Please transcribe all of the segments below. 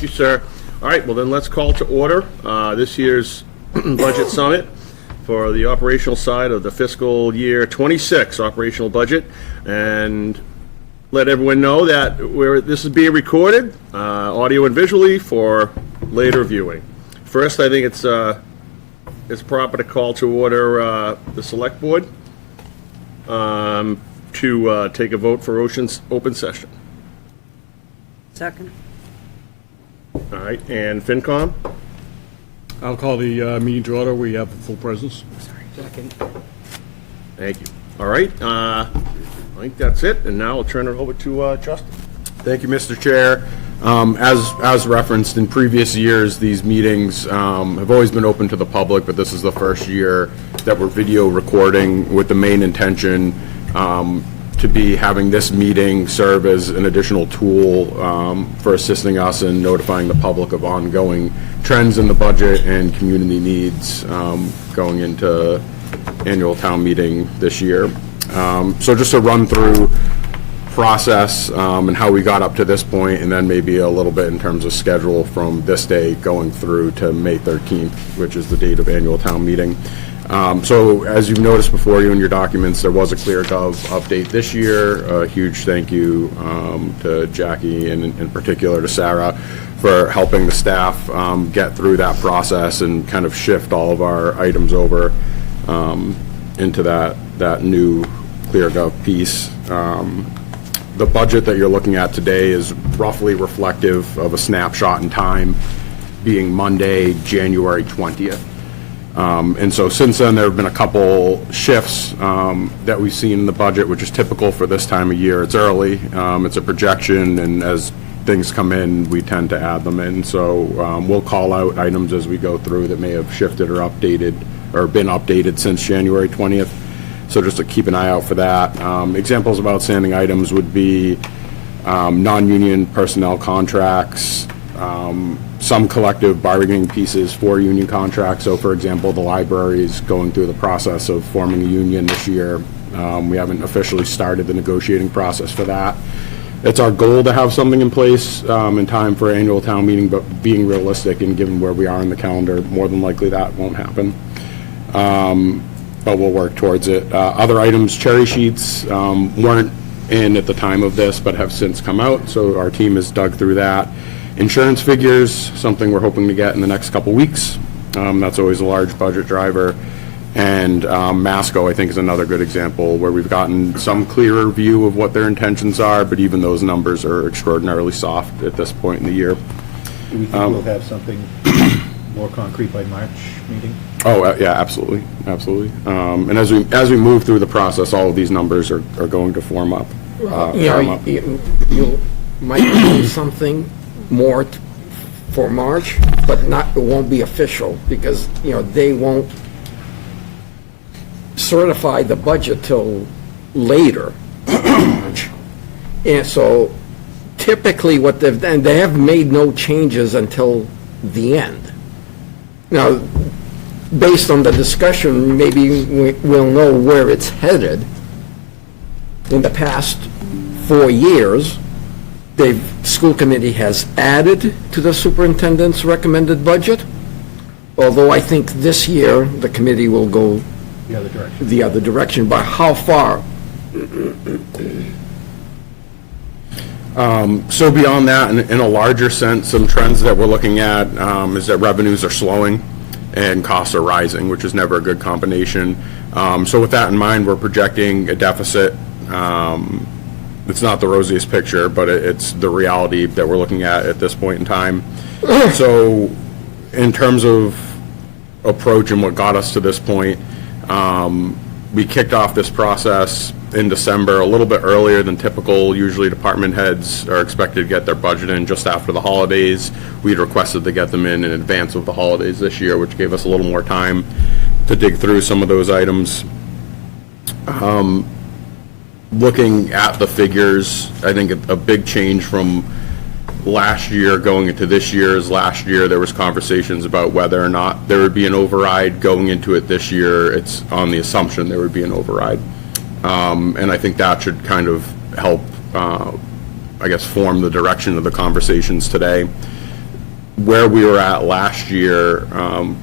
Thank you, sir. All right, well then let's call to order this year's budget summit for the operational side of the fiscal year 26 operational budget, and let everyone know that this is being recorded, audio and visually, for later viewing. First, I think it's proper to call to order the select board to take a vote for open session. Second. All right, and FinCom? I'll call the meeting to order. We have full presence. Second. Thank you. All right, I think that's it, and now I'll turn it over to Justin. Thank you, Mr. Chair. As referenced in previous years, these meetings have always been open to the public, but this is the first year that we're video recording with the main intention to be having this meeting serve as an additional tool for assisting us in notifying the public of ongoing trends in the budget and community needs going into annual town meeting this year. So just to run through process and how we got up to this point, and then maybe a little bit in terms of schedule from this day going through to May 13th, which is the date of annual town meeting. So as you've noticed before you in your documents, there was a ClearGov update this year. A huge thank you to Jackie and in particular to Sarah for helping the staff get through that process and kind of shift all of our items over into that new ClearGov piece. The budget that you're looking at today is roughly reflective of a snapshot in time being Monday, January 20th. And so since then, there have been a couple shifts that we've seen in the budget, which is typical for this time of year. It's early, it's a projection, and as things come in, we tend to add them in. So we'll call out items as we go through that may have shifted or updated or been updated since January 20th. So just to keep an eye out for that. Examples of outstanding items would be non-union personnel contracts, some collective bargaining pieces for union contracts. So for example, the library is going through the process of forming a union this year. We haven't officially started the negotiating process for that. It's our goal to have something in place in time for annual town meeting, but being realistic and given where we are in the calendar, more than likely that won't happen. But we'll work towards it. Other items, cherry sheets, weren't in at the time of this, but have since come out, so our team has dug through that. Insurance figures, something we're hoping to get in the next couple weeks. That's always a large budget driver. And Masco, I think, is another good example where we've gotten some clearer view of what their intentions are, but even those numbers are extraordinarily soft at this point in the year. Do we think we'll have something more concrete by March meeting? Oh, yeah, absolutely, absolutely. And as we move through the process, all of these numbers are going to form up. You might do something more for March, but it won't be official because, they won't certify the budget till later. And so typically what they've done, they have made no changes until the end. Now, based on the discussion, maybe we'll know where it's headed. In the past 4 years, the school committee has added to the superintendent's recommended budget, although I think this year the committee will go the other direction. But how far? So beyond that, in a larger sense, some trends that we're looking at is that revenues are slowing and costs are rising, which is never a good combination. So with that in mind, we're projecting a deficit. It's not the rosiest picture, but it's the reality that we're looking at this point in time. So in terms of approach and what got us to this point, we kicked off this process in December, a little bit earlier than typical. Usually department heads are expected to get their budget in just after the holidays. We'd requested to get them in advance of the holidays this year, which gave us a little more time to dig through some of those items. Looking at the figures, I think a big change from last year going into this year is last year there was conversations about whether or not there would be an override. Going into it this year, it's on the assumption there would be an override. And I think that should kind of help, form the direction of the conversations today. where we were at last year,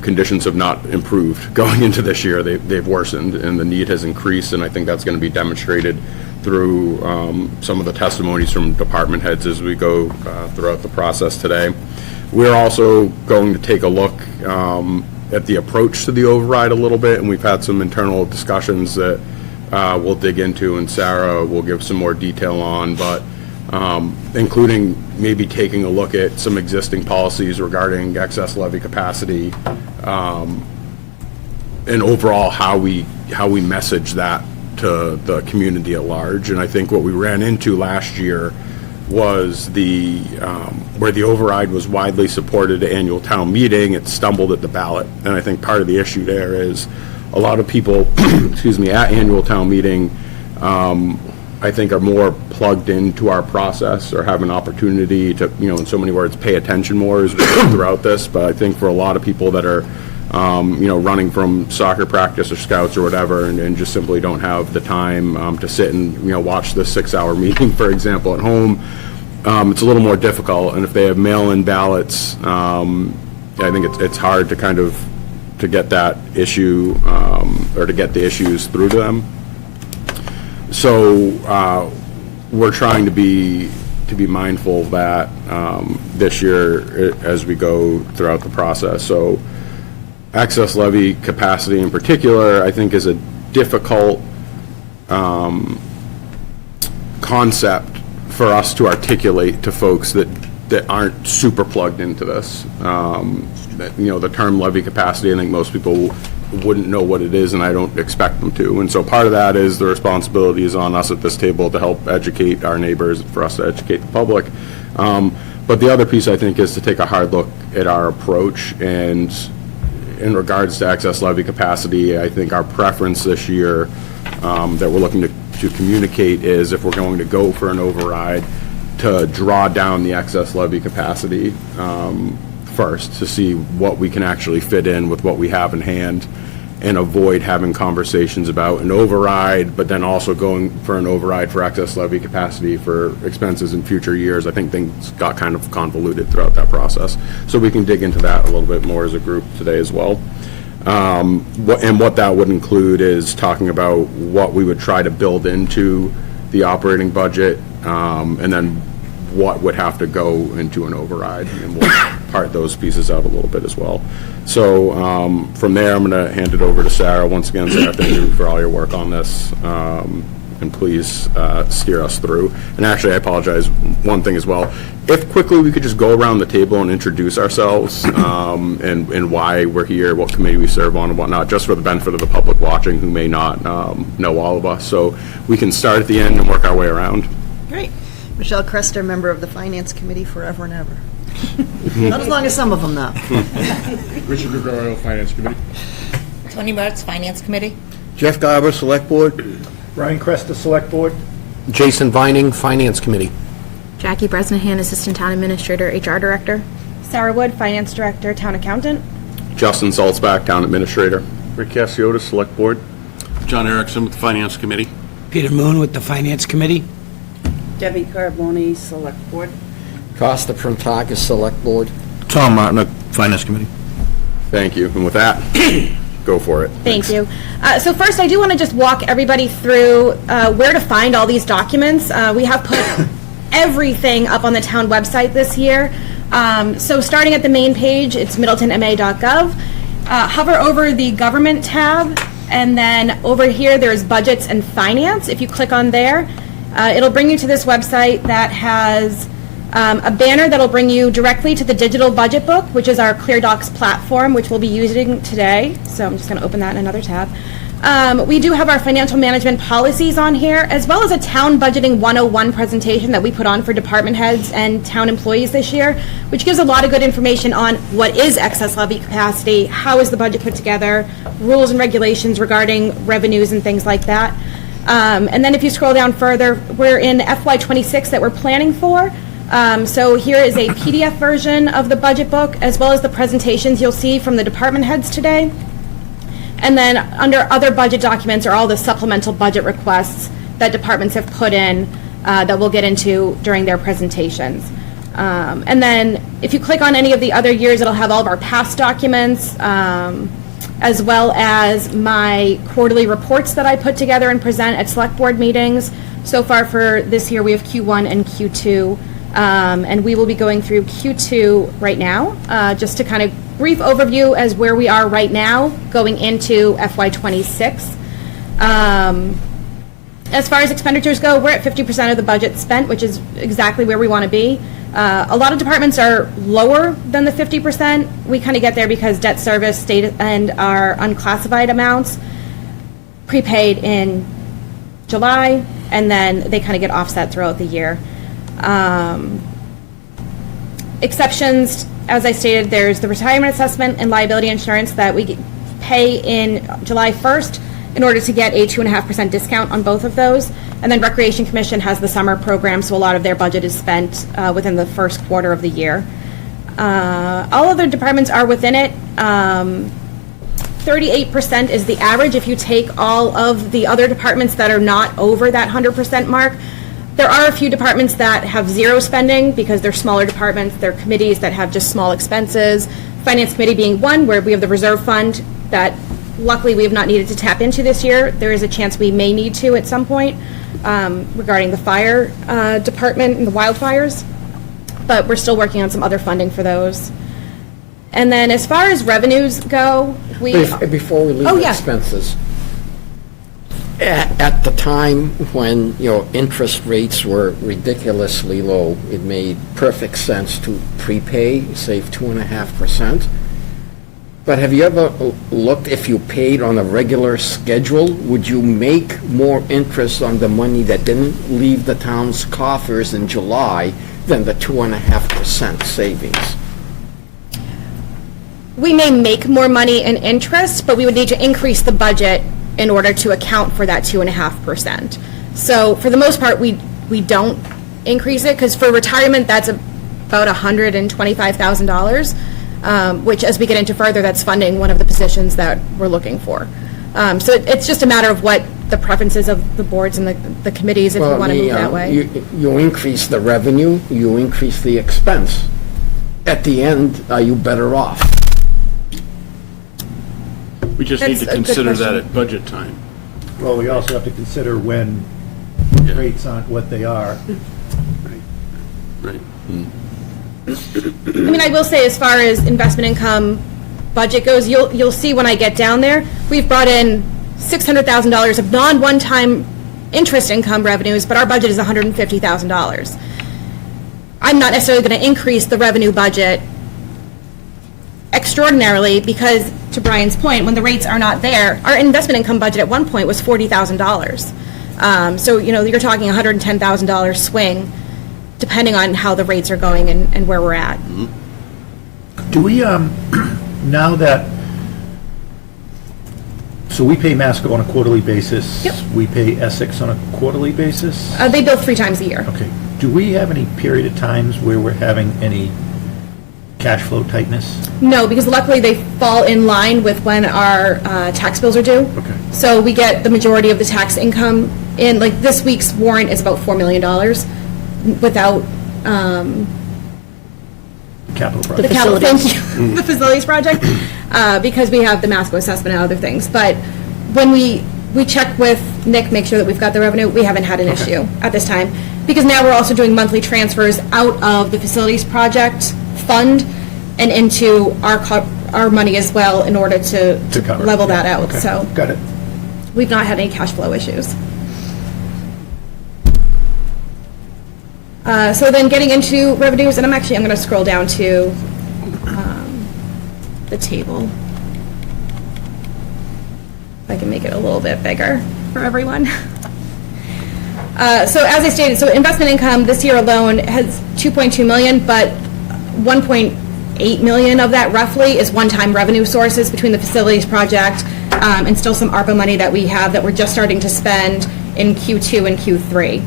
conditions have not improved going into this year. They've worsened, and the need has increased, and I think that's going to be demonstrated through some of the testimonies from department heads as we go throughout the process today. We're also going to take a look at the approach to the override a little bit, and we've had some internal discussions that we'll dig into, and Sarah will give some more detail on, but including maybe taking a look at some existing policies regarding excess levy capacity, and overall how we message that to the community at large. And I think what we ran into last year was where the override was widely supported at annual town meeting, it stumbled at the ballot. And I think part of the issue there is a lot of people, excuse me, at annual town meeting, I think are more plugged into our process or have an opportunity to, in so many words, pay attention more as we go throughout this. But I think for a lot of people that are, running from soccer practice or scouts or whatever, and just simply don't have the time to sit and, watch the 6-hour meeting, for example, at home, it's a little more difficult. And if they have mail-in ballots, I think it's hard to kind of to get that issue or to get the issues through to them. So we're trying to be mindful of that this year as we go throughout the process. So excess levy capacity in particular, I think, is a difficult concept for us to articulate to folks that aren't super plugged into this. The term levy capacity, I think most people wouldn't know what it is, and I don't expect them to. And so part of that is the responsibility is on us at this table to help educate our neighbors, for us to educate the public. But the other piece, I think, is to take a hard look at our approach. And in regards to excess levy capacity, I think our preference this year that we're looking to communicate is, if we're going to go for an override, to draw down the excess levy capacity first, to see what we can actually fit in with what we have in hand, and avoid having conversations about an override, but then also going for an override for excess levy capacity for expenses in future years. I think things got kind of convoluted throughout that process. So we can dig into that a little bit more as a group today as well. And what that would include is talking about what we would try to build into the operating budget, and then what would have to go into an override, and we'll part those pieces out a little bit as well. So from there, I'm going to hand it over to Sarah. Once again, Sarah, thank you for all your work on this, and please steer us through. And actually, I apologize, one thing as well. If quickly we could just go around the table and introduce ourselves, and why we're here, what committee we serve on and whatnot, just for the benefit of the public watching who may not know all of us. So we can start at the end and work our way around. Great. Michelle Crester, member of the Finance Committee forever and ever. Not as long as some of them, though. Richard Gregorio, Finance Committee. Tony Martz, Finance Committee. Jeff Garber, Select Board. Brian Cresta, Select Board. Jason Vining, Finance Committee. Jackie Bresnahan, Assistant Town Administrator, HR Director. Sarah Wood, Finance Director, Town Accountant. Justin Salzback, Town Administrator. Rick Cassiotis, Select Board. John Erickson with the Finance Committee. Peter Moon with the Finance Committee. Debbie Carboni, Select Board. Costa Frontakis, Select Board. Tom Martin, Finance Committee. Thank you. And with that, go for it. Thank you. So first, I do want to just walk everybody through where to find all these documents. We have put everything up on the town website this year. So starting at the main page, it's middletonma.gov. Hover over the Government tab, and then over here there's Budgets and Finance. If you click on there, it'll bring you to this website that has a banner that'll bring you directly to the digital budget book, which is our ClearDocs platform, which we'll be using today. So I'm just going to open that in another tab. We do have our financial management policies on here, as well as a Town Budgeting 101 presentation that we put on for department heads and town employees this year, which gives a lot of good information on what is excess levy capacity, how is the budget put together, rules and regulations regarding revenues and things like that. And then if you scroll down further, we're in FY26 that we're planning for. So here is a PDF version of the budget book, as well as the presentations you'll see from the department heads today. And then under other budget documents are all the supplemental budget requests that departments have put in that we'll get into during their presentations. And then If you click on any of the other years, it'll have all of our past documents, as well as my quarterly reports that I put together and present at select board meetings. So far for this year, we have Q1 and Q2, and we will be going through Q2 right now, just to kind of brief overview as where we are right now going into FY26. As far as expenditures go, we're at 50% of the budget spent, which is exactly where we want to be. A lot of departments are lower than the 50%. We kind of get there because debt service, state, and our unclassified amounts prepaid in July, and then they kind of get offset throughout the year. Exceptions, as I stated, there's the retirement assessment and liability insurance that we pay in July 1st in order to get a 2.5% discount on both of those. And then Recreation Commission has the summer program, so a lot of their budget is spent within the first quarter of the year. All other departments are within it. 38% is the average if you take all of the other departments that are not over that 100% mark. There are a few departments that have zero spending because they're smaller departments. They're committees that have just small expenses. Finance Committee being one, where we have the reserve fund that luckily we have not needed to tap into this year. There is a chance we may need to at some point regarding the fire department and the wildfires, but we're still working on some other funding for those. And then as far as revenues go, Before we leave yeah. expenses, at the time when, interest rates were ridiculously low, it made perfect sense to prepay, save 2.5%. But have you ever looked, if you paid on a regular schedule, would you make more interest on the money that didn't leave the town's coffers in July than the 2.5% savings? we may make more money in interest, but we would need to increase the budget in order to account for that 2.5%. So for the most part, we don't increase it, because for retirement, that's about $125,000, which as we get into further, that's funding one of the positions that we're looking for. So it's just a matter of what the preferences of the boards and the committees, if we want to move that way. You increase the revenue, you increase the expense. At the end, are you better off? We just need That's to a good consider that question. at budget time. Well, we also have to consider when rates aren't what they are. Right. I mean, I will say, as far as investment income budget goes, you'll see when I get down there, we've brought in $600,000 of non-one-time interest income revenues, but our budget is $150,000. I'm not necessarily going to increase the revenue budget extraordinarily, because, to Brian's point, when the rates are not there, our investment income budget at one point was $40,000. So, you're talking $110,000 swing, depending on how the rates are going and where we're at. Do we, now that, so we pay Masco on a quarterly basis? Yep. We pay Essex on a quarterly basis? They bill 3 times a year. Okay. Do we have any period of times where we're having any cash flow tightness? No, because luckily they fall in line with when our tax bills are due. Okay. So we get the majority of the tax income in, like, this week's warrant is about $4 million without Capital the project? capital, thank you, the facilities project, because we have the Masco assessment and other things. But when we check with Nick, make sure that we've got the revenue, we haven't had an issue at this time. Because now we're also doing monthly transfers out of the facilities project fund and into our money as well, in order to cover it. level that Yeah. out. Okay. So Got it. we've not had any cash flow issues. So then getting into revenues, and I'm going to scroll down to the table. If I can make it a little bit bigger for everyone. So as I stated, so investment income this year alone has $2.2 million, but $1.8 million of that roughly is one-time revenue sources between the facilities project and still some ARPA money that we have that we're just starting to spend in Q2 and Q3.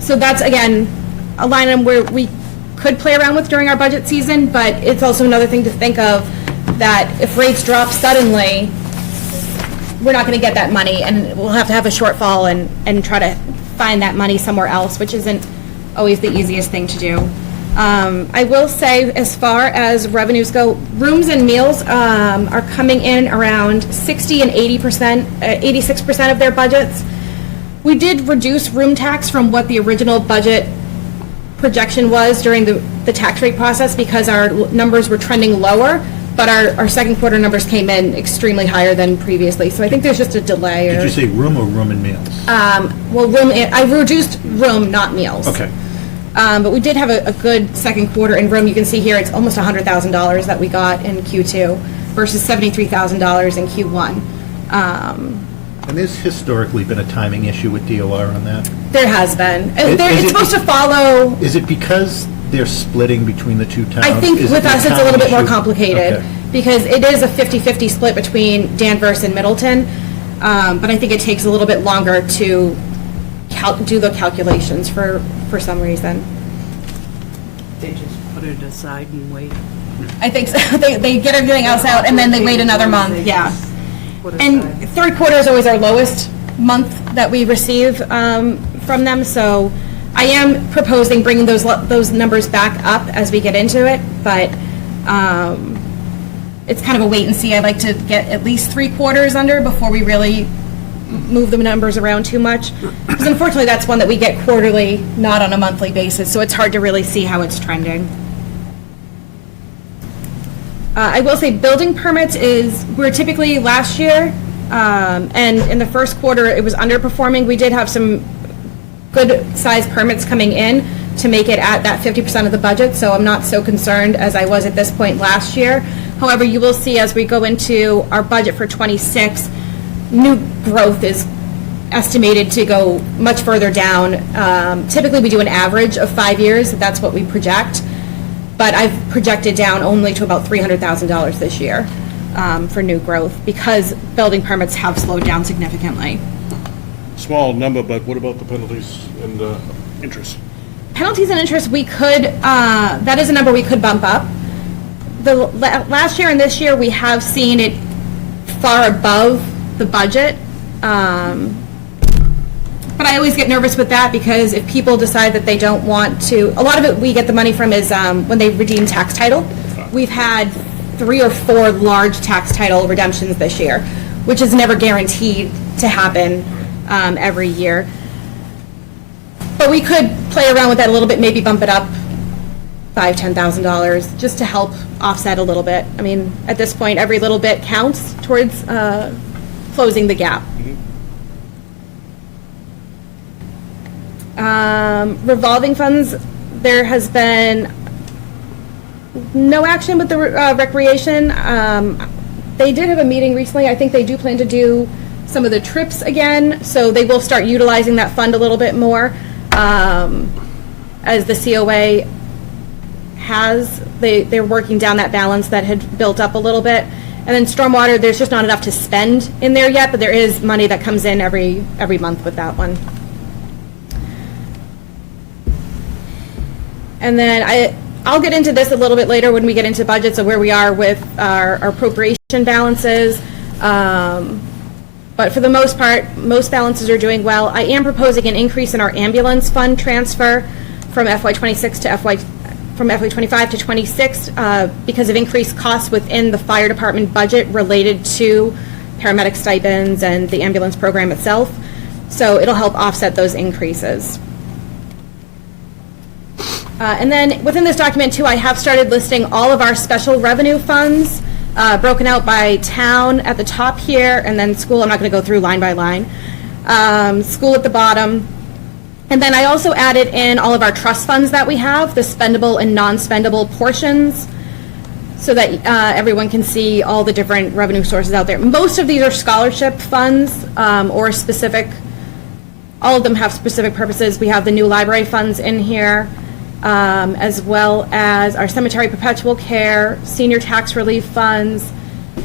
So that's, again, a line item where we could play around with during our budget season, but it's also another thing to think of, that if rates drop suddenly, we're not going to get that money, and we'll have to have a shortfall and try to find that money somewhere else, which isn't always the easiest thing to do. I will say, as far as revenues go, rooms and meals are coming in around 60 and 80%, 86% of their budgets. We did reduce room tax from what the original budget projection was during the tax rate process because our numbers were trending lower, but our second quarter numbers came in extremely higher than previously. So I think there's just a delay. Did you say room or room and meals? Well, I reduced room, not meals. Okay. But we did have a good second quarter in room. You can see here it's almost $100,000 that we got in Q2 versus $73,000 in Q1. And there's historically been a timing issue with DOR on that? There has been. Is It's it supposed to be- follow. Is it because they're splitting between the two towns? I think Is it with the us, it's a little bit more timing issue? complicated Okay. because it is a 50-50 split between Danvers and Middleton. But I think it takes a little bit longer to do the calculations for some reason. They just put it aside and wait. I think so. They get everything else out and then they wait another month, yeah. And third quarter is always our lowest month that we receive from them, so I am proposing bringing those numbers back up as we get into it, but it's kind of a wait and see. I like to get at least 3 quarters under before we really move the numbers around too much, because unfortunately that's one that we get quarterly, not on a monthly basis, so it's hard to really see how it's trending. I will say building permits we're typically last year, and in the first quarter it was underperforming. We did have some good sized permits coming in to make it at that 50% of the budget, so I'm not so concerned as I was at this point last year. However, you will see as we go into our budget for '26, new growth is estimated to go much further down. Typically we do an average of 5 years, that's what we project. But I've projected down only to about $300,000 this year for new growth because building permits have slowed down significantly. Small number, but what about the penalties and interest? Penalties and interest, we could, that is a number we could bump up. Last year and this year, we have seen it far above the budget. But I always get nervous with that because if people decide that they don't want to, a lot of it we get the money from is when they redeem tax title. We've had 3 or 4 large tax title redemptions this year, which is never guaranteed to happen every year. But we could play around with that a little bit, maybe bump it up $5,000, $10,000 just to help offset a little bit. I mean, at this point, every little bit counts towards closing the gap. Revolving funds, there has been no action with the recreation. They did have a meeting recently. I think they do plan to do some of the trips again, so they will start utilizing that fund a little bit more. As the COA has, they're working down that balance that had built up a little bit. And then stormwater, there's just not enough to spend in there yet, but there is money that comes in every month with that one. And then I'll get into this a little bit later when we get into budgets of where we are with our appropriation balances. But for the most part, most balances are doing well. I am proposing an increase in our ambulance fund transfer from FY26 to from FY25 to 26 because of increased costs within the fire department budget related to paramedic stipends and the ambulance program itself. So it'll help offset those increases. And then within this document too, I have started listing all of our special revenue funds, broken out by town at the top here, and then school. I'm not going to go through line by line. School at the bottom. And then I also added in all of our trust funds that we have, the spendable and non-spendable portions, so that everyone can see all the different revenue sources out there. Most of these are scholarship funds or specific, all of them have specific purposes. We have the new library funds in here, as well as our cemetery perpetual care, senior tax relief funds,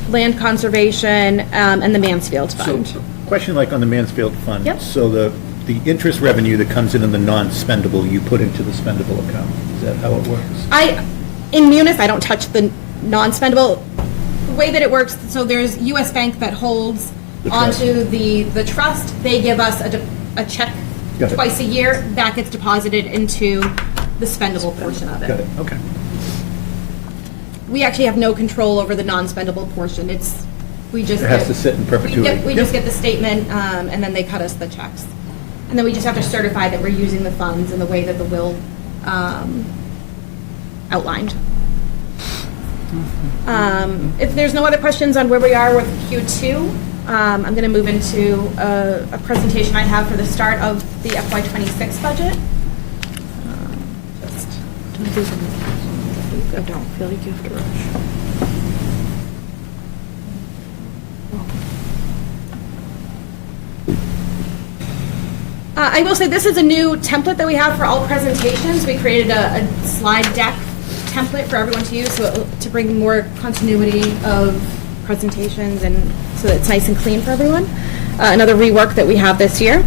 land conservation, and the Mansfield Fund. So, question like on the Mansfield Fund. Yep. So the interest revenue that comes in the non-spendable, you put into the spendable account. Is that how it works? In Munis, I don't touch the non-spendable. The way that it works, so there's US Bank that holds The trust. onto the trust. They give us a check Got it. twice a year. That gets deposited into the spendable portion of Got it, okay. We actually have no control over the non-spendable portion. We just. It has to sit in perpetuity. We just get the statement, and then they cut us the checks. And then we just have to certify that we're using the funds in the way that the will outlined. If there's no other questions on where we are with Q2, I'm going to move into a presentation I have for the start of the FY26 budget. I don't feel like you have to rush. I will say this is a new template that we have for all presentations. We created a slide deck template for everyone to use to bring more continuity of presentations and so that it's nice and clean for everyone. Another rework that we have this year.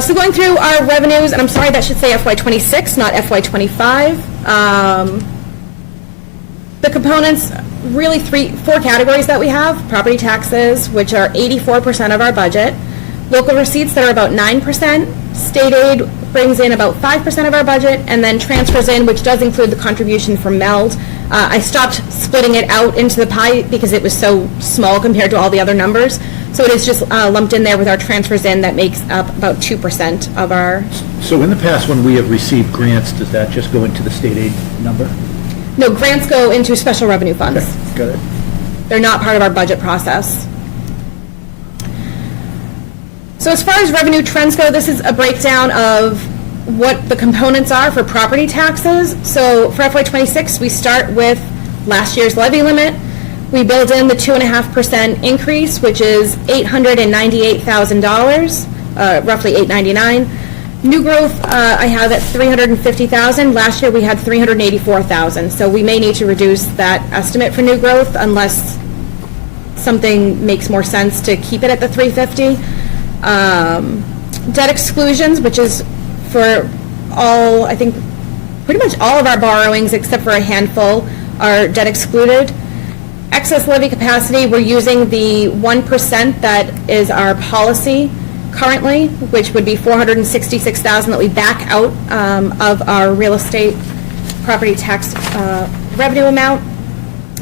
So going through our revenues, and I'm sorry, that should say FY26, not FY25. The components, really four categories that we have. Property taxes, which are 84% of our budget. Local receipts that are about 9%. State aid brings in about 5% of our budget, and then transfers in, which does include the contribution from MELD. I stopped splitting it out into the pie because it was so small compared to all the other numbers. So it is just lumped in there with our transfers in that makes up about 2% of our... So in the past, when we have received grants, does that just go into the state aid number? No, grants go into special revenue funds. Okay, got it. They're not part of our budget process. So as far as revenue trends go, this is a breakdown of what the components are for property taxes. So for FY26, we start with last year's levy limit. We build in the 2.5% increase, which is $898,000, roughly $899,000. New growth, I have at $350,000. Last year we had $384,000. So we may need to reduce that estimate for new growth unless something makes more sense to keep it at the $350,000. Debt exclusions, which is for all, I think, pretty much all of our borrowings except for a handful are debt excluded. Excess levy capacity, we're using the 1% that is our policy currently, which would be $466,000 that we back out of our real estate property tax revenue amount.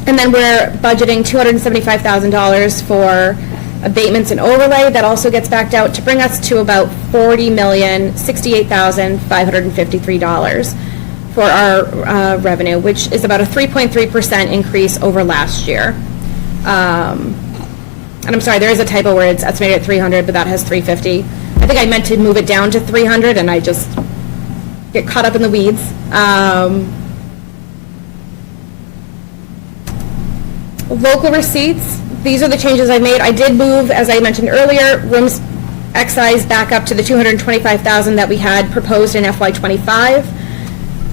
And then we're budgeting $275,000 for abatements and overlay. That also gets backed out to bring us to about $40,068,553 for our revenue, which is about a 3.3% increase over last year. And I'm sorry, there is a typo where it's estimated at 300, but that has 350. I think I meant to move it down to 300, and I just get caught up in the weeds. Local receipts, these are the changes I made. I did move, as I mentioned earlier, rooms excise back up to the $225,000 that we had proposed in FY25.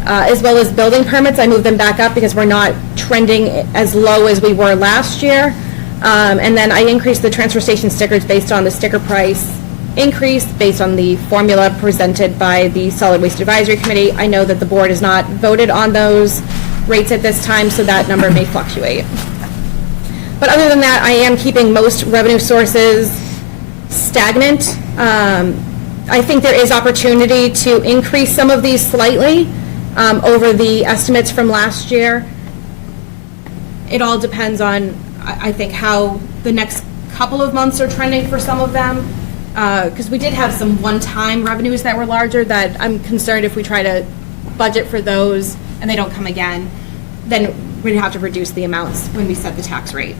As well as building permits, I moved them back up because we're not trending as low as we were last year. And then I increased the transfer station stickers based on the sticker price increase, based on the formula presented by the Solid Waste Advisory Committee. I know that the board has not voted on those rates at this time, so that number may fluctuate. But other than that, I am keeping most revenue sources stagnant. I think there is opportunity to increase some of these slightly over the estimates from last year. It all depends on, I think, how the next couple of months are trending for some of them. Because we did have some one-time revenues that were larger that I'm concerned if we try to budget for those and they don't come again, then we'd have to reduce the amounts when we set the tax rate.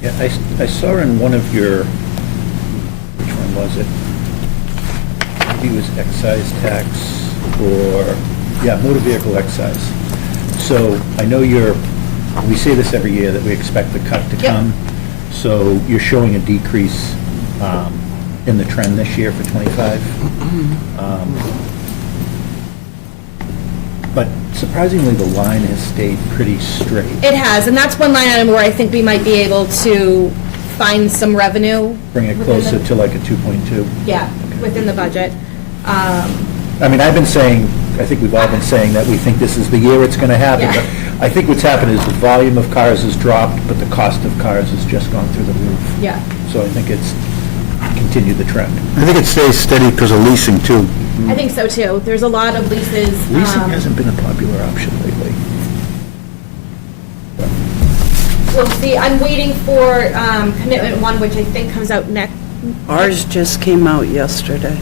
Yeah, I saw in one of your, which one was it? Maybe it was excise tax or, yeah, motor vehicle excise. So I know we say this every year that we expect the cut to come. So you're showing a decrease in the trend this year for 25. But surprisingly, the line has stayed pretty straight. It has, and that's one line item where I think we might be able to find some revenue. Bring it closer to like a 2.2. Yeah, within the budget. I mean, I've been saying, I think we've all been saying that we think this is the year it's going to happen. Yeah. But I think what's happened is the volume of cars has dropped, but the cost of cars has just gone through the roof. Yeah. So I think it's continued the trend. I think it stays steady because of leasing, too. I think so too. There's a lot of leases. Leasing hasn't been a popular option lately. We'll see. I'm waiting for commitment one, which I think comes out next. Ours just came out yesterday.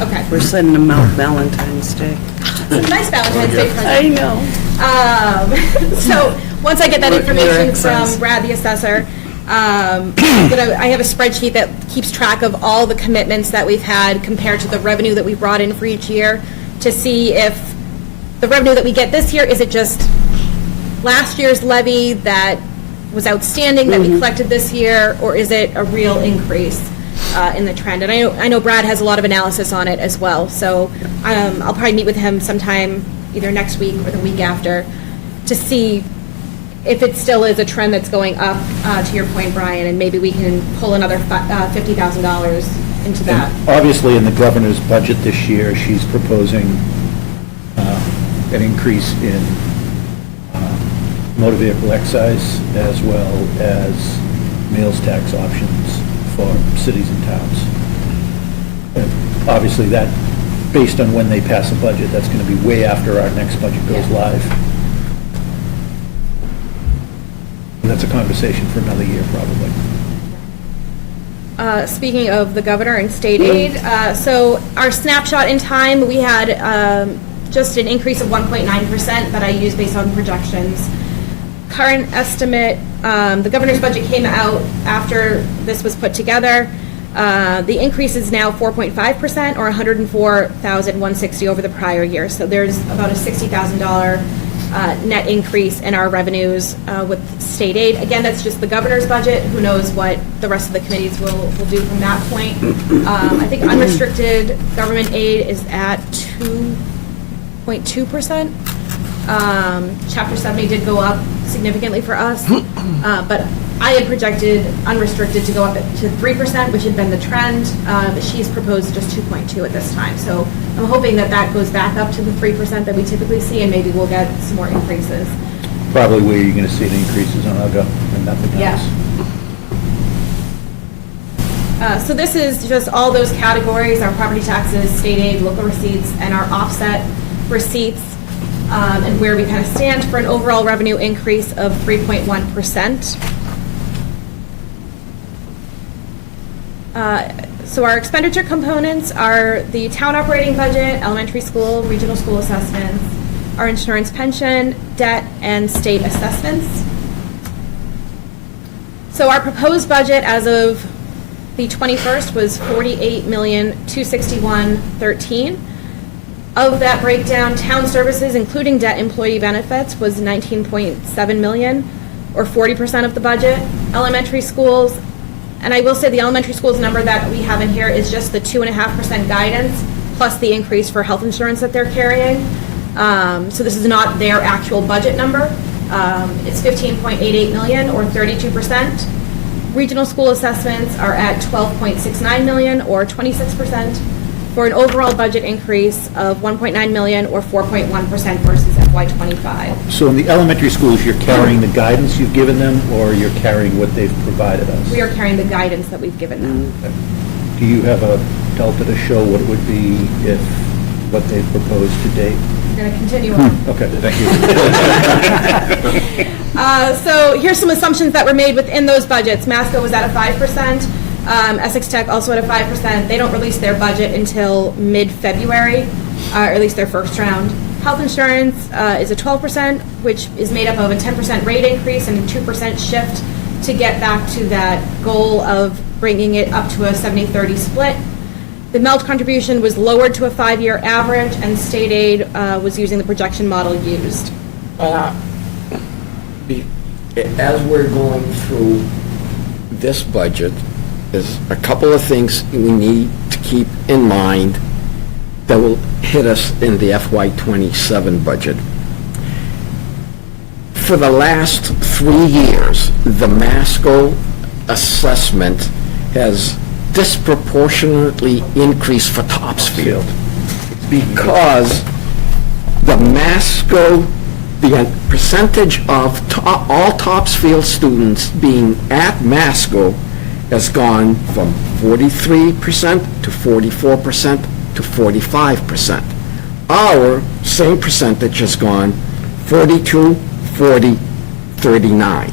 Okay. We're sending them out Valentine's Day. It's a nice Valentine's Day present. know. So, once I get that Your information excise. from Brad, the assessor, I have a spreadsheet that keeps track of all the commitments that we've had compared to the revenue that we brought in for each year, to see if the revenue that we get this year, is it just last year's levy that was outstanding that we collected this year, or is it a real increase in the trend? And I know Brad has a lot of analysis on it as well, so I'll probably meet with him sometime either next week or the week after to see if it still is a trend that's going up, to your point, Brian, and maybe we can pull another $50,000 into that. Obviously, in the governor's budget this year, she's proposing an increase in motor vehicle excise as well as meals tax options for cities and towns. And obviously, that, based on when they pass a budget, that's going to be way after our next budget goes Yeah. live. And that's a conversation for another year, probably. Speaking of the governor and state aid, so our snapshot in time, we had just an increase of 1.9% that I used based on projections. Current estimate, the governor's budget came out after this was put together. The increase is now 4.5%, or $104,160 over the prior year. So there's about a $60,000 net increase in our revenues with state aid. Again, that's just the governor's budget. Who knows what the rest of the committees will do from that point. I think unrestricted government aid is at 2.2%. Chapter 70 did go up significantly for us, but I had projected unrestricted to go up to 3%, which had been the trend, but she's proposed just 2.2 at this time. So I'm hoping that that goes back up to the 3% that we typically see, and maybe we'll get some more increases. Probably where you're going to see the increases on UGA and nothing else. Yeah. So this is just all those categories: our property taxes, state aid, local receipts, and our offset receipts, and where we kind of stand for an overall revenue increase of 3.1%. So our expenditure components are the town operating budget, elementary school, regional school assessments, our insurance, pension, debt, and state assessments. So our proposed budget as of the 21st was $48,261,13. Of that breakdown, town services, including debt employee benefits, was $19.7 million, or 40% of the budget. Elementary schools, and I will say the elementary schools number that we have in here is just the 2.5% guidance, plus the increase for health insurance that they're carrying. So this is not their actual budget number. It's $15.88 million, or 32%. Regional school assessments are at $12.69 million, or 26%, for an overall budget increase of $1.9 million, or 4.1% versus FY25. So in the elementary schools, you're carrying the guidance you've given them, or you're carrying what they've provided us? We are carrying the guidance that we've given them. Do you have a delta to show what it would be if what they've proposed to date? We're going to continue on. Okay, thank you. So here's some assumptions that were made within those budgets. Masco was at a 5%. Essex Tech also at a 5%. They don't release their budget until mid-February, or at least their first round. Health insurance is a 12%, which is made up of a 10% rate increase and a 2% shift to get back to that goal of bringing it up to a 70-30 split. The MELT contribution was lowered to a 5-year average, and state aid was using the projection model used. As we're going through this budget, there's a couple of things we need to keep in mind that will hit us in the FY27 budget. For the last 3 years, the Masco assessment has disproportionately increased for Topsfield because the Masco, the percentage of all Topsfield students being at Masco has gone from 43% to 44% to to 45%. Our same percentage has gone 42, 40, 39.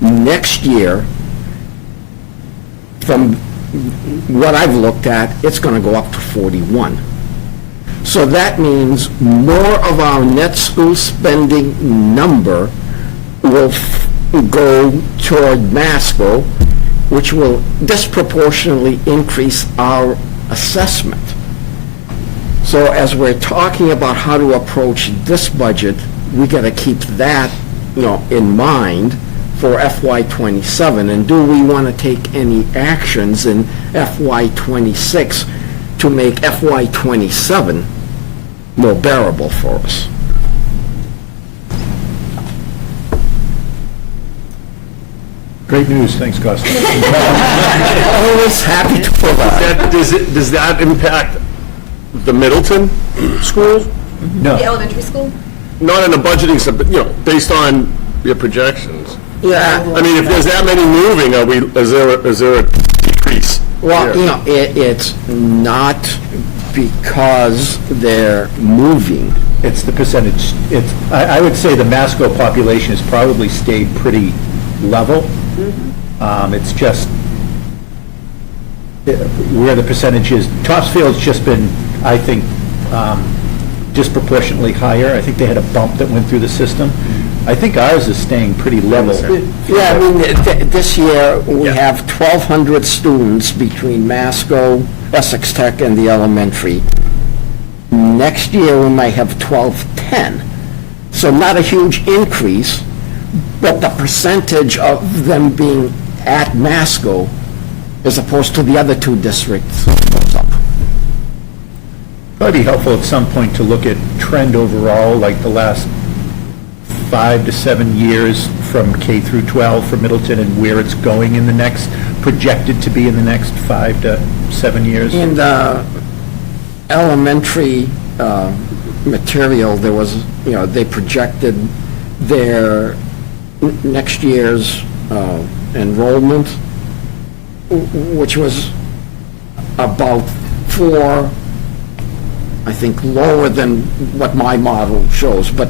Next year, from what I've looked at, it's going to go up to 41. So that means more of our net school spending number will go toward Masco, which will disproportionately increase our assessment. So as we're talking about how to approach this budget, we got to keep that, in mind for FY '27. And do we want to take any actions in FY '26 to make FY '27 more bearable for us? Great news, thanks, Costa. Always happy to provide. Does that impact the Middleton schools? No. The elementary school? Not in the budgeting, based on your projections. Yeah, I mean, if there's that many moving, is there a decrease? well, here? it's not because they're moving. It's the percentage. I would say the Masco population has probably stayed pretty level. It's just where the percentage is. Topsfield's just been, I think, disproportionately higher. I think they had a bump that went through the system. I think ours is staying pretty level. Yeah, I mean, this year, we have 1,200 students between Masco, Essex Tech, and the elementary. Next year, we might have 1,210. So not a huge increase, but the percentage of them being at Masco, as opposed to the other two districts, goes up. Probably be helpful at some point to look at trend overall, like the last 5 to 7 years from K through 12 for Middleton and where it's going in the next, projected to be in the next 5 to 7 years. In the elementary material, there was, they projected their next year's enrollment, which was about 4, I think, lower than what my model shows. But,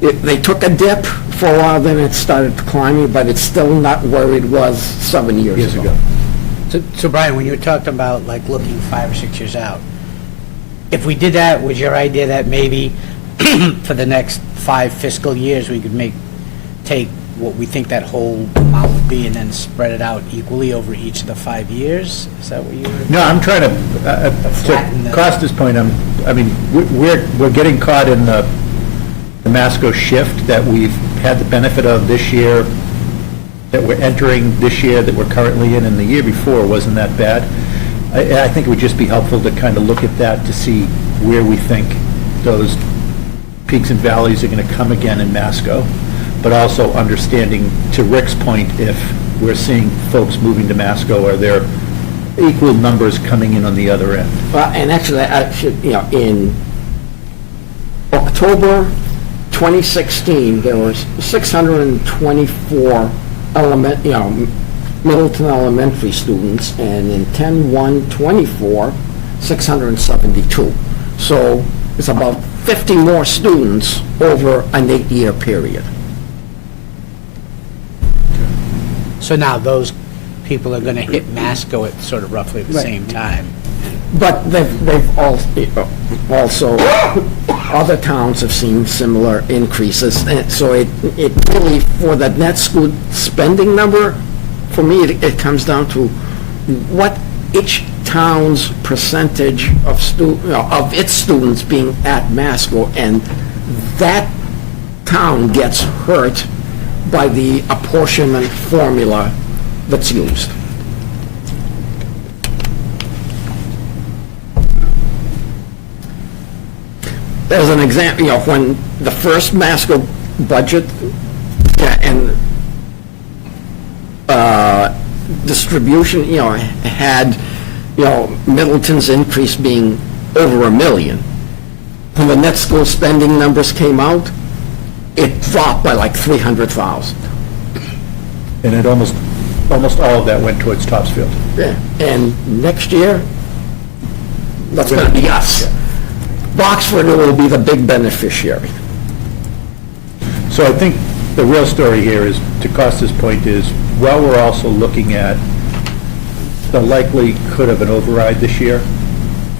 they took a dip for a while, then it started climbing, but it's still not where it was 7 years ago. So Brian, when you were talking about like looking 5 or 6 years out, if we did that, was your idea that maybe for the next 5 fiscal years, we could take what we think that whole amount would be and then spread it out equally over each of the 5 years? Is that what you were? No, I'm trying Flatten to the- Costa's point, we're getting caught in the Masco shift that we've had the benefit of this year, that we're entering this year, that we're currently in, and the year before wasn't that bad. I think it would just be helpful to kind of look at that to see where we think those peaks and valleys are going to come again in Masco, but also understanding, to Rick's point, if we're seeing folks moving to Masco, are there equal numbers coming in on the other end? Well, and actually, in October 2016, there was 624 Middleton Elementary students, and in 10/1/24, 672. So it's about 50 more students over an 8-year period. So now those people are going to hit Masco at sort of roughly the same time. But they've also, other towns have seen similar increases. And so it really, for the net school spending number, for me, it comes down to what each town's percentage of of its students being at Masco, and that town gets hurt by the apportionment formula that's used. As an example, when the first Masco budget and distribution, had, Middleton's increase being over $1 million. When the net school spending numbers came out, it dropped by like 300,000. And it almost all of that went towards Topsfield. Yeah. And next year, That's going to be us. Boxford will be the big beneficiary. So I think the real story here is, to Costa's point, is while we're also looking at the likelihood of an override this year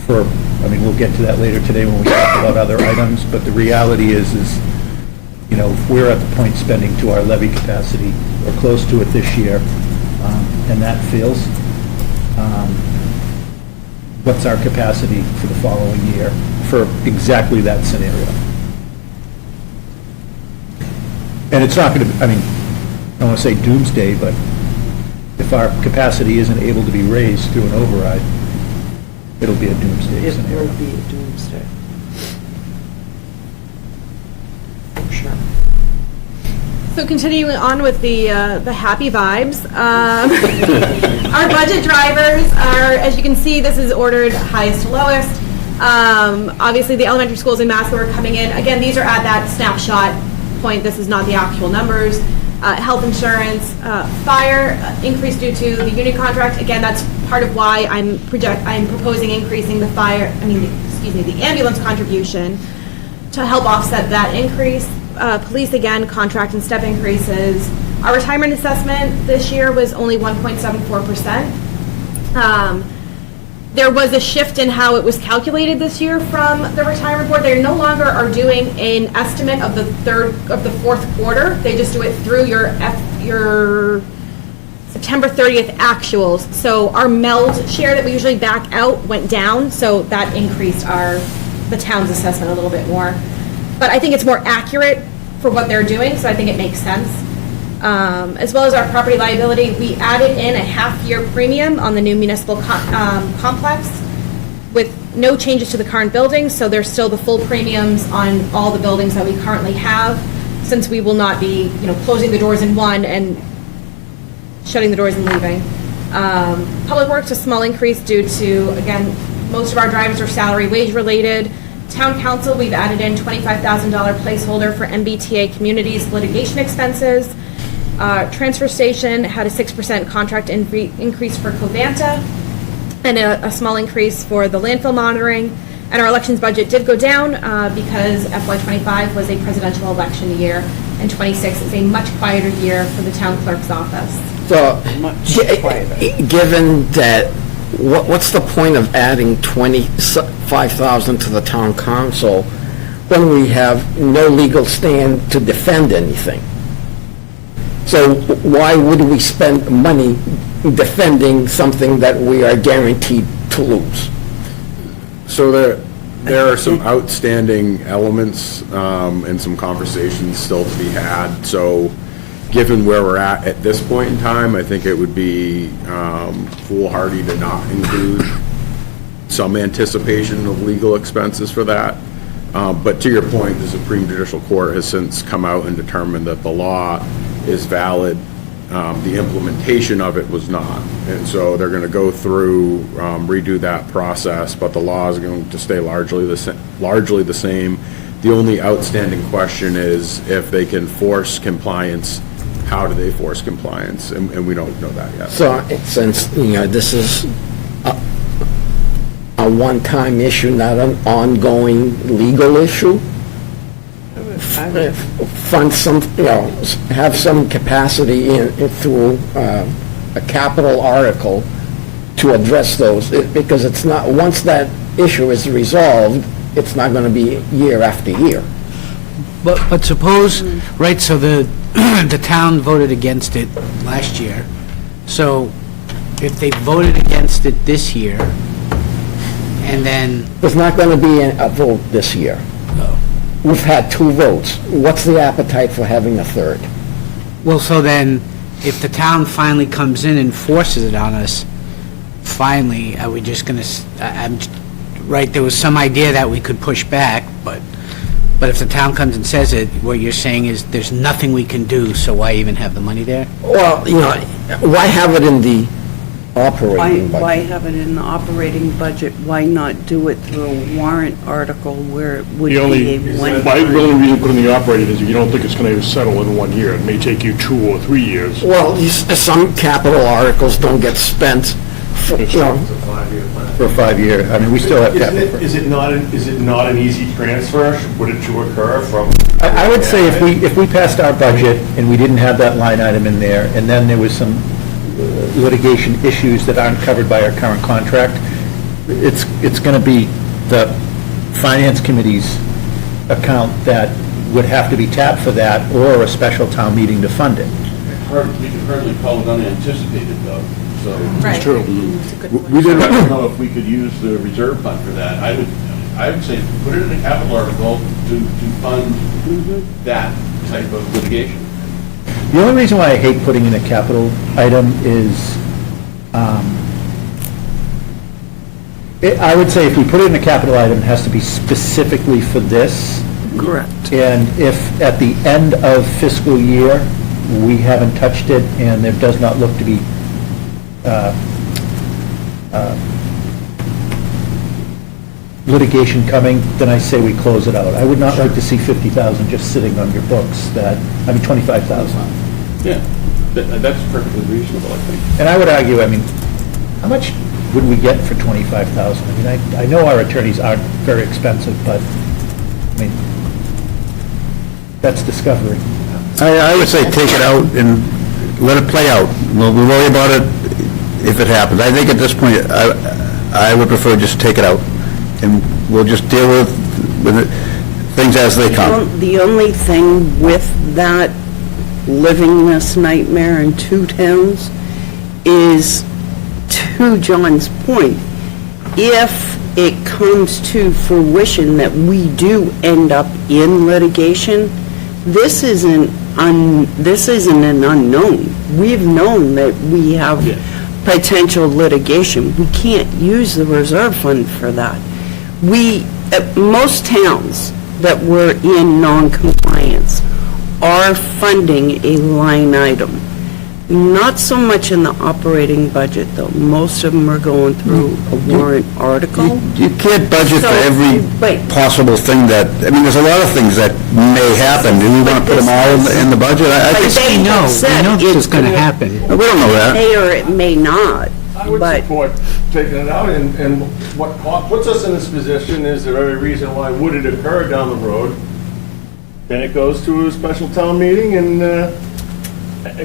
for, I mean, we'll get to that later today when we talk about other items, but the reality is, you know, if we're at the point spending to our levy capacity or close to it this year, and that fails, what's our capacity for the following year for exactly that scenario? And it's not going to, I mean, I don't want to say doomsday, but if our capacity isn't able to be raised through an override, it'll be a doomsday It scenario. will be a doomsday. For sure. So continuing on with the happy vibes, our budget drivers are, as you can see, this is ordered highest to lowest. Obviously, the elementary schools in Masco are coming in. Again, these are at that snapshot point. This is not the actual numbers. Health insurance, fire increase due to the union contract. Again, that's part of why I'm proposing increasing the the ambulance contribution to help offset that increase. Police, again, contract and step increases. Our retirement assessment this year was only 1.74%. There was a shift in how it was calculated this year from the retirement board. They no longer are doing an estimate of the fourth quarter. They just do it through your September 30th actuals. So our MELD share that we usually back out went down, so that increased the town's assessment a little bit more. But I think it's more accurate for what they're doing, so I think it makes sense. As well as our property liability, we added in a half-year premium on the new municipal complex with no changes to the current buildings, so there's still the full premiums on all the buildings that we currently have, since we will not be, closing the doors in one and shutting the doors and leaving. Public Works, a small increase due to, again, most of our drivers are salary wage related. Town Council, we've added in $25,000 placeholder for MBTA Communities litigation expenses. Transfer Station had a 6% contract increase for Covanta and a small increase for the landfill monitoring. And our elections budget did go down because FY25 was a presidential election year, and 26 is a much quieter year for the town clerk's office. So, given that, what's the point of adding $25,000 to the town council when we have no legal stand to defend anything? So why would we spend money defending something that we are guaranteed to lose? So there are some outstanding elements and some conversations still to be had. So given where we're at this point in time, I think it would be foolhardy to not include some anticipation of legal expenses for that. But to your point, the Supreme Judicial Court has since come out and determined that the law is valid. The implementation of it was not. And so they're going to go through, redo that process, but the law is going to stay largely the same. The only outstanding question is if they can force compliance, how do they force compliance? And we don't know that yet. So since, this is a one-time issue, not an ongoing legal issue, fund some, have some capacity through a capital article to address those, because it's not, once that issue is resolved, it's not going to be year after year. But suppose, right, so the town voted against it last year. So if they voted against it this year, and then... There's not going to be a vote this year. We've had 2 votes. What's the appetite for having a third? Well, so then, if the town finally comes in and forces it on us, finally, are we just going to, right, there was some idea that we could push back, but if the town comes and says it, what you're saying is there's nothing we can do, so why even have the money there? Well, why have it in the operating budget? Why have it in the operating budget? Why not do it through a warrant article where it would The only, be a the one-time? only reason to put in the operating is if you don't think it's going to settle in 1 year. It may take you 2 or 3 years. Well, some capital articles don't get spent, For a 5-year, I mean, we still have capital. Is it not an easy transfer, would it to occur from? I would say if we passed our budget and we didn't have that line item in there, and then there was some litigation issues that aren't covered by our current contract, it's going to be the Finance Committee's account that would have to be tapped for that, or a special town meeting to fund it. We can hardly call it unanticipated, though, so. Right. True. It's a good point. We didn't know if we could use the reserve fund for that. I would say put it in a capital article to fund that type of litigation. The only reason why I hate putting in a capital item is, I would say if we put it in a capital item, it has to be specifically for this. Correct. And if at the end of fiscal year, we haven't touched it, and there does not look to be litigation coming, then I say we close it out. I would not like to see 50,000 just sitting on your books, 25,000. Yeah, that's perfectly reasonable, I think. And I would argue, I mean, how much would we get for 25,000? I mean, I know our attorneys aren't very expensive, but, I mean, that's discovery. I would say take it out and let it play out. We'll worry about it if it happens. I think at this point, I would prefer just take it out, and we'll just deal with it, things as they come. The only thing with that, living this nightmare in two towns, is, to John's point, if it comes to fruition that we do end up in litigation, this isn't an unknown. We've known that we have potential litigation. We can't use the reserve fund for that. Most towns that were in non-compliance are funding a line item. Not so much in the operating budget, though. Most of them are going through a warrant article. You can't budget for So, every wait. possible thing there's a lot of things that may happen. Do we want to put them all in the budget? I But think, they We know said this is going to it's happen. we don't know that. may or it may not, I would but support taking it out, and what puts us in this position is the very reason why would it occur down the road. Then it goes to a special town meeting, and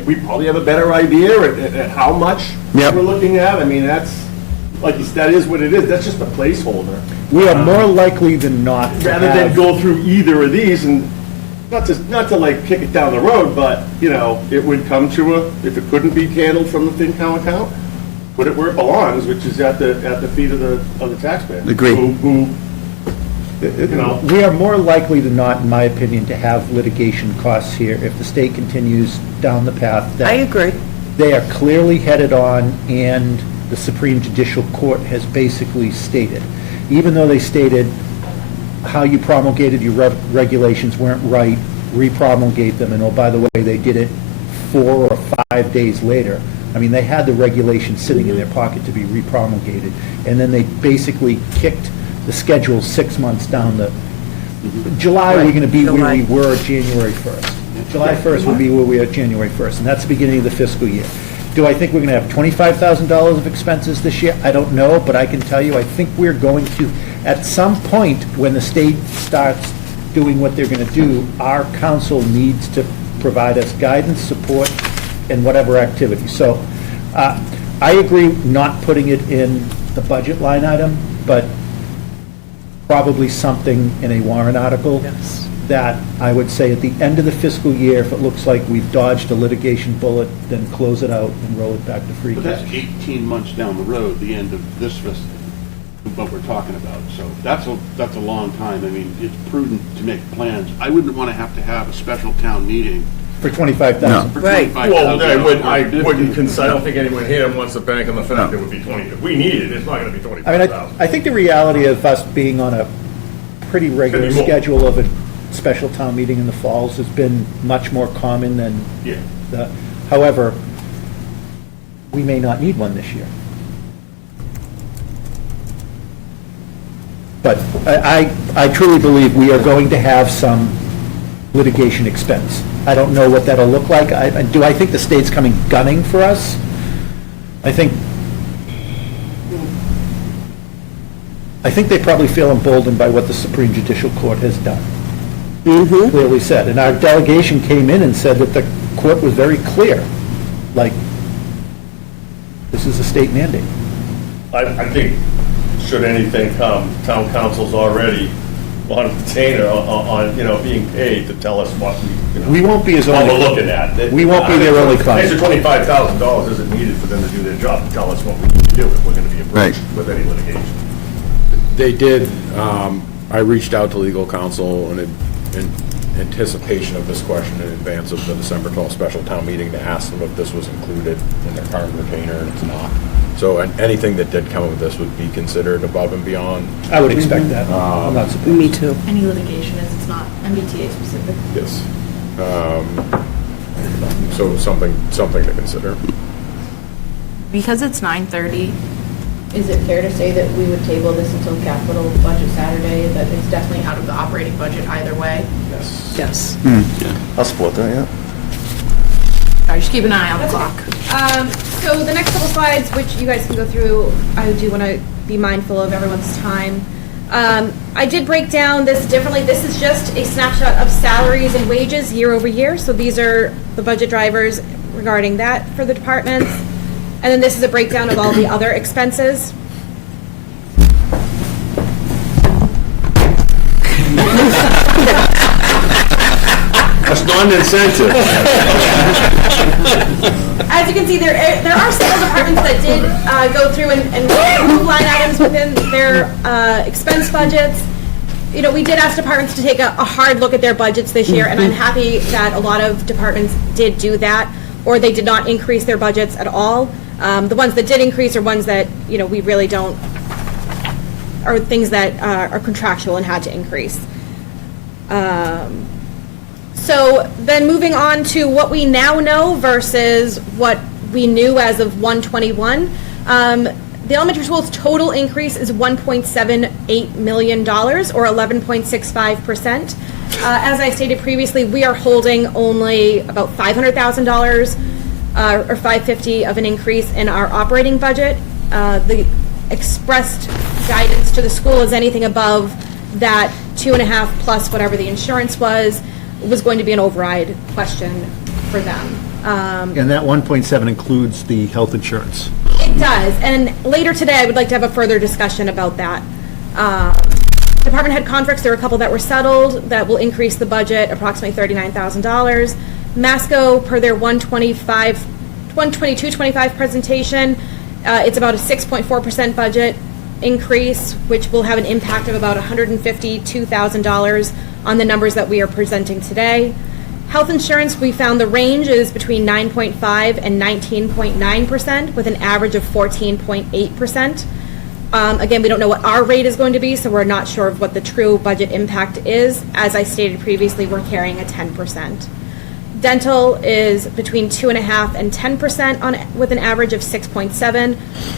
we probably have a better idea at how much Yep. we're looking at. I mean, that's, like you said, that is what it is. That's just a placeholder. We are more likely than not to Rather than have, go through either of these, and not to like kick it down the road, but, it would come to if it couldn't be handled from the FinCom account, put it where it belongs, which is at the feet of the taxpayer. Agreed. Who, we are more likely than not, in my opinion, to have litigation costs here if the state continues down the path that I agree. they are clearly headed on, and the Supreme Judicial Court has basically stated, even though they stated how you promulgated your regulations weren't right, repromulgate them, and oh, by the way, they did it 4 or 5 days later. I mean, they had the regulations sitting in their pocket to be repromulgated, and then they basically kicked the schedule 6 months down the, July, we're going to be where we were January 1st. July 1st will be where we are January 1st, and that's the beginning of the fiscal year. Do I think we're going to have $25,000 of expenses this year? I don't know, but I can tell you, I think we're going to, at some point, when the state starts doing what they're going to do, our council needs to provide us guidance, support, and whatever activity. So I agree not putting it in the budget line item, but probably something in a warrant article. Yes. That I would say at the end of the fiscal year, if it looks like we've dodged a litigation bullet, then close it out and roll it back to free But cash. that's 18 months down the road, the end of this fiscal, what we're talking about. So that's a long time. I mean, it's prudent to make plans. I wouldn't want to have a special town meeting For 25,000. for Right. 25,000. Well, I don't think anyone here wants to bank on the fact that it would be 20. If we need it, it's not going to be I mean, 25,000. I think the reality of us being on a pretty regular Could be more. schedule of a special town meeting in the falls has been much more common than Yeah. however, we may not need one this year. But I truly believe we are going to have some litigation expense. I don't know what that'll look like. Do I think the state's coming gunning for us? I think I think they probably feel emboldened by what the Supreme Judicial Court has done. Clearly said. And our delegation came in and said that the court was very clear, like, this is a state mandate. I think, should anything come, town council's already on retainer on, being paid to tell us what We won't be his what only. we're looking at. We won't be their only client. Extra $25,000 isn't needed for them to do their job, to tell us what we need to do if we're gonna be approached with any litigation. They did, I reached out to legal counsel in anticipation of this question in advance of the December 12th special town meeting to ask them if this was included in their current retainer, and it's not. So anything that did come of this would be considered above and beyond. I would expect that. I'm not surprised. Me too. Any litigation is, it's not MBTA specific. Yes. So something to consider. Because it's 9:30, is it fair to say that we would table this until capital budget Saturday, that it's definitely out of the operating budget either way? Yes. Yes. I'll support that, yeah. Sorry, just keep an eye on the clock. So the next couple slides, which you guys can go through, I do want to be mindful of everyone's time. I did break down this differently. This is just a snapshot of salaries and wages year over year. So these are the budget drivers regarding that for the departments. And then this is a breakdown of all the other expenses. That's not an incentive. As you can see, there are several departments that did go through and move line items within their expense budgets. We did ask departments to take a hard look at their budgets this year, and I'm happy that a lot of departments did do that, or they did not increase their budgets at all. The ones that did increase are ones that, we really don't, are things that are contractual and had to increase. So then moving on to what we now know versus what we knew as of 1/21. The elementary school's total increase is $1.78 million, or 11.65%. As I stated previously, we are holding only about $500,000 or $550,000 of an increase in our operating budget. The expressed guidance to the school is anything above that 2.5 plus whatever the insurance was going to be an override question for them. And that 1.7 includes the health insurance. It does, and later today, I would like to have a further discussion about that. Department head contracts, there are a couple that were settled that will increase the budget approximately $39,000. Masco, per their 122-25 presentation, it's about a 6.4% budget increase, which will have an impact of about $152,000 on the numbers that we are presenting today. Health insurance, we found the range is between 9.5 and 19.9%, with an average of 14.8%. Again, we don't know what our rate is going to be, so we're not sure of what the true budget impact is. As I stated previously, we're carrying a 10%. Dental is between 2.5 and 10% with an average of 6.7.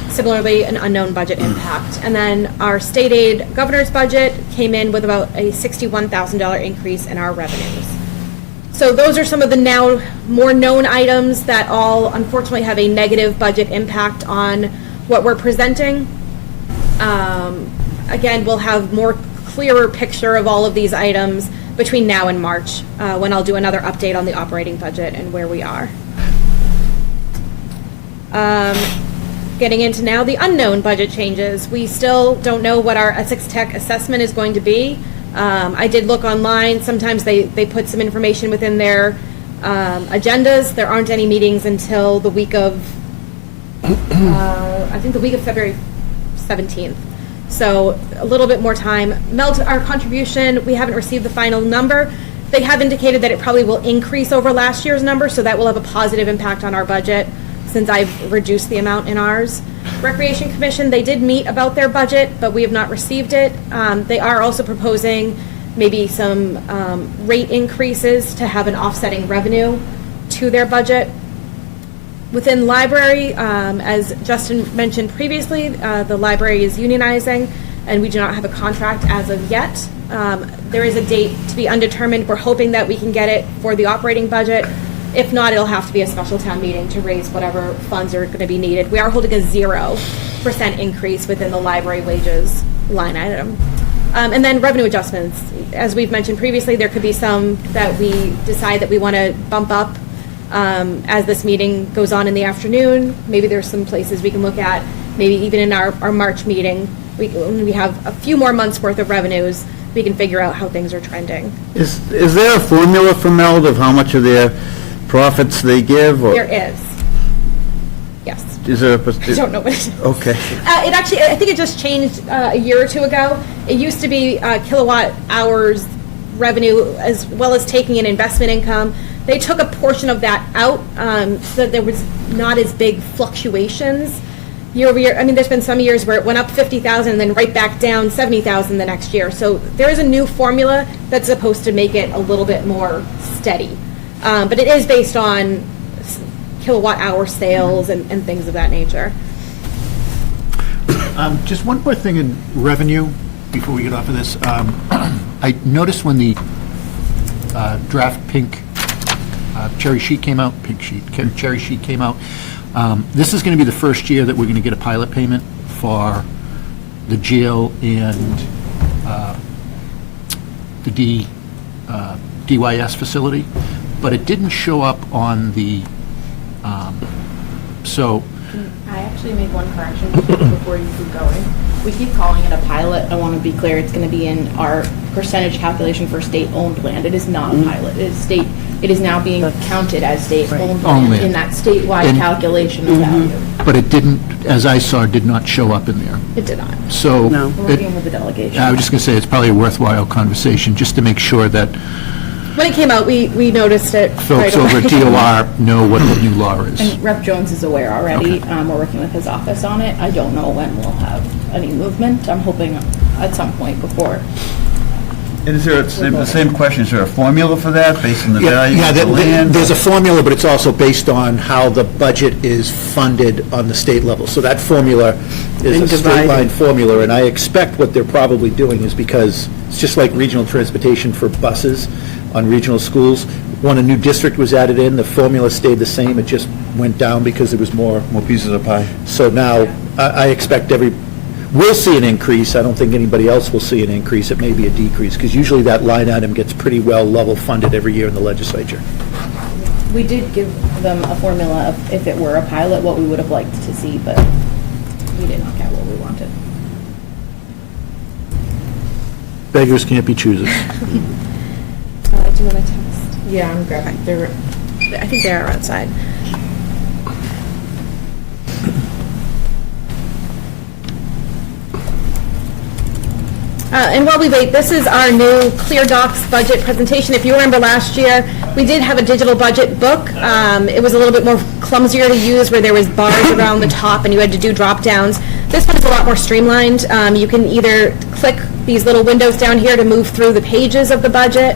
Similarly, an unknown budget impact. And then our state aid governor's budget came in with about a $61,000 increase in our revenues. So those are some of the now more known items that all unfortunately have a negative budget impact on what we're presenting. Again, we'll have more clearer picture of all of these items between now and March, when I'll do another update on the operating budget and where we are. Getting into now the unknown budget changes. We still don't know what our Essex Tech assessment is going to be. I did look online. Sometimes they put some information within their agendas. There aren't any meetings until the week of, I think the week of February 17th. So a little bit more time. Our contribution, we haven't received the final number. They have indicated that it probably will increase over last year's number, so that will have a positive impact on our budget since I've reduced the amount in ours. Recreation Commission, they did meet about their budget, but we have not received it. They are also proposing maybe some rate increases to have an offsetting revenue to their budget. Within library, as Justin mentioned previously, the library is unionizing, and we do not have a contract as of yet. There is a date to be undetermined. We're hoping that we can get it for the operating budget. If not, it'll have to be a special town meeting to raise whatever funds are going to be needed. We are holding a 0% increase within the library wages line item. And then revenue adjustments. As we've mentioned previously, there could be some that we decide that we want to bump up as this meeting goes on in the afternoon. Maybe there's some places we can look at, maybe even in our March meeting. When we have a few more months' worth of revenues, we can figure out how things are trending. Is there a formula for MELD of how much of their profits they give? Or There is. Yes. is there a? I don't know what it is. Okay. It actually, I think it just changed a year or two ago. It used to be kilowatt hours revenue as well as taking in investment income. They took a portion of that out so that there was not as big fluctuations year over year. I mean, there's been some years where it went up 50,000 and then right back down 70,000 the next year. So there is a new formula that's supposed to make it a little bit more steady. But it is based on kilowatt hour sales and things of that nature. Just one more thing in revenue before we get off of this. I noticed when the draft cherry sheet came out, cherry sheet came out, this is going to be the first year that we're going to get a pilot payment for the jail and the DYS facility, but it didn't show up on the, so. I actually made one correction before you keep going. We keep calling it a pilot. I want to be clear, it's going to be in our percentage calculation for state-owned land. It is not a pilot. It is state, it is now being counted as state-owned land in that statewide calculation of value. But it didn't, as I saw, did not show up in there. It did not. So. No. We're working with the delegation. I was just going to say, it's probably a worthwhile conversation, just to make sure that When it came out, we noticed it right folks over away. at DOR know what the new law is. And Rep. Jones is aware already. We're working with his office on it. I don't know when we'll have any movement. I'm hoping at some point before. And is there, the same question, is there a formula for that, based on the value Yeah, of the land? there's a formula, but it's also based on how the budget is funded on the state level. So that formula is a straight line formula, and I expect what they're probably doing is because it's just like regional transportation for buses on regional schools. When a new district was added in, the formula stayed the same, it just went down because there was more pieces of pie. So now, I expect we'll see an increase. I don't think anybody else will see an increase. It may be a decrease, because usually that line item gets pretty well level funded every year in the legislature. We did give them a formula of if it were a pilot, what we would have liked to see, but we did not get what we wanted. Beggars can't be choosers. Do you want to text? Yeah, I'm grabbing. I think they are outside. And while we wait, this is our new Clear Docs budget presentation. If you remember last year, we did have a digital budget book. It was a little bit more clumsier to use, where there was bars around the top and you had to do drop downs. This one is a lot more streamlined. You can either click these little windows down here to move through the pages of the budget,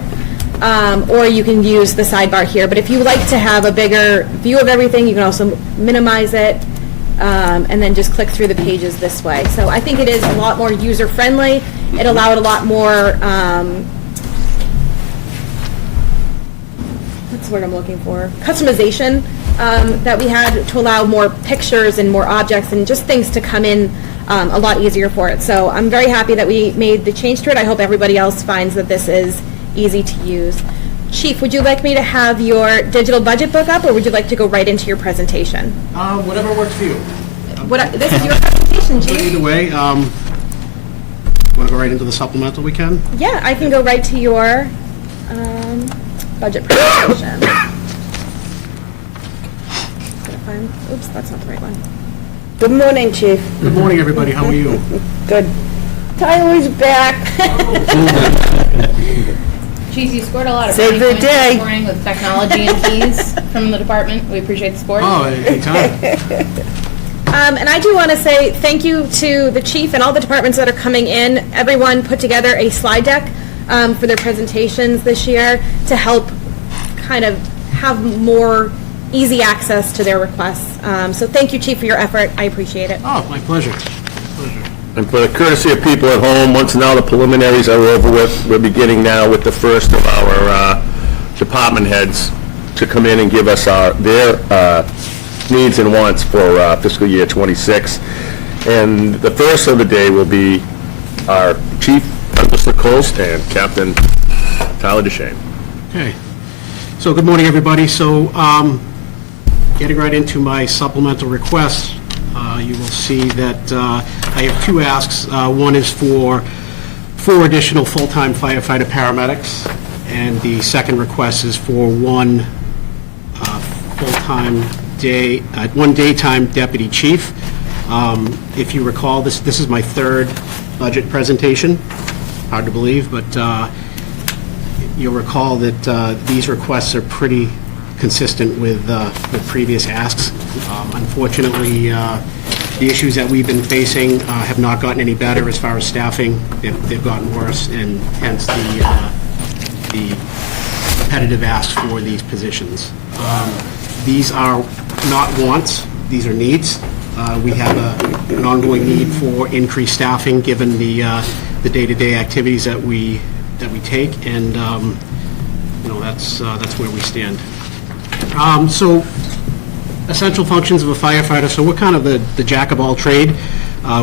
or you can use the sidebar here. But if you like to have a bigger view of everything, you can also minimize it, and then just click through the pages this way. So I think it is a lot more user-friendly. It allowed a lot more, what's the word I'm looking for? Customization that we had to allow more pictures and more objects and just things to come in a lot easier for it. So I'm very happy that we made the change to it. I hope everybody else finds that this is easy to use. Chief, would you like me to have your digital budget book up, or would you like to go right into your presentation? Whatever works for you. This is your presentation, Chief. Either way, want to go right into the supplemental we can? Yeah, I can go right to your budget presentation. Oops, that's not the right one. Good morning, Chief. Good morning, everybody. How are you? Good. Tyler's back. Chief, you scored a lot of Save brownie the points day. this morning with technology and keys from the department. We appreciate the support. Oh, anytime. And I do want to say thank you to the chief and all the departments that are coming in. Everyone put together a slide deck for their presentations this year to help kind of have more easy access to their requests. So thank you, Chief, for your effort. I appreciate it. Oh, my pleasure. And for the courtesy of people at home, once now the preliminaries are over with, we're beginning now with the first of our department heads to come in and give us their needs and wants for fiscal year '26. And the first of the day will be our Chief Douglas Nichols and Captain Tyler DeShane. Okay. So good morning, everybody. So getting right into my supplemental requests, you will see that I have two asks. One is for 4 additional full-time firefighter paramedics, and the second request is for one one daytime deputy chief. If you recall, this is my third budget presentation. Hard to believe, but you'll recall that these requests are pretty consistent with previous asks. Unfortunately, the issues that we've been facing have not gotten any better as far as staffing. They've gotten worse, and hence the repetitive asks for these positions. These are not wants, these are needs. We have an ongoing need for increased staffing, given the day-to-day activities that we take, and that's where we stand. So, essential functions of a firefighter. So we're kind of the jack of all trade.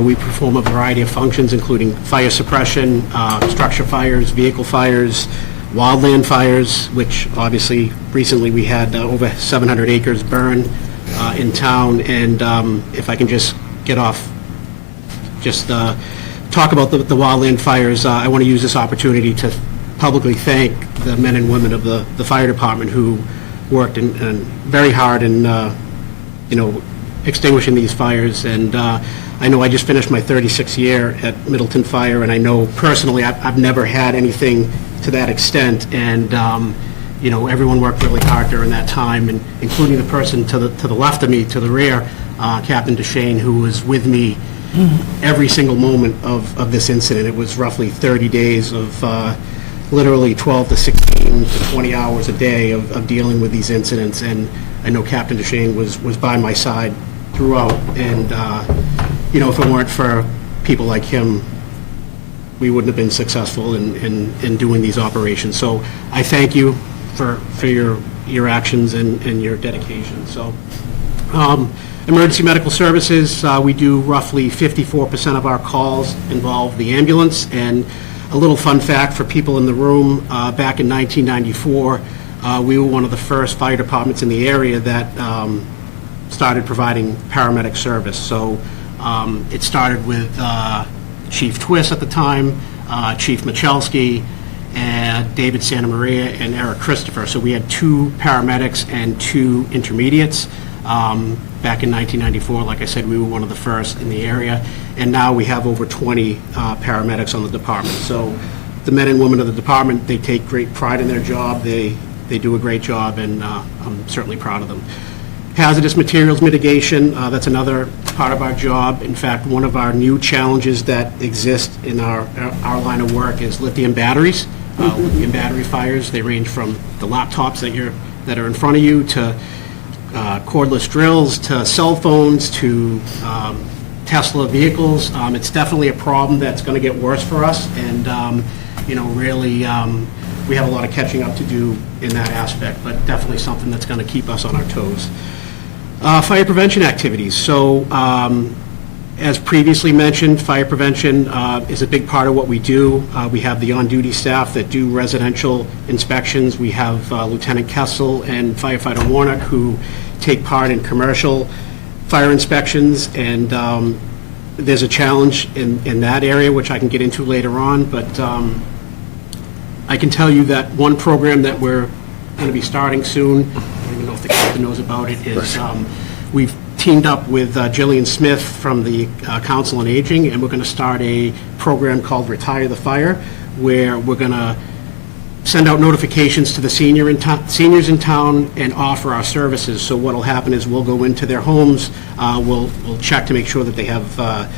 We perform a variety of functions, including fire suppression, structure fires, vehicle fires, wildland fires, which obviously recently we had over 700 acres burn in town. And if I can just get off, talk about the wildland fires, I want to use this opportunity to publicly thank the men and women of the fire department who worked very hard in extinguishing these fires. And I know I just finished my 36th year at Middleton Fire, and I know personally I've never had anything to that extent. And everyone worked really hard during that time, and including the person to the left of me, to the rear, Captain DeShane, who was with me every single moment of this incident. It was roughly 30 days of literally 12 to 16 to 20 hours a day of dealing with these incidents, and I know Captain DeShane was by my side throughout, and if it weren't for people like him, we wouldn't have been successful in doing these operations. So I thank you for your actions and your dedication. So emergency medical services, we do roughly 54% of our calls involve the ambulance. And a little fun fact for people in the room, back in 1994, we were one of the first fire departments in the area that started providing paramedic service. So it started with Chief Twist at the time, Chief Michalski, and David Santa Maria, and Eric Christopher. So we had 2 paramedics and 2 intermediates. Back in 1994, like I said, we were one of the first in the area, and now we have over 20 paramedics on the department. So the men and women of the department, they take great pride in their job. They do a great job, and I'm certainly proud of them. Hazardous materials mitigation, that's another part of our job. In fact, one of our new challenges that exist in our line of work is lithium batteries. Lithium battery fires, they range from the laptops that are in front of you to cordless drills to cell phones to Tesla vehicles. It's definitely a problem that's going to get worse for us, and really we have a lot of catching up to do in that aspect, but definitely something that's going to keep us on our toes. Fire prevention activities. So as previously mentioned, fire prevention is a big part of what we do. We have the on-duty staff that do residential inspections. We have Lieutenant Kessel and Firefighter Warnock who take part in commercial fire inspections, and there's a challenge in that area, which I can get into later on, but I can tell you that one program that we're going to be starting soon, I don't even know if the captain knows about it, is we've teamed up with Jillian Smith from the Council on Aging, and we're going to start a program called Retire the Fire, where we're going to send out notifications to the seniors in town and offer our services. So what will happen is we'll go into their homes, we'll check to make sure that they have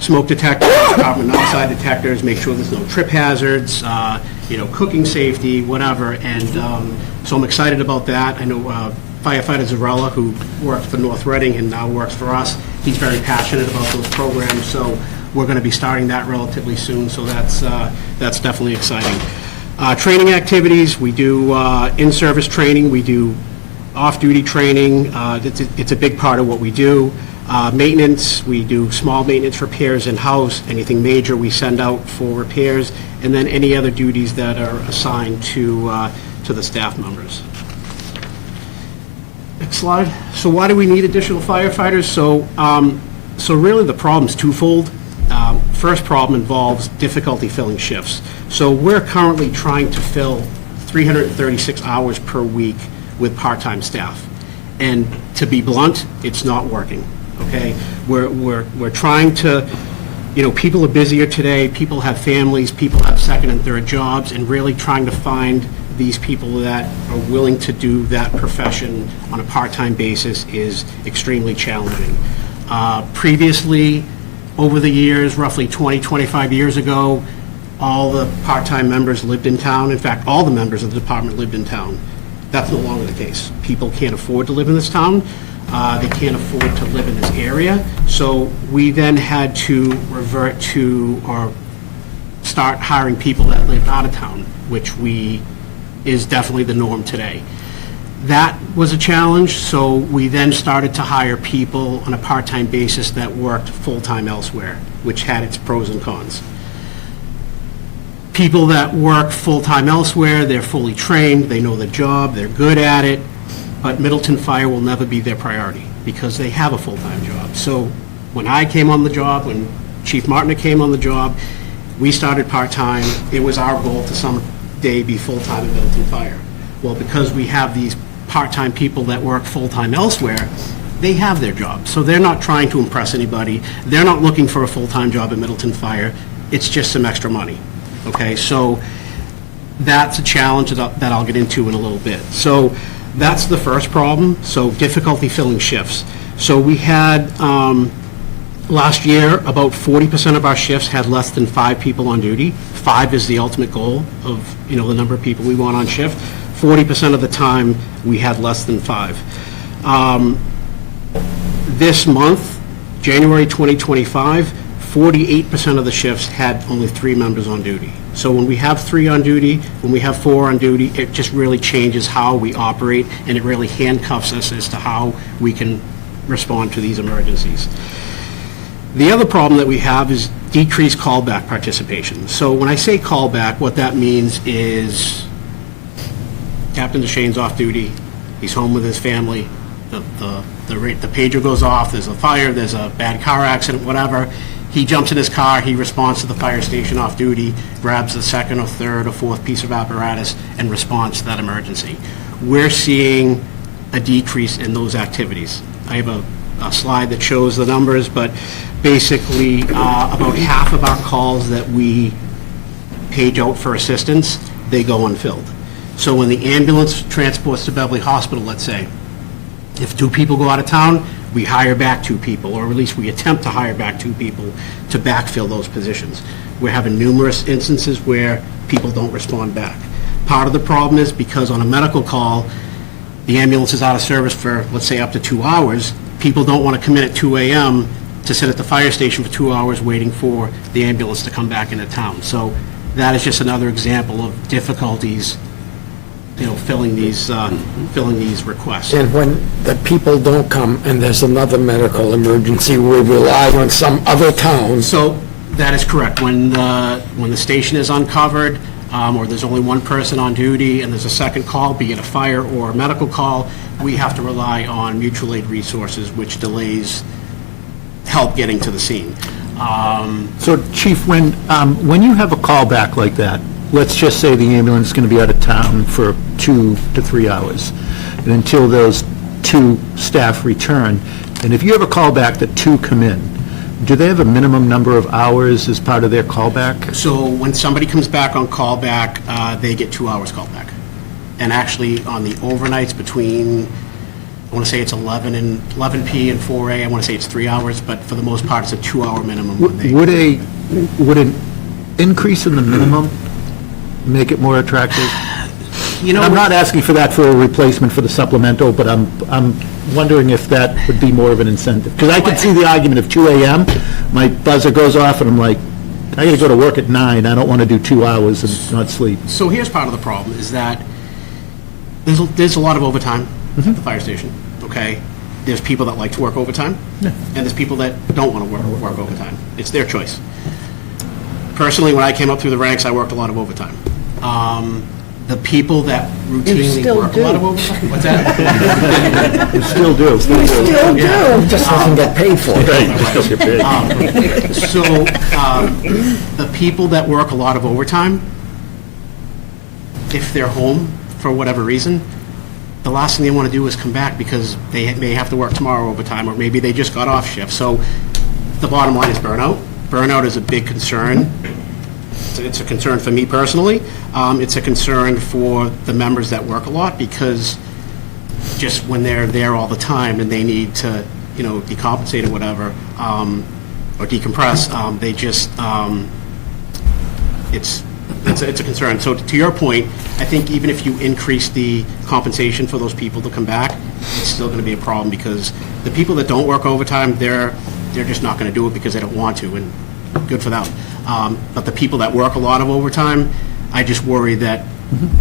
smoke detectors, carbon monoxide detectors, make sure there's no trip hazards, cooking safety, whatever. And so I'm excited about that. I know firefighter Zarella, who worked for North Reading and now works for us, he's very passionate about those programs. So we're going to be starting that relatively soon. So that's definitely exciting. Training activities, we do in-service training, we do off-duty training. It's a big part of what we do. Maintenance, we do small maintenance repairs in-house. Anything major, we send out for repairs, and then any other duties that are assigned to the staff members. Next slide. So why do we need additional firefighters? So really the problem's twofold. First problem involves difficulty filling shifts. So we're currently trying to fill 336 hours per week with part-time staff. And to be blunt, it's not working, okay? We're trying to, people are busier today, people have families, people have second and third jobs, and really trying to find these people that are willing to do that profession on a part-time basis is extremely challenging. Previously, over the years, roughly 20, 25 years ago, all the part-time members lived in town. In fact, all the members of the department lived in town. That's no longer the case. People can't afford to live in this town. They can't afford to live in this area. So we then had to revert to or start hiring people that lived out of town, which is definitely the norm today. That was a challenge, so we then started to hire people on a part-time basis that worked full-time elsewhere, which had its pros and cons. People that work full-time elsewhere, they're fully trained, they know the job, they're good at it, but Middleton Fire will never be their priority because they have a full-time job. So when I came on the job, when Chief Martin came on the job, we started part-time. It was our goal to someday be full-time at Middleton Fire. Well, because we have these part-time people that work full-time elsewhere, they have their job. So they're not trying to impress anybody. They're not looking for a full-time job at Middleton Fire. It's just some extra money. Okay, so that's a challenge that I'll get into in a little bit. So that's the first problem. So difficulty filling shifts. So we had, last year, about 40% of our shifts had less than 5 people on duty. 5 is the ultimate goal of, the number of people we want on shift. 40% of the time, we had less than 5. This month, January 2025, 48% of the shifts had only 3 members on duty. So when we have 3 on duty, when we have 4 on duty, it just really changes how we operate, and it really handcuffs us as to how we can respond to these emergencies. The other problem that we have is decreased callback participation. So when I say callback, what that means is Captain DeShane's off duty, he's home with his family, the pager goes off, there's a fire, there's a bad car accident, whatever. He jumps in his car, he responds to the fire station off duty, grabs the second or third or fourth piece of apparatus, and responds to that emergency. We're seeing a decrease in those activities. I have a slide that shows the numbers, but basically about half of our calls that we page out for assistance, they go unfilled. So when the ambulance transports to Beverly Hospital, let's say, if 2 people go out of town, we hire back 2 people, or at least we attempt to hire back 2 people to backfill those positions. We're having numerous instances where people don't respond back. Part of the problem is because on a medical call, the ambulance is out of service for, let's say, up to 2 hours. People don't want to come in at 2 a.m. to sit at the fire station for 2 hours waiting for the ambulance to come back into town. So that is just another example of difficulties filling these requests. And when the people don't come and there's another medical emergency, we rely on some other town. So that is correct. When the station is uncovered, or there's only one person on duty and there's a second call, be it a fire or a medical call, we have to rely on mutual aid resources, which delays help getting to the scene. So Chief, when you have a callback like that, let's just say the ambulance is going to be out of town for 2 to 3 hours, and until those 2 staff return, and if you have a callback that 2 come in, do they have a minimum number of hours as part of their callback? So when somebody comes back on callback, they get 2 hours callback. And actually, on the overnights between, I want to say it's 11 p and 4 a, I want to say it's 3 hours, but for the most part, it's a 2-hour minimum. Would an increase in the minimum make it more attractive? I'm not asking for that for a replacement for the supplemental, but I'm wondering if that would be more of an incentive. Because I could see the argument of 2 a.m., my buzzer goes off and I'm like, I got to go to work at 9, I don't want to do 2 hours and not sleep. So here's part of the problem, is that there's a lot of overtime at the fire station, okay? there's people that like to work overtime, and there's people that don't want to work overtime. It's their choice. Personally, when I came up through the ranks, I worked a lot of overtime. The people that routinely still work a lot of do. overtime, what's that? You still do. You still do. Just doesn't get paid for it. So, the people that work a lot of overtime, if they're home for whatever reason, the last thing they want to do is come back because they may have to work tomorrow overtime, or maybe they just got off shift. So the bottom line is burnout. Burnout is a big concern. It's a concern for me personally. It's a concern for the members that work a lot, because just when they're there all the time and they need to, decompensate or whatever, or decompress, they just, it's a concern. So to your point, I think even if you increase the compensation for those people to come back, it's still going to be a problem, because the people that don't work overtime, they're just not going to do it because they don't want to, and good for them. But the people that work a lot of overtime, I just worry that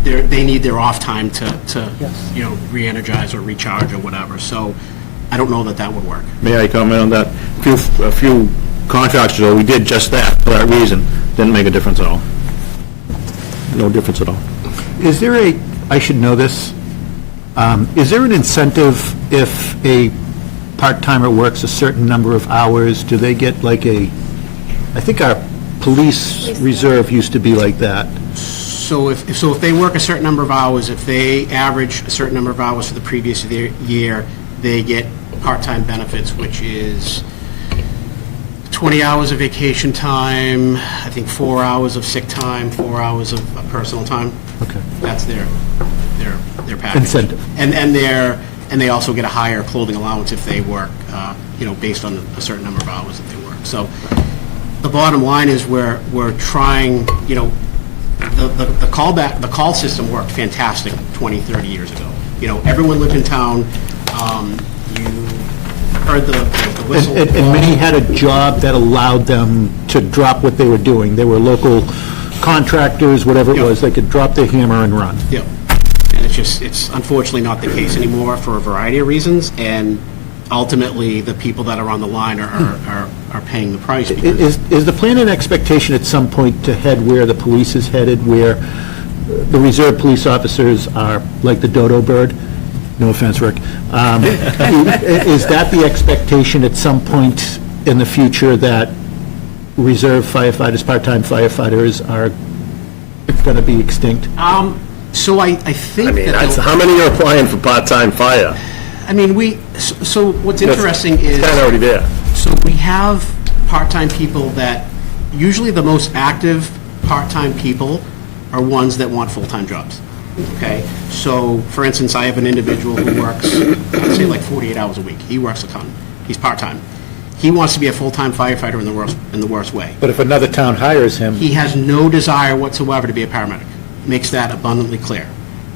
they need their off time to re-energize or recharge or whatever. So I don't know that would work. May I comment on that? A few contracts ago, we did just that for that reason. Didn't make a difference at all. No difference at all. Is there I should know this, is there an incentive if a part-timer works a certain number of hours? Do they get I think our police reserve used to be like that. So if they work a certain number of hours, if they average a certain number of hours for the previous year, they get part-time benefits, which is 20 hours of vacation time, I think 4 hours of sick time, 4 hours of personal time. Okay. That's their package. Incentive. And they also get a higher clothing allowance if they work, based on a certain number of hours that they work. So the bottom line is we're trying, the call system worked fantastic 20, 30 years ago. Everyone lived in town. You heard the whistle. And many had a job that allowed them to drop what they were doing. They were local contractors, whatever it was, they could drop their hammer and run. Yep. And it's unfortunately not the case anymore for a variety of reasons, and ultimately, the people that are on the line are paying the price. Because Is the plan and expectation at some point to head where the police is headed, where the reserve police officers are like the dodo bird? No offense, Rick. Is that the expectation at some point in the future, that reserve firefighters, part-time firefighters are going to be extinct? So I think that... how many are applying for part-time fire? I mean, so what's interesting is... It's kind of already there. So we have part-time people that, usually the most active part-time people are ones that want full-time jobs. Okay? So, for instance, I have an individual who works, I'd say like 48 hours a week. He works a ton. He's part-time. He wants to be a full-time firefighter in the worst way. But if another town hires him... He has no desire whatsoever to be a paramedic. Makes that abundantly clear.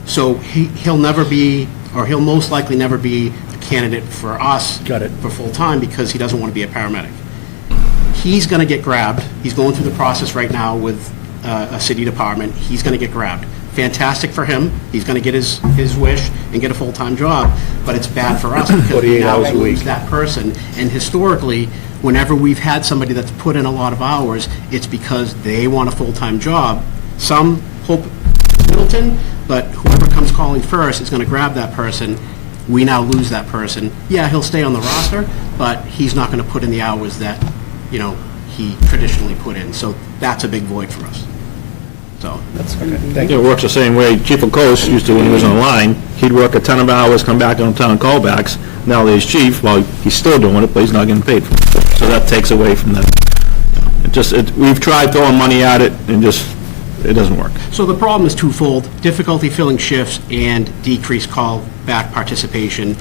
So he'll never be, or he'll most likely never be a candidate for us. Got it. For full-time, because he doesn't want to be a paramedic. He's going to get grabbed. He's going through the process right now with a city department. He's going to get grabbed. Fantastic for him. He's going to get his wish and get a full-time job, but it's bad for us because 48 we now hours a lose week. that person. And historically, whenever we've had somebody that's put in a lot of hours, it's because they want a full-time job. Some hope it's Middleton, but whoever comes calling first is going to grab that person. We now lose that person. Yeah, he'll stay on the roster, but he's not going to put in the hours that, he traditionally put in. So that's a big void for us. So. That's okay. Thank It works the same way Chief of Coast used to when he was on the line. He'd work a ton of hours, come back on town callbacks. Now that he's chief, well, he's still doing it, but he's not getting paid for it. So that takes away from that. We've tried throwing money at it, and it doesn't work. So the problem is twofold: difficulty filling shifts and decreased callback participation.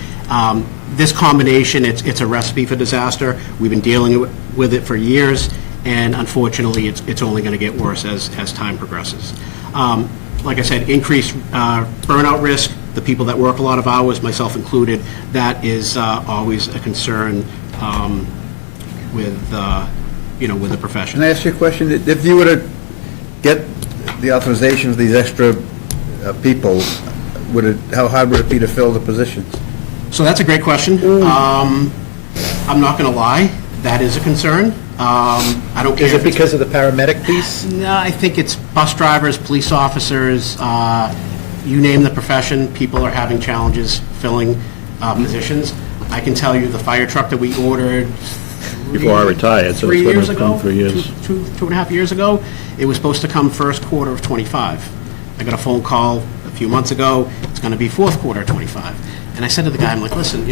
This combination, it's a recipe for disaster. We've been dealing with it for years, and unfortunately, it's only going to get worse as time progresses. Like I said, increased burnout risk, the people that work a lot of hours, myself included, that is always a concern with the profession. Can I ask you a question? If you were to get the authorization of these extra people, how hard would it be to fill the positions? So that's a great question. I'm not going to lie, that is a concern. I don't care. Is it because of the paramedic piece? No, I think it's bus drivers, police officers, you name the profession, people are having challenges filling positions. I can tell you the fire truck that we ordered Before I retired, so it's 3 been years ago, 3 years. two and a half years ago, it was supposed to come first quarter of '25. I got a phone call a few months ago, it's going to be fourth quarter of '25. And I said to the guy, I'm like, listen,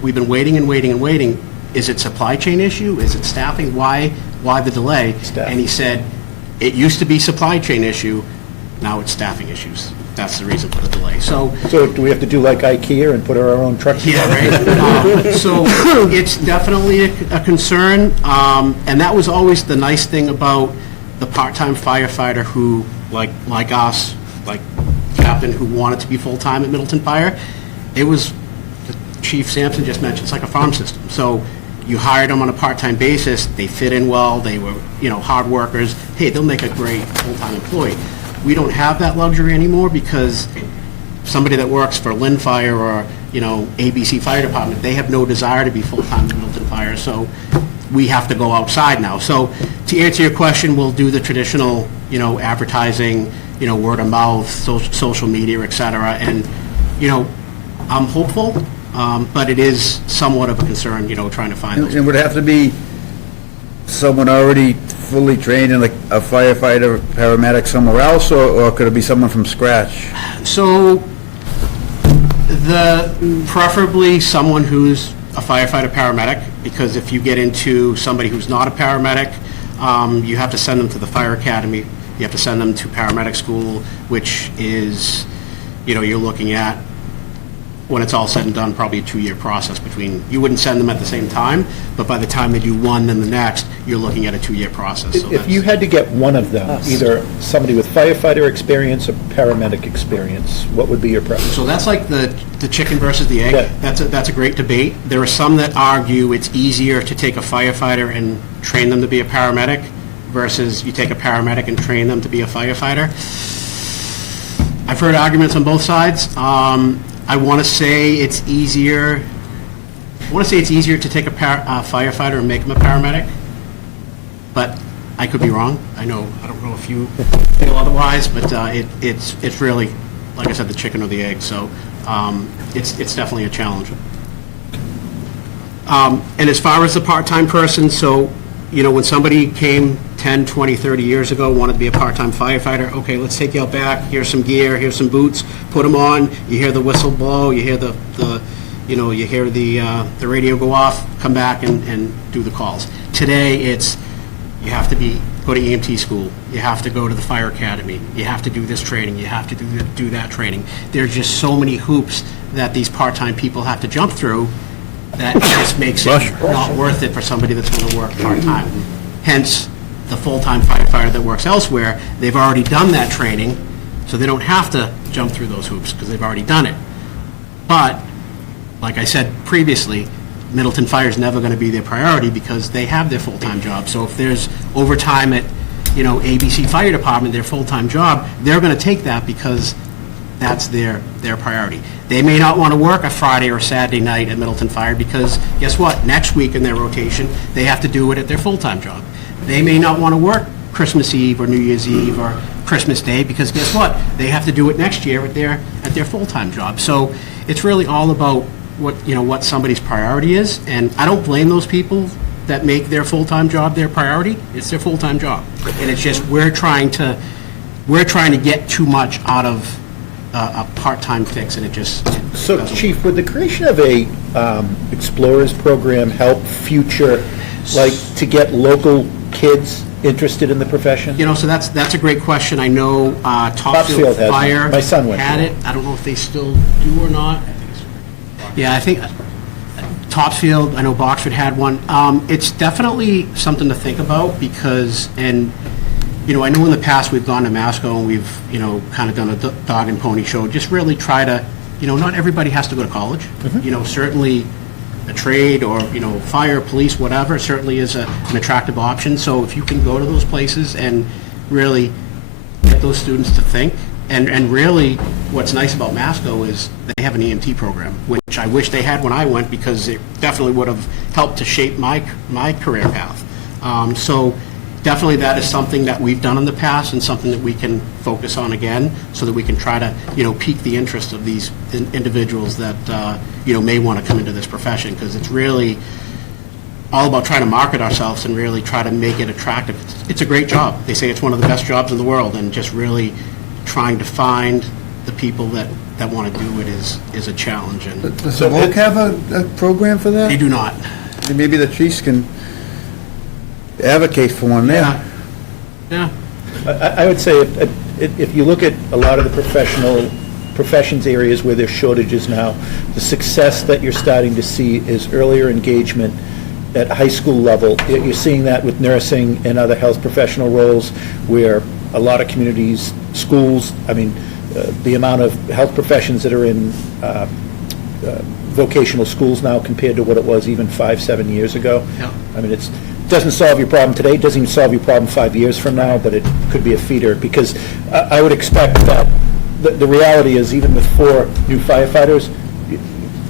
we've been waiting and waiting and waiting. Is it supply chain issue? Is it staffing? Why the delay? Staff. And he said, it used to be supply chain issue, now it's staffing issues. That's the reason for the delay. So Do we have to do like IKEA and put our own truck together? yeah, right. So it's definitely a concern, and that was always the nice thing about the part-time firefighter who, like us, like Captain, who wanted to be full-time at Middleton Fire. It was, Chief Sampson just mentioned, it's like a farm system. So you hired them on a part-time basis, they fit in well, they were, hard workers. Hey, they'll make a great full-time employee. We don't have that luxury anymore because somebody that works for Lynn Fire or, ABC Fire Department, they have no desire to be full-time at Middleton Fire, so we have to go outside now. So to answer your question, we'll do the traditional, advertising, word of mouth, social media, et cetera, and, I'm hopeful, but it is somewhat of a concern, trying to find those. And would it have to be someone already fully trained in like a firefighter, paramedic somewhere else, or could it be someone from scratch? So, preferably someone who's a firefighter, paramedic, because if you get into somebody who's not a paramedic, you have to send them to the fire academy, you have to send them to paramedic school, which is, you're looking at, when it's all said and done, probably a 2-year process between, you wouldn't send them at the same time, but by the time they do one, then the next, you're looking at a 2-year process. So If you had to get one of them, either somebody with firefighter experience or paramedic experience, what would be your preference? So that's like the chicken versus the egg. Yeah. That's a great debate. There are some that argue it's easier to take a firefighter and train them to be a paramedic versus you take a paramedic and train them to be a firefighter. I've heard arguments on both sides. I want to say it's easier. To take a firefighter and make him a paramedic, but I could be wrong. I don't know if you feel otherwise, but it's really, like I said, the chicken or the egg. So it's definitely a challenge. And as far as the part-time person, so when somebody came 10, 20, 30 years ago, wanted to be a part-time firefighter, okay, let's take you out back, here's some gear, here's some boots, put them on, you hear the whistle blow, you hear the radio go off, come back and do the calls. Today, it's, you have to go to EMT school, you have to go to the fire academy, you have to do this training, you have to do that training. There's just so many hoops that these part-time people have to jump through that just makes it not worth it for somebody that's going to work part-time. Hence, the full-time firefighter that works elsewhere, they've already done that training, so they don't have to jump through those hoops because they've already done it. But, like I said previously, Middleton Fire is never going to be their priority because they have their full-time job. So if there's overtime at, ABC Fire Department, their full-time job, they're going to take that because that's their priority. They may not want to work a Friday or Saturday night at Middleton Fire because, guess what, next week in their rotation, they have to do it at their full-time job. They may not want to work Christmas Eve or New Year's Eve or Christmas Day because, guess what, they have to do it next year at their full-time job. So it's really all about what somebody's priority is, and I don't blame those people that make their full-time job their priority. It's their full-time job, and it's just we're trying to get too much out of a part-time fix, and it just... So, Chief, would the creation of a Explorers program help future, like, to get local kids interested in the profession? So that's a great question. I know Topsfield has Fire one. My son went had to it. I don't know if they still do or not. Yeah, I think Topsfield, I know Boxford had one. It's definitely something to think about because, I know in the past we've gone to Masco and we've, kind of done a dog and pony show. Just really try to, not everybody has to go to college. Certainly a trade or, fire, police, whatever, certainly is an attractive option. So if you can go to those places and really get those students to think and really what's nice about Masco is they have an EMT program, which I wish they had when I went, because it definitely would have helped to shape my career path. So definitely that is something that we've done in the past and something that we can focus on again, so that we can try to, pique the interest of these individuals that, may want to come into this profession, because it's really all about trying to market ourselves and really try to make it attractive. It's a great job. They say it's one of the best jobs in the world, and just really trying to find the people that want to do it is a challenge. And Does the VOC have a program for that? they do not. Maybe the chiefs can advocate for one there. Yeah. I would say if you look at a lot of the professions areas where there's shortages now, the success that you're starting to see is earlier engagement at high school level. You're seeing that with nursing and other health professional roles, where a lot of communities, schools, the amount of health professions that are in vocational schools now compared to what it was even 5-7 years ago. Yeah. It doesn't solve your problem today, it doesn't even solve your problem 5 years from now, but it could be a feeder, because I would expect that the reality is, even with 4 new firefighters,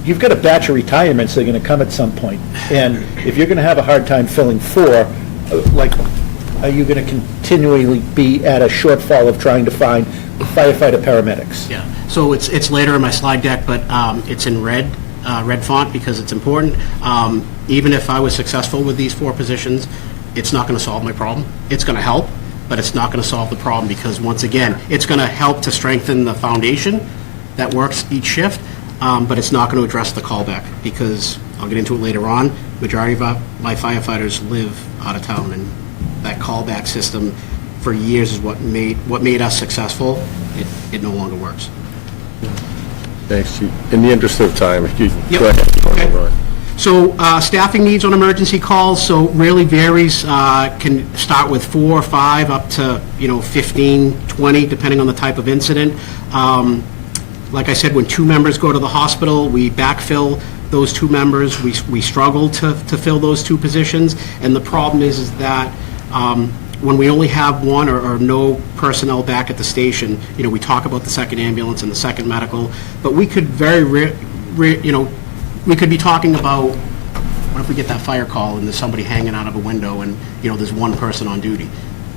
you've got a batch of retirements that are going to come at some point. And if you're going to have a hard time filling 4, are you going to continually be at a shortfall of trying to find firefighter paramedics? Yeah. So it's later in my slide deck, but it's in red font because it's important. Even if I was successful with these 4 positions, it's not going to solve my problem. It's going to help, but it's not going to solve the problem, because, once again, it's going to help to strengthen the foundation that works each shift, but it's not going to address the callback, because I'll get into it later on. Majority of my firefighters live out of town, and that callback system for years is what made us successful. It no longer works. Thanks, Chief. In the interest of time, if you Yep. go ahead. Okay. Go on. So staffing needs on emergency calls, so really varies, can start with 4 or 5 up to, 15, 20, depending on the type of incident. Like I said, when 2 members go to the hospital, we backfill those 2 members. We struggle to fill those 2 positions, and the problem is that when we only have 1 or no personnel back at the station, we talk about the second ambulance and the second medical, but we could we could be talking about, what if we get that fire call and there's somebody hanging out of a window and, there's 1 person on duty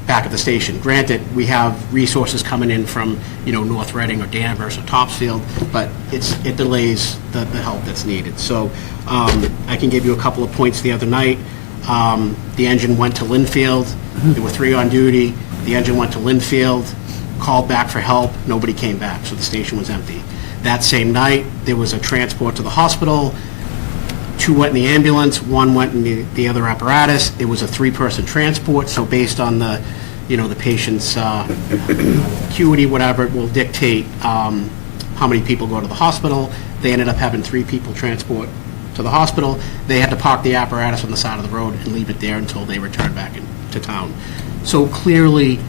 back at the station. Granted, we have resources coming in from, North Reading or Danvers or Topsfield, but it delays the help that's needed. So I can give you a couple of points the other night. The engine went to Linfield. There were 3 on duty. The engine went to Linfield, called back for help. Nobody came back, so the station was empty. That same night, there was a transport to the hospital. 2 went in the ambulance, 1 went in the other apparatus. It was a 3-person transport, so based on the patient's acuity, whatever, it will dictate how many people go to the hospital. They ended up having 3 people transport to the hospital. They had to park the apparatus on the side of the road and leave it there until they returned back into town. So clearly,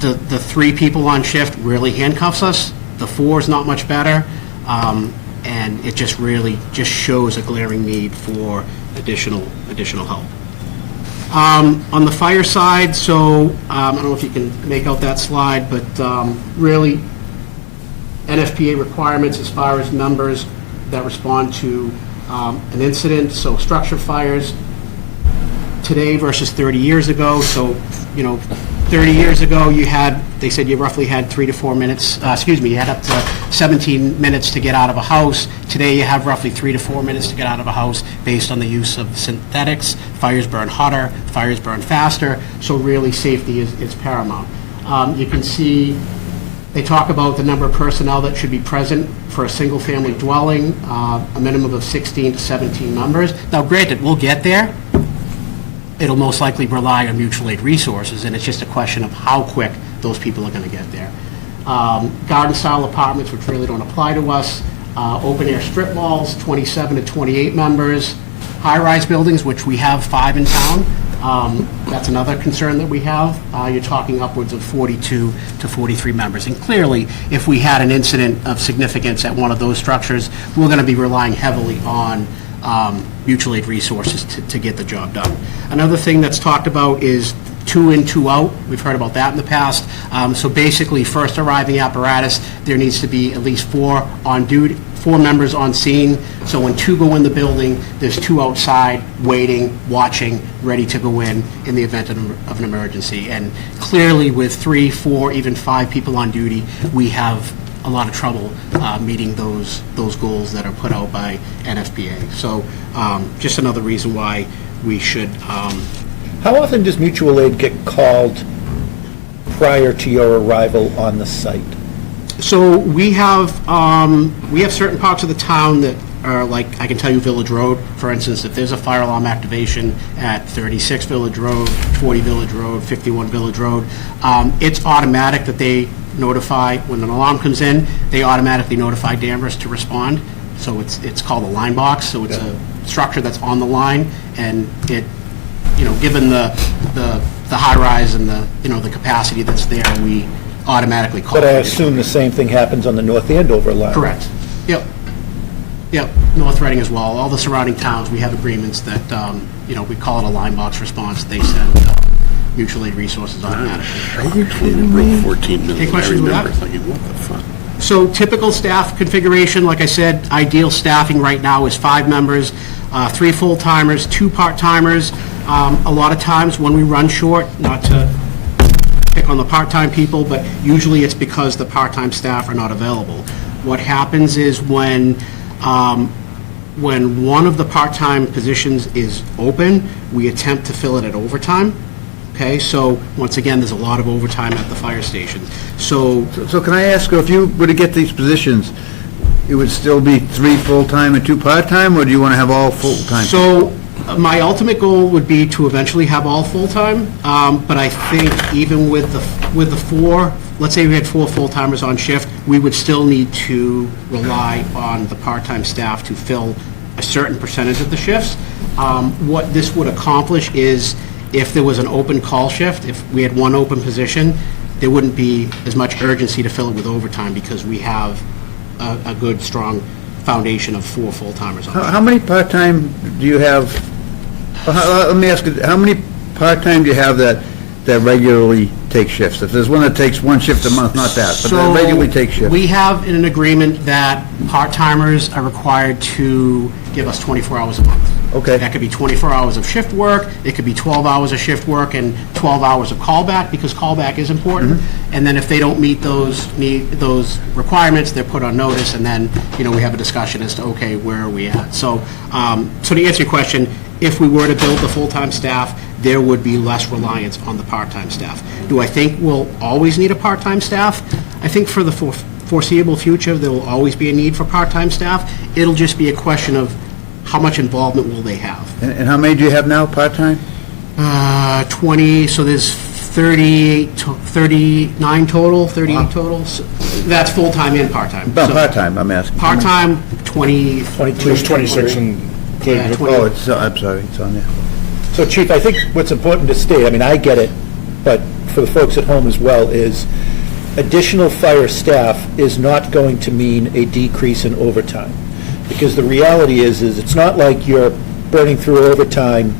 the 3 people on shift really handcuffs us. The 4 is not much better, and it just really shows a glaring need for additional help. On the fire side, so I don't know if you can make out that slide, but really NFPA requirements as far as numbers that respond to an incident, so structure fires today versus 30 years ago. So, 30 years ago, they said you roughly had 3 to 4 minutes, you had up to 17 minutes to get out of a house. Today, you have roughly 3 to 4 minutes to get out of a house based on the use of synthetics. Fires burn hotter, fires burn faster, so really safety is paramount. You can see they talk about the number of personnel that should be present for a single-family dwelling, a minimum of 16 to 17 members. Now, granted, we'll get there. It'll most likely rely on mutual aid resources, and it's just a question of how quick those people are going to get there. Garden-style apartments, which really don't apply to us. Open-air strip malls, 27 to 28 members. High-rise buildings, which we have 5 in town. That's another concern that we have. You're talking upwards of 42 to 43 members. And clearly, if we had an incident of significance at one of those structures, we're going to be relying heavily on mutual aid resources to get the job done. Another thing that's talked about is 2 in, 2 out. We've heard about that in the past. So basically, first arriving apparatus, there needs to be at least 4 on duty, 4 members on scene. So when 2 go in the building, there's 2 outside, waiting, watching, ready to go in the event of an emergency. And clearly, with 3, 4, even 5 people on duty, we have a lot of trouble meeting those goals that are put out by NFPA. So just another reason why we should... How often does mutual aid get called prior to your arrival on the site? So we have certain parts of the town that are like, I can tell you Village Road, for instance, if there's a fire alarm activation at 36 Village Road, 40 Village Road, 51 Village Road, it's automatic that they notify, when an alarm comes in, they automatically notify Danvers to respond. So it's called a line box, so it's a structure that's on the line, and it, given the high rise and the capacity that's there, we automatically call. But I assume the same thing happens on the North Andover line. Correct. Yep, North Reading as well. All the surrounding towns, we have agreements that, we call it a line box response. They send mutual aid resources automatically. Are you kidding me? 14 Any minutes. questions with that? Thinking, what the fuck? So typical staff configuration, like I said, ideal staffing right now is 5 members, 3 full-timers, 2 part-timers. A lot of times when we run short, not to pick on the part-time people, but usually it's because the part-time staff are not available. What happens is when one of the part-time positions is open, we attempt to fill it at overtime. Okay, so once again, there's a lot of overtime at the fire stations. So can I ask, if you were to get these positions, it would still be 3 full-time and 2 part-time, or do you want to have all full-time? So my ultimate goal would be to eventually have all full-time, but I think even with the 4, let's say we had 4 full-timers on shift, we would still need to rely on the part-time staff to fill a certain percentage of the shifts. What this would accomplish is, if there was an open call shift, if we had 1 open position, there wouldn't be as much urgency to fill it with overtime because we have a good, strong foundation of 4 full-timers on shift. How many part-time do you have? Let me ask you, how many part-time do you have that regularly take shifts? If there's one that takes 1 shift a month, not that, but that regularly take shifts. We have in an agreement that part-timers are required to give us 24 hours a month. Okay. That could be 24 hours of shift work, it could be 12 hours of shift work and 12 hours of callback, because callback is important. And then if they don't meet those requirements, they're put on notice, and then, we have a discussion as to, okay, where are we at? So, to answer your question, if we were to build the full-time staff, there would be less reliance on the part-time staff. Do I think we'll always need a part-time staff? I think for the foreseeable future, there will always be a need for part-time staff. It'll just be a question of how much involvement will they have. And how many do you have now, part-time? 20, so there's 39 total, 38 total. So that's full-time and part-time. No, So part-time, I'm asking. Part-time, 20. 22. There's 26 and... Yeah, 20. Oh, I'm sorry, it's on there. So Chief, I think what's important to state, I get it, but for the folks at home as well, is additional fire staff is not going to mean a decrease in overtime. Because the reality is it's not like you're burning through overtime,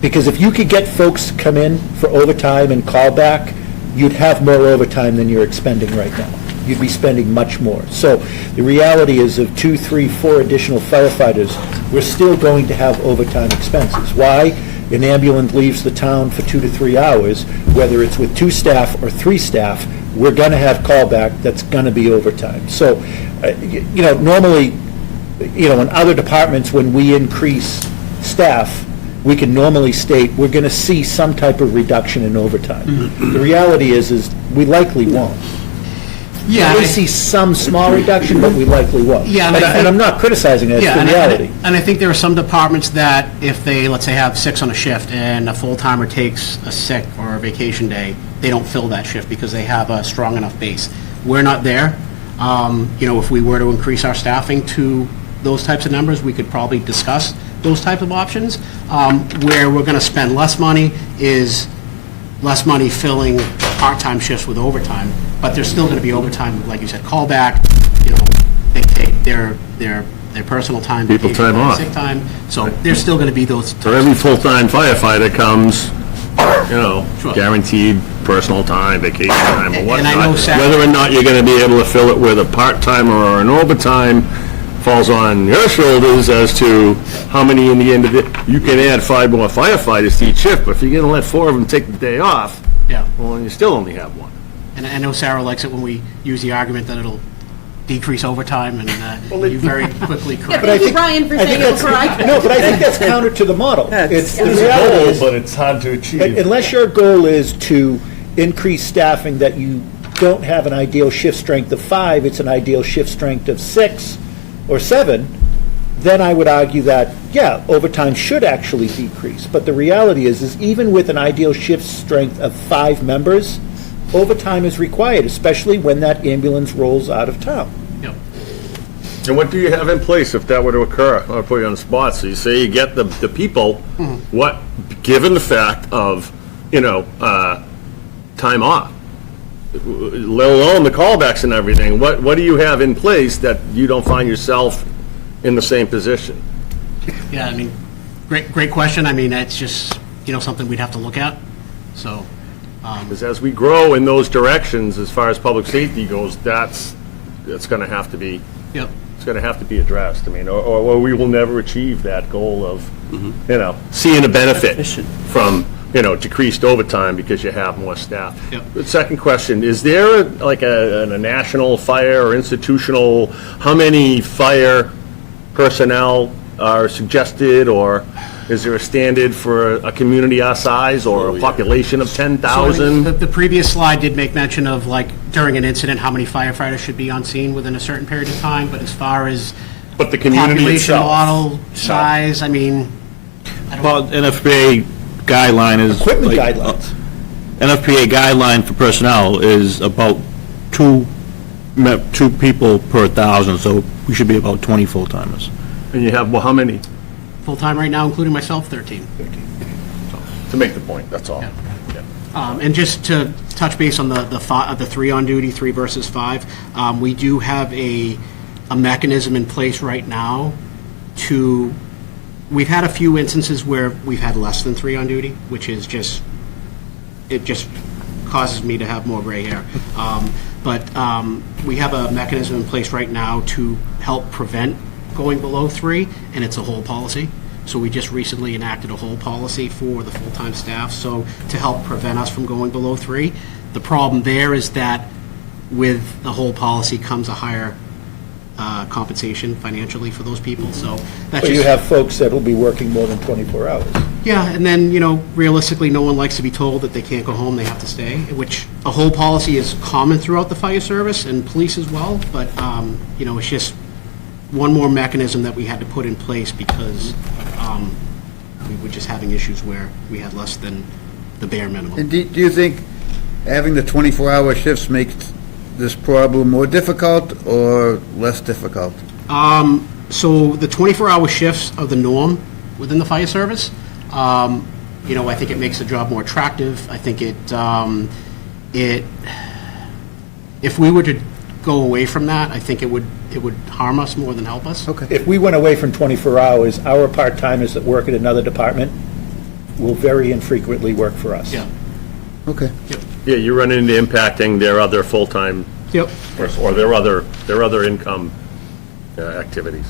because if you could get folks to come in for overtime and callback, you'd have more overtime than you're expending right now. You'd be spending much more. So the reality is of 2, 3, 4 additional firefighters, we're still going to have overtime expenses. Why? An ambulance leaves the town for 2 to 3 hours, whether it's with 2 staff or 3 staff, we're going to have callback that's going to be overtime. So, normally, in other departments, when we increase staff, we can normally state we're going to see some type of reduction in overtime. The reality is we likely won't. Yeah, We may see some small reduction, but we likely won't. Yeah, and I'm not criticizing it, it's the reality. And I think there are some departments that if they, let's say, have 6 on a shift and a full-timer takes a sick or a vacation day, they don't fill that shift because they have a strong enough base. We're not there. If we were to increase our staffing to those types of numbers, we could probably discuss those types of options. Where we're going to spend less money is less money filling part-time shifts with overtime, but there's still going to be overtime, like you said, callback, they take their personal time. People vacation time off. Sick time, so there's still going to be those. For every full-time firefighter comes you know, Sure. guaranteed personal time, vacation time, or And I whatnot. know Sarah- Whether or not you're gonna be able to fill it with a part-timer or an overtime falls on your shoulders as to how many in the end of it. You can add 5 more firefighters to each shift, but if you're gonna let 4 of them take the day off, Yeah. well, you still only have 1. And I know Sarah likes it when we use the argument that it'll decrease overtime, and you very quickly correct. Thank you, Brian, for saying it before I could. No, but I think that's counter to the model. It's, the reality is, but it's hard to achieve. unless your goal is to increase staffing, that you don't have an ideal shift strength of 5, it's an ideal shift strength of 6 or 7, then I would argue that, yeah, overtime should actually decrease. But the reality is even with an ideal shift strength of 5 members, overtime is required, especially when that ambulance rolls out of town. Yep. And what do you have in place if that were to occur? I'll put you on the spot. So you say you get the people, what, given the fact of, you know, time off, let alone the callbacks and everything, what do you have in place that you don't find yourself in the same position? Yeah, I mean, great question. I mean, it's just, you know, something we'd have to look at, so. Because as we grow in those directions, as far as public safety goes, that's going to have to be, Yep. it's going to have to be addressed. I mean, or we will never achieve that goal of, you know, seeing a benefit from, you know, decreased overtime because you have more staff. Yep. The second question, is there like a national fire or institutional, how many fire personnel are suggested, or is there a standard for a community our size or a population of So, I mean, 10,000? the previous slide did make mention of, like, during an incident, how many firefighters should be on scene within a certain period of time, but as far as But the community population itself? model, size, I mean, Well, NFPA guideline is... Equipment like, guidelines. NFPA guideline for personnel is about two people per 1,000, so we should be about 20 full-timers. And you have, well, how many? full-time right now, including myself, 13. To make the point, that's all. Yeah. And just to touch base on the 3 on duty, 3 versus 5, we do have a mechanism in place right now to, we've had a few instances where we've had less than 3 on duty, which is just, it just causes me to have more gray hair. But we have a mechanism in place right now to help prevent going below 3, and it's a whole policy. So we just recently enacted a whole policy for the full-time staff, so to help prevent us from going below 3. The problem there is that with the whole policy comes a higher compensation financially for those people, so that's But just... you have folks that will be working more than 24 hours. Yeah, and then, you know, realistically, no one likes to be told that they can't go home, they have to stay, which a whole policy is common throughout the fire service and police as well, but, you know, it's just one more mechanism that we had to put in place because we were just having issues where we had less than the bare minimum. And do you think having the 24-hour shifts makes this problem more difficult or less difficult? So the 24-hour shifts are the norm within the fire service. You know, I think it makes the job more attractive. I think if we were to go away from that, I think it would harm us more than help us. Okay. If we went away from 24 hours, our part-timers that work at another department will very infrequently work for us. Yeah. Okay. Yeah, you run into impacting their other full-time, Yep. or their other income activities.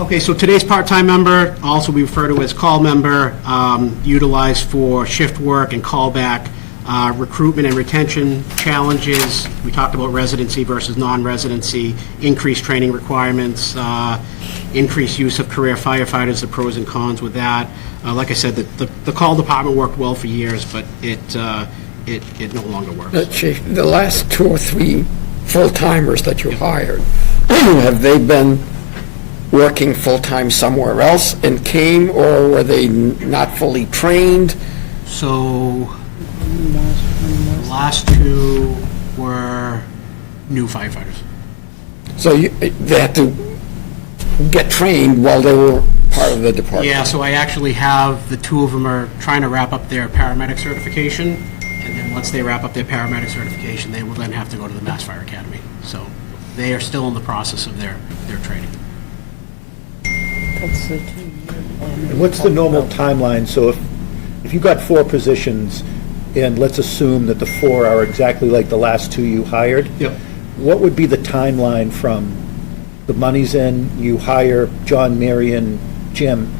Okay, so today's part-time member, also we refer to as call member, utilized for shift work and callback, recruitment and retention challenges. We talked about residency versus non-residency, increased training requirements, increased use of career firefighters, the pros and cons with that. Like I said, the call department worked well for years, but it no longer works. Chief, the last 2 or 3 full-timers that you hired, have they been working full-time somewhere else and came, or were they not fully trained? So, the last 2 were new firefighters. So they had to get trained while they were part of the department? Yeah, so I actually have, the 2 of them are trying to wrap up their paramedic certification, and then once they wrap up their paramedic certification, they will then have to go to the Mass Fire Academy. So they are still in the process of their training. And what's the normal timeline? So if if you got 4 positions, and let's assume that the 4 are exactly like the last 2 you hired, Yep. what would be the timeline from the money's in, you hire John, Marion, Jim,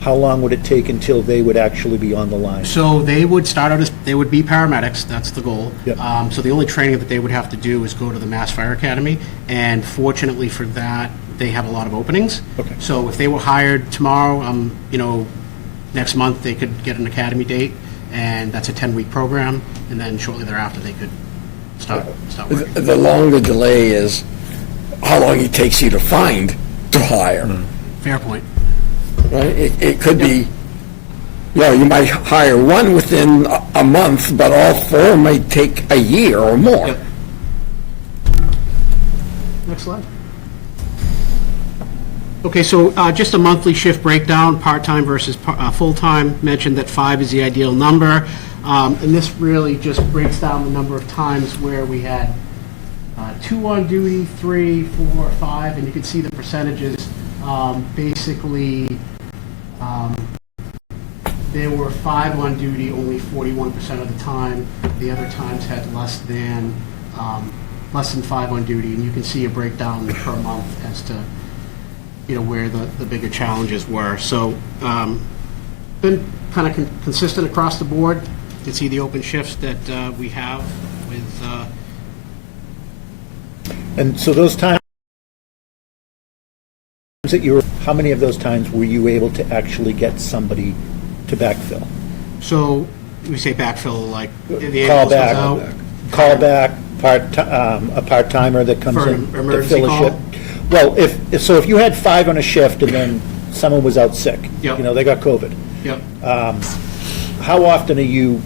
how long would it take until they would actually be on the line? So they would start out as, they would be paramedics, that's the goal. Yep. So the only training that they would have to do is go to the Mass Fire Academy, and fortunately for that, they have a lot of openings. Okay. So if they were hired tomorrow, next month, they could get an academy date, and that's a 10-week program, and then shortly thereafter, they could start working. The longer delay is how long it takes you to find to hire. Fair point. Right? It could be, you might hire one within a month, but all 4 might take a year or more. Yep. Next slide. Okay, so just a monthly shift breakdown, part-time versus full-time. Mentioned that 5 is the ideal number. And this really just breaks down the number of times where we had 2 on duty, 3, 4, 5, and you can see the percentages. Basically, there were 5 on duty only 41% of the time. The other times had less than 5 on duty, and you can see a breakdown per month as to where the bigger challenges were. So, been kind of consistent across the board. You can see the open shifts that we have with. And so those times that how many of those times were you able to actually get somebody to backfill? So we say backfill, like the Call ambulance back, goes out. call back, a part-timer that comes For in an to emergency fill a call? shift. Well, if you had 5 on a shift and then someone was out sick, Yep. they got COVID, Yep. how often are you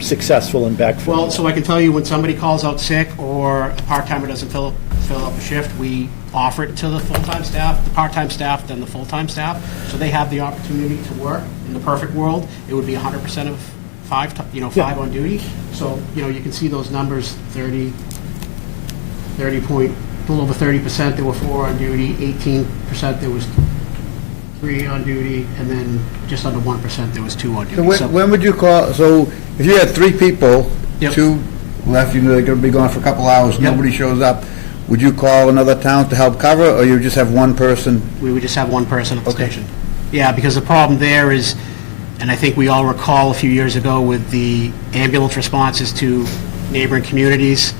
successful in backfilling? Well, so I can tell you when somebody calls out sick or a part-timer doesn't fill up a shift, we offer it to the full-time staff, the part-time staff, then the full-time staff, so they have the opportunity to work. In the perfect world, it would be 100% of 5 on duty. So, you can see those numbers, 30 point, a little over 30%, there were 4 on duty, 18% there was 3 on duty, and then just under 1% there was 2 on duty. So when would you call, so if you had 3 people, Yep. 2 left, you know they're going to be gone for a couple hours, Yep. nobody shows up, would you call another town to help cover, or you just have one person? We would just have one person at the Okay. station. Yeah, because the problem there is, and I think we all recall a few years ago with the ambulance responses to neighboring communities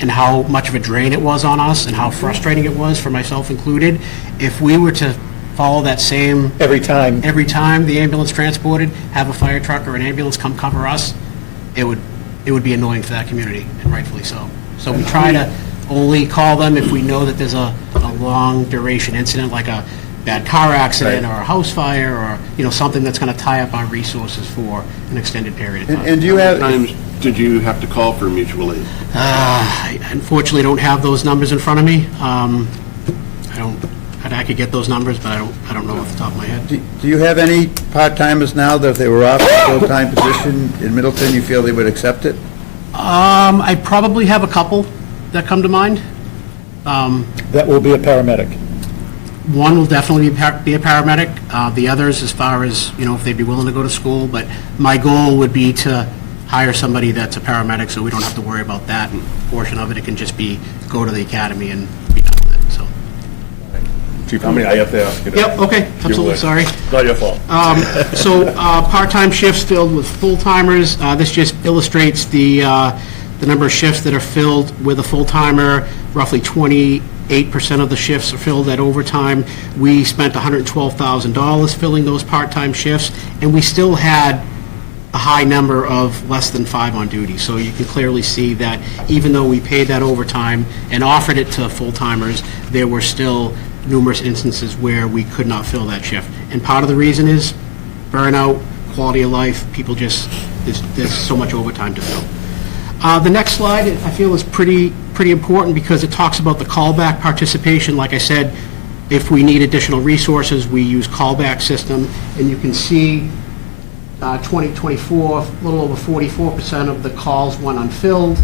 and how much of a drain it was on us and how frustrating it was, for myself included. If we were to follow that same, Every time, the ambulance transported, have a fire truck or an ambulance come cover us, it would be annoying for that community, and rightfully so. So we try to only call them if we know that there's a long duration incident, like a bad car accident or a house fire, or, something that's going to tie up our resources for an extended period of time. And do you have, Times did you have to call for mutual aid? I unfortunately don't have those numbers in front of me. I could get those numbers, but I don't know off the top of my head. do you have any part-timers now that if they were off a full-time position in Middleton, you feel they would accept it? I probably have a couple that come to mind. that will be a paramedic. One will definitely be a paramedic. The others, as far as, if they'd be willing to go to school, but my goal would be to hire somebody that's a paramedic, so we don't have to worry about that portion of it. It can just be, go to the academy and be done with it, so. Chief, how many, I have to ask you. Yep, okay, absolutely, sorry. Not your fault. So, part-time shifts filled with full-timers. This just illustrates the number of shifts that are filled with a full-timer. Roughly 28% of the shifts are filled at overtime. We spent $112,000 filling those part-time shifts, and we still had a high number of less than 5 on duty. So you can clearly see that even though we paid that overtime and offered it to full-timers, there were still numerous instances where we could not fill that shift. And part of the reason is burnout, quality of life, people just, there's so much overtime to fill. The next slide, I feel, is pretty important because it talks about the callback participation. Like I said, if we need additional resources, we use callback system, and you can see 2024, a little over 44% of the calls went unfilled,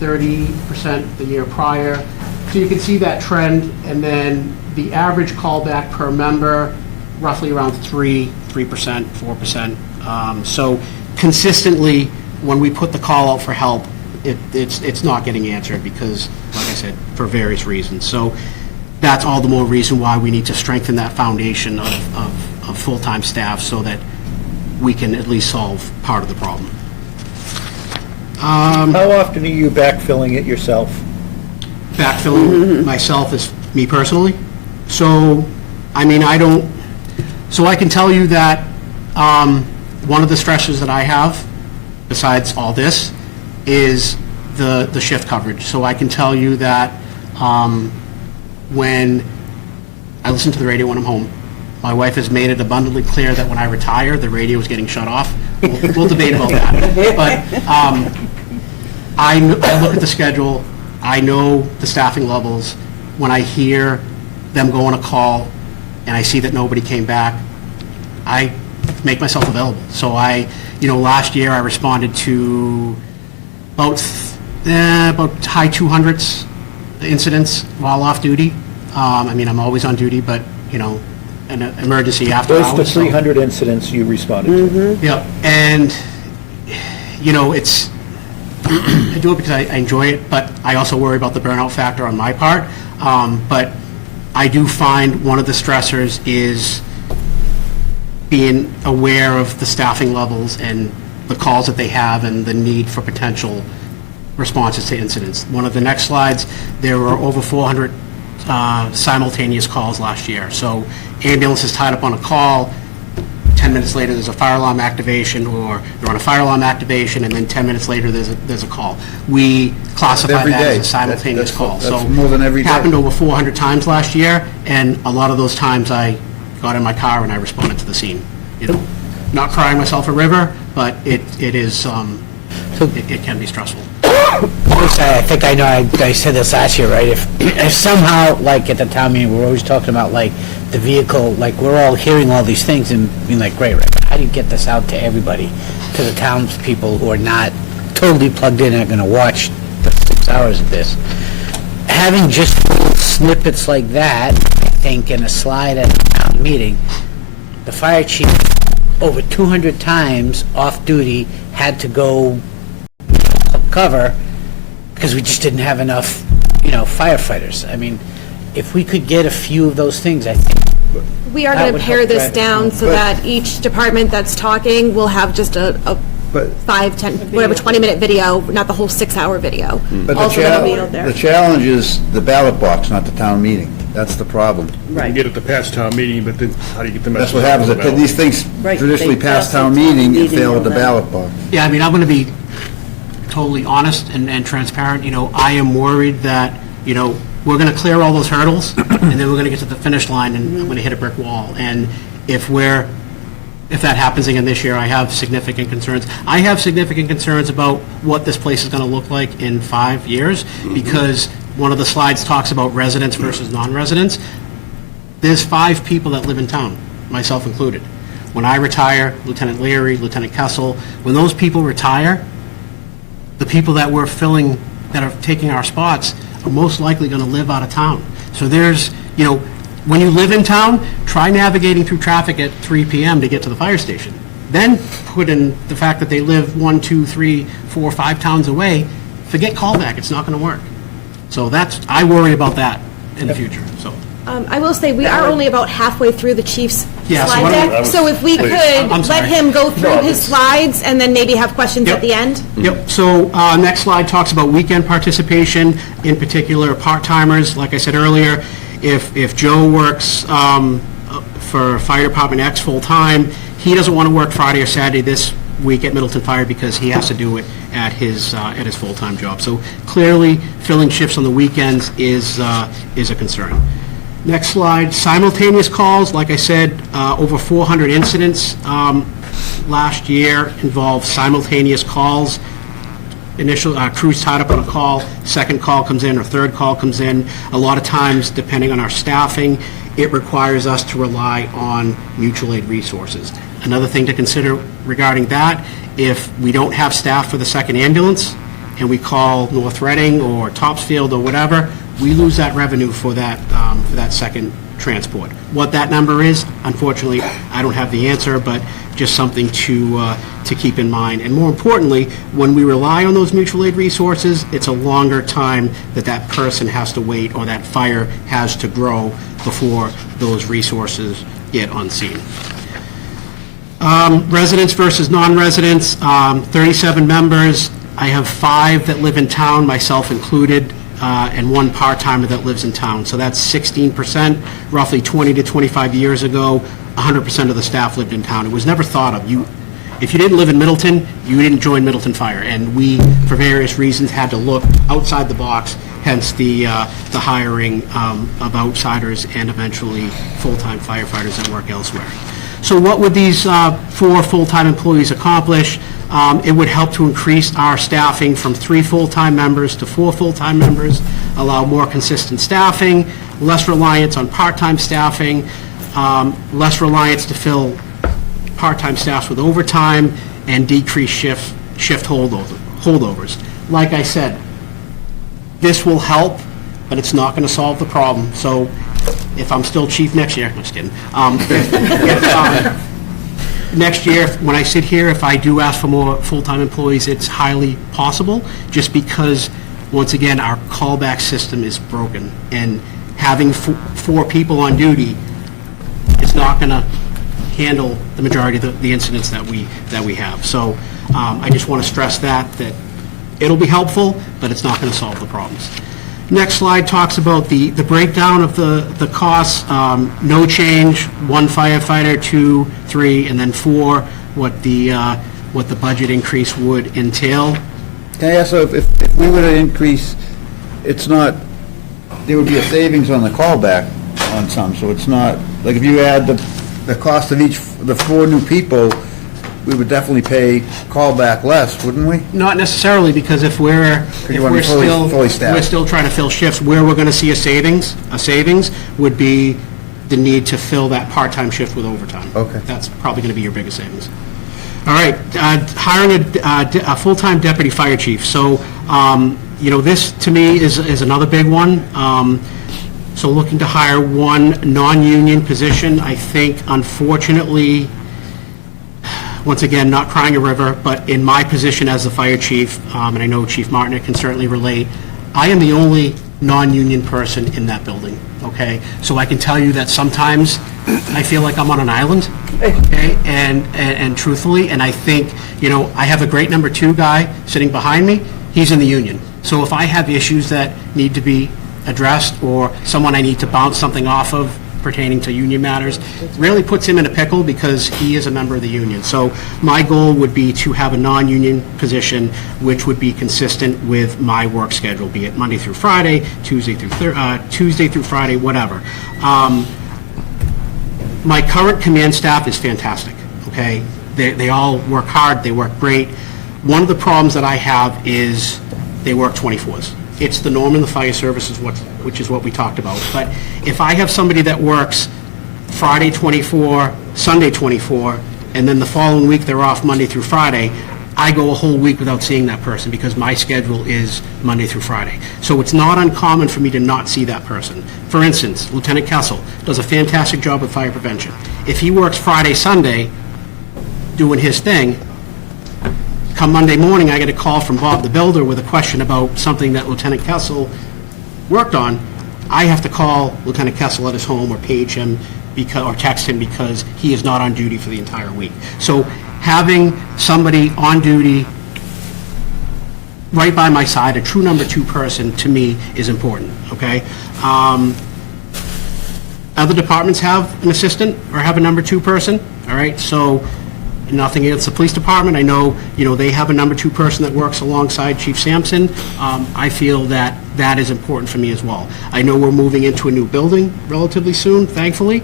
30% the year prior. So you can see that trend, and then the average callback per member, roughly around 3%, 4%. So consistently, when we put the call out for help, it's not getting answered because, like I said, for various reasons. So that's all the more reason why we need to strengthen that foundation of full-time staff so that we can at least solve part of the problem. How often are you backfilling it yourself? Backfilling myself is me personally. So, I mean, so I can tell you that one of the stresses that I have, besides all this, is the shift coverage. So I can tell you that when I listen to the radio when I'm home, my wife has made it abundantly clear that when I retire, the radio is getting shut off. We'll debate about that. But I look at the schedule, I know the staffing levels. When I hear them go on a call and I see that nobody came back, I make myself available. So last year I responded to about high 200s incidents while off duty. I mean, I'm always on duty, but, an emergency after hours. Close to 300 incidents you responded to. Yep, and, it's, I do it because I enjoy it, but I also worry about the burnout factor on my part. But I do find one of the stressors is being aware of the staffing levels and the calls that they have and the need for potential responses to incidents. One of the next slides, there were over 400 simultaneous calls last year. So ambulance is tied up on a call, 10 minutes later there's a fire alarm activation, or they're on a fire alarm activation, and then 10 minutes later there's a call. We classify Every that day. as a simultaneous call. That's more than every day. It happened over 400 times last year, and a lot of those times I got in my car and I responded to the scene. Not crying myself a river, but it is, it can be stressful. I think I know, I said this last year, right? If somehow, like at the town meeting, we're always talking about like the vehicle, like we're all hearing all these things and being like, great, right, but how do you get this out to everybody, to the townspeople who are not totally plugged in and are going to watch the 6 hours of this? Having just little snippets like that, I think, in a slide at the town meeting, the fire chief over 200 times off duty had to go cover because we just didn't have enough, firefighters. I mean, if we could get a few of those things, I think. We are That going to would pare help this drive- down so that each department that's talking will have just a But 5, 10, whatever, 20-minute video, not the whole 6-hour video. But Also that'll be out there. the challenge is the ballot box, not the town meeting. That's the problem. You can get it to pass town meeting, but then how do you get the That's message? what happens. out on the ballot? These things Right, traditionally they pass pass town the town meeting and meeting fail with the and ballot box. Yeah, I mean, I'm going to be totally honest and transparent. I am worried that, we're going to clear all those hurdles, and then we're going to get to the finish line, and I'm going to hit a brick wall. And if that happens again this year, I have significant concerns. I have significant concerns about what this place is going to look like in 5 years, because one of the slides talks about residents versus non-residents. There's 5 people that live in town, myself included. When I retire, Lieutenant Leary, Lieutenant Kessel, when those people retire, the people that we're filling, that are taking our spots, are most likely going to live out of town. So there's, when you live in town, try navigating through traffic at 3 p.m. to get to the fire station. Then put in the fact that they live 1, 2, 3, 4, 5 towns away. Forget callback, it's not going to work. So I worry about that in the future, so. I will say, we are only about halfway through the chief's Yeah, so slide why don't- deck, so if we could I'm let sorry. him go through his slides and then maybe have questions Yep. at the end. Yep, so next slide talks about weekend participation, in particular part-timers. Like I said earlier, if Joe works for Fire Department X full-time, he doesn't want to work Friday or Saturday this week at Middleton Fire because he has to do it at his full-time job. So clearly, filling shifts on the weekends is a concern. Next slide, simultaneous calls. Like I said, over 400 incidents last year involved simultaneous calls. Initial crews tied up on a call, second call comes in or third call comes in. A lot of times, depending on our staffing, it requires us to rely on mutual aid resources. Another thing to consider regarding that, if we don't have staff for the second ambulance and we call North Reading or Topsfield or whatever, we lose that revenue for that second transport. What that number is, unfortunately, I don't have the answer, but just something to keep in mind. And more importantly, when we rely on those mutual aid resources, it's a longer time that that person has to wait or that fire has to grow before those resources get on scene. Residents versus non-residents, 37 members. I have 5 that live in town, myself included, and 1 part-timer that lives in town. So that's 16%. Roughly 20 to 25 years ago, 100% of the staff lived in town. It was never thought of. If you didn't live in Middleton, you didn't join Middleton Fire. And we, for various reasons, had to look outside the box, hence the hiring of outsiders and eventually full-time firefighters that work elsewhere. So what would these 4 full-time employees accomplish? It would help to increase our staffing from 3 full-time members to 4 full-time members, allow more consistent staffing, less reliance on part-time staffing, less reliance to fill part-time staffs with overtime, and decrease shift holdovers. Like I said, this will help, but it's not going to solve the problem. So if I'm still chief next year, I'm just kidding. Next year, when I sit here, if I do ask for more full-time employees, it's highly possible, just because, once again, our callback system is broken. And having 4 people on duty is not going to handle the majority of the incidents that we have. So I just want to stress that it'll be helpful, but it's not going to solve the problems. Next slide talks about the breakdown of the costs. No change, 1 firefighter, 2, 3, and then 4, what the budget increase would entail. Can I ask, so if we were to increase, it's not, there would be a savings on the callback on some, so it's not, like if you add the cost of the 4 new people, we would definitely pay callback less, wouldn't we? Not necessarily, because if we're fully staffed. still trying to fill shifts, where we're going to see a savings would be the need to fill that part-time shift with overtime. Okay. That's probably going to be your biggest savings. All right, hiring a full-time deputy fire chief. So, this to me is another big one. So looking to hire 1 non-union position. I think, unfortunately, once again, not crying a river, but in my position as the fire chief, and I know Chief Martin can certainly relate, I am the only non-union person in that building, okay? So I can tell you that sometimes I feel like I'm on an island, okay? And truthfully, and I think, I have a great number 2 guy sitting behind me, he's in the union. So if I have issues that need to be addressed, or someone I need to bounce something off of pertaining to union matters, really puts him in a pickle because he is a member of the union. So my goal would be to have a non-union position which would be consistent with my work schedule, be it Monday through Friday, Tuesday through Friday, whatever. My current command staff is fantastic, okay? They all work hard, they work great. One of the problems that I have is they work 24s. It's the norm in the fire service, which is what we talked about. But if I have somebody that works Friday 24, Sunday 24, and then the following week they're off Monday through Friday, I go a whole week without seeing that person because my schedule is Monday through Friday. So it's not uncommon for me to not see that person. For instance, Lieutenant Kessel does a fantastic job with fire prevention. If he works Friday, Sunday, doing his thing, come Monday morning, I get a call from Bob the builder with a question about something that Lieutenant Kessel worked on. I have to call Lieutenant Kessel at his home or page him or text him because he is not on duty for the entire week. So having somebody on duty right by my side, a true number 2 person, to me is important, okay? Other departments have an assistant or have a number 2 person, all right? So nothing against the police department. I know, they have a number 2 person that works alongside Chief Sampson. I feel that that is important for me as well. I know we're moving into a new building relatively soon, thankfully.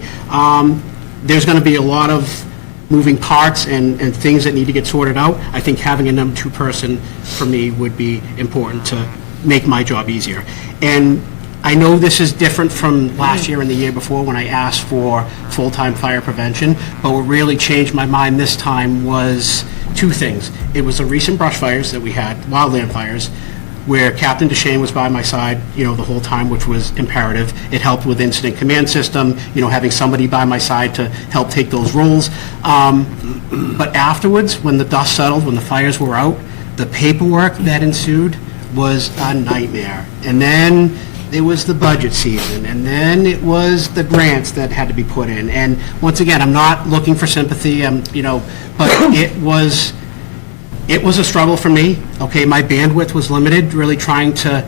There's going to be a lot of moving parts and things that need to get sorted out. I think having a number 2 person for me would be important to make my job easier. And I know this is different from last year and the year before when I asked for full-time fire prevention, but what really changed my mind this time was 2 things. It was the recent brush fires that we had, wildland fires. where Captain Duchesne was by my side, the whole time, which was imperative. It helped with incident command system, having somebody by my side to help take those roles. But afterwards, when the dust settled, when the fires were out, the paperwork that ensued was a nightmare. And then there was the budget season, and then it was the grants that had to be put in. And once again, I'm not looking for sympathy, but it was a struggle for me. Okay, my bandwidth was limited, really trying to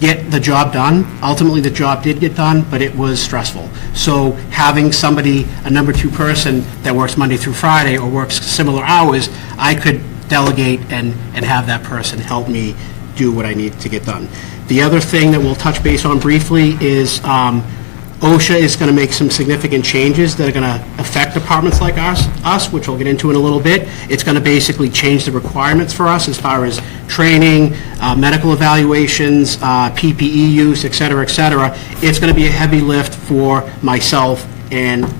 get the job done. Ultimately, the job did get done, but it was stressful. So having somebody, a number 2 person that works Monday through Friday or works similar hours, I could delegate and have that person help me do what I need to get done. The other thing that we'll touch base on briefly is OSHA is going to make some significant changes that are going to affect departments like us, which we'll get into in a little bit. It's going to basically change the requirements for us as far as training, medical evaluations, PPE use, et cetera, et cetera. It's going to be a heavy lift for myself, and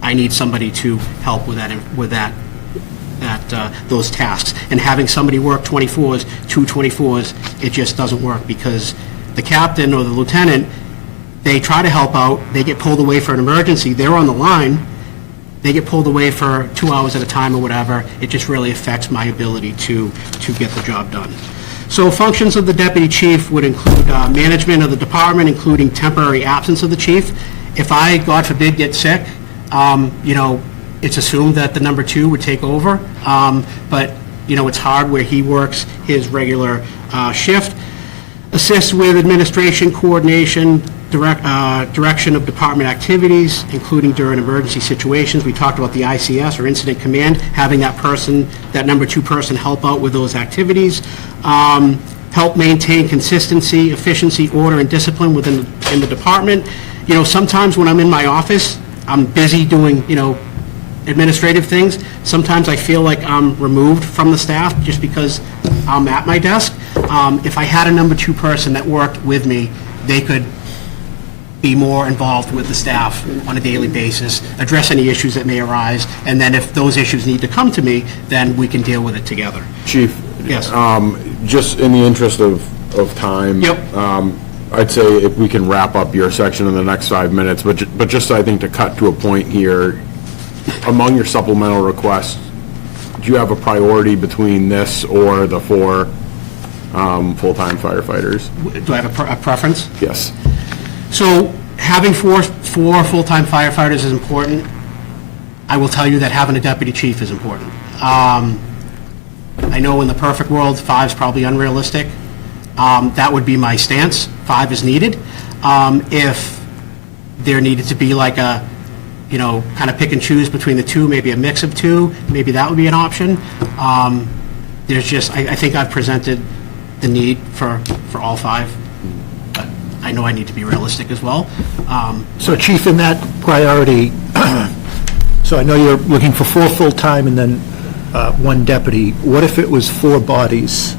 I need somebody to help with those tasks. And having somebody work 24s, 2 24s, it just doesn't work, because the captain or the lieutenant, they try to help out, they get pulled away for an emergency, they're on the line, they get pulled away for 2 hours at a time or whatever. It just really affects my ability to get the job done. So functions of the deputy chief would include management of the department, including temporary absence of the chief. If I, God forbid, get sick, it's assumed that the number 2 would take over, but, it's hard where he works his regular shift. Assist with administration, coordination, direction of department activities, including during emergency situations. We talked about the ICS, or incident command, having that person, that number 2 person, help out with those activities. Help maintain consistency, efficiency, order, and discipline in the department. Sometimes when I'm in my office, I'm busy doing, administrative things. Sometimes I feel like I'm removed from the staff just because I'm at my desk. If I had a number 2 person that worked with me, they could be more involved with the staff on a daily basis, address any issues that may arise, and then if those issues need to come to me, then we can deal with it together. Chief? Yes. Just in the interest of time. Yep. I'd say if we can wrap up your section in the next 5 minutes, but just, I think, to cut to a point here, among your supplemental requests, do you have a priority between this or the 4 full-time firefighters? Do I have a preference? Yes. So having four full-time firefighters is important. I will tell you that having a deputy chief is important. I know in the perfect world, 5 is probably unrealistic. That would be my stance. 5 is needed. If there needed to be like a, kind of pick and choose between the 2, maybe a mix of 2, maybe that would be an option. There's just, I think I've presented the need for all 5. But I know I need to be realistic as well. So Chief, in that priority, so I know you're looking for 4 full-time and then 1 deputy. What if it was 4 bodies?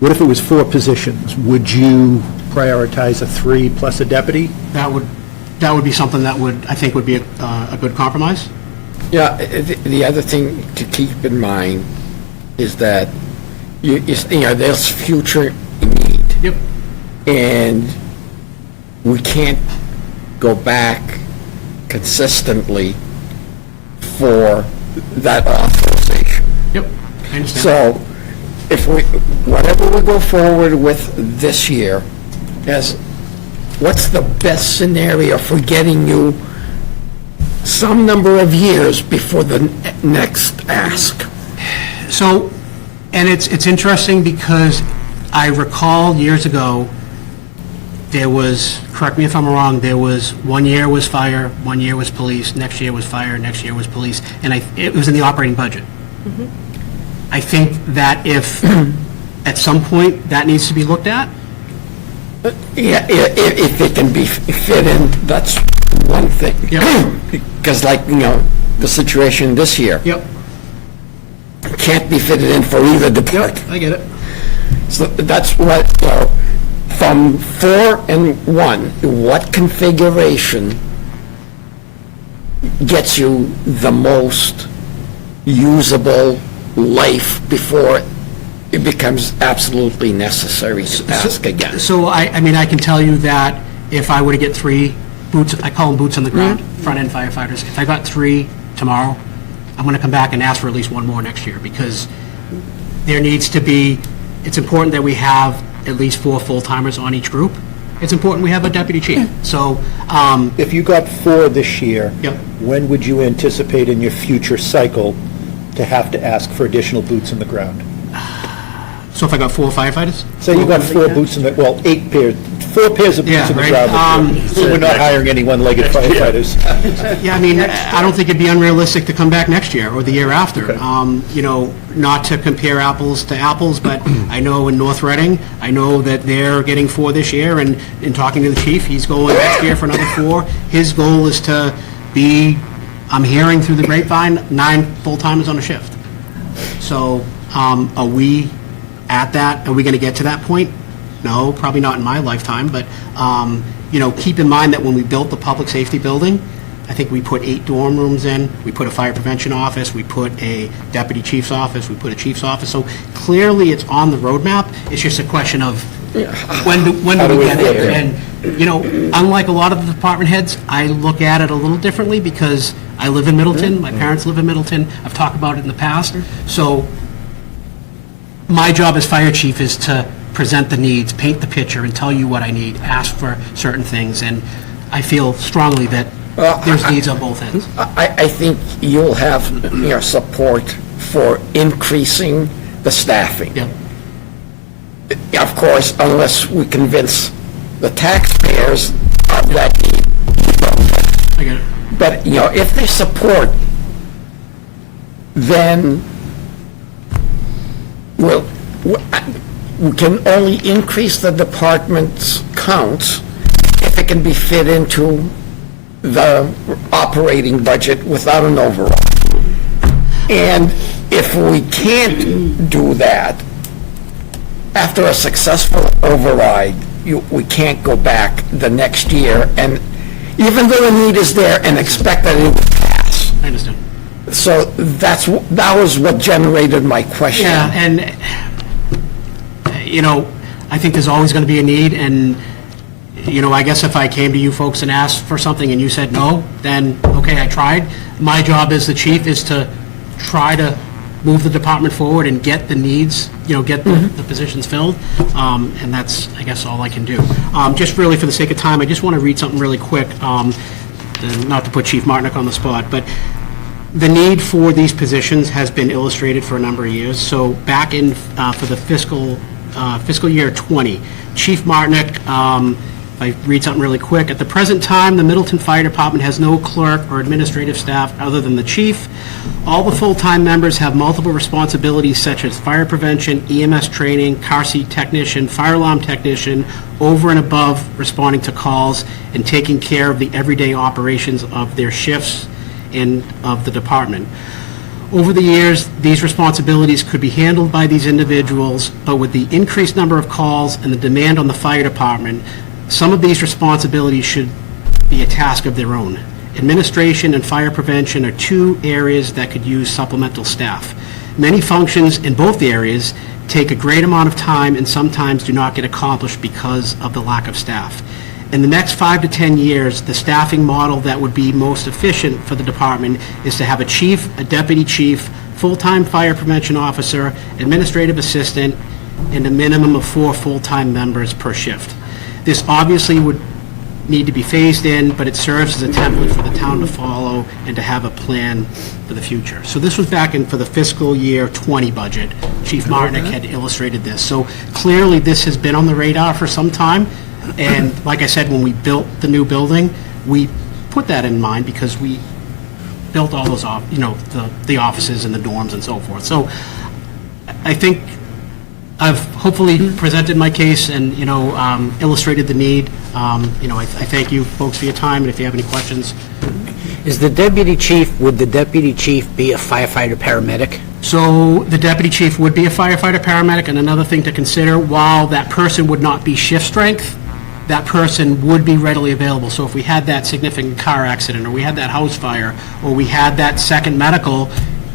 What if it was 4 positions? Would you prioritize a 3 plus a deputy? That would be something that I think would be a good compromise. Yeah, the other thing to keep in mind is that, there's future need. Yep. And we can't go back consistently for that authorization. Yep, I understand. So, if whatever we go forward with this year, what's the best scenario for getting you some number of years before the next ask? So, and it's interesting because I recall years ago, there was, correct me if I'm wrong, there was 1 year was fire, 1 year was police, next year was fire, next year was police, and it was in the operating budget. Mm-hmm. I think that if, at some point, that needs to be looked at. Yeah, if it can be fit in, that's one thing. Yep. Because the situation this year. Yep. Can't be fitted in for either department. Yep, I get it. So that's what, from 4 and 1, what configuration gets you the most usable life before it becomes absolutely necessary to ask again. So I mean, I can tell you that if I were to get 3 boots, I call them boots on the ground, front-end firefighters, if I got 3 tomorrow, I'm going to come back and ask for at least 1 more next year, because there needs to be, it's important that we have at least 4 full-timers on each group. It's important we have a deputy chief. So, If you got 4 this year, Yep. when would you anticipate in your future cycle to have to ask for additional boots in the ground? so if I got 4 firefighters? Say you got 4 boots in the, well, 8 pairs, 4 pairs of boots Yeah, in the right. ground this year. So we're not hiring any one-legged firefighters. Yeah, I mean, I don't think it'd be unrealistic to come back next year or the year after. You know, not to compare apples to apples, but I know in North Reading, I know that they're getting 4 this year, and in talking to the chief, he's going next year for another 4. His goal is to be, I'm hearing through the grapevine, 9 full-timers on a shift. So, are we at that? Are we going to get to that point? No, probably not in my lifetime, but, you know, keep in mind that when we built the public safety building, I think we put 8 dorm rooms in, we put a fire prevention office, we put a deputy chief's office, we put a chief's office, so clearly it's on the roadmap. It's just a question of when do we get there? And, you know, unlike a lot of the department heads, I look at it a little differently because I live in Middleton, my parents live in Middleton, I've talked about it in the past, so my job as fire chief is to present the needs, paint the picture, and tell you what I need, ask for certain things, and I feel strongly that there's needs on both ends. I think you'll have, you know, support for increasing the staffing. Yeah. Of course, unless we convince the taxpayers of that need. I get it. But, you know, if they support, then we can only increase the department's counts if it can be fit into the operating budget without an override. And if we can't do that, after a successful override, we can't go back the next year, and even though the need is there, and expect that it will pass. I understand. So that was what generated my question. Yeah, and, you know, I think there's always going to be a need, and, you know, I guess if I came to you folks and asked for something and you said no, then, okay, I tried. My job as the chief is to try to move the department forward and get the needs, you know, get the positions filled, and that's, I guess, all I can do. Just really for the sake of time, I just want to read something really quick, not to put Chief Martinick on the spot, but the need for these positions has been illustrated for a number of years. So back in, for the fiscal year 20, Chief Martinick, if I read something really quick, at the present time, the Middleton Fire Department has no clerk or administrative staff other than the chief. All the full-time members have multiple responsibilities such as fire prevention, EMS training, car seat technician, fire alarm technician, over and above responding to calls and taking care of the everyday operations of their shifts and of the department. Over the years, these responsibilities could be handled by these individuals, but with the increased number of calls and the demand on the fire department, some of these responsibilities should be a task of their own. Administration and fire prevention are 2 areas that could use supplemental staff. Many functions in both areas take a great amount of time and sometimes do not get accomplished because of the lack of staff. In the next 5 to 10 years, the staffing model that would be most efficient for the department is to have a chief, a deputy chief, full-time fire prevention officer, administrative assistant, and a minimum of 4 full-time members per shift. This obviously would need to be phased in, but it serves as a template for the town to follow and to have a plan for the future. So this was back in for the fiscal year 20 budget. Chief Martinick had illustrated this. So clearly this has been on the radar for some time. And like I said, when we built the new building, we put that in mind because we built all those, you know, the offices and the dorms and so forth. So I think I've hopefully presented my case and, you know, illustrated the need. You know, I thank you folks for your time, and if you have any questions. Is the deputy chief, would the deputy chief be a firefighter paramedic? So the deputy chief would be a firefighter paramedic, and another thing to consider, while that person would not be shift strength, that person would be readily available. So if we had that significant car accident, or we had that house fire, or we had that second medical,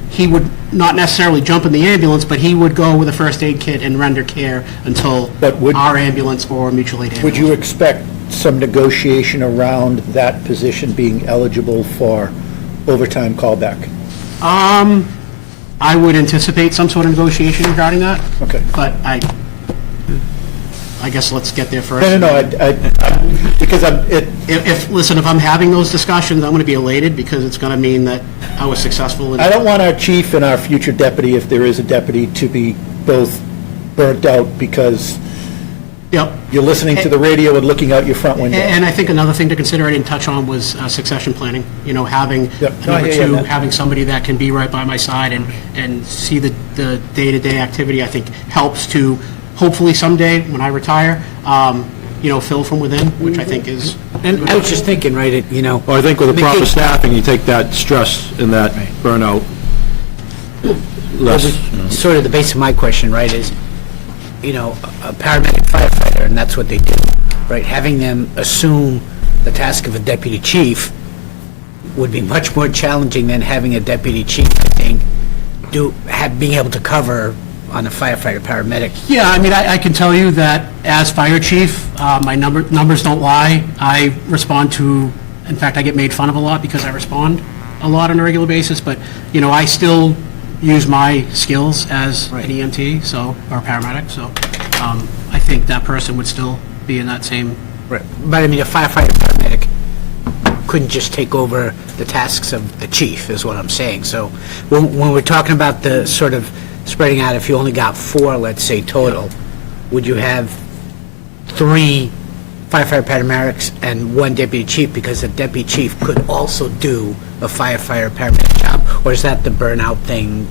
he would not necessarily jump in the ambulance, but he would go with a first aid kit and render care until But would- our ambulance or mutual aid ambulance. Would you expect some negotiation around that position being eligible for overtime callback? I would anticipate some sort of negotiation regarding that. Okay. But I guess let's get there first. No, because Listen, if I'm having those discussions, I'm going to be elated because it's going to mean that I was successful in. I don't want our chief and our future deputy, if there is a deputy, to be both burnt out because Yep. you're listening to the radio and looking out your front window. And I think another thing to consider I didn't touch on was succession planning. You know, having, Yep. No, I number hear you on two, that. having somebody that can be right by my side and see the day-to-day activity, I think helps to, hopefully someday, when I retire, you know, fill from within, which I think is. And I was just thinking, right, you know. Well, I think with the proper case- staffing, you take that stress and that burnout less. Sort of the base of my question, right, is, you know, a paramedic firefighter, and that's what they do, right? Having them assume the task of a deputy chief would be much more challenging than having a deputy chief, I think, being able to cover on a firefighter, paramedic. Yeah, I mean, I can tell you that as fire chief, my numbers don't lie. I respond to, in fact, I get made fun of a lot because I respond a lot on a regular basis, but, you know, I still use my skills as an EMT, so, or paramedic, so I think that person would still be in that same. Right. But I mean, a firefighter, paramedic couldn't just take over the tasks of the chief, is what I'm saying. So when we're talking about the sort of spreading out, if you only got 4, let's say, total, would you have 3 firefighter paramedics and 1 deputy chief, because the deputy chief could also do a firefighter paramedic job? Or is that the burnout thing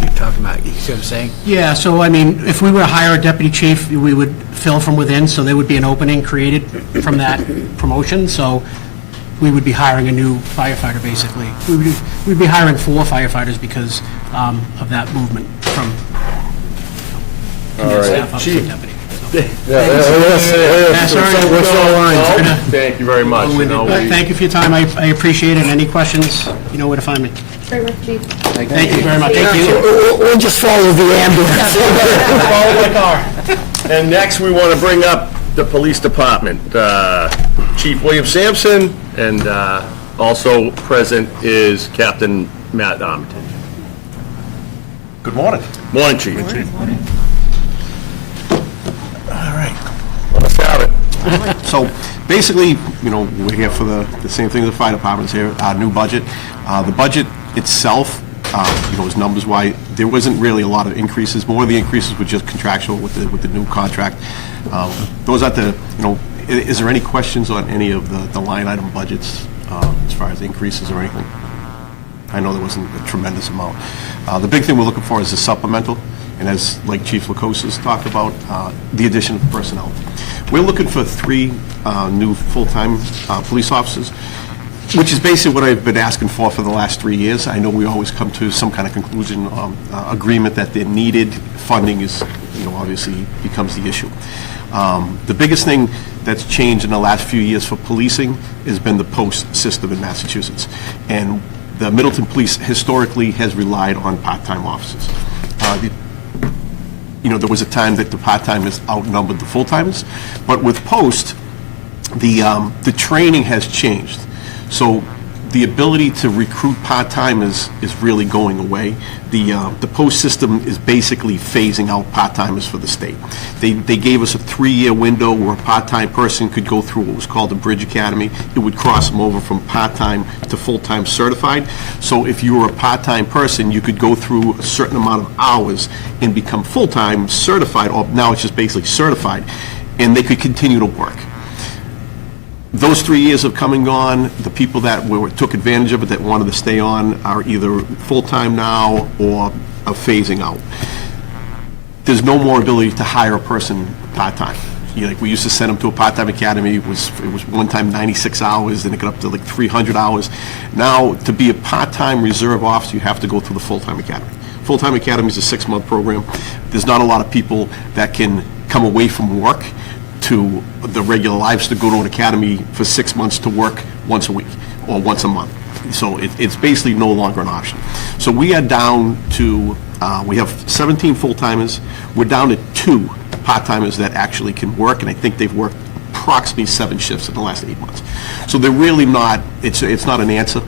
you're talking about? You see what I'm saying? Yeah, so I mean, if we were to hire a deputy chief, we would fill from within, so there would be an opening created from that promotion, so we would be hiring a new firefighter, basically. We'd be hiring 4 firefighters because of that movement from staff up to deputy. We're so aligned. Thank you very much. You know, we- Thank you for your time, I appreciate it. Any questions, you know where to find me. Great work, Chief. Thank you very much. Thank you. We'll just follow the ambulance. Follow my car. And next, we want to bring up the police department. Chief William Sampson, and also present is Captain Matt Armitage. Good morning. Morning, Chief. All right. Let's have it. So basically, you know, we're here for the same thing the fire department's here, our new budget. The budget itself, you know, is numbers-wise, there wasn't really a lot of increases. More of the increases were just contractual with the new contract. Those are the, you know, is there any questions on any of the line item budgets as far as increases or anything? I know there wasn't a tremendous amount. The big thing we're looking for is the supplemental, and as like Chief Lacosa's talked about, the addition of personnel. We're looking for 3 new full-time police officers, which is basically what I've been asking for the last 3 years. I know we always come to some kind of conclusion, agreement that they're needed. Funding is, you know, obviously becomes the issue. The biggest thing that's changed in the last few years for policing has been the post system in Massachusetts. And the Middleton Police historically has relied on part-time officers. You know, there was a time that the part-timers outnumbered the full-timers, but with post, the training has changed. So the ability to recruit part-timers is really going away. The post system is basically phasing out part-timers for the state. They gave us a 3-year window where a part-time person could go through what was called the Bridge Academy. It would cross them over from part-time to full-time certified. So if you were a part-time person, you could go through a certain amount of hours and become full-time certified, or now it's just basically certified, and they could continue to work. Those 3 years have come and gone. The people that took advantage of it, that wanted to stay on, are either full-time now or are phasing out. There's no more ability to hire a person part-time. You know, like we used to send them to a part-time academy. It was one time 96 hours, then it got up to like 300 hours. Now, to be a part-time reserve officer, you have to go through the full-time academy. Full-time academy is a 6-month program. There's not a lot of people that can come away from work to the regular lives to go to an academy for 6 months to work once a week or once a month. So it's basically no longer an option. So we are down to, we have 17 full-timers. We're down to 2 part-timers that actually can work, and I think they've worked approximately 7 shifts in the last 8 months. So they're really not, it's not an answer.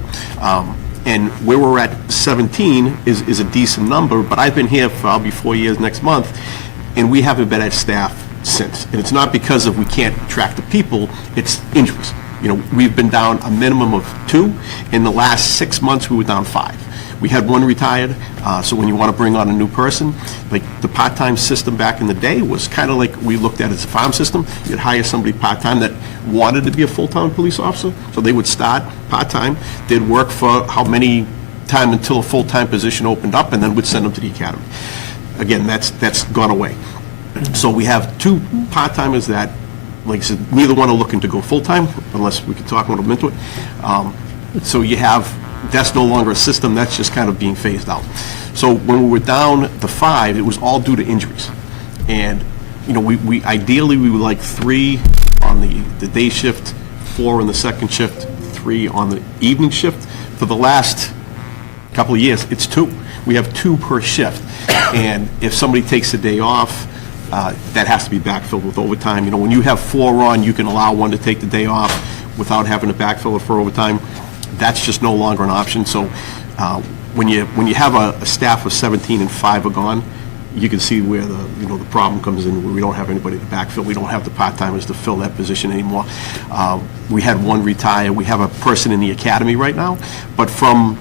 And where we're at 17 is a decent number, but I've been here for, I'll be 4 years next month, and we haven't been at staff since. And it's not because of we can't attract the people, it's injuries. You know, we've been down a minimum of 2. In the last 6 months, we were down 5. We had 1 retired, so when you want to bring on a new person, like the part-time system back in the day was kind of like we looked at it as a farm system. You'd hire somebody part-time that wanted to be a full-time police officer, so they would start part-time, they'd work for how many time until a full-time position opened up, and then we'd send them to the academy. Again, that's gone away. So we have 2 part-timers that, like I said, neither one are looking to go full-time, unless we could talk a little bit into it. So you have, that's no longer a system, that's just kind of being phased out. So when we were down to 5, it was all due to injuries. And, you know, we ideally, we would like 3 on the day shift, 4 on the second shift, 3 on the evening shift. For the last couple of years, it's 2. We have 2 per shift. And if somebody takes a day off, that has to be backfilled with overtime. You know, when you have 4 on, you can allow 1 to take the day off without having to backfill it for overtime. That's just no longer an option. So when you have a staff of 17 and 5 are gone, you can see where the problem comes in, where we don't have anybody to backfill. We don't have the part-timers to fill that position anymore. We had 1 retire. We have a person in the academy right now. But from,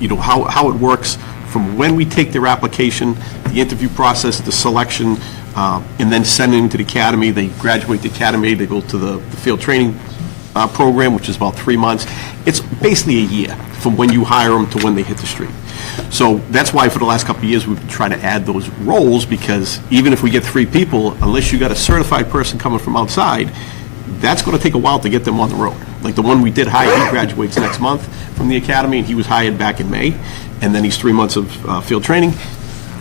you know, how it works, from when we take their application, the interview process, the selection, and then sending them to the academy, they graduate the academy, they go to the field training program, which is about 3 months. It's basically a year from when you hire them to when they hit the street. So that's why for the last couple of years we've been trying to add those roles, because even if we get 3 people, unless you got a certified person coming from outside, that's going to take a while to get them on the road. Like the one we did hire, he graduates next month from the academy, and he was hired back in May, and then he's 3 months of field training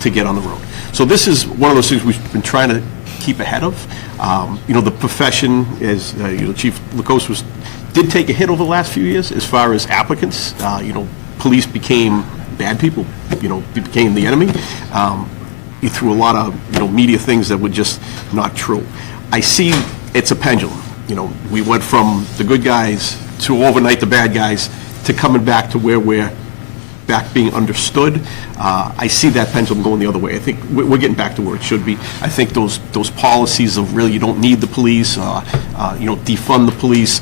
to get on the road. So this is one of those things we've been trying to keep ahead of. You know, the profession, as you know, Chief Lukos did take a hit over the last few years as far as applicants. You know, police became bad people. You know, became the enemy. He threw a lot of media things that were just not true. I see it's a pendulum. You know, we went from the good guys to overnight the bad guys to coming back to where we're back being understood. I see that pendulum going the other way. I think we're getting back to where it should be. I think those policies of really you don't need the police, defund the police,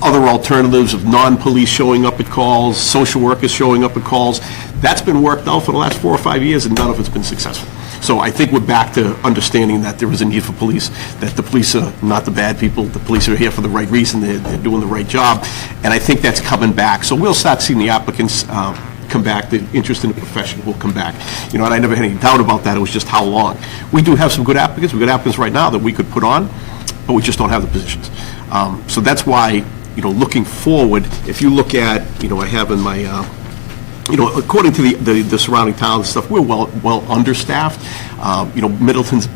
other alternatives of non-police showing up at calls, social workers showing up at calls, that's been worked out for the last 4 or 5 years, and none of it's been successful. So I think we're back to understanding that there is a need for police, that the police are not the bad people, the police are here for the right reason, they're doing the right job, and I think that's coming back. So we'll start seeing the applicants come back, the interest in the profession will come back. You know, and I never had any doubt about that, it was just how long. We do have some good applicants, we've got applicants right now that we could put on, but we just don't have the positions. So that's why, you know, looking forward, if you look at, you know, I have in my, according to the surrounding towns and stuff, we're well understaffed. You know, Middleton's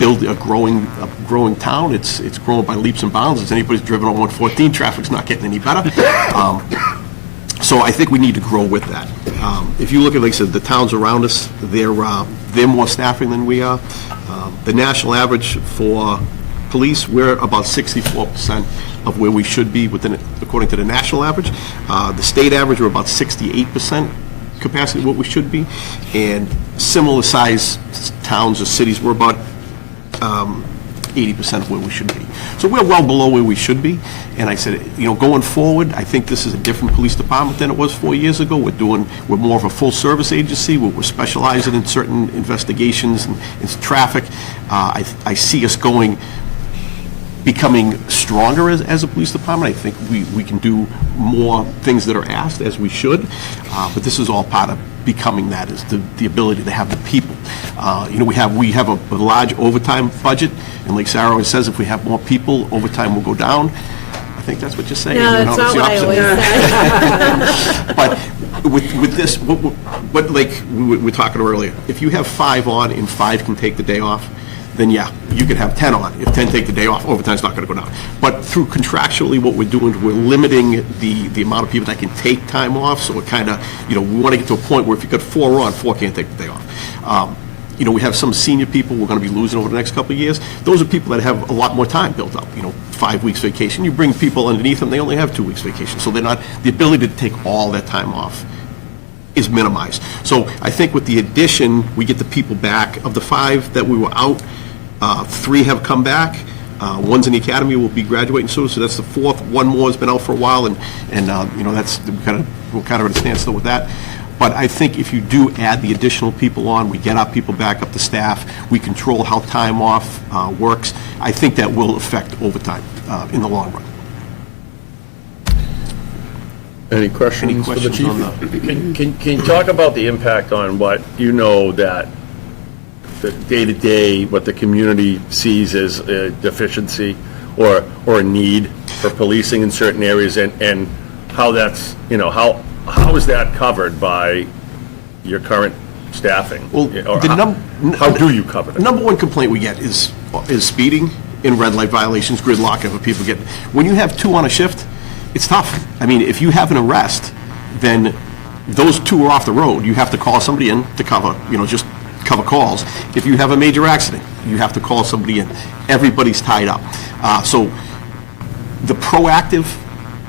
a growing town. It's growing by leaps and bounds. As anybody's driven on 114, traffic's not getting any better. So I think we need to grow with that. If you look at, like I said, the towns around us, they're more staffing than we are. The national average for police, we're about 64% of where we should be according to the national average. The state average, we're about 68% capacity what we should be, and similar size towns or cities, we're about 80% of where we should be. So we're well below where we should be, and I said, you know, going forward, I think this is a different police department than it was 4 years ago. We're more of a full-service agency. We're specializing in certain investigations and traffic. I see us becoming stronger as a police department. I think we can do more things that are asked, as we should, but this is all part of becoming that, is the ability to have the people. You know, we have a large overtime budget, and like Sarah always says, if we have more people, overtime will go down. I think that's what you're saying. No, that's not what I always say. But with this, what like we were talking earlier, if you have 5 on and 5 can take the day off, then yeah, you could have 10 on. If 10 take the day off, overtime's not going to go down. But through contractually, what we're doing, we're limiting the amount of people that can take time off, so it kind of, we want to get to a point where if you got 4 on, 4 can't take the day off. We have some senior people we're going to be losing over the next couple of years. Those are people that have a lot more time built up, 5 weeks vacation. You bring people underneath them, they only have 2 weeks vacation, so they're not, the ability to take all that time off is minimized. So I think with the addition, we get the people back. Of the 5 that we were out, 3 have come back. One's in the academy, will be graduating soon, so that's the 4th. One more has been out for a while, and that's, we're kind of at a standstill with that. But I think if you do add the additional people on, we get our people back up to staff, we control how time off works, I think that will affect overtime in the long run. Any questions for the chief? on the- Can you talk about the impact on what, that the day-to-day, what the community sees as a deficiency or a need for policing in certain areas, and how that's, how is that covered by your current staffing? Well, Or how do you cover it? Number one complaint we get is speeding in red light violations, gridlock, if people get, when you have 2 on a shift, it's tough. I mean, if you have an arrest, then those 2 are off the road. You have to call somebody in to cover, just cover calls. If you have a major accident, you have to call somebody in. Everybody's tied up. So the proactive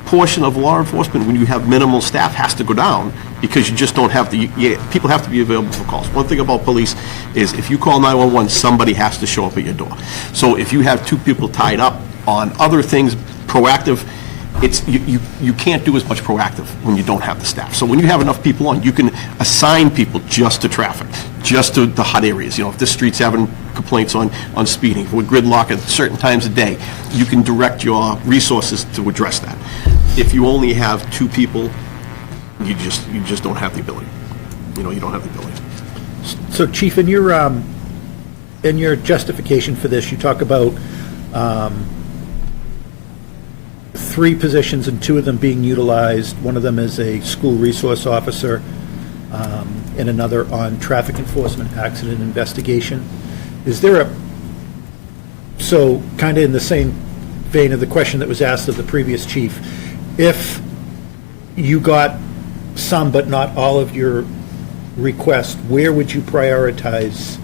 portion of law enforcement, when you have minimal staff, has to go down because you just don't have people have to be available for calls. One thing about police is if you call 911, somebody has to show up at your door. So if you have 2 people tied up on other things, proactive, you can't do as much proactive when you don't have the staff. So when you have enough people on, you can assign people just to traffic, just to the hot areas. If this street's having complaints on speeding, with gridlock at certain times of day, you can direct your resources to address that. If you only have 2 people, you just don't have the ability. You don't have the ability. So Chief, in your justification for this, you talk about 3 positions and 2 of them being utilized. One of them is a school resource officer, and another on traffic enforcement, accident investigation. Is there so kind of in the same vein of the question that was asked of the previous chief, if you got some but not all of your requests, where would you prioritize?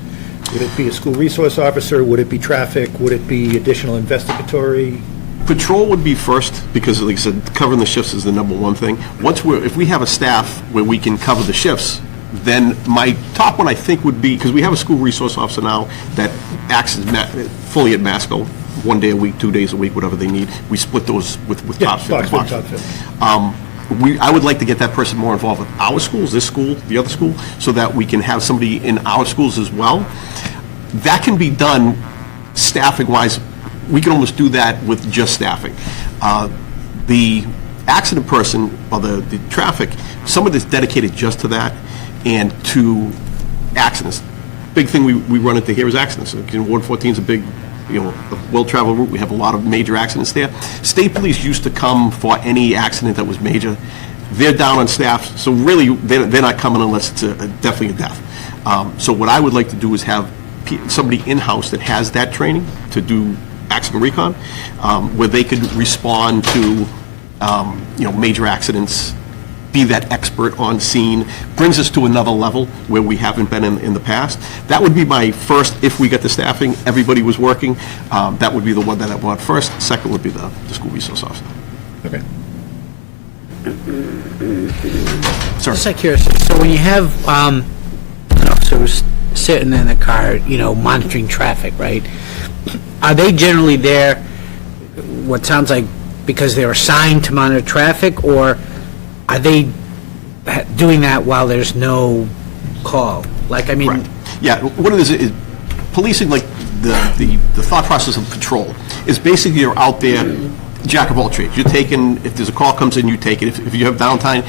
Would it be a school resource officer? Would it be traffic? Would it be additional investigatory? Patrol would be first, because like I said, covering the shifts is the number one thing. If we have a staff where we can cover the shifts, then my top one I think would be, because we have a school resource officer now that acts fully at Masco, 1 day a week, 2 days a week, whatever they need. We split those with Topsfield. I would like to get that person more involved with our schools, this school, the other school, so that we can have somebody in our schools as well. That can be done staffing-wise. We can almost do that with just staffing. The accident person, or the traffic, somebody that's dedicated just to that and to accidents. Big thing we run into here is accidents. Ward 14 is a big, a well-traveled route. We have a lot of major accidents there. State police used to come for any accident that was major. They're down on staff, so really they're not coming unless it's definitely a death. So what I would like to do is have somebody in-house that has that training to do accident recon, where they could respond to major accidents, be that expert on scene, brings us to another level where we haven't been in the past. That would be my first, if we get the staffing, everybody was working, that would be the one that I want first. Second would be the school resource officer. Okay. Sir. Just like curiosity, so when you have officers sitting in the car, monitoring traffic, right? Are they generally there, what sounds like, because they're assigned to monitor traffic, or are they doing that while there's no call? Correct. Yeah, what it is policing, like the thought process of patrol is basically you're out there, jack of all trades. You're taking, if there's a call comes in, you take it. If you have downtime,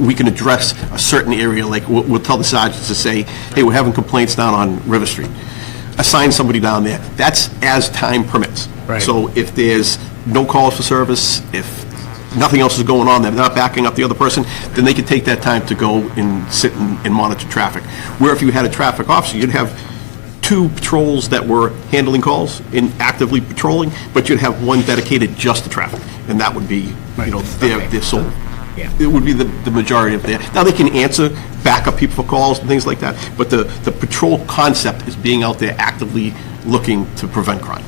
we can address a certain area. Like we'll tell the sergeants to say, hey, we're having complaints down on River Street. Assign somebody down there. That's as time permits. Right. So if there's no calls for service, if nothing else is going on, they're not backing up the other person, then they can take that time to go and sit and monitor traffic. Where if you had a traffic officer, you'd have 2 patrols that were handling calls and actively patrolling, but you'd have 1 dedicated just to traffic, and that would be, you know, their sole. Yeah. It would be the majority of their, now they can answer, back up people for calls and things like that, but the patrol concept is being out there actively looking to prevent crime.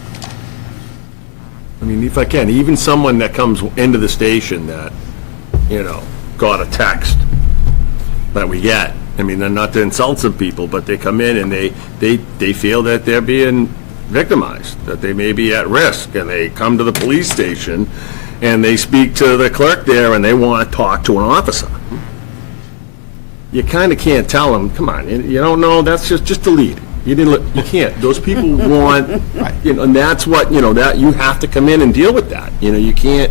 I mean, if I can, even someone that comes into the station that, you know, got a text that we get, I mean, they're not to insult some people, but they come in and they feel that they're being victimized, that they may be at risk, and they come to the police station and they speak to the clerk there and they want to talk to an officer. You kind of can't tell them, come on, you don't know, that's just delete it. You didn't look, you can't. Those people want, you know, and that's what, you know, that you have to come in and deal with that. You know, you can't,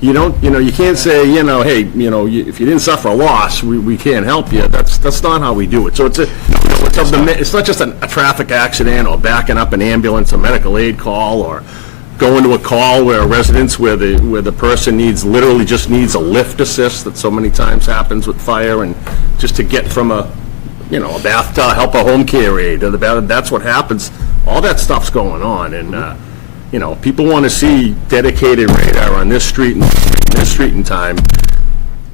you don't, you know, you can't say, you know, hey, you know, if you didn't suffer a loss, we can't help you. That's not how we do it. So it's not just a traffic accident or backing up an ambulance, a medical aid call, or going to a call where a residence where the person literally just needs a lift assist that so many times happens with fire, and just to get from a bath to help a home care aide to the bath, that's what happens. All that stuff's going on, and you know, people want to see dedicated radar on this street and this street in time.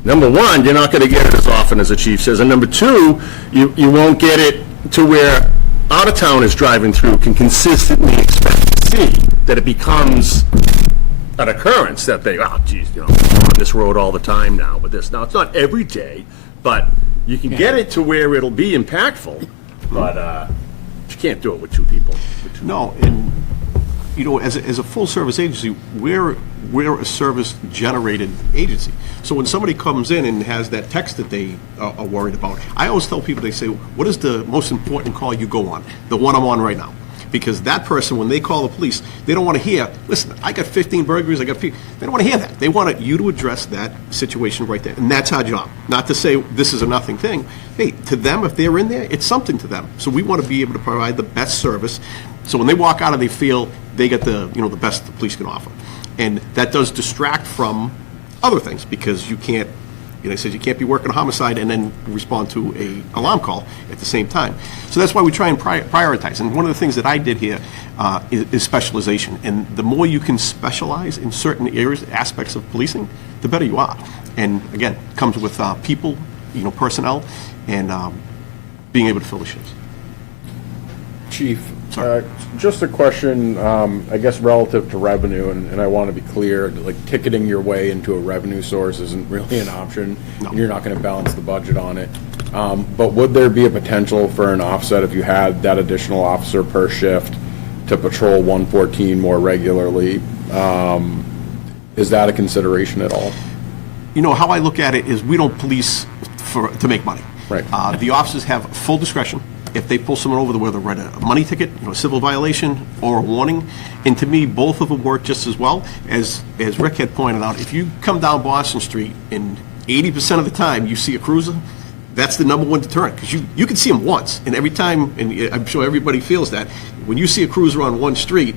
Number one, you're not going to get it as often as the chief says, and number two, you won't get it to where out-of-towners driving through can consistently expect to see that it becomes an occurrence that they, oh, geez, you know, I'm on this road all the time now with this. Now, it's not every day, but you can get it to where it'll be impactful, but you can't do it with 2 people. No, and, you know, as a full-service agency, we're a service-generated agency. So when somebody comes in and has that text that they are worried about, I always tell people, they say, what is the most important call you go on? The one I'm on right now. Because that person, when they call the police, they don't want to hear, listen, I got 15 burglaries, they don't want to hear that. They want you to address that situation right there. And that's our job. Not to say this is a nothing thing. Hey, to them, if they're in there, it's something to them. So we want to be able to provide the best service. So when they walk out, they feel they get the best the police can offer. And that does distract from other things, because you can't, it says you can't be working a homicide and then respond to a alarm call at the same time. So that's why we try and prioritize. And one of the things that I did here is specialization. And the more you can specialize in certain areas, aspects of policing, the better you are. And again, it comes with people, personnel, and being able to fill the shifts. Chief, just a question, I guess relative to revenue, and I want to be clear, like ticketing your way into a revenue source isn't really an option. No. And you're not going to balance the budget on it. But would there be a potential for an offset if you had that additional officer per shift to patrol 114 more regularly? Is that a consideration at all? How I look at it is we don't police to make money. Right. The officers have full discretion. If they pull someone over, whether write a money ticket, a civil violation, or a warning, and to me, both of them work just as well. As Rick had pointed out, if you come down Boston Street and 80% of the time you see a cruiser, that's the number one deterrent, because you can see them once, and every time, and I'm sure everybody feels that, when you see a cruiser on one street,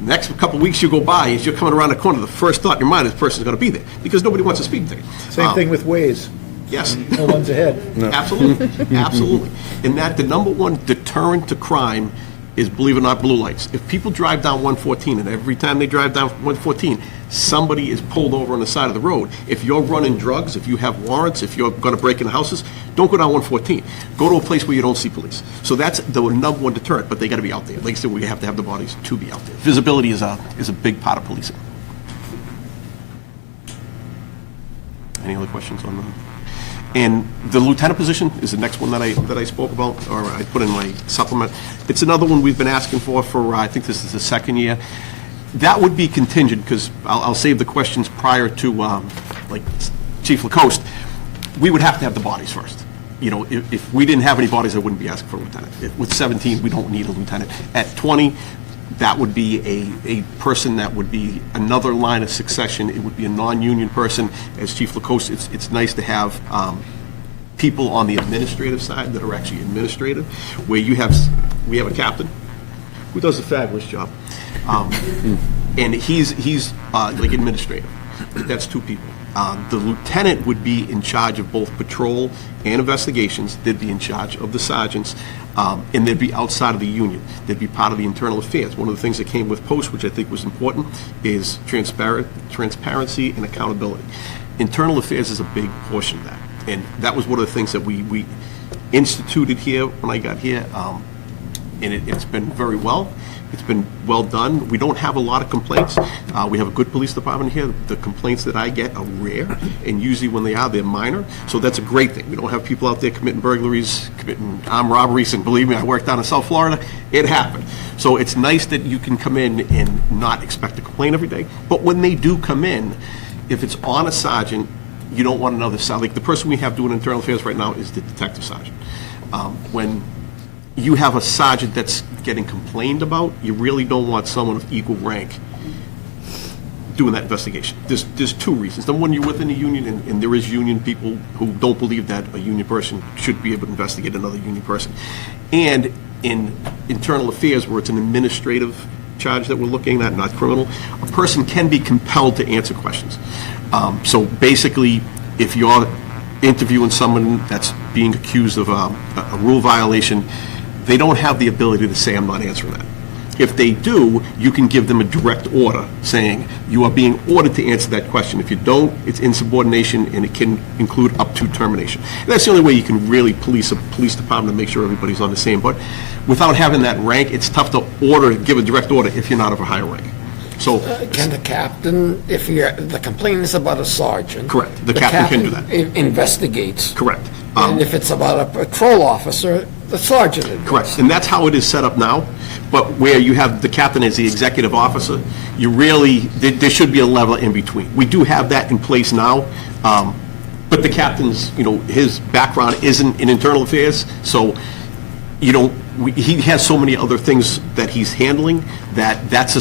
next couple of weeks you go by, as you're coming around the corner, the first thought in your mind is the person's going to be there, because nobody wants a speeding ticket. Same thing with Waze. Yes. No one's ahead. Absolutely, absolutely. And that the number one deterrent to crime is, believe it or not, blue lights. If people drive down 114, and every time they drive down 114, somebody is pulled over on the side of the road. If you're running drugs, if you have warrants, if you're going to break into houses, don't go down 114. Go to a place where you don't see police. So that's the number one deterrent, but they got to be out there. Like I said, we have to have the bodies to be out there. Visibility is a big part of policing. Any other questions on that? And the lieutenant position is the next one that I spoke about, or I put in my supplement. It's another one we've been asking for I think this is the second year. That would be contingent, because I'll save the questions prior to, like Chief Lacoste. We would have to have the bodies first. If we didn't have any bodies, I wouldn't be asking for a lieutenant. With 17, we don't need a lieutenant. At 20, that would be a person that would be another line of succession. It would be a non-union person. As Chief Lacoste, it's nice to have people on the administrative side that are actually administrative, where we have a captain who does a fabulous job, and he's like administrative. That's 2 people. The lieutenant would be in charge of both patrol and investigations. They'd be in charge of the sergeants. and they'd be outside of the union. They'd be part of the internal affairs. One of the things that came with post, which I think was important, is transparency and accountability. Internal affairs is a big portion of that, and that was one of the things that we instituted here when I got here, and it's been very well. It's been well done. We don't have a lot of complaints. We have a good police department here. The complaints that I get are rare, and usually when they are, they're minor. So that's a great thing. We don't have people out there committing burglaries, committing armed robberies, and believe me, I worked down in South Florida. It happened. So it's nice that you can come in and not expect a complaint every day. But when they do come in, if it's on a sergeant, you don't want another sergeant. Like the person we have doing internal affairs right now is the detective sergeant. When you have a sergeant that's getting complained about, you really don't want someone of equal rank doing that investigation. There's two reasons. Number one, you're within a union, and there is union people who don't believe that a union person should be able to investigate another union person. And in internal affairs, where it's an administrative charge that we're looking at, not criminal, a person can be compelled to answer questions. So basically, if you're interviewing someone that's being accused of a rule violation, they don't have the ability to say, I'm not answering that. If they do, you can give them a direct order saying, you are being ordered to answer that question. If you don't, it's insubordination, and it can include up to termination. And that's the only way you can really police a police department and make sure everybody's on the same. But without having that rank, it's tough to give a direct order if you're not of a higher rank. So, Can the captain, if the complaint is about a sergeant? Correct. The captain can do that. Investigates. Correct. And if it's about a patrol officer, the sergeant investigates. Correct, and that's how it is set up now, but where you have the captain as the executive officer, you really, there should be a level in between. We do have that in place now, but the captain's, his background isn't in internal affairs, so, he has so many other things that he's handling that's a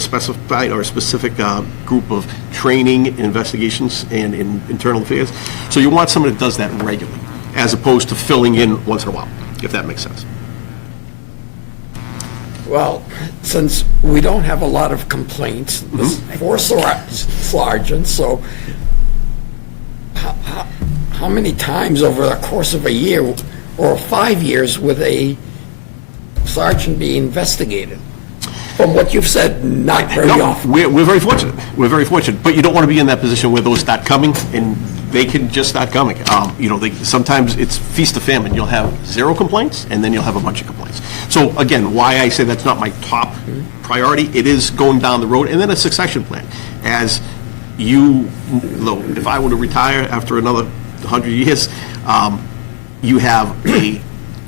specified or a specific group of training, investigations, and in internal affairs. So you want someone that does that regularly, as opposed to filling in once in a while, if that makes sense. Well, since we don't have a lot of complaints, for sergeants, so how many times over the course of a year or 5 years would a sergeant be investigated? From what you've said, not very often. We're very fortunate. We're very fortunate. But you don't want to be in that position where those start coming, and they can just start coming. Sometimes it's feast or famine. You'll have 0 complaints, and then you'll have a bunch of complaints. So again, why I say that's not my top priority, it is going down the road, and then a succession plan. As if I were to retire after another 100 years, you have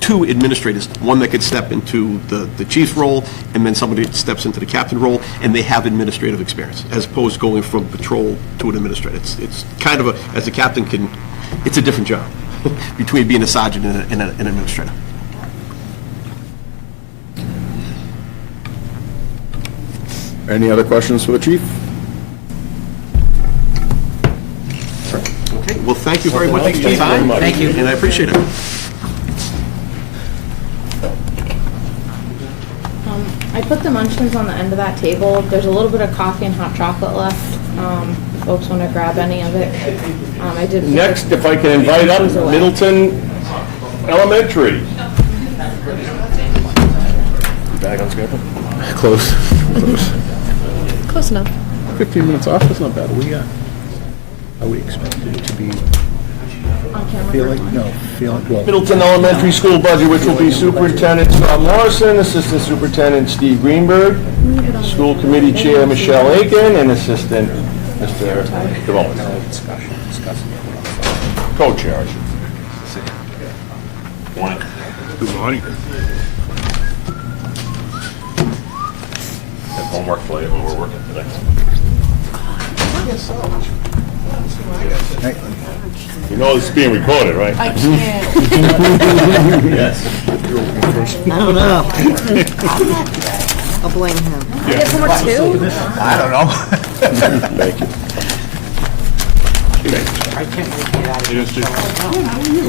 2 administrators, one that could step into the chief's role, and then somebody that steps into the captain role, and they have administrative experience, as opposed to going from patrol to an administrator. It's kind of as a captain it's a different job between being a sergeant and an administrator. Any other questions for the chief? Okay, well, thank you very much. Thank you very much. Thank you. And I appreciate it. I put the munchkins on the end of that table. There's a little bit of coffee and hot chocolate left. If folks want to grab any of it. I did. Next, if I can invite up Middleton Elementary. Back on schedule? Close. Close enough. 15 minutes off, that's not bad. Are we expected to be On camera. feeling, well, Middleton Elementary School budget, which will be Superintendent Scott Morrison, Assistant Superintendent Steve Greenberg, School Committee Chair Michelle Aiken, and Assistant Mr. DeVoe. Co-chair, I should say. Good morning. Have homework for you when we're working today. You know this is being recorded, right? I can't. Yes. I don't know. I'll blame him. I get homework too? I don't know. Thank you. I can't wait to get out of here. How are you?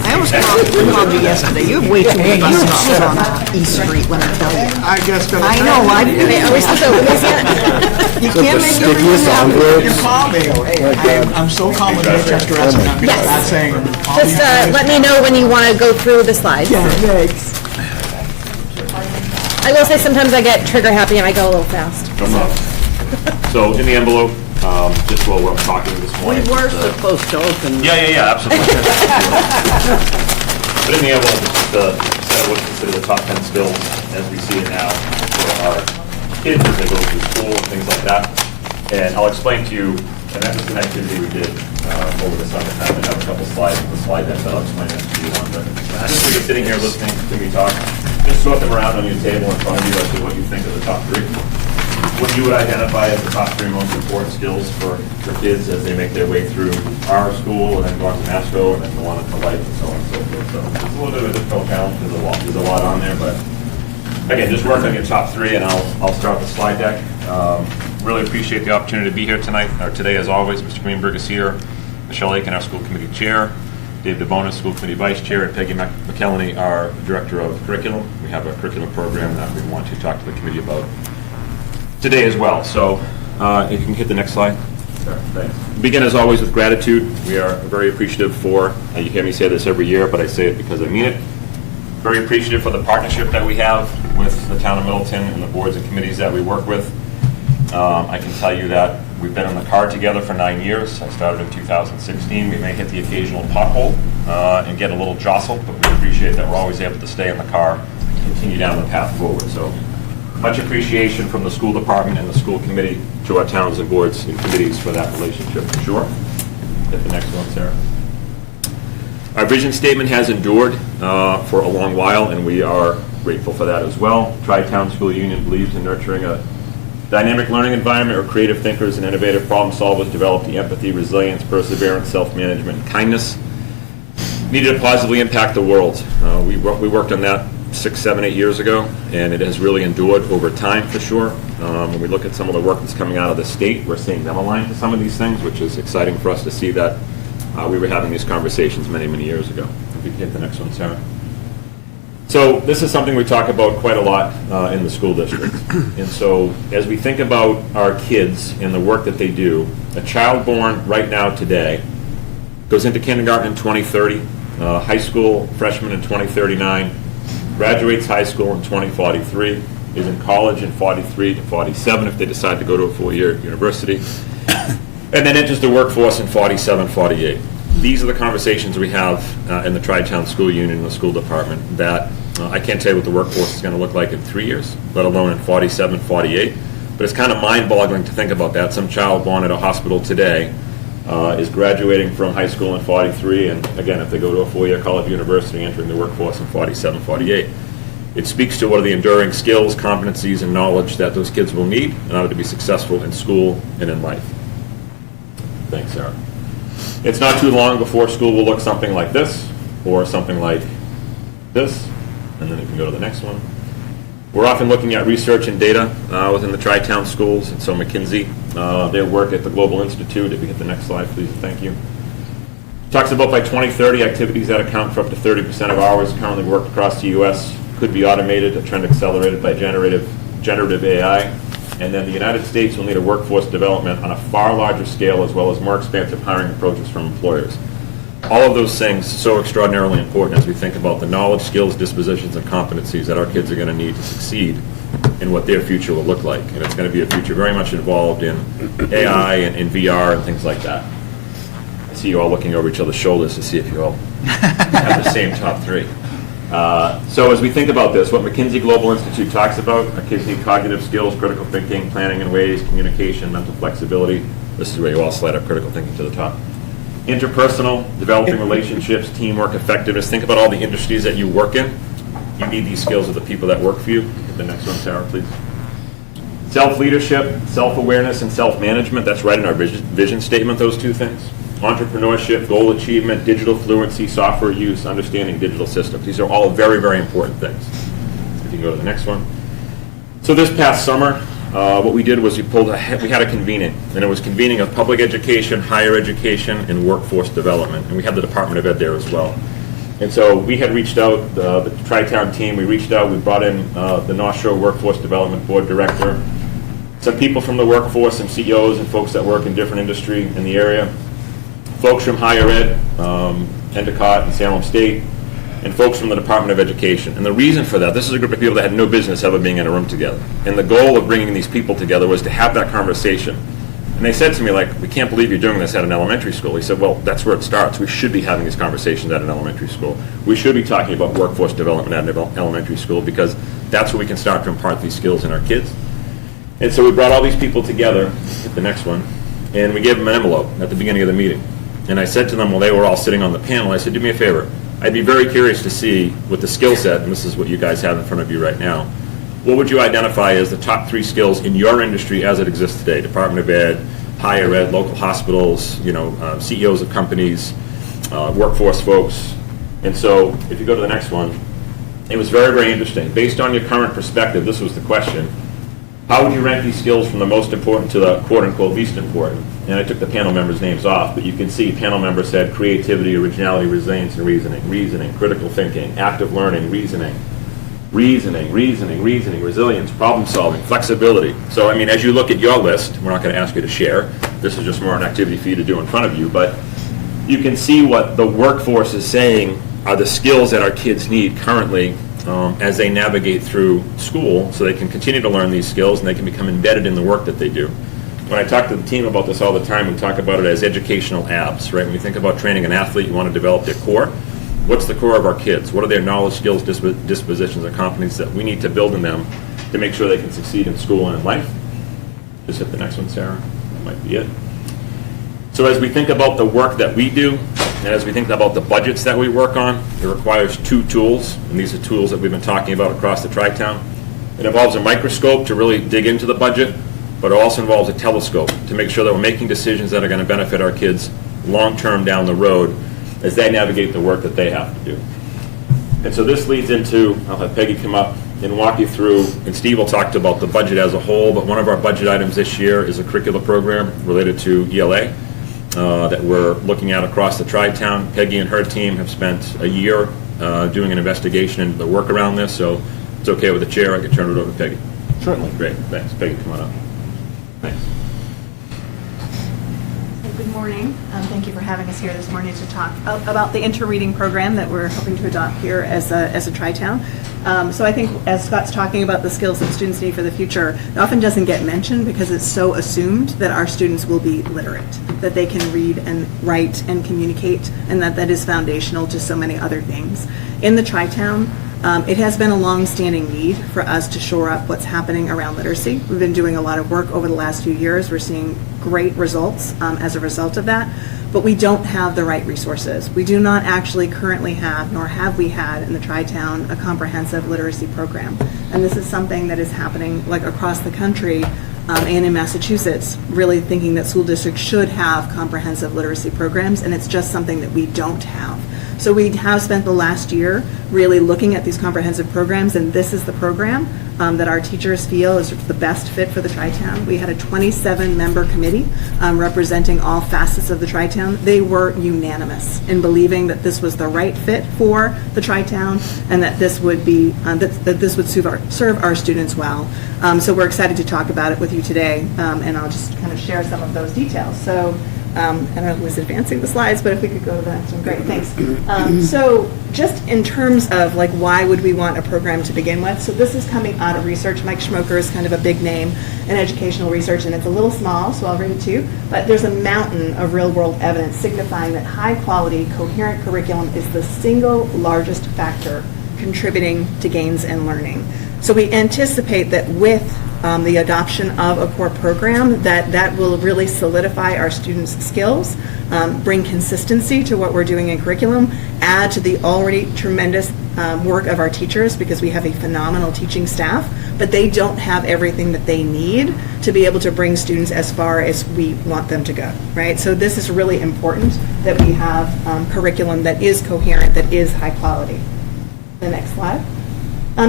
I almost called you yesterday. You have way too many bus stops on East Street, let me tell you. I guess. I know, Are we supposed to open this yet? You can't make everything happen. You call me. I'm so calm with Manchester, I'm not Yes. saying. Just let me know when you want to go through the slides. Thanks. I will say sometimes I get trigger happy and I go a little fast. So in the envelope, just while we're talking this We morning. were supposed to open. Yeah, absolutely. But in the envelope, it's the set of what's considered the top 10 skills as we see it now for our kids as they go through school and things like that. And I'll explain to you, and that was an activity we did over the summertime. I have a couple slides in the slide deck that I'll explain that to you on. But I just think of sitting here listening to me talk, just sort them around on your table in front of you as to what you think of the top 3. What you would identify as the top 3 most important skills for kids as they make their way through our school and then go on to Masco and then go on into life and so on and so forth. So it's a little bit of a difficult challenge. There's a lot on there, but again, just work on your top 3 and I'll start the slide deck. Really appreciate the opportunity to be here tonight, or today as always. Mr. Greenberg is here, Michelle Aiken, our school committee chair, Dave DeBonis, school committee vice chair, and Peggy McKelney, our director of curriculum. We have a curriculum program that we want to talk to the committee about today as well. So if you can hit the next slide. Sure, thanks. Begin as always with gratitude. We are very appreciative for, and you hear me say this every year, but I say it because I mean it, very appreciative for the partnership that we have with the town of Middleton and the boards and committees that we work with. I can tell you that we've been in the car together for 9 years. I started in 2016. We may hit the occasional pothole and get a little jostled, but we appreciate that we're always able to stay in the car and continue down the path forward. So much appreciation from the school department and the school committee to our towns and boards and committees for that relationship, for sure. Hit the next one, Sarah. Our vision statement has endured for a long while, and we are grateful for that as well. Tri-Town School Union believes in nurturing a dynamic learning environment where creative thinkers and innovative problem solvers develop the empathy, resilience, perseverance, self-management, and kindness needed to positively impact the world. We worked on that 6, 7, 8 years ago, and it has really endured over time for sure. When we look at some of the work that's coming out of the state, we're seeing them aligned to some of these things, which is exciting for us to see that we were having these conversations many, many years ago. If you could hit the next one, Sarah. So this is something we talk about quite a lot in the school district. And so as we think about our kids and the work that they do, a child born right now today goes into kindergarten in 2030, high school freshman in 2039, graduates high school in 2043, is in college in 43 to 47 if they decide to go to a 4-year university, and then enters the workforce in 47, 48. These are the conversations we have in the Tri-Town School Union and the school department that I can't tell you what the workforce is going to look like in 3 years, let alone in 47, 48. But it's kind of mind-boggling to think about that. Some child born at a hospital today is graduating from high school in 43, and again, if they go to a 4-year college university, entering the workforce in 47, 48. It speaks to what are the enduring skills, competencies, and knowledge that those kids will need in order to be successful in school and in life. Thanks, Sarah. It's not too long before school will look something like this, or something like this, and then you can go to the next one. We're often looking at research and data within the Tri-Town schools, and so McKinsey, their work at the Global Institute, if you hit the next slide, please, thank you, talks about by 2030, activities that account for up to 30% of hours currently worked across the U.S. could be automated, a trend accelerated by generative AI. And then the United States will need a workforce development on a far larger scale, as well as more expansive hiring approaches from employers. All of those things so extraordinarily important as we think about the knowledge, skills, dispositions, and competencies that our kids are going to need to succeed in what their future will look like. And it's going to be a future very much involved in AI and in VR and things like that. I see you all looking over each other's shoulders to see if you all have the same top 3. So as we think about this, what McKinsey Global Institute talks about, our kids need cognitive skills, critical thinking, planning in ways, communication, mental flexibility. This is where you all slide up critical thinking to the top. Interpersonal, developing relationships, teamwork, effectiveness. Think about all the industries that you work in. You need these skills of the people that work for you. Hit the next one, Sarah, please. Self-leadership, self-awareness, and self-management. That's right in our vision statement, those 2 things. Entrepreneurship, goal achievement, digital fluency, software use, understanding digital systems. These are all very, very important things. If you can go to the next one. So this past summer, what we did was we had a convening, and it was convening of public education, higher education, and workforce development. And we had the Department of Ed there as well. And so we had reached out, the Tri-Town team, we reached out, we brought in the North Shore Workforce Development Board Director, some people from the workforce, some CEOs and folks that work in different industry in the area, folks from higher ed, Endicott and Salem State, and folks from the Department of Education. And the reason for that, this is a group of people that had no business ever being in a room together. And the goal of bringing these people together was to have that conversation. And they said to me, like, we can't believe you're doing this at an elementary school. He said, well, that's where it starts. We should be having these conversations at an elementary school. We should be talking about workforce development at an elementary school because that's where we can start to impart these skills in our kids. And so we brought all these people together, at the next one, and we gave them an envelope at the beginning of the meeting. And I said to them, while they were all sitting on the panel, I said, do me a favor. I'd be very curious to see with the skill set, and this is what you guys have in front of you right now, what would you identify as the top 3 skills in your industry as it exists today? Department of Ed, higher ed, local hospitals, CEOs of companies, workforce folks. And so if you go to the next one, it was very, very interesting. Based on your current perspective, this was the question. How would you rank these skills from the most important to the quote-unquote least important? And I took the panel members' names off, but you can see panel members said creativity, originality, resilience, and reasoning, critical thinking, active learning, reasoning, resilience, problem solving, flexibility. So, I mean, as you look at your list, we're not going to ask you to share. This is just more an activity for you to do in front of you, but you can see what the workforce is saying are the skills that our kids need currently as they navigate through school so they can continue to learn these skills and they can become embedded in the work that they do. When I talk to the team about this all the time, we talk about it as educational abs, right? When we think about training an athlete, you want to develop their core. What's the core of our kids? What are their knowledge, skills, dispositions, and competencies that we need to build in them to make sure they can succeed in school and in life? Just hit the next one, Sarah. That might be it. So as we think about the work that we do, and as we think about the budgets that we work on, it requires 2 tools, and these are tools that we've been talking about across the Tri-Town. It involves a microscope to really dig into the budget, but it also involves a telescope to make sure that we're making decisions that are going to benefit our kids long-term down the road as they navigate the work that they have to do. And so this leads into, I'll have Peggy come up and walk you through, and Steve will talk about the budget as a whole, but one of our budget items this year is a curricular program related to ELA that we're looking at across the Tri-Town. Peggy and her team have spent a year doing an investigation into the work around this, so it's okay with the chair, I can turn it over to Peggy. Certainly. Great, thanks. Peggy, come on up. Thanks. Good morning. Thank you for having us here this morning to talk about the inter-reading program that we're hoping to adopt here as a Tri-Town. So I think as Scott's talking about the skills that students need for the future, it often doesn't get mentioned because it's so assumed that our students will be literate, that they can read and write and communicate, and that is foundational to so many other things. In the Tri-Town, it has been a long-standing need for us to shore up what's happening around literacy. We've been doing a lot of work over the last few years. We're seeing great results as a result of that, but we don't have the right resources. We do not actually currently have, nor have we had in the Tri-Town, a comprehensive literacy program. And this is something that is happening like across the country and in Massachusetts, really thinking that school districts should have comprehensive literacy programs, and it's just something that we don't have. So we have spent the last year really looking at these comprehensive programs, and this is the program that our teachers feel is the best fit for the Tri-Town. We had a 27-member committee representing all facets of the Tri-Town. They were unanimous in believing that this was the right fit for the Tri-Town and that this would be that this would serve our students well. So we're excited to talk about it with you today, and I'll just kind of share some of those details. So. I don't know who's advancing the slides, but if we could go to the next one, great, thanks. So just in terms of like why would we want a program to begin with, so this is coming out of research. Mike Schmoker is kind of a big name in educational research, and it's a little small, so I'll read it to you, but there's a mountain of real-world evidence signifying that high-quality, coherent curriculum is the single largest factor contributing to gains in learning. So we anticipate that with the adoption of a core program, that will really solidify our students' skills, bring consistency to what we're doing in curriculum, add to the already tremendous work of our teachers, because we have a phenomenal teaching staff, but they don't have everything that they need to be able to bring students as far as we want them to go, right? So this is really important that we have curriculum that is coherent, that is high quality. The next slide.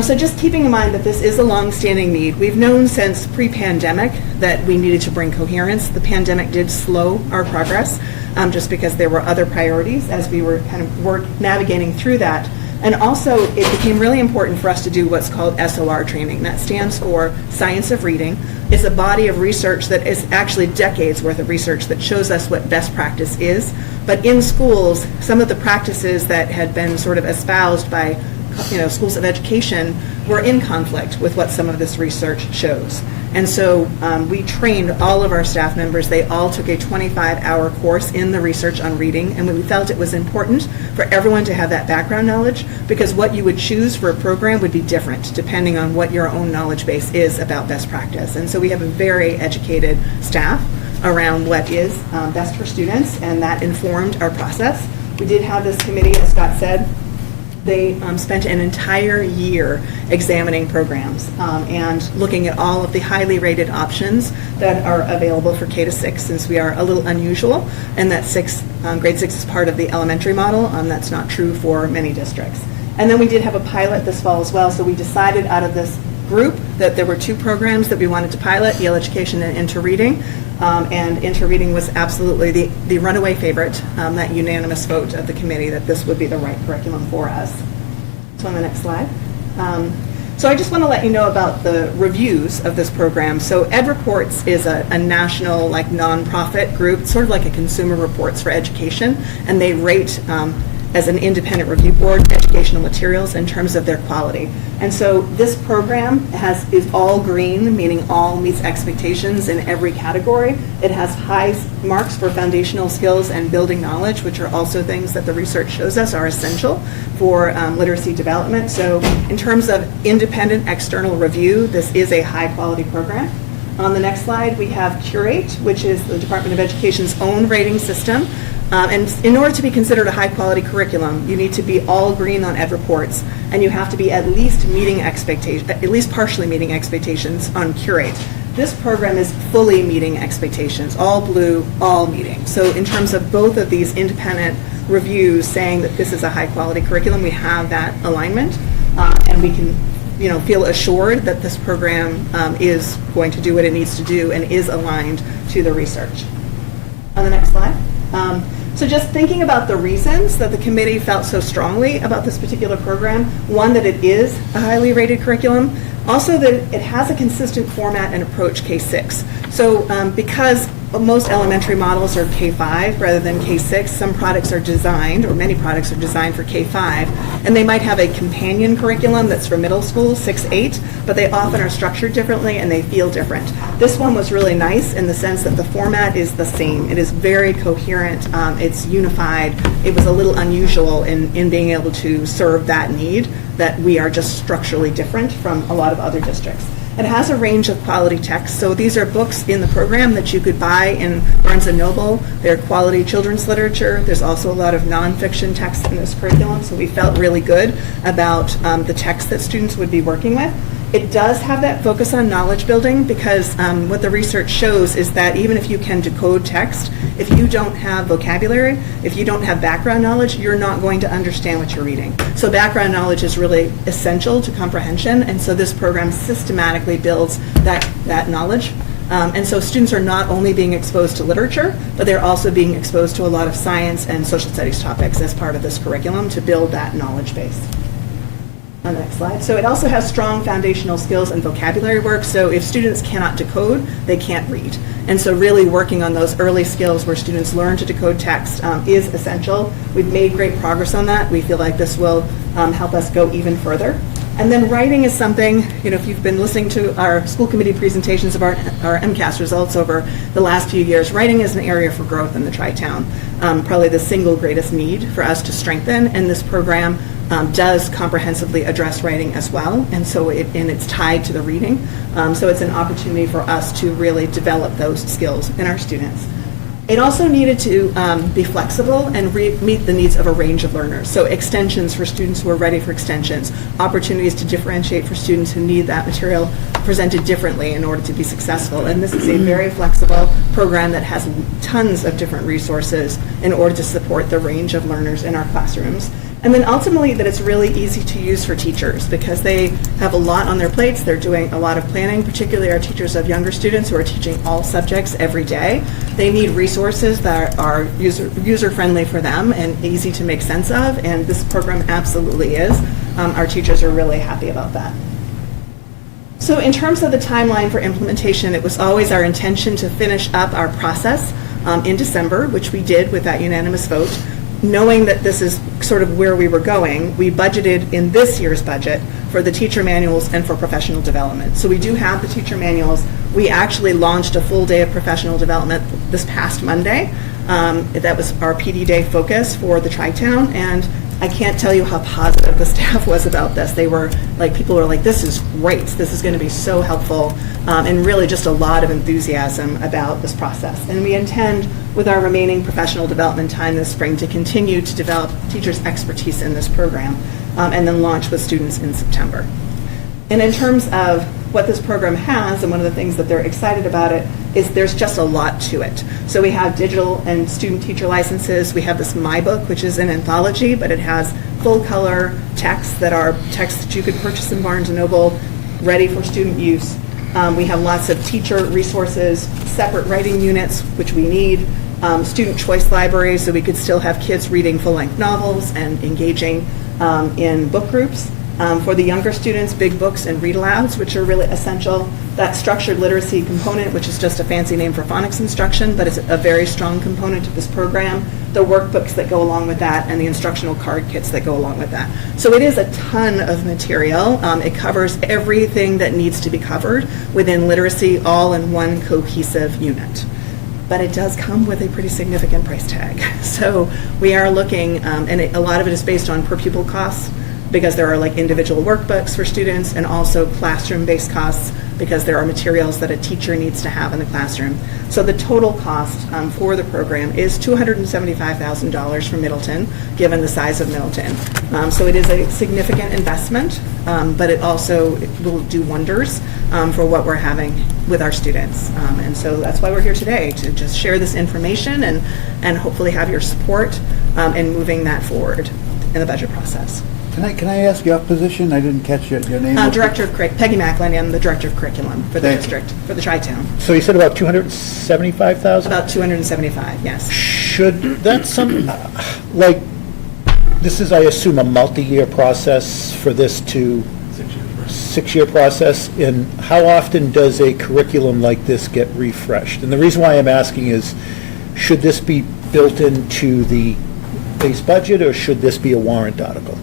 So just keeping in mind that this is a long-standing need. We've known since pre-pandemic that we needed to bring coherence. The pandemic did slow our progress just because there were other priorities as we were kind of navigating through that. And also, it became really important for us to do what's called SOR training. That stands for Science of Reading. It's a body of research that is actually decades worth of research that shows us what best practice is. But in schools, some of the practices that had been sort of espoused by schools of education were in conflict with what some of this research shows. And so we trained all of our staff members. They all took a 25-hour course in the research on reading, and we felt it was important for everyone to have that background knowledge, because what you would choose for a program would be different depending on what your own knowledge base is about best practice. And so we have a very educated staff around what is best for students, and that informed our process. We did have this committee, as Scott said. They spent an entire year examining programs and looking at all of the highly rated options that are available for K to 6, since we are a little unusual, and that grade 6 is part of the elementary model. That's not true for many districts. And then we did have a pilot this fall as well, so we decided out of this group that there were 2 programs that we wanted to pilot, EL Education and Interreading. And Interreading was absolutely the runaway favorite, that unanimous vote of the committee that this would be the right curriculum for us. So on the next slide. So I just want to let you know about the reviews of this program. So Ed Reports is a national, nonprofit group, sort of like a Consumer Reports for education, and they rate as an independent review board educational materials in terms of their quality. And so this program is all green, meaning all meets expectations in every category. It has high marks for foundational skills and building knowledge, which are also things that the research shows us are essential for literacy development. So in terms of independent external review, this is a high quality program. On the next slide, we have Curate, which is the Department of Education's own rating system. And in order to be considered a high-quality curriculum, you need to be all green on Ed Reports, and you have to be at least partially meeting expectations on Curate. This program is fully meeting expectations, all blue, all meeting. So in terms of both of these independent reviews saying that this is a high-quality curriculum, we have that alignment, and we can feel assured that this program is going to do what it needs to do and is aligned to the research. On the next slide. So just thinking about the reasons that the committee felt so strongly about this particular program, one, that it is a highly rated curriculum, also that it has a consistent format and approach K-6. So because most elementary models are K-5 rather than K-6, some products are designed, or many products are designed for K-5, and they might have a companion curriculum that's for middle school, 6-8, but they often are structured differently and they feel different. This one was really nice in the sense that the format is the same. It is very coherent, it's unified. It was a little unusual in being able to serve that need, that we are just structurally different from a lot of other districts. It has a range of quality texts. So these are books in the program that you could buy in Barnes & Noble. They're quality children's literature. There's also a lot of nonfiction texts in this curriculum, so we felt really good about the text that students would be working with. It does have that focus on knowledge building, because what the research shows is that even if you can decode text, if you don't have vocabulary, if you don't have background knowledge, you're not going to understand what you're reading. So background knowledge is really essential to comprehension, and so this program systematically builds that knowledge. And so students are not only being exposed to literature, but they're also being exposed to a lot of science and social studies topics as part of this curriculum to build that knowledge base. On the next slide. So it also has strong foundational skills and vocabulary work. So if students cannot decode, they can't read. And so really working on those early skills where students learn to decode text is essential. We've made great progress on that. We feel like this will help us go even further. And then writing is something, if you've been listening to our school committee presentations of our MCAS results over the last few years, writing is an area for growth in the Tri-Town. Probably the single greatest need for us to strengthen, and this program does comprehensively address writing as well, and so it's tied to the reading. So it's an opportunity for us to really develop those skills in our students. It also needed to be flexible and meet the needs of a range of learners. So extensions for students who are ready for extensions, opportunities to differentiate for students who need that material presented differently in order to be successful. And this is a very flexible program that has tons of different resources in order to support the range of learners in our classrooms. And then ultimately that it's really easy to use for teachers because they have a lot on their plates. They're doing a lot of planning, particularly our teachers of younger students who are teaching all subjects every day. They need resources that are user-friendly for them and easy to make sense of, and this program absolutely is. Our teachers are really happy about that. So in terms of the timeline for implementation, it was always our intention to finish up our process in December, which we did with that unanimous vote. Knowing that this is sort of where we were going, we budgeted in this year's budget for the teacher manuals and for professional development. So we do have the teacher manuals. We actually launched a full day of professional development this past Monday. That was our PD Day focus for the Tri-Town, and I can't tell you how positive the staff was about this. They were like, people were like, this is great. This is going to be so helpful, and really just a lot of enthusiasm about this process. And we intend, with our remaining professional development time this spring, to continue to develop teachers' expertise in this program, and then launch with students in September. And in terms of what this program has, and one of the things that they're excited about it, is there's just a lot to it. So we have digital and student teacher licenses. We have this My Book, which is an anthology, but it has full color texts that are texts that you could purchase in Barnes & Noble, ready for student use. We have lots of teacher resources, separate writing units, which we need, student choice libraries, so we could still have kids reading full-length novels and engaging in book groups. For the younger students, big books and read-alouds, which are really essential. That structured literacy component, which is just a fancy name for phonics instruction, but it's a very strong component of this program. The workbooks that go along with that and the instructional card kits that go along with that. So it is a ton of material. It covers everything that needs to be covered within literacy, all in one cohesive unit. But it does come with a pretty significant price tag. So we are looking, and a lot of it is based on per pupil costs, because there are like individual workbooks for students and also classroom-based costs because there are materials that a teacher needs to have in the classroom. So the total cost for the program is $275,000 for Middleton, given the size of Middleton. So it is a significant investment, but it also will do wonders for what we're having with our students. And so that's why we're here today, to just share this information and hopefully have your support in moving that forward in the budget process. Can I ask your position? I didn't catch your name. Director of Peggy Macklin. I'm the Director of Curriculum for the district, for the Tri-Town. So you said about 275,000? About 275, yes. Should that like, this is, I assume, a multi-year process for this to... 6-year process, and how often does a curriculum like this get refreshed? And the reason why I'm asking is, should this be built into the base budget, or should this be a warrant article?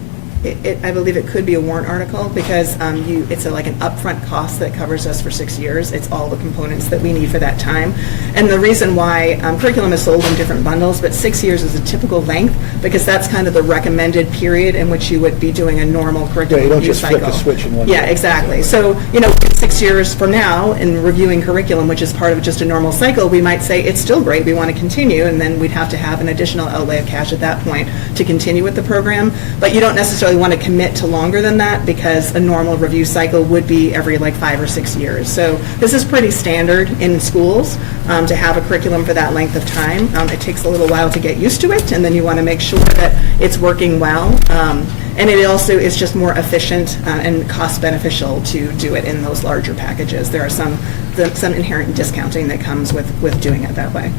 I believe it could be a warrant article because it's like an upfront cost that covers us for 6 years. It's all the components that we need for that time. And the reason why curriculum is sold in different bundles, but 6 years is a typical length because that's kind of the recommended period in which you would be doing a normal curriculum you don't review just cycle. flip a switch in one Yeah, day. exactly. So, 6 years from now in reviewing curriculum, which is part of just a normal cycle, we might say it's still great, we want to continue, and then we'd have to have an additional outlay of cash at that point to continue with the program. But you don't necessarily want to commit to longer than that because a normal review cycle would be every 5 or 6 years. So this is pretty standard in schools to have a curriculum for that length of time. It takes a little while to get used to it, and then you want to make sure that it's working well. And it also is just more efficient and cost beneficial to do it in those larger packages. There are some inherent discounting that comes with doing it that way.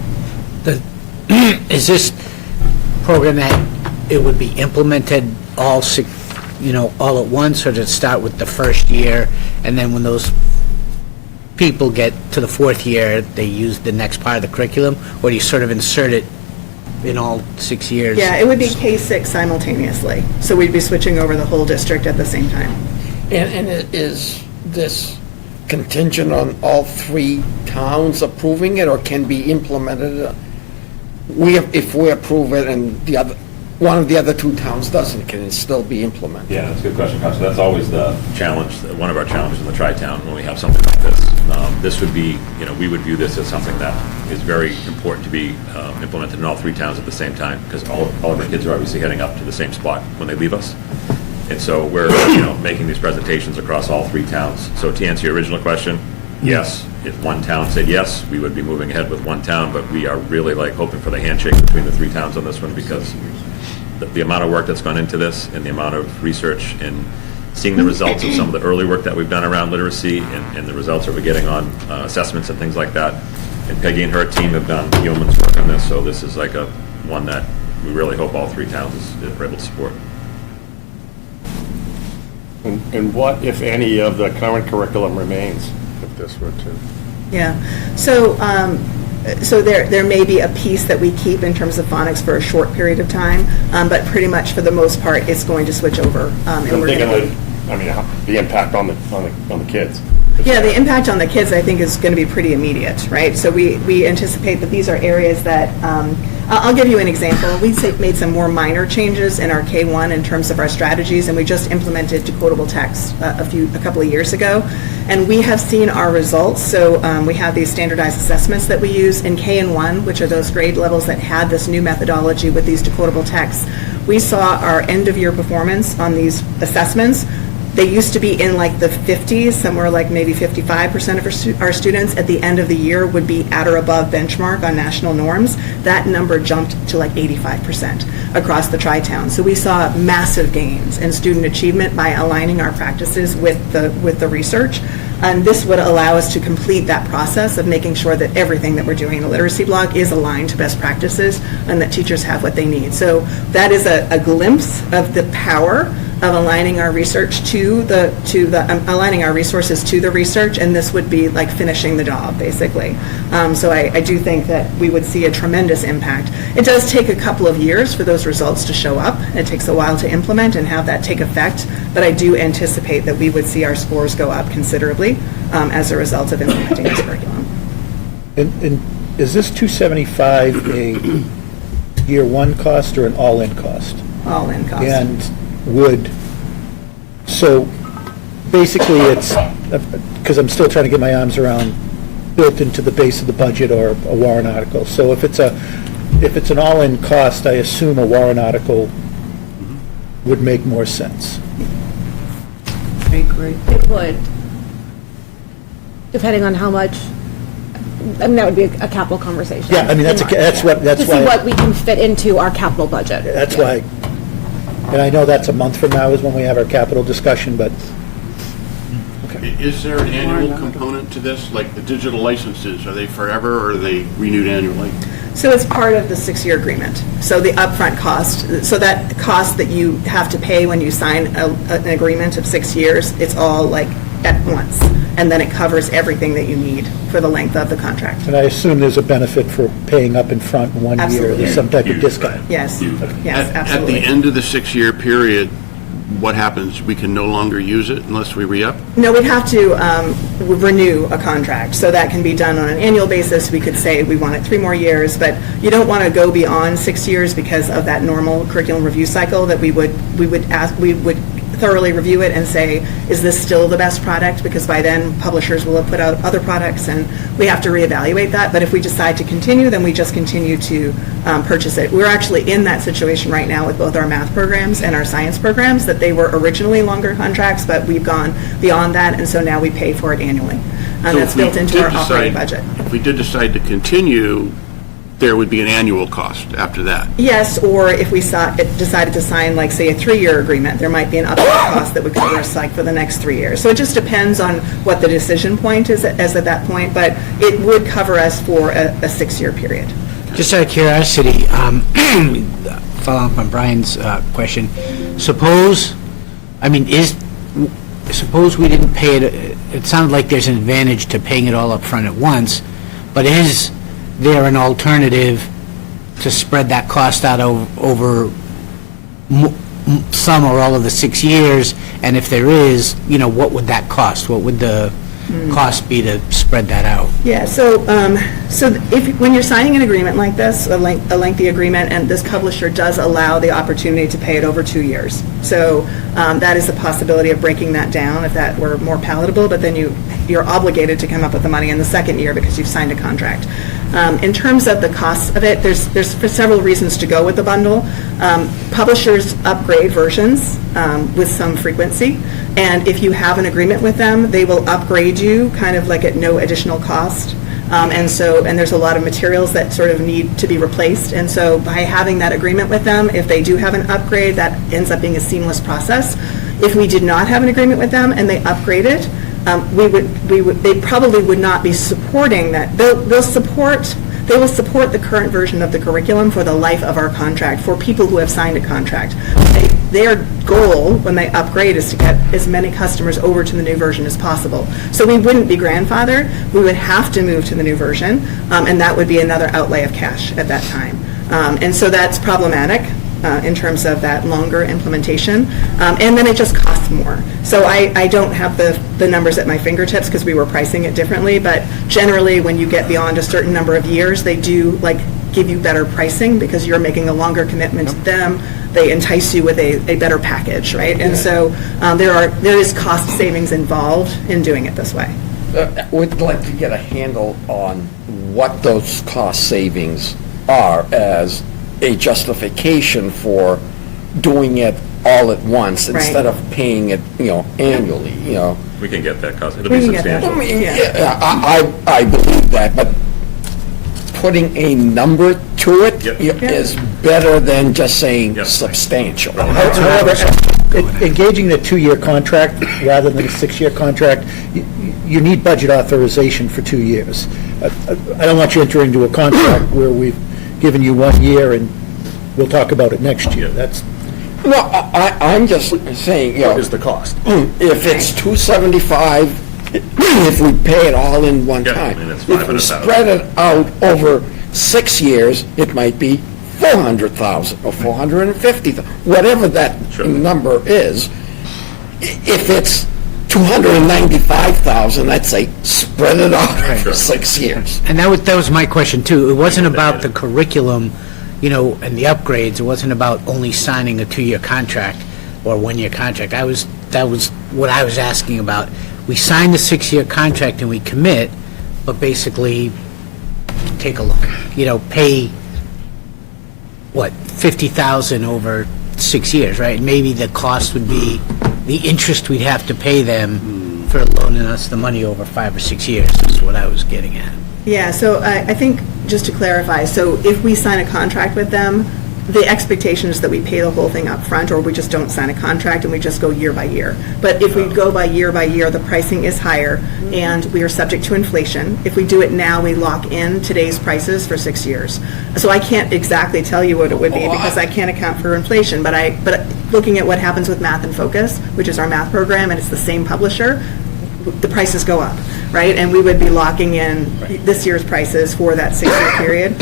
Is this program that it would be implemented all at once, or to start with the first year, and then when those people get to the 4th year, they use the next part of the curriculum, or do you sort of insert it in all 6 years? Yeah, it would be K-6 simultaneously. So we'd be switching over the whole district at the same time. And is this contingent on all 3 towns approving it, or can be implemented? If we approve it and one of the other 2 towns doesn't, can it still be implemented? Yeah, that's a good question, Counselor. That's always the challenge, one of our challenges in the Tri-Town when we have something like this. This would be, we would view this as something that is very important to be implemented in all 3 towns at the same time, because all of our kids are obviously heading up to the same spot when they leave us. And so we're, making these presentations across all 3 towns. So to answer your original question, yes, if one town said yes, we would be moving ahead with one town, but we are really hoping for the handshake between the 3 towns on this one, because the amount of work that's gone into this and the amount of research and seeing the results of some of the early work that we've done around literacy and the results that we're getting on assessments and things like that. And Peggy and her team have done yeoman's work on this, so this is like one that we really hope all three towns are able to support. And what, if any, of the current curriculum remains, if this were to? Yeah, so, so there may be a piece that we keep in terms of phonics for a short period of time, but pretty much for the most part, it's going to switch over. I'm thinking, the impact on the kids. Yeah, the impact on the kids, I think, is going to be pretty immediate, right? So we anticipate that these are areas that, I'll give you an example. We made some more minor changes in our K-1 in terms of our strategies, and we just implemented decodable text a couple of years ago. And we have seen our results. So we have these standardized assessments that we use in K and 1, which are those grade levels that had this new methodology with these decodable texts. We saw our end-of-year performance on these assessments. They used to be in like the 50s, somewhere like maybe 55% of our students at the end of the year would be at or above benchmark on national norms. That number jumped to like 85% across the Tri-Town. So we saw massive gains in student achievement by aligning our practices with the research. And this would allow us to complete that process of making sure that everything that we're doing in the literacy blog is aligned to best practices and that teachers have what they need. So that is a glimpse of the power of aligning our research aligning our resources to the research, and this would be like finishing the job, basically. So I do think that we would see a tremendous impact. It does take a couple of years for those results to show up. It takes a while to implement and have that take effect, but I do anticipate that we would see our scores go up considerably as a result of implementing this curriculum. And is this 275 a year one cost or an all-in cost? All-in cost. And so basically it's, because I'm still trying to get my arms around built into the base of the budget or a warrant article. So if it's an all-in cost, I assume a warrant article would make more sense. I agree. It would, depending on how much, I mean, that would be a capital conversation. Yeah, I mean, that's why. To see what we can fit into our capital budget. That's why, and I know that's a month from now is when we have our capital discussion, but, okay. Is there an annual component to this? Like the digital licenses, are they forever or are they renewed annually? So it's part of the 6-year agreement. So the upfront cost, so that cost that you have to pay when you sign an agreement of 6 years, it's all like at once. And then it covers everything that you need for the length of the contract. And I assume there's a benefit for paying up in front in 1 year. Absolutely. There's some type of discount. Yes, yes, At absolutely. the end of the 6-year period, what happens? We can no longer use it unless we re-up? No, we'd have to renew a contract, so that can be done on an annual basis. We could say we want it 3 more years, but you don't want to go beyond 6 years because of that normal curriculum review cycle that we would thoroughly review it and say, is this still the best product? Because by then, publishers will have put out other products, and we have to reevaluate that. But if we decide to continue, then we just continue to purchase it. We're actually in that situation right now with both our math programs and our science programs, that they were originally longer contracts, but we've gone beyond that, and so now we pay for it annually. And So that's if we built into did our operating decide- budget. If we did decide to continue, there would be an annual cost after that. Yes, or if we decided to sign, like, say, a 3-year agreement, there might be an upfront cost that would cover us, like, for the next 3 years. So it just depends on what the decision point is as at that point, but it would cover us for a 6-year period. Just out of curiosity, follow up on Brian's question, suppose we didn't pay it, it sounded like there's an advantage to paying it all up front at once, but is there an alternative to spread that cost out over some or all of the 6 years? And if there is, what would that cost? What would the cost be to spread that out? Yeah, so when you're signing an agreement like this, a lengthy agreement, and this publisher does allow the opportunity to pay it over 2 years. So that is a possibility of breaking that down if that were more palatable, but then you're obligated to come up with the money in the second year because you've signed a contract. In terms of the costs of it, there's several reasons to go with the bundle. Publishers upgrade versions with some frequency, and if you have an agreement with them, they will upgrade you kind of like at no additional cost. And there's a lot of materials that sort of need to be replaced. And so by having that agreement with them, if they do have an upgrade, that ends up being a seamless process. If we did not have an agreement with them and they upgrade it, they probably would not be supporting that. They will support the current version of the curriculum for the life of our contract for people who have signed a contract. Their goal when they upgrade is to get as many customers over to the new version as possible. So we wouldn't be grandfathered. We would have to move to the new version, and that would be another outlay of cash at that time. And so that's problematic. In terms of that longer implementation, and then it just costs more. So I don't have the numbers at my fingertips because we were pricing it differently, but generally when you get beyond a certain number of years, they do give you better pricing because you're making a longer commitment to them. They entice you with a better package, right? And so there is cost savings involved in doing it this way. We'd like to get a handle on what those cost savings are as a justification for doing it all at once instead of paying it, annually, We can get that cost, it'll be substantial. I believe that, but putting a number to it is better than just saying substantial. However, engaging in a 2-year contract rather than a 6-year contract, you need budget authorization for 2 years. I don't want you to enter into a contract where we've given you 1 year and we'll talk about it next year. That's. No, I'm just saying, What is the cost? If it's $275, if we pay it all in one time. I mean, it's If we $500,000. spread it out over 6 years, it might be $400,000 or $450,000, whatever that number is. If it's $295,000, I'd say spread it out over 6 years. And that was my question too. It wasn't about the curriculum, and the upgrades. It wasn't about only signing a 2-year contract or 1-year contract. That was what I was asking about. We sign the 6-year contract and we commit, but basically, take a look, pay, $50,000 over 6 years, right? Maybe the cost would be the interest we'd have to pay them for loaning us the money over 5 or 6 years, is what I was getting at. Yeah, so I think, just to clarify, so if we sign a contract with them, the expectation is that we pay the whole thing up front, or we just don't sign a contract and we just go year by year. But if we go by year, the pricing is higher, and we are subject to inflation. If we do it now, we lock in today's prices for 6 years. So I can't exactly tell you what it would be because I can't account for inflation, but looking at what happens with Math and Focus, which is our math program, and it's the same publisher, the prices go up, right? And we would be locking in this year's prices for that 6-year period.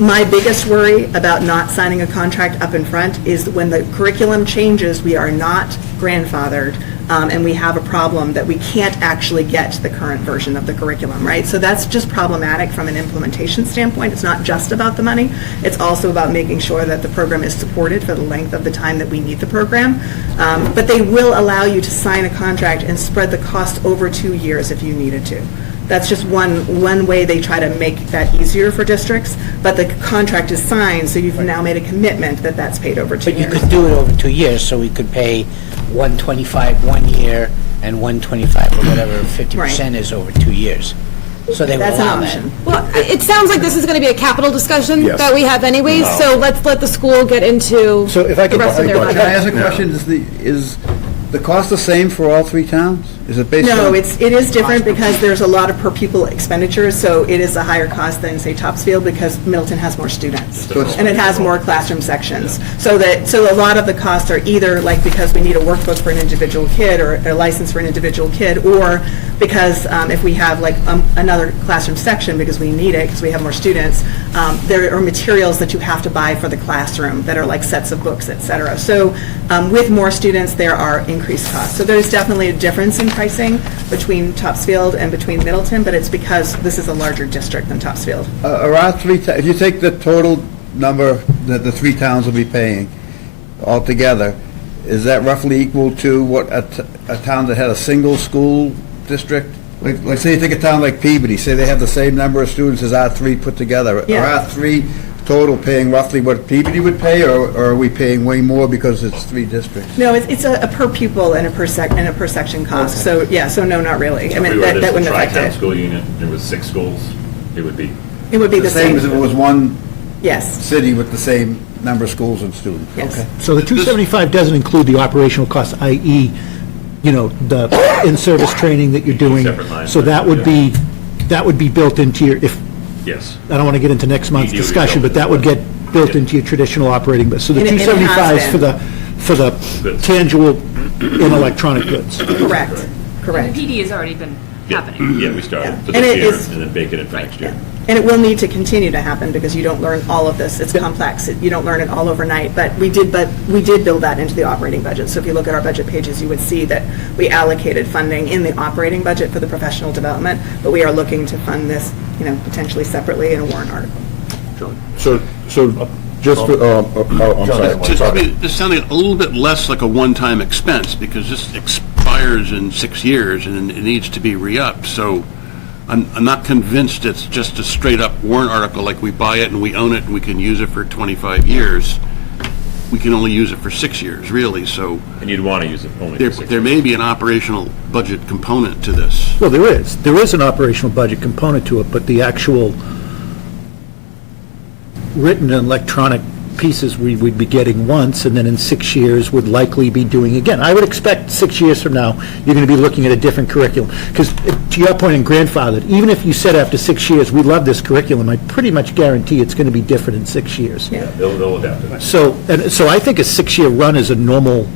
My biggest worry about not signing a contract up in front is that when the curriculum changes, we are not grandfathered, and we have a problem that we can't actually get the current version of the curriculum, right? So that's just problematic from an implementation standpoint. It's not just about the money. It's also about making sure that the program is supported for the length of the time that we need the program. But they will allow you to sign a contract and spread the cost over 2 years if you needed to. That's just one way they try to make that easier for districts, but the contract is signed, so you've now made a commitment that that's paid over 2 years. But you could do it over 2 years, so we could pay $125 1 year and $125 or whatever 50% is over 2 years. So they will That's an allow that. option. Well, it sounds like this is going to be a capital discussion Yes. that we have anyways, so let's let the school get into So if I the could, rest of their can budget. I ask a question? Is the cost the same for all 3 towns? Is it based on? No, it is different because there's a lot of per pupil expenditures, so it is a higher cost than, say, Topsfield, because Middleton has more students, and it has more classroom sections. So a lot of the costs are either because we need a workbook for an individual kid, or a license for an individual kid, or because if we have another classroom section because we need it, because we have more students, there are materials that you have to buy for the classroom that are like sets of books, et cetera. So with more students, there are increased costs. So there's definitely a difference in pricing between Topsfield and between Middleton, but it's because this is a larger district than Topsfield. Around if you take the total number that the 3 towns will be paying altogether, is that roughly equal to what a town that had a single school district? Like say you take a town like Peabody, say they have the same number of students as R3 put together. Yeah. Are R3 total paying roughly what Peabody would pay, or are we paying way more because it's 3 districts? No, it's a per pupil and a per section cost, so, yeah, so no, not really. I If we mean, were that this wouldn't affect tri-town it. school unit, there was 6 schools, it would be. It would be the Same as if it same, was one yes, city with the same number of schools and students? yes. Okay. So the 275 doesn't include the operational costs, i.e., the in-service training that you're doing. Separate lines, So that would yeah. be built into your, if, Yes. I don't want to get into next month's You do discussion, but that would get built into your traditional operating, so the And it has 275 is for the Goods. tangible in electronic goods. Correct, correct. PD has already been Yeah, happening. yeah, we started for And this it year is- and then bake it in for next year. And it will need to continue to happen because you don't learn all of this. It's complex. You don't learn it all overnight. But we did build that into the operating budget. So if you look at our budget pages, you would see that we allocated funding in the operating budget for the professional development. But we are looking to fund this, potentially separately in a warrant article. So just, I'm sorry. This sounded a little bit less like a one-time expense, because this expires in 6 years and it needs to be re-upped, so I'm not convinced it's just a straight-up warrant article, like we buy it and we own it and we can use it for 25 years. We can only use it for 6 years, really, so And you'd want to use it only there for 6 there may be an operational budget component to this. Well, there is. There is an operational budget component to it, but the actual written and electronic pieces we would be getting once, and then in 6 years would likely be doing again. I would expect 6 years from now, you're going to be looking at a different curriculum. Because to your point in grandfathered, even if you said after 6 years, we love this curriculum, I pretty much guarantee it's going to be different in 6 years. Yeah. They'll adapt it. So I think a 6-year run is a normal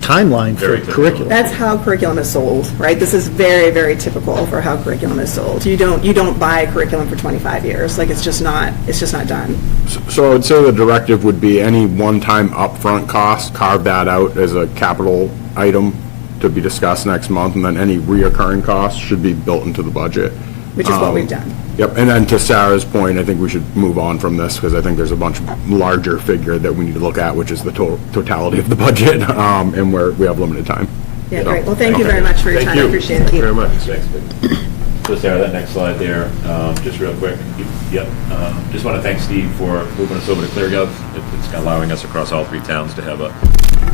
timeline for Very typical. curriculum. That's how curriculum is sold, right? This is very, very typical for how curriculum is sold. You don't buy curriculum for 25 years. Like, it's just not done. So I would say the directive would be any one-time upfront cost, carve that out as a capital item to be discussed next month, and then any reoccurring costs should be built into the budget. Which is what we've done. Yep, and then to Sarah's point, I think we should move on from this, because I think there's a bunch larger figure that we need to look at, which is the totality of the budget, and where we have limited time. Yeah, great. Well, thank you very much for your time. I appreciate it. Thank you very much. Thanks. So Sarah, that next slide there, just real quick. Yep. Just want to thank Steve for moving us over to ClearGov. It's allowing us across all 3 towns to have a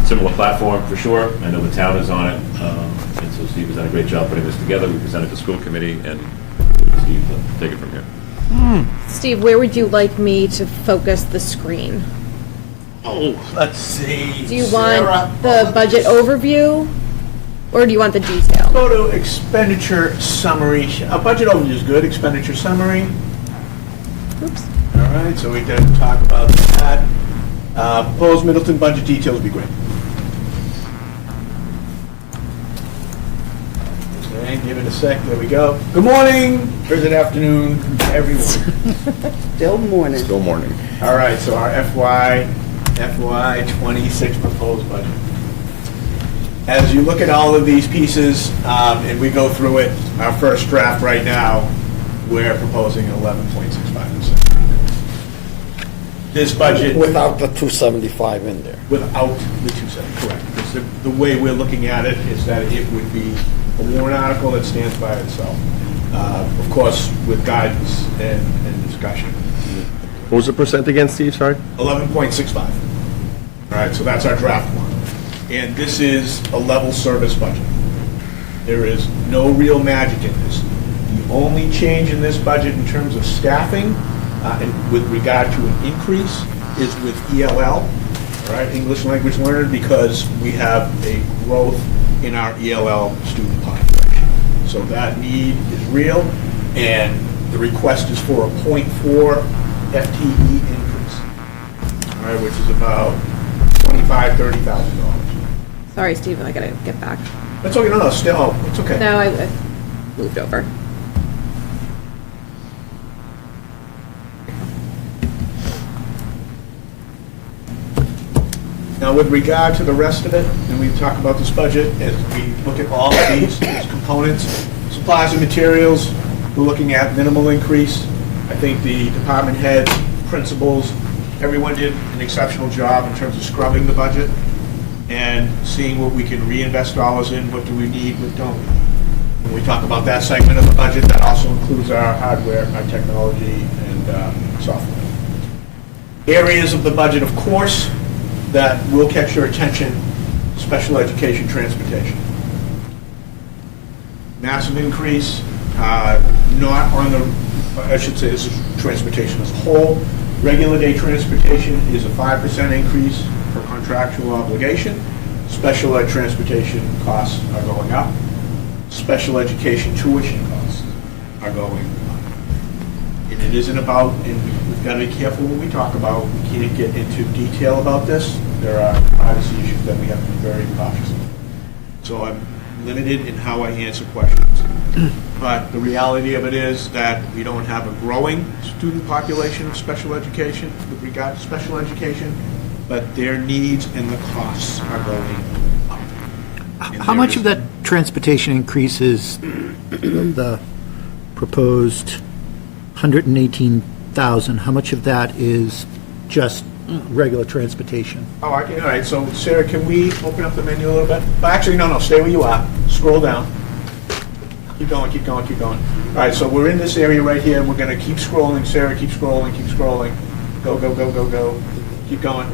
similar platform for sure. I know the town is on it, and so Steve has done a great job putting this together. We presented to school committee, and Steve, take it from here. Steve, where would you like me to focus the screen? Oh, let's see. Do you want the budget overview, or do you want the detail? Go to expenditure summary. A budget overview is good, expenditure summary. Oops. All right, so we can talk about that. Proposed Middleton budget details would be great. Okay, give it a sec, there we go. Good morning, or good afternoon, everyone. Still morning. Still morning. All right, so our FY '26 proposed budget. As you look at all of these pieces, and we go through it, our first draft right now, we're proposing an 11.65%. This budget. Without the 275 in there. Without the 270, correct. Because the way we're looking at it is that it would be a warrant article that stands by itself. Of course, with guidance and discussion. What was the percent again, Steve, sorry? 11.65. All right, so that's our draft one. And this is a level service budget. There is no real magic in this. The only change in this budget in terms of staffing, and with regard to an increase, is with ELL, all right, English Language Learner, because we have a growth in our ELL student population. So that need is real, and the request is for a 0.4 FTE increase, all right, which is about $25,000, $30,000. Sorry, Steve, I gotta get back. That's okay, no, still, it's okay. No, I moved over. Now, with regard to the rest of it, and we talk about this budget, as we look at all of these components, supplies and materials, we're looking at minimal increase. I think the department heads, principals, everyone did an exceptional job in terms of scrubbing the budget and seeing what we can reinvest dollars in, what do we need, what don't we. When we talk about that segment of the budget, that also includes our hardware, our technology, and software. Areas of the budget, of course, that will catch your attention, special education transportation. Massive increase, not on the, I should say this is transportation as a whole. Regular day transportation is a 5% increase for contractual obligation. Special ed transportation costs are going up. Special education tuition costs are going up. And it isn't about, and we've got to be careful when we talk about, we can't get into detail about this. There are privacy issues that we have to be very cautious of. So I'm limited in how I answer questions. But the reality of it is that we don't have a growing student population of special education with regard to special education, but their needs and the costs are going up. How much of that transportation increase is the proposed 118,000? How much of that is just regular transportation? Oh, all right, so Sarah, can we open up the menu a little bit? Actually, no, stay where you are. Scroll down. Keep going, keep going, keep going. All right, so we're in this area right here. We're going to keep scrolling. Sarah, keep scrolling, keep scrolling. Go, go, go, go, go. Keep going.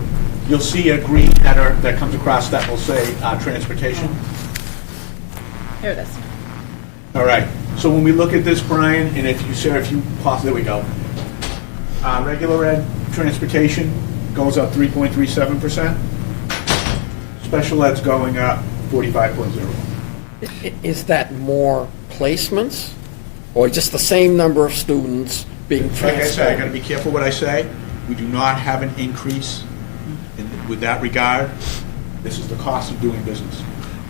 You'll see a green header that comes across that will say transportation. Here it is. All right, so when we look at this, Brian, and if you, Sarah, if you pause, there we go. Regular ed transportation goes up 3.37%. Special ed's going up 45.0. Is that more placements, or just the same number of students being Like I transferred? said, I gotta be careful what I say. We do not have an increase with that regard. This is the cost of doing business.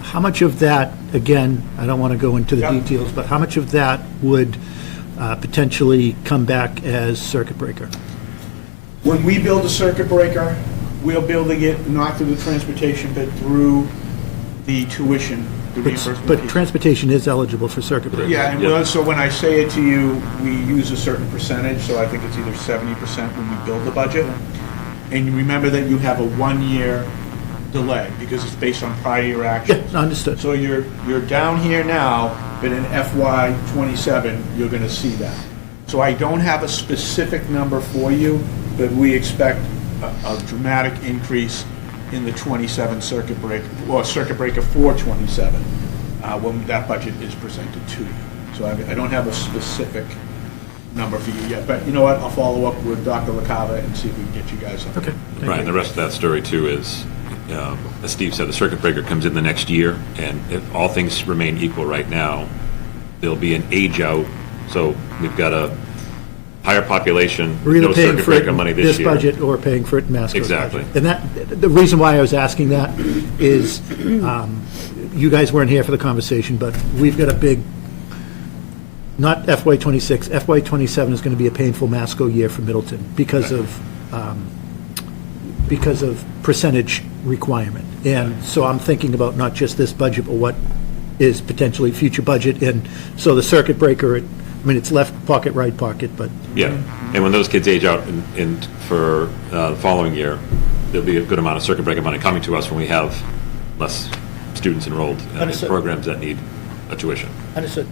How much of that, again, I don't want to go into the Yep. details, but how much of that would potentially come back as circuit breaker? When we build a circuit breaker, we're building it not through the transportation, but through the tuition, the reimbursement. But piece. transportation is eligible for circuit breaker. Yeah, and so when I say it to you, we use a certain percentage, so I think it's either 70% when we build the budget. And you remember that you have a 1-year delay, because it's based on prior year Yeah, actions. understood. So you're down here now, but in FY '27, you're gonna see that. So I don't have a specific number for you, but we expect a dramatic increase in the '27 circuit break, or circuit breaker for '27, when that budget is presented to you. So I don't have a specific number for you yet, but you know what, I'll follow up with Dr. LaCava and see if we can get you guys something. Okay. Right, and the rest of that story too is, as Steve said, the circuit breaker comes in the next year, and if all things remain equal right now, there'll be an age out, so we've got a higher population, We're either no paying circuit for it breaker in money this this year. budget or paying for it in Masco's Exactly. budget. And that, the reason why I was asking that is, you guys weren't here for the conversation, but we've got a big, not FY '26, FY '27 is going to be a painful Masco year for Middleton because of percentage requirement. And so I'm thinking about not just this budget, but what is potentially future budget. And so the circuit breaker, I mean, it's left pocket, right pocket, but Yeah, and when those kids age out for the following year, there'll be a good amount of circuit breaker money coming to us when we have less students enrolled in Understood. programs that need a tuition. understood.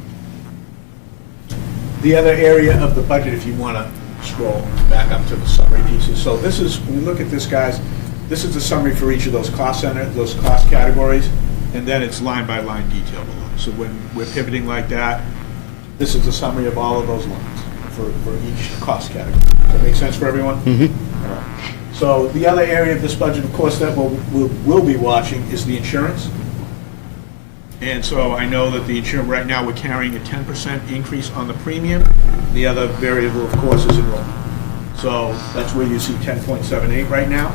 The other area of the budget, if you want to scroll back up to the summary pieces. So this is, when we look at this, guys, this is the summary for each of those cost those cost categories, and then it's line by line detail below. So when we're pivoting like that, this is the summary of all of those lines for each cost category. Does that make sense for everyone? Mm-hmm. All right. So the other area of this budget, of course, that we'll be watching is the insurance. And so I know that the insurance, right now, we're carrying a 10% increase on the premium. The other variable, of course, is enrollment. So that's where you see 10.78 right now.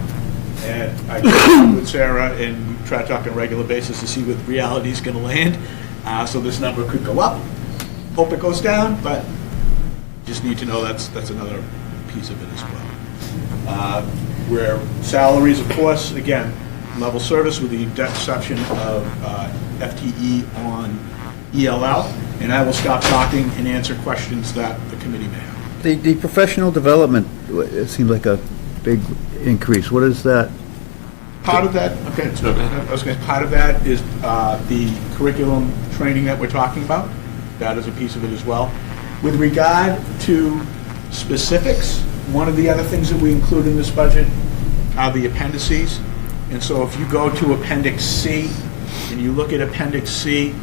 And I talked with Sarah, and we try to talk on a regular basis to see what reality is going to land. So this number could go up. Hope it goes down, but just need to know that's another piece of it as well. Where salaries, of course, again, level service with the exception of FTE on ELL, and I will stop talking and answer questions that the committee may have. The professional development, it seems like a big increase. What is that? Part of that, okay, so I was going to, part of that is the curriculum training that we're talking about. That is a piece of it as well. With regard to specifics, one of the other things that we include in this budget are the appendices. And so if you go to Appendix C, and you look at Appendix C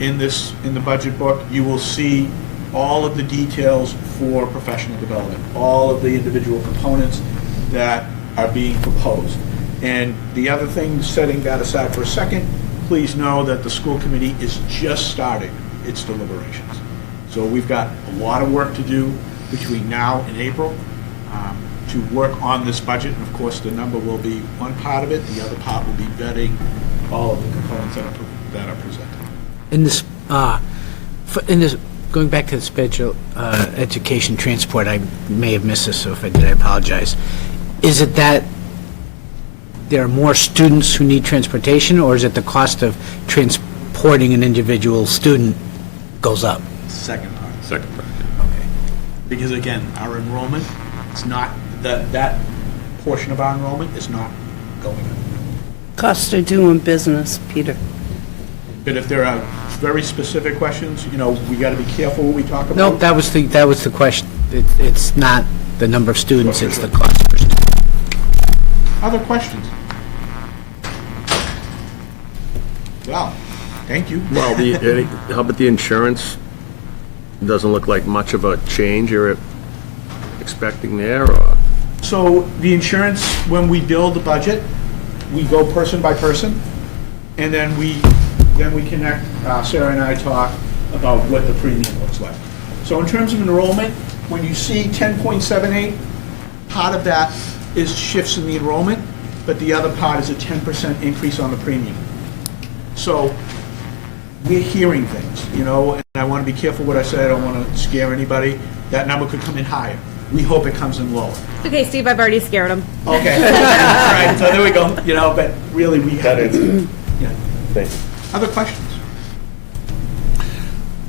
in the budget book, you will see all of the details for professional development, all of the individual components that are being proposed. And the other thing, setting that aside for a second, please know that the school committee is just starting its deliberations. So we've got a lot of work to do between now and April to work on this budget. And of course, the number will be one part of it. The other part will be vetting all of the components that are presented. In this, going back to the special education transport, I may have missed this, so if I did, I apologize. Is it that there are more students who need transportation, or is it the cost of transporting an individual student goes up? Second part. Second part. Okay. Because again, our enrollment is not, that portion of our enrollment is not going up. Cost of doing business, Peter. But if there are very specific questions, we got to be careful what we talk about. No, that was the question. It's not the number of students, it's the cost per student. Other questions? Well, thank you. Well, how about the insurance? Doesn't look like much of a change you're expecting there, or? So the insurance, when we build the budget, we go person by person, and then we connect, Sarah and I talk about what the premium looks like. So in terms of enrollment, when you see 10.78, part of that is shifts in the enrollment, but the other part is a 10% increase on the premium. So we're hearing things, and I want to be careful what I say. I don't want to scare anybody. That number could come in higher. We hope it comes in lower. Okay, Steve, I've already scared him. Okay. All right, so there we go. But really, we have it. Thank you. Other questions?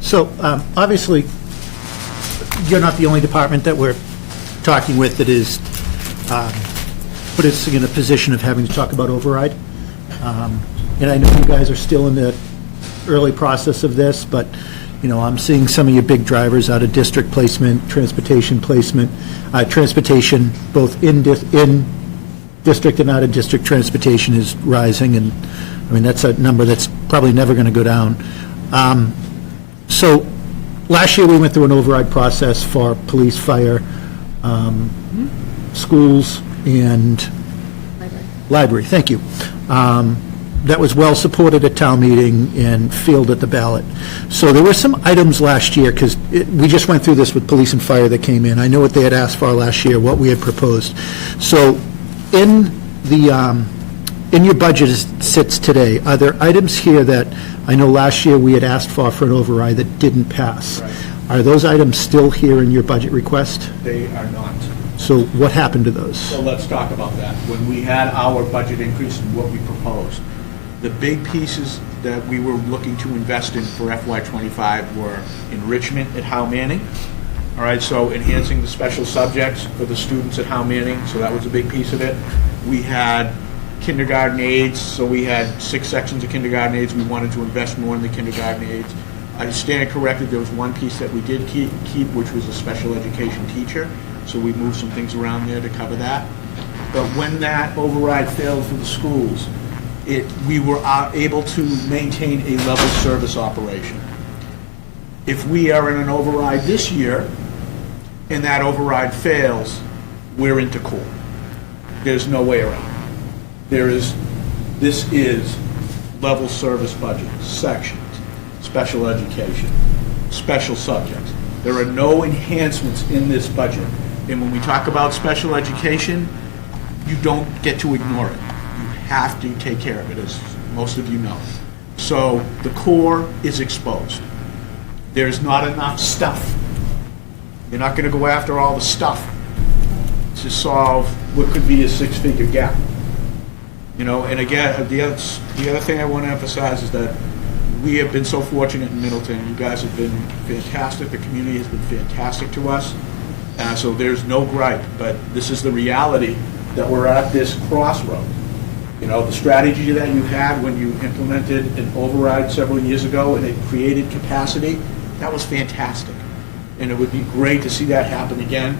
So, obviously, you're not the only department that we're talking with that is put us in a position of having to talk about override. And I know you guys are still in the early process of this, but, I'm seeing some of your big drivers out of district placement, transportation placement, transportation both in district and out of district transportation is rising, and, that's a number that's probably never going to go down. So, last year we went through an override process for police, fire, schools, and library. Thank you. That was well supported at town meeting and fielded at the ballot. So there were some items last year, because we just went through this with police and fire that came in. I know what they had asked for last year, what we had proposed. So in your budget as it sits today, are there items here that I know last year we had asked for an override that didn't pass? Right. Are those items still here in your budget request? They are not. So what happened to those? So let's talk about that. When we had our budget increase and what we proposed, the big pieces that we were looking to invest in for FY25 were enrichment at Howe Manning. All right, so enhancing the special subjects for the students at Howe Manning, so that was a big piece of it. We had kindergarten aides, so we had 6 sections of kindergarten aides. We wanted to invest more in the kindergarten aides. I stand corrected, there was one piece that we did keep, which was a special education teacher, so we moved some things around there to cover that. But when that override failed for the schools, we were able to maintain a level service operation. If we are in an override this year, and that override fails, we're into court. There's no way around it. This is level service budget, sections, special education, special subjects. There are no enhancements in this budget. And when we talk about special education, you don't get to ignore it. You have to take care of it, as most of you know. So the core is exposed. There's not enough stuff. You're not going to go after all the stuff to solve what could be a 6-figure gap. And again, the other thing I want to emphasize is that we have been so fortunate in Middleton. You guys have been fantastic. The community has been fantastic to us. So there's no gripe, but this is the reality that we're at this crossroad. The strategy that you had when you implemented an override several years ago and it created capacity, that was fantastic. And it would be great to see that happen again.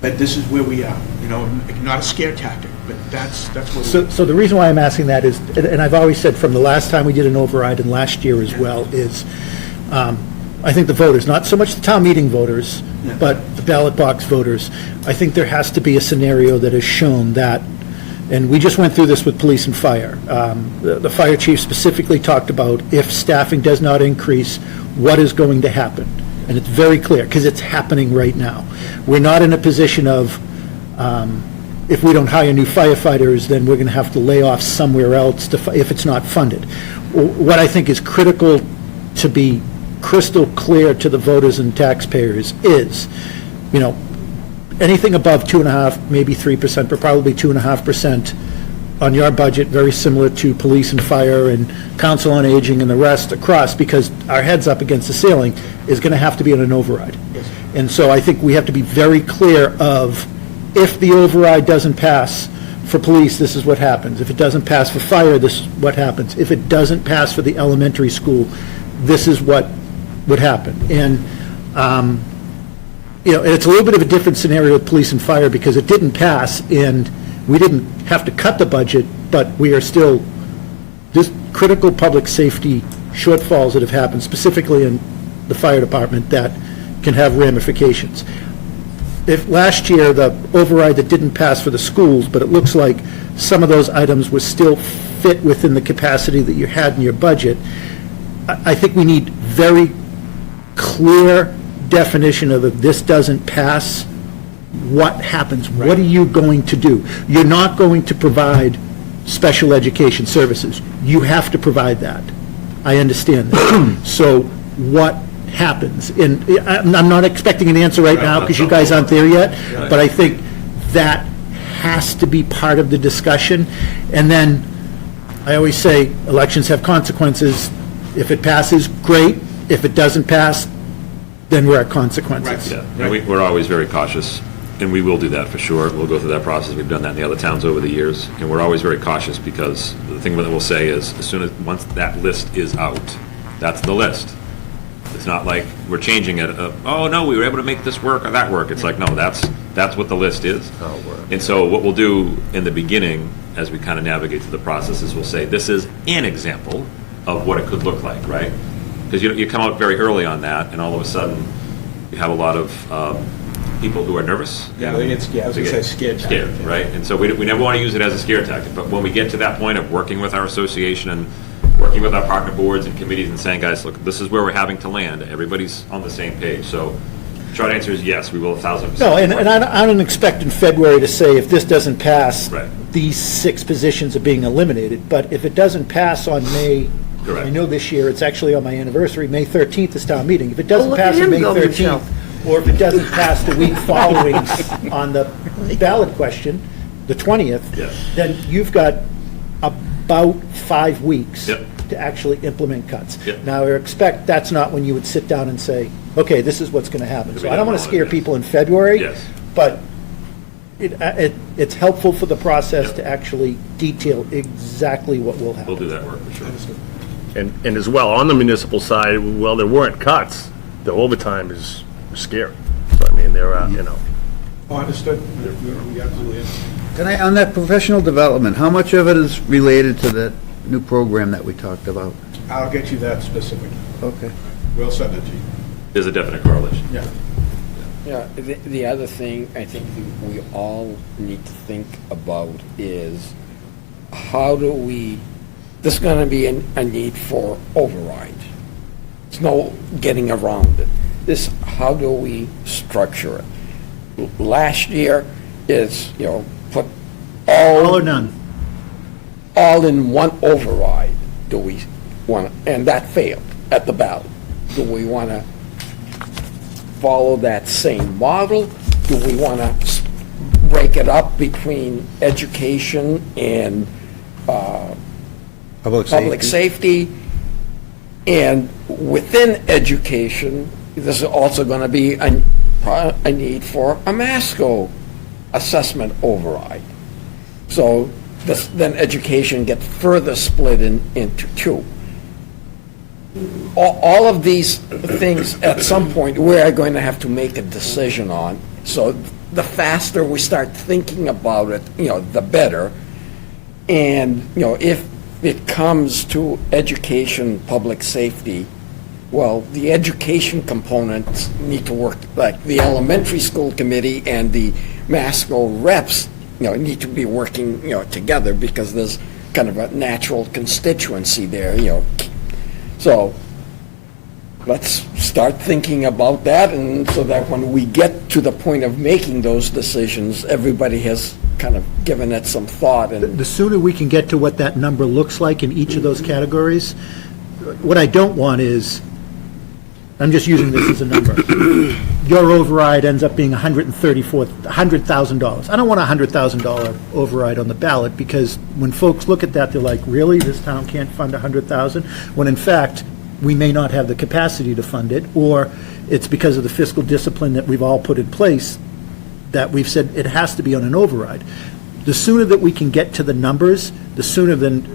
but this is where we are, you know, not a scare tactic, but that's where we are. So the reason why I'm asking that is, and I've always said from the last time we did an override and last year as well, is I think the voters, not so much the town meeting voters, but the ballot box voters, I think there has to be a scenario that has shown that, and we just went through this with police and fire. The fire chief specifically talked about if staffing does not increase, what is going to happen? And it's very clear, because it's happening right now. We're not in a position of, if we don't hire new firefighters, then we're going to have to lay off somewhere else if it's not funded. What I think is critical to be crystal clear to the voters and taxpayers is, you know, anything above 2.5%, maybe 3%, but probably 2.5% on your budget, very similar to police and fire and council on aging and the rest across, because our head's up against the ceiling, is going to have to be on an override. And so I think we have to be very clear of, if the override doesn't pass for police, this is what happens. If it doesn't pass for fire, this is what happens. If it doesn't pass for the elementary school, this is what would happen. And, you know, it's a little bit of a different scenario with police and fire, because it didn't pass, and we didn't have to cut the budget, but we are still, this critical public safety shortfalls that have happened, specifically in the fire department, that can have ramifications. If last year, the override that didn't pass for the schools, but it looks like some of those items were still fit within the capacity that you had in your budget, I think we need very clear definition of, if this doesn't pass, what happens? What are you going to do? You're not going to provide special education services. You have to provide that. I understand that. So what happens? And I'm not expecting an answer right now, because you guys aren't there yet, but I think that has to be part of the discussion. And then, I always say, elections have consequences. If it passes, great. If it doesn't pass, then we're at consequences. Yeah, and we're always very cautious, and we will do that for sure. We'll go through that process. We've done that in the other towns over the years, and we're always very cautious, because the thing that we'll say is, once that list is out, that's the list. It's not like we're changing it, oh, no, we were able to make this work or that work. It's like, no, that's what the list is. And so what we'll do in the beginning, as we kind of navigate through the process, is we'll say, this is an example of what it could look like, right? Because you come out very early on that, and all of a sudden, you have a lot of people who are nervous. Yeah, they get scared. I was going to say scared. Scared, right? And so we never want to use it as a scare tactic. But when we get to that point of working with our association and working with our partner boards and committees and saying, guys, look, this is where we're having to land. Everybody's on the same page. So short answer is yes, we will 1,000%. No, and I don't expect in February to say, if this doesn't pass, right, these 6 positions are being eliminated. But if it doesn't pass on May, correct, I know this year, it's actually on my anniversary, May 13th is town meeting. If it doesn't pass on May 13th, or if it doesn't pass the week following on the ballot question, the 20th, then you've got about 5 weeks to actually implement cuts. Now, I expect that's not when you would sit down and say, okay, this is what's going to happen. So I don't want to scare people in February, but it's helpful for the process to actually detail exactly what will happen. We'll do that work for sure. And as well, on the municipal side, well, there weren't cuts, the overtime is scary. So, I mean, there are, you know. Oh, understood. We absolutely have. Can I, on that professional development, how much of it is related to that new program that we talked about? I'll get you that specific. Okay. We'll send it to you. There's a definite correlation. Yeah. Yeah, the other thing I think we all need to think about is, how do we, there's going to be a need for override. There's no getting around it. How do we structure it? Last year is, put all or none. All in one override. Do we want, and that failed at the ballot. Do we want to follow that same model? Do we want to break it up between education and public safety? And within education, there's also going to be a need for a Masco assessment override. So then education gets further split into 2. All of these things, at some point, we are going to have to make a decision on. So the faster we start thinking about it, the better. And, if it comes to education, public safety, well, the education components need to work, like the elementary school committee and the Masco reps, need to be working, together, because there's kind of a natural constituency there, So, let's start thinking about that, and so that when we get to the point of making those decisions, everybody has kind of given it some thought. And The sooner we can get to what that number looks like in each of those categories, what I don't want is, I'm just using this as a number, your override ends up being $100,000. I don't want a $100,000 override on the ballot, because when folks look at that, they're like, really, this town can't fund $100,000? When in fact, we may not have the capacity to fund it, or it's because of the fiscal discipline that we've all put in place that we've said it has to be on an override. The sooner that we can get to the numbers, the sooner then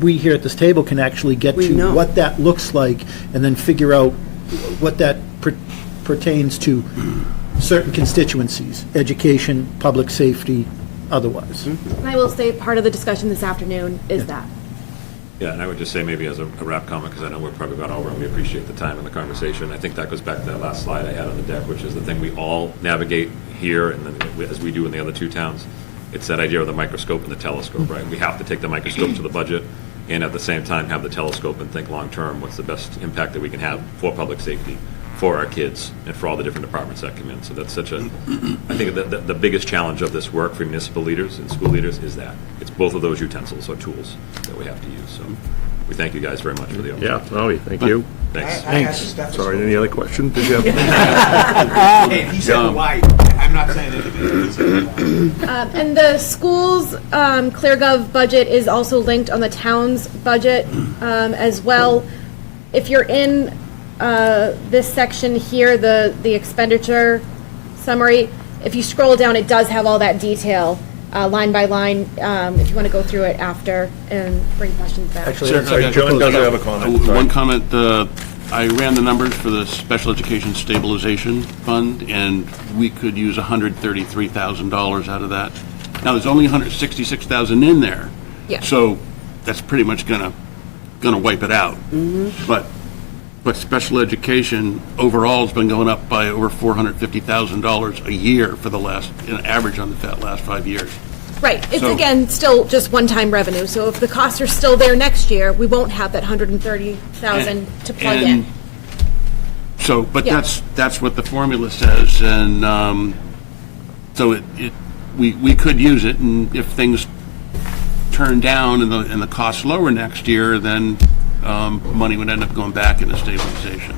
we here at this table can actually get to what that looks like, and then figure out what that pertains to certain constituencies, education, public safety, otherwise. And I will say, part of the discussion this afternoon is that. Yeah, and I would just say maybe as a wrap comment, because I know we're probably gone over and we appreciate the time and the conversation. I think that goes back to that last slide I had on the deck, which is the thing we all navigate here and then as we do in the other two towns. It's that idea of the microscope and the telescope, right? We have to take the microscope to the budget and at the same time have the telescope and think long-term, what's the best impact that we can have for public safety, for our kids, and for all the different departments that come in. So that's such a, I think the biggest challenge of this work for municipal leaders and school leaders is that. It's both of those utensils or tools that we have to use. So we thank you guys very much for the opportunity. Yeah, Howie, thank you. Thanks. Sorry, any other questions? Did you have? Hey, he said why. I'm not saying anything. And the school's ClearGov budget is also linked on the town's budget as well. If you're in this section here, the expenditure summary, if you scroll down, it does have all that detail, line by line, if you want to go through it after and bring questions back. Actually, sorry, John does have a comment. Sorry. One comment, I ran the numbers for the Special Education Stabilization Fund, and we could use $133,000 out of that. Now, there's only $166,000 in there. Yeah. So that's pretty much gonna wipe it out. But special education overall has been going up by over $450,000 a year for the last, average on the last 5 years. Right. It's, So- again, still just one-time revenue. So if the costs are still there next year, we won't have that $130,000 to plug in. And so, but Yeah. that's what the formula says, and so we could use it, and if things turn down and the costs lower next year, then money would end up going back into stabilization.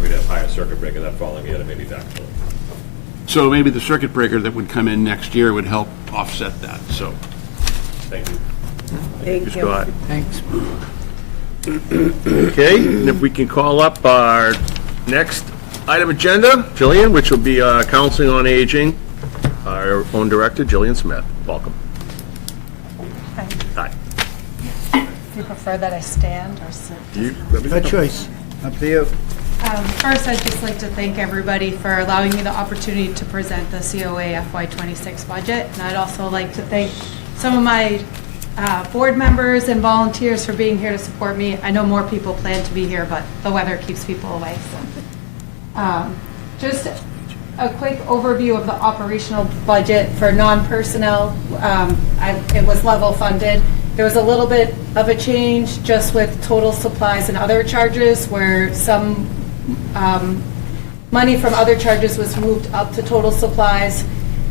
We'd have higher circuit breaker that following year to maybe backfill. So maybe the circuit breaker that would come in next year would help offset that, so. Thank you. Thank you. Scott. Thanks. Okay, and if we can call up our next item agenda, Jillian, which will be Counseling on Aging, our own director, Jillian Smith. Welcome. Hi. Do you prefer that I stand or sit? Good choice. Up to you. First, I'd just like to thank everybody for allowing me the opportunity to present the COA FY26 budget. And I'd also like to thank some of my board members and volunteers for being here to support me. I know more people plan to be here, but the weather keeps people away. So, just a quick overview of the operational budget for non-personnel. It was level funded. There was a little bit of a change just with total supplies and other charges, where some money from other charges was moved up to total supplies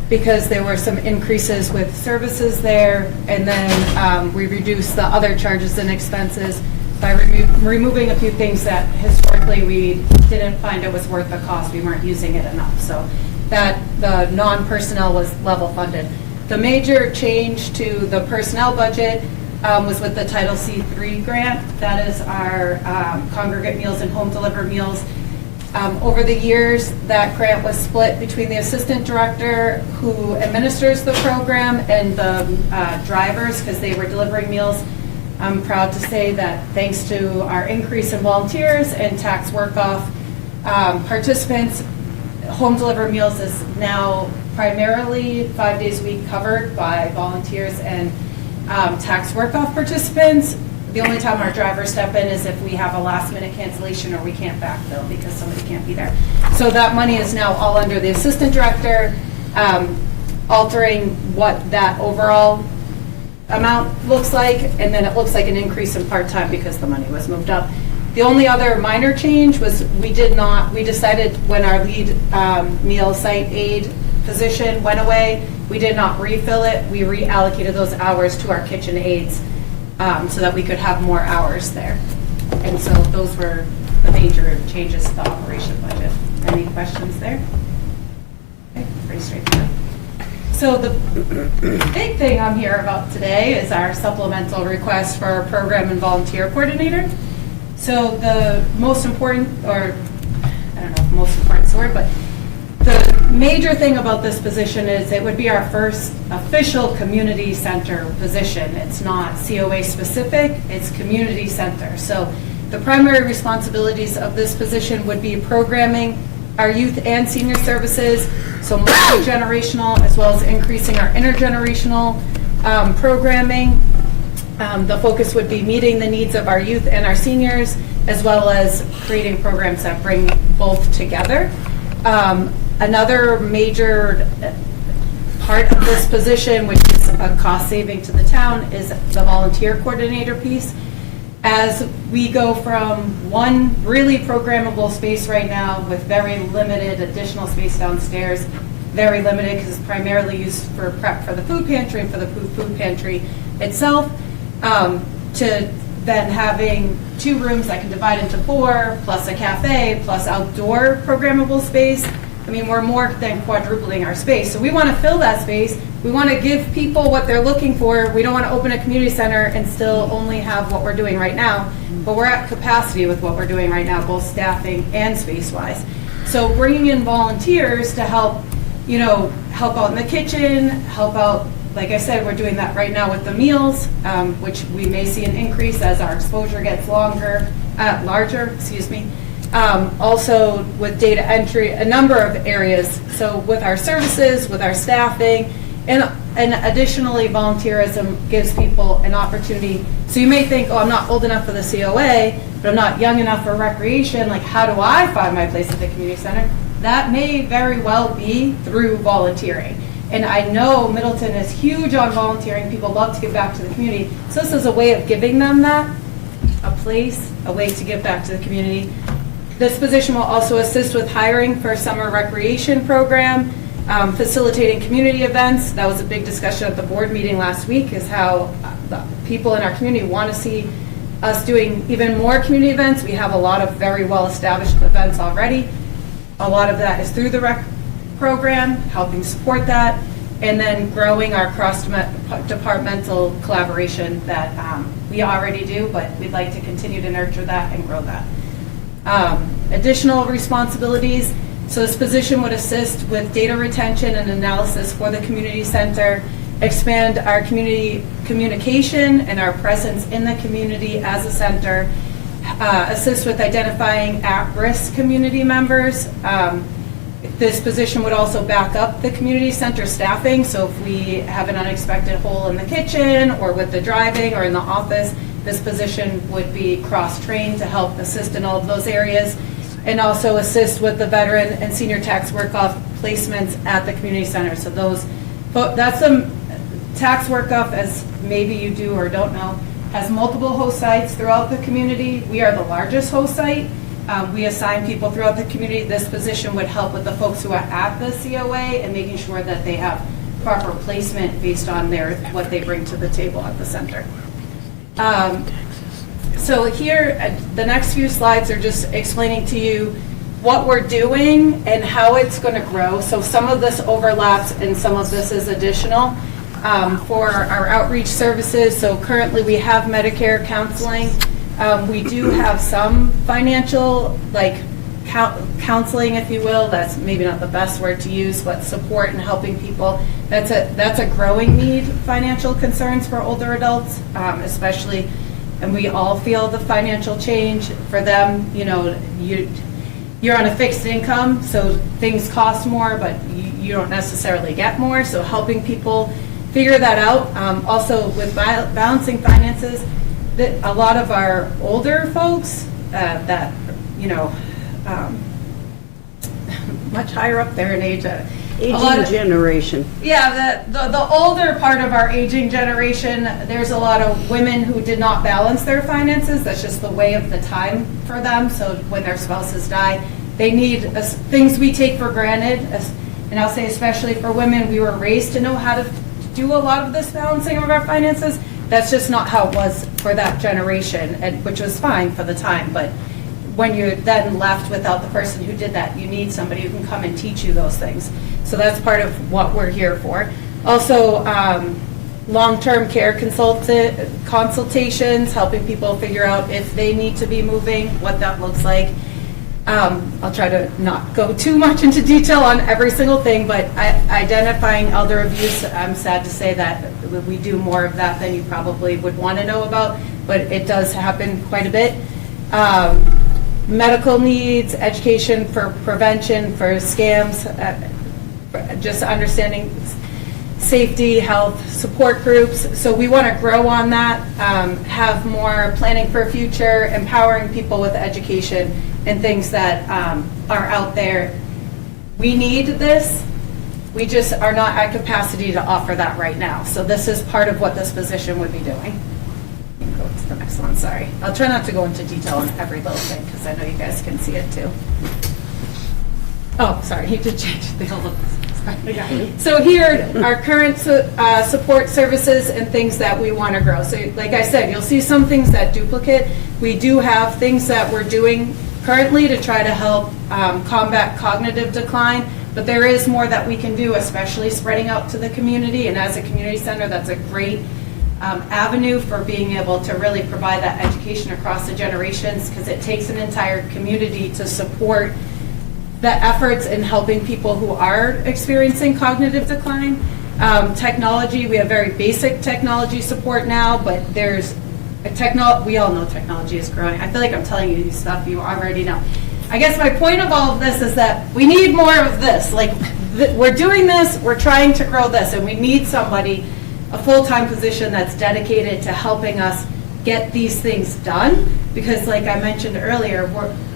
because there were some increases with services there, and then we reduced the other charges and expenses by removing a few things that historically we didn't find it was worth the cost. We weren't using it enough. So that the non-personnel was level funded. The major change to the personnel budget was with the Title C3 grant. That is our congregate meals and home delivered meals. Over the years, that grant was split between the assistant director who administers the program and the drivers, because they were delivering meals. I'm proud to say that thanks to our increase in volunteers and tax work-off participants, home delivered meals is now primarily 5 days a week covered by volunteers and tax work-off participants. The only time our drivers step in is if we have a last-minute cancellation or we can't backfill because somebody can't be there. So that money is now all under the assistant director, altering what that overall amount looks like, and then it looks like an increase in part-time because the money was moved up. The only other minor change was we decided when our lead meal site aide position went away, we did not refill it. We reallocated those hours to our kitchen aides so that we could have more hours there. And so those were the major changes to the operation budget. Any questions there? Okay, pretty straightforward. So the big thing I'm here about today is our supplemental request for our program and volunteer coordinator. So the most important, or I don't know if most important is the word, but the major thing about this position is it would be our first official community center position. It's not COA specific, it's community center. So the primary responsibilities of this position would be programming our youth and senior services, so multi-generational, as well as increasing our intergenerational programming. The focus would be meeting the needs of our youth and our seniors, as well as creating programs that bring both together. Another major part of this position, which is a cost saving to the town, is the volunteer coordinator piece. As we go from one really programmable space right now with very limited additional space downstairs, very limited because it's primarily used for prep for the food pantry and for the food pantry itself, to then having 2 rooms that can divide into 4, plus a cafe, plus outdoor programmable space. I mean, we're more than quadrupling our space. So we want to fill that space. We want to give people what they're looking for. We don't want to open a community center and still only have what we're doing right now. But we're at capacity with what we're doing right now, both staffing and space-wise. So bringing in volunteers to help, help out in the kitchen, help out, like I said, we're doing that right now with the meals, which we may see an increase as our exposure gets larger. Also with data entry, a number of areas. So with our services, with our staffing, and additionally, volunteerism gives people an opportunity. So you may think, oh, I'm not old enough for the COA, but I'm not young enough for recreation. Like, how do I find my place at the community center? That may very well be through volunteering. And I know Middleton is huge on volunteering. People love to give back to the community. So this is a way of giving them that, a place, a way to give back to the community. This position will also assist with hiring for a summer recreation program, facilitating community events. That was a big discussion at the board meeting last week, is how the people in our community want to see us doing even more community events. We have a lot of very well-established events already. A lot of that is through the rec program, helping support that, and then growing our cross-departmental collaboration that we already do, but we'd like to continue to nurture that and grow that. Additional responsibilities. So this position would assist with data retention and analysis for the community center, expand our community communication and our presence in the community as a center, assist with identifying at-risk community members. This position would also back up the community center staffing. So if we have an unexpected hole in the kitchen or with the driving or in the office, this position would be cross-trained to help assist in all of those areas, and also assist with the veteran and senior tax work-off placements at the community center. So that's some tax work-off, as maybe you do or don't know, has multiple host sites throughout the community. We are the largest host site. We assign people throughout the community. This position would help with the folks who are at the COA and making sure that they have proper placement based on what they bring to the table at the center. So here, the next few slides are just explaining to you what we're doing and how it's going to grow. So some of this overlaps and some of this is additional. For our outreach services, so currently we have Medicare counseling. We do have some financial, like counseling, if you will. That's maybe not the best word to use, but support and helping people. That's a growing need, financial concerns for older adults, especially, and we all feel the financial change for them. you're on a fixed income, so things cost more, but you don't necessarily get more. So helping people figure that out. Also with balancing finances, that a lot of our older folks that, much higher up there in age. Aging generation. Yeah, the older part of our aging generation, there's a lot of women who did not balance their finances. That's just the way of the time for them. So when their spouses die, they need things we take for granted. And I'll say especially for women, we were raised to know how to do a lot of this balancing of our finances. That's just not how it was for that generation, which was fine for the time. But when you're then left without the person who did that, you need somebody who can come and teach you those things. So that's part of what we're here for. Also, long-term care consultations, helping people figure out if they need to be moving, what that looks like. I'll try to not go too much into detail on every single thing, but identifying elder abuse, I'm sad to say that we do more of that than you probably would want to know about, but it does happen quite a bit. Medical needs, education for prevention, for scams, just understanding safety, health, support groups. So we want to grow on that, have more planning for future, empowering people with education and things that are out there. We need this. We just are not at capacity to offer that right now. So this is part of what this position would be doing. You can go to the next one, sorry. I'll try not to go into detail on every little thing because I know you guys can see it too. Oh, sorry, he did change the whole. So here, our current support services and things that we want to grow. So like I said, you'll see some things that duplicate. We do have things that we're doing currently to try to help combat cognitive decline, but there is more that we can do, especially spreading out to the community. And as a community center, that's a great avenue for being able to really provide that education across the generations, because it takes an entire community to support the efforts in helping people who are experiencing cognitive decline. Technology, we have very basic technology support now, but there's we all know technology is growing. I feel like I'm telling you stuff you already know. I guess my point of all of this is that we need more of this. Like, we're doing this, we're trying to grow this, and we need somebody, a full-time position that's dedicated to helping us get these things done, because like I mentioned earlier,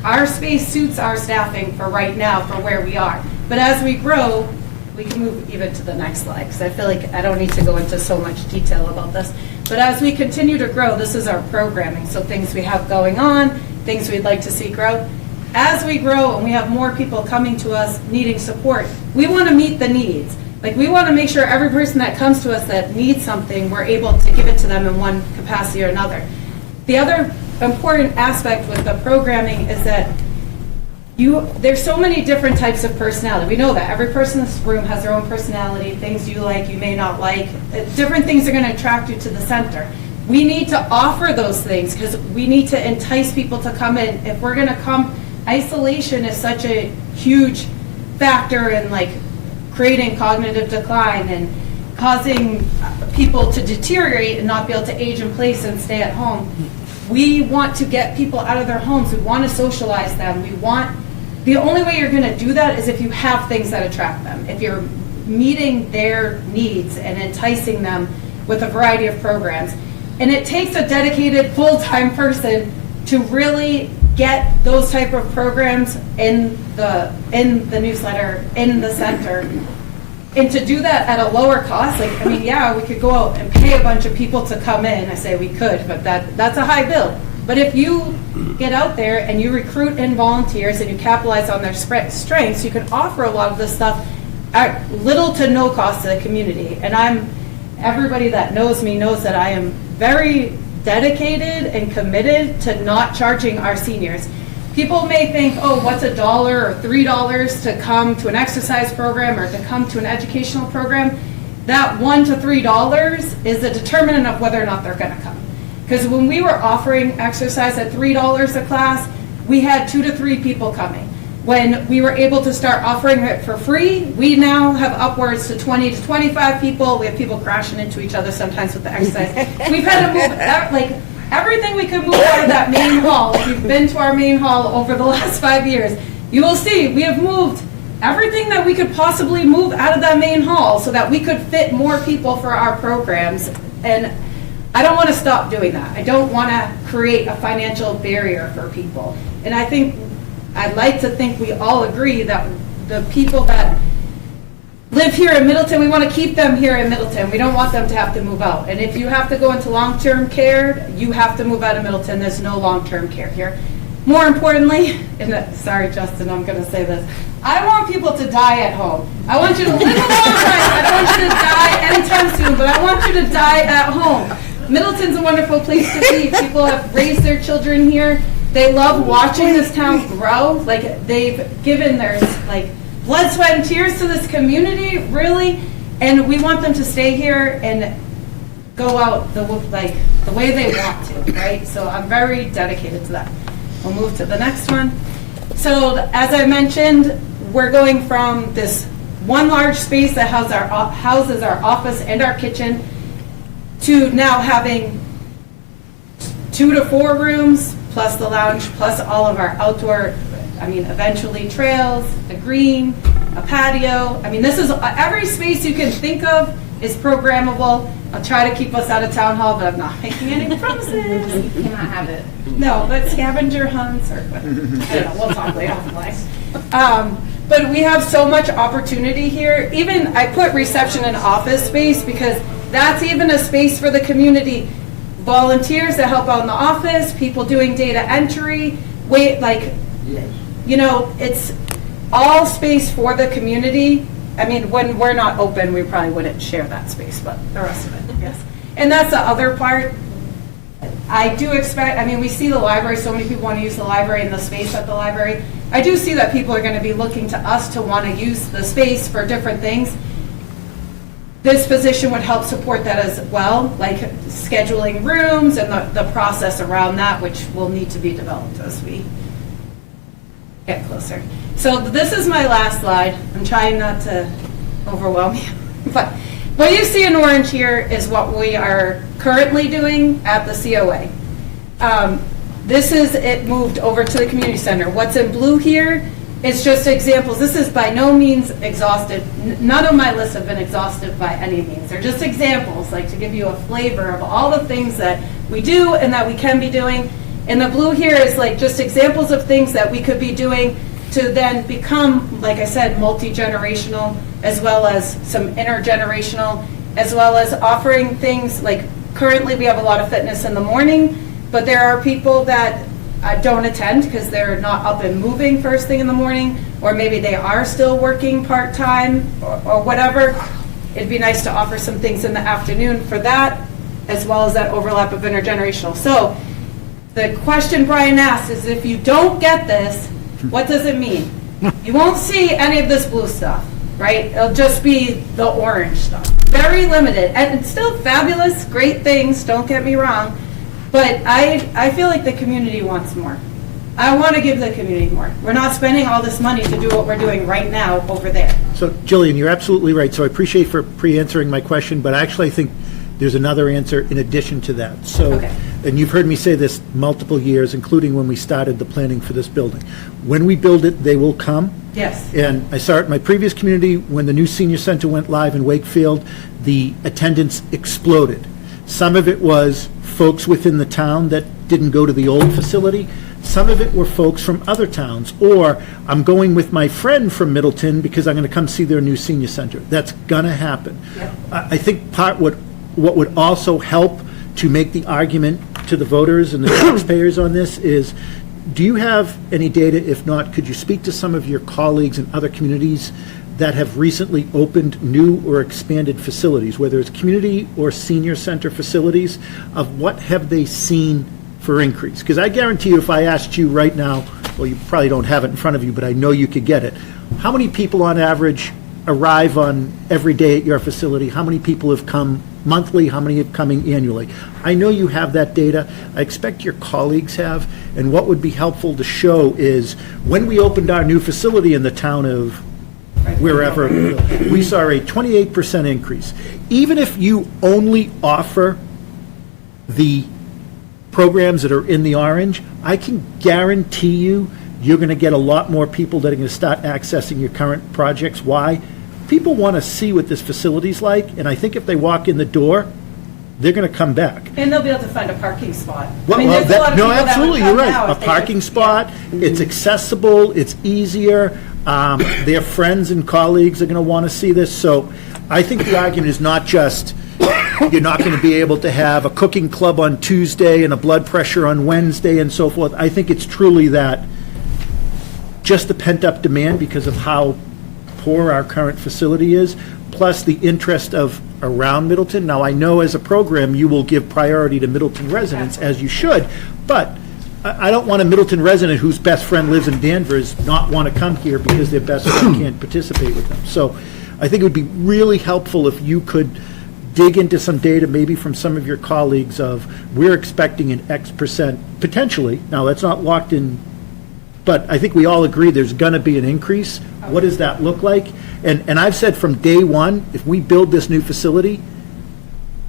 our space suits our staffing for right now for where we are. But as we grow, we can move even to the next slide, because I feel like I don't need to go into so much detail about this. But as we continue to grow, this is our programming. So things we have going on, things we'd like to see grow. As we grow and we have more people coming to us needing support, we want to meet the needs. Like, we want to make sure every person that comes to us that needs something, we're able to give it to them in one capacity or another. The other important aspect with the programming is that there's so many different types of personality. We know that every person in this room has their own personality, things you like, you may not like. Different things are going to attract you to the center. We need to offer those things because we need to entice people to come in. If we're going to come, isolation is such a huge factor in like creating cognitive decline and causing people to deteriorate and not be able to age in place and stay at home. We want to get people out of their homes. We want to socialize them. The only way you're going to do that is if you have things that attract them. If you're meeting their needs and enticing them with a variety of programs. And it takes a dedicated full-time person to really get those type of programs in the newsletter, in the center. And to do that at a lower cost, like, I mean, yeah, we could go out and pay a bunch of people to come in. I say we could, but that's a high bill. But if you get out there and you recruit in volunteers and you capitalize on their strengths, you can offer a lot of this stuff at little to no cost to the community. And everybody that knows me knows that I am very dedicated and committed to not charging our seniors. People may think, oh, what's $1 or $3 to come to an exercise program or to come to an educational program? That $1 to $3 is a determinant of whether or not they're going to come. Because when we were offering exercise at $3 a class, we had 2 to 3 people coming. When we were able to start offering it for free, we now have upwards to 20 to 25 people. We have people crashing into each other sometimes with the exercise. We've had to move, everything we could move out of that main hall. If you've been to our main hall over the last 5 years, you will see, we have moved everything that we could possibly move out of that main hall so that we could fit more people for our programs. And I don't want to stop doing that. I don't want to create a financial barrier for people. And I'd like to think we all agree that the people that live here in Middleton, we want to keep them here in Middleton. We don't want them to have to move out. And if you have to go into long-term care, you have to move out of Middleton. There's no long-term care here. More importantly, sorry, Justin, I'm going to say this. I want people to die at home. I want you to live a long life. I don't want you to die anytime soon, but I want you to die at home. Middleton's a wonderful place to be. People have raised their children here. They love watching this town grow. Like, they've given their, like, blood, sweat, and tears to this community, really. And we want them to stay here and go out the way they want to, right? So I'm very dedicated to that. We'll move to the next one. So as I mentioned, we're going from this one large space that houses our office and our kitchen to now having 2 to 4 rooms, plus the lounge, plus all of our outdoor, eventually trails, a green, a patio. This is, every space you can think of is programmable. I'll try to keep us out of town hall, but I'm not making any promises. You cannot have it. No, but scavenger hunts or, I don't know, we'll talk later on. But we have so much opportunity here. Even, I put reception and office space because that's even a space for the community. Volunteers that help out in the office, people doing data entry, it's all space for the community. When we're not open, we probably wouldn't share that space, but the rest of it, yes. And that's the other part. I do expect, we see the library, so many people want to use the library and the space at the library. I do see that people are going to be looking to us to want to use the space for different things. This position would help support that as well, like scheduling rooms and the process around that, which will need to be developed as we get closer. So this is my last slide. I'm trying not to overwhelm you. But what you see in orange here is what we are currently doing at the COA. This is it moved over to the community center. What's in blue here is just examples. This is by no means exhaustive. None of my lists have been exhaustive by any means. They're just examples, like to give you a flavor of all the things that we do and that we can be doing. And the blue here is like just examples of things that we could be doing to then become, like I said, multi-generational, as well as some intergenerational, as well as offering things like currently we have a lot of fitness in the morning, but there are people that don't attend because they're not up and moving first thing in the morning, or maybe they are still working part-time or whatever. It'd be nice to offer some things in the afternoon for that, as well as that overlap of intergenerational. So the question Brian asked is, if you don't get this, what does it mean? You won't see any of this blue stuff, right? It'll just be the orange stuff. Very limited, and it's still fabulous, great things, don't get me wrong, but I feel like the community wants more. I want to give the community more. We're not spending all this money to do what we're doing right now over there. So Jillian, you're absolutely right. So I appreciate for pre-answering my question, but actually I think there's another answer in addition to that. So, okay. And you've heard me say this multiple years, including when we started the planning for this building. When we build it, they will come. Yes. And I saw it in my previous community, when the new senior center went live in Wakefield, the attendance exploded. Some of it was folks within the town that didn't go to the old facility. Some of it were folks from other towns, or I'm going with my friend from Middleton because I'm going to come see their new senior center. That's going to happen. Yep. I think what would also help to make the argument to the voters and the taxpayers on this is, do you have any data? If not, could you speak to some of your colleagues in other communities that have recently opened new or expanded facilities, whether it's community or senior center facilities, of what have they seen for increase? Because I guarantee you, if I asked you right now, well, you probably don't have it in front of you, but I know you could get it. How many people on average arrive on every day at your facility? How many people have come monthly? How many have coming annually? I know you have that data. I expect your colleagues have. And what would be helpful to show is when we opened our new facility in the town of wherever, we saw a 28% increase. Even if you only offer the programs that are in the orange, I can guarantee you you're going to get a lot more people that are going to start accessing your current projects. Why? People want to see what this facility's like, and I think if they walk in the door, they're going to come back. And they'll be able to find a parking spot. Well, I mean, there's a lot of no, people that would absolutely, come you're right. now A if they parking could- spot, it's accessible, it's easier. Their friends and colleagues are going to want to see this. So I think the argument is not just, you're not going to be able to have a cooking club on Tuesday and a blood pressure on Wednesday and so forth. I think it's truly that, just the pent-up demand because of how poor our current facility is, plus the interest of around Middleton. Now, I know as a program, you will give priority to Middleton residents, as you should, but I don't want a Middleton resident whose best friend lives in Danvers not want to come here because their best friend can't participate with them. So I think it would be really helpful if you could dig into some data, maybe from some of your colleagues, of we're expecting an X percent, potentially. Now, that's not locked in, but I think we all agree there's going to be an increase. What does that look like? And I've said from day one, if we build this new facility,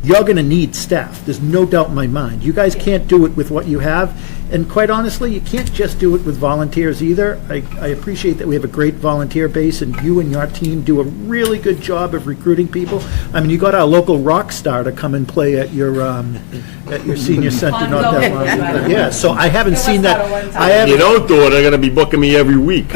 you're going to need staff. There's no doubt in my mind. You guys can't do it with what you have. And quite honestly, you can't just do it with volunteers either. I appreciate that we have a great volunteer base, and you and your team do a really good job of recruiting people. I mean, you got our local rock star to come and play at your senior center not that long ago. Yeah, so I haven't seen that. I haven't. You don't do it, they're gonna be booking me every week.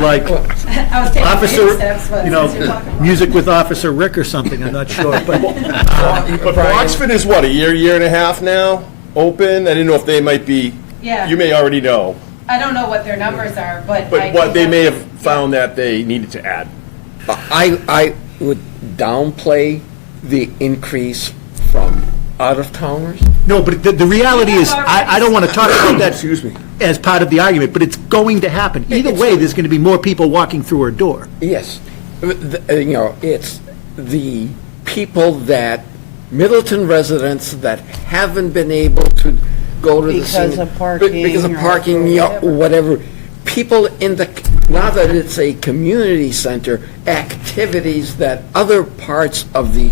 Like I was taking Officer, baby steps, but you know, since you're talking about music with Officer Rick or something, I'm not sure, but. But Boxford is what, a year and a half now, open? I didn't know if they might be, Yeah. you may already know, I don't know what their numbers are, but. I but what can they may have definitely- found that they needed to add. I would downplay the increase from out-of-towners. No, but the reality is, I don't want to talk about that. Excuse me. As part of the argument, but it's going to happen. Either way, there's going to be more people walking through our door. Yes. You know, it's the people that, Middleton residents that haven't been able to go to the Because senior- of parking Because of or parking, whatever. People in the, now that it's a community center, activities that other parts of the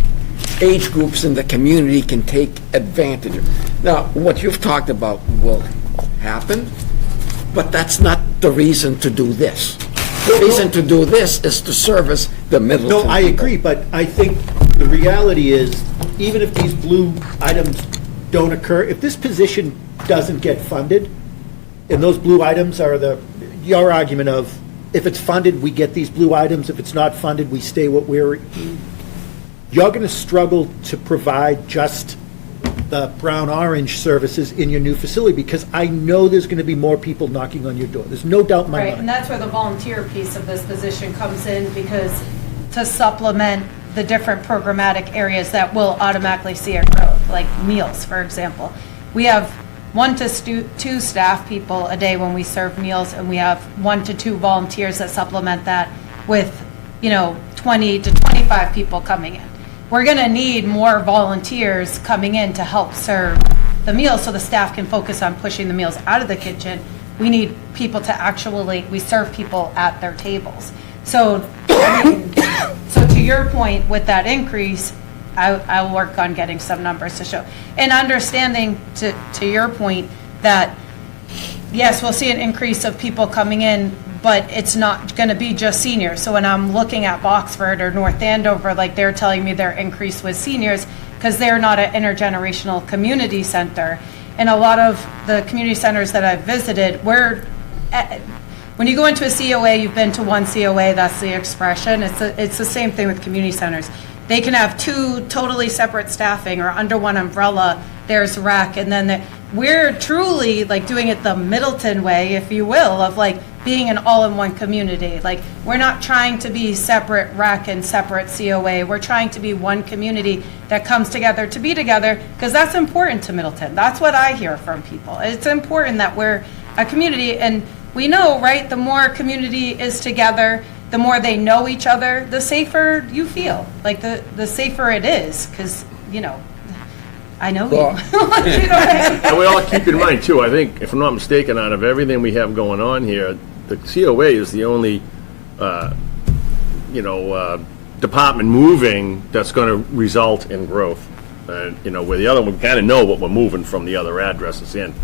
age groups in the community can take advantage of. Now, what you've talked about will happen, but that's not the reason to do this. The reason to do this is to service the Middleton. No, I agree, but I think the reality is, even if these blue items don't occur, if this position doesn't get funded, and those blue items are your argument of, if it's funded, we get these blue items, if it's not funded, we stay what we're, you're going to struggle to provide just the brown-orange services in your new facility, because I know there's going to be more people knocking on your door. There's no doubt in my Right, mind. and that's where the volunteer piece of this position comes in, because to supplement the different programmatic areas that will automatically see a growth, like meals, for example. We have 1 to 2 staff people a day when we serve meals, and we have 1 to 2 volunteers that supplement that with, 20 to 25 people coming in. We're going to need more volunteers coming in to help serve the meals so the staff can focus on pushing the meals out of the kitchen. We need people to actually, we serve people at their tables. So, so to your point, with that increase, I'll work on getting some numbers to show. And understanding, to your point, that yes, we'll see an increase of people coming in, but it's not going to be just seniors. So when I'm looking at Boxford or North Andover, like they're telling me their increase was seniors because they're not an intergenerational community center. And a lot of the community centers that I've visited, when you go into a COA, you've been to one COA, that's the expression. It's the same thing with community centers. They can have 2 totally separate staffing, or under one umbrella, there's rec, and then we're truly like doing it the Middleton way, if you will, of like being an all-in-one community. Like, we're not trying to be separate rec and separate COA. We're trying to be one community that comes together to be together, because that's important to Middleton. That's what I hear from people. It's important that we're a community, and we know, right, the more community is together, the more they know each other, the safer you feel. Like, the safer it is, because, I know you. And we all keep in mind, too, I think, if I'm not mistaken, out of everything we have going on here, the COA is the only, department moving that's going to result in growth. Where the other one, we kind of know what we're moving from the other addresses in.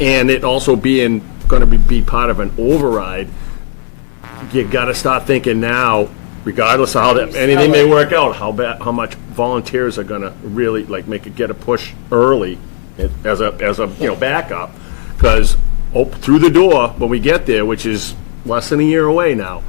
and it also being, gonna be part of an override, you gotta start thinking now, regardless of how that, anything may work out, how much volunteers are gonna really, like, get a push early as a, you know, backup, because through the door, when we get there, which is less than a year away now,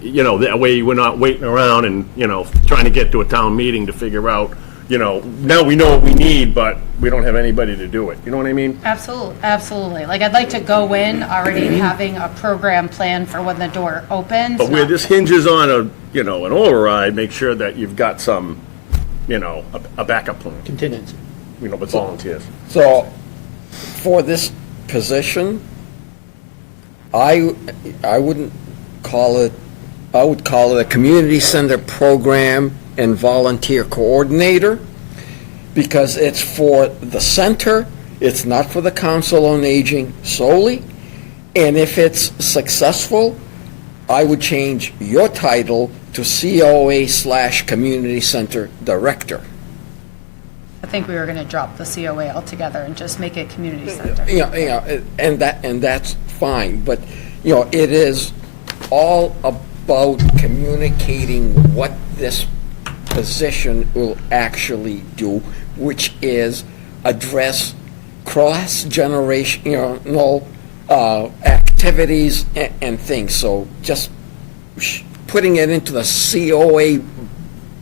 you know, that way we're not waiting around and, you know, trying to get to a town meeting to figure out, you know, now we know what we need, but we don't have anybody to do it. You know what I mean? Absolutely, absolutely. Like, I'd like to go in already having a program plan for when the door opens. But where this hinges on a, you know, an override, make sure that you've got some, you know, a backup plan, Contingency. you know, with volunteers. So, for this position, I wouldn't call it, I would call it a community center program and volunteer coordinator, because it's for the center, it's not for the Council on Aging solely, and if it's successful, I would change your title to COA/Community Center Director. I think we were going to drop the COA altogether and just make it community center. Yeah, and that's fine, but, you know, it is all about communicating what this position will actually do, which is address cross-generational activities and things. So just putting it into the COA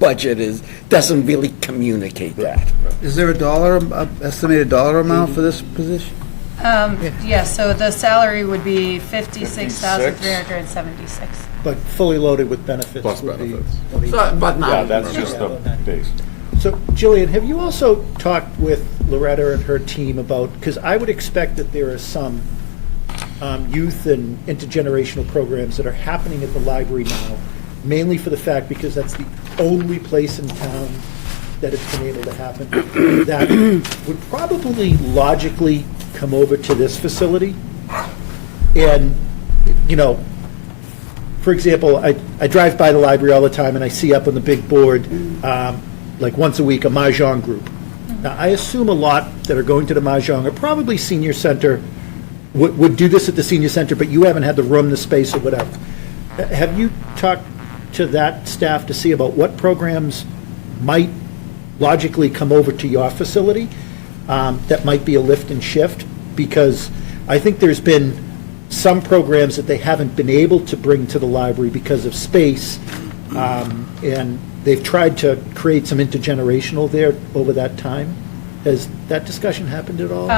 budget doesn't really communicate that. Is there estimated dollar amount for this position? Yes, so the salary would be $56,376. But fully loaded with benefits. Plus would be benefits. 20. But Yeah, not, that's just the base. So, Jillian, have you also talked with Loretta and her team about, because I would expect that there are some youth and intergenerational programs that are happening at the library now, mainly for the fact because that's the only place in town that it's been able to happen, that would probably logically come over to this facility. And, you know, for example, I drive by the library all the time and I see up on the big board, like once a week, a Mahjong group. Now, I assume a lot that are going to the Mahjong are probably senior center, would do this at the senior center, but you haven't had the room, the space, or whatever. Have you talked to that staff to see about what programs might logically come over to your facility that might be a lift and shift? Because I think there's been some programs that they haven't been able to bring to the library because of space, and they've tried to create some intergenerational there over that time. Has that discussion happened at all?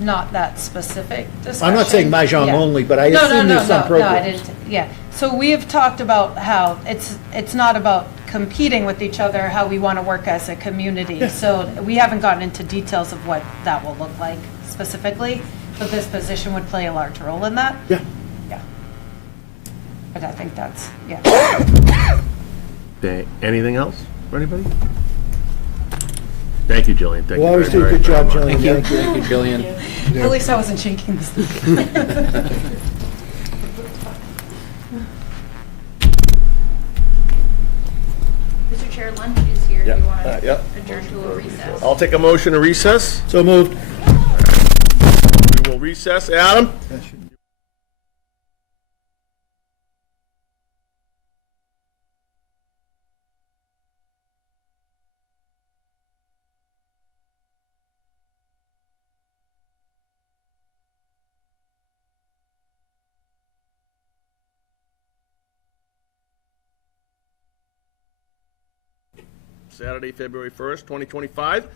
Not that specific discussion. I'm not saying Mahjong Yeah. only, but I assume there's some No, I programs. didn't, yeah. So we have talked about how it's not about competing with each other, how we want to work as a community. So we haven't gotten into details of what that will look like specifically, but this position would play a large role in that. Yeah. Yeah. But I think that's, yeah. Anything else for anybody? Thank you, Jillian. Thank We'll you always very, do a very, good very job, much. Jillian. Thank you. Thank you, Jillian. At least I wasn't shaking this. Mr. Chair, lunch is here. Yeah. Do you want Yeah. to adjourn to a recess? I'll take a motion to recess. So moved. We will recess. Adam? Saturday, February 1st, 2025.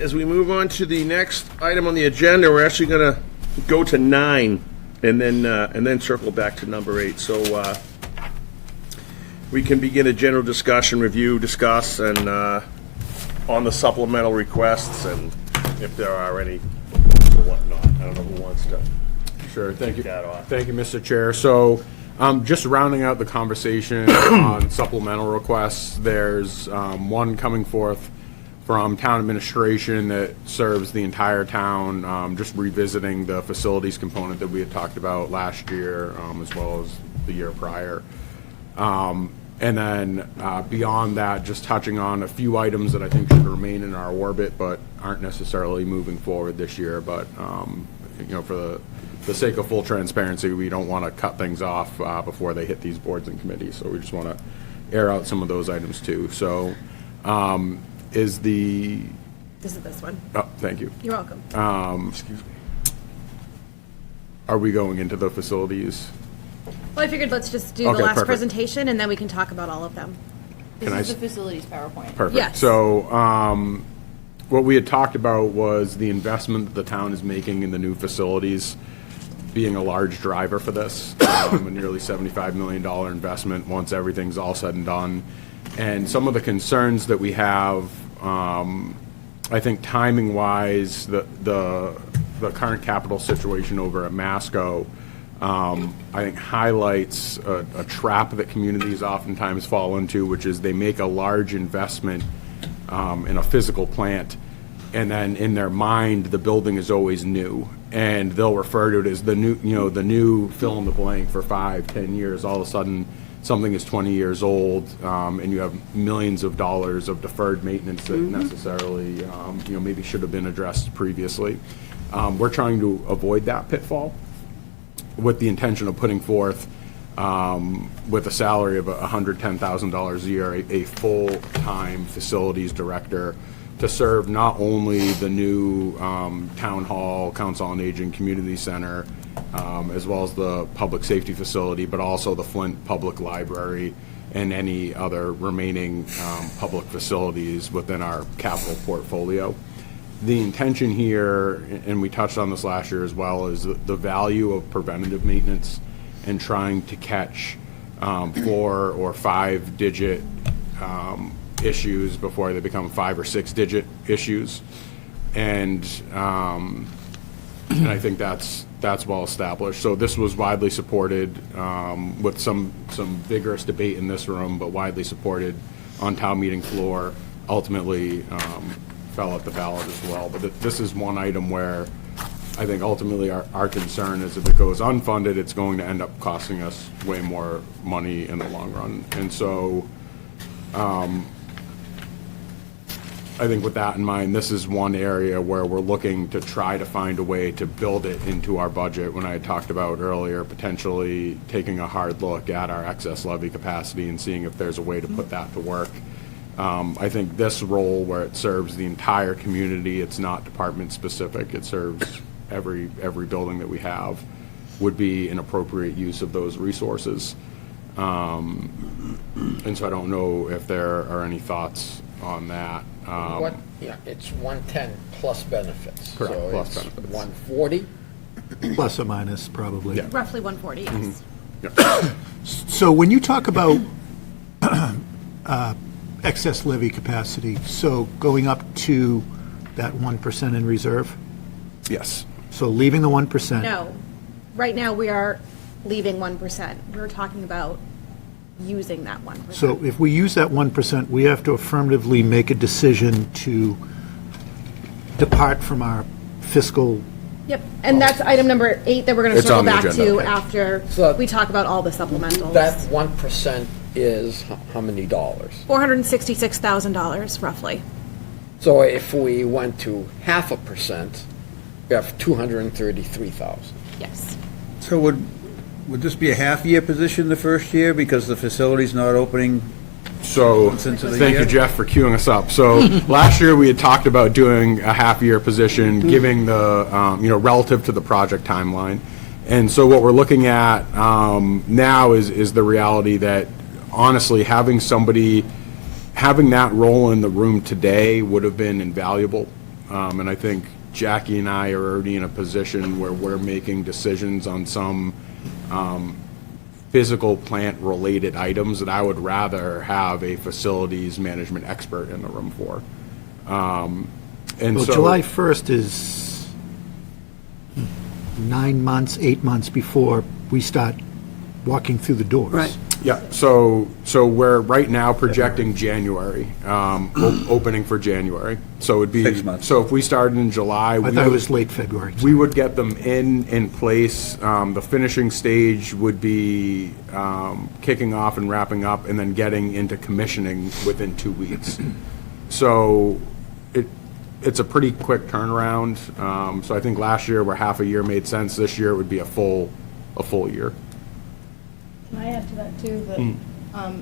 As we move on to the next item on the agenda, we're actually going to go to 9 and then circle back to number 8. So we can begin a general discussion, review, discuss, and on the supplemental requests, and if there are any or whatnot. I don't know who wants to. Sure, thank you. That off. Thank you, Mr. Chair. So, just rounding out the conversation on supplemental requests, there's one coming forth from town administration that serves the entire town, just revisiting the facilities component that we had talked about last year, as well as the year prior. And then beyond that, just touching on a few items that I think should remain in our orbit, but aren't necessarily moving forward this year. But, for the sake of full transparency, we don't want to cut things off before they hit these boards and committees. So we just want to air out some of those items too. So This is this one. Oh, thank you. You're welcome. Excuse me. Are we going into the facilities? Well, I figured let's just do Okay, the last perfect. presentation, and then we can talk about all of them. This Can is I the facilities PowerPoint. Perfect. Yes. So, what we had talked about was the investment that the town is making in the new facilities being a large driver for this, a nearly $75 million investment once everything's all said and done. And some of the concerns that we have, I think timing-wise, the current capital situation over at Masco, I think highlights a trap that communities oftentimes fall into, which is they make a large investment in a physical plant, and then in their mind, the building is always new, and they'll refer to it as the new fill in the blank for 5-10 years. All of a sudden, something is 20 years old, and you have millions of dollars of deferred maintenance that necessarily, maybe should have been addressed previously. We're trying to avoid that pitfall with the intention of putting forth, with a salary of $110,000 a year, a full-time facilities director to serve not only the new town hall, council on aging, community center, as well as the public safety facility, but also the Flint Public Library and any other remaining public facilities within our capital portfolio. The intention here, and we touched on this last year as well, is the value of preventative maintenance and trying to catch 4 or 5 digit issues before they become 5 or 6 digit issues. And I think that's well established. So this was widely supported with some vigorous debate in this room, but widely supported on town meeting floor. Ultimately, fell at the ballot as well. But this is one item where I think ultimately our concern is if it goes unfunded, it's going to end up costing us way more money in the long run. And so I think with that in mind, this is one area where we're looking to try to find a way to build it into our budget. When I had talked about earlier, potentially taking a hard look at our excess levy capacity and seeing if there's a way to put that to work. I think this role where it serves the entire community, it's not department specific, it serves every building that we have, would be an appropriate use of those resources. And so I don't know if there are any thoughts on that. It's 110 plus benefits. Correct, So plus it's benefits. 140. Plus or minus, probably. Yeah. Roughly 140, yes. Yeah. So when you talk about excess levy capacity, so going up to that 1% in reserve? Yes. So leaving the 1%? No. Right now, we are leaving 1%. We're talking about using that 1%. So if we use that 1%, we have to affirmatively make a decision to depart from our fiscal. Yep, and that's item number 8 that we're going to It's circle on the back agenda, to okay. after So- we talk about all the supplementals. That 1% is how many dollars? $466,000 roughly. So if we went to 0.5%, we have 233,000. Yes. So would this be a half-year position the first year because the facility's not opening? So, Into the thank you, year? Jeff, for queuing us up. So, last year, we had talked about doing a half-year position, giving the, relative to the project timeline. And so what we're looking at now is the reality that, honestly, having that role in the room today would have been invaluable. And I think Jackie and I are already in a position where we're making decisions on some physical plant-related items that I would rather have a facilities management expert in the room for. And Well, so July 1st is 9 months, 8 months before we start walking through the doors. Right. Yeah, so we're right now projecting January, opening for January. So it'd be. 6 months. So if we started in July. I thought it was late February. We would get them in place. The finishing stage would be kicking off and wrapping up, and then getting into commissioning within 2 weeks. So it's a pretty quick turnaround. So I think last year where half a year made sense, this year it would be a full year. Can I add to that too? That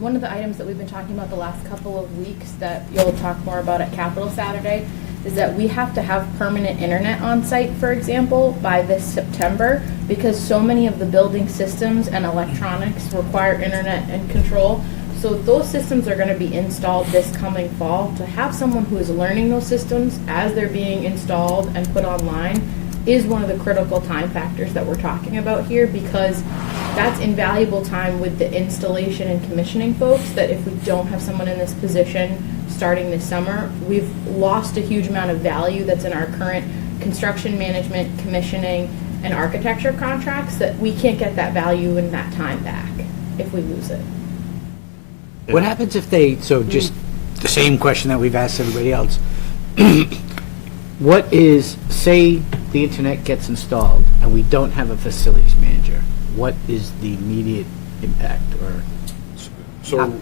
one of the items that we've been talking about the last couple of weeks that you'll talk more about at Capitol Saturday is that we have to have permanent internet on site, for example, by this September, because so many of the building systems and electronics require internet and control. So those systems are going to be installed this coming fall. To have someone who is learning those systems as they're being installed and put online is one of the critical time factors that we're talking about here, because that's invaluable time with the installation and commissioning folks, that if we don't have someone in this position starting this summer, we've lost a huge amount of value that's in our current construction management, commissioning, and architecture contracts, that we can't get that value and that time back if we lose it. What happens if they, so just the same question that we've asked everybody else. What is, say the internet gets installed and we don't have a facilities manager, what is the immediate impact or? So,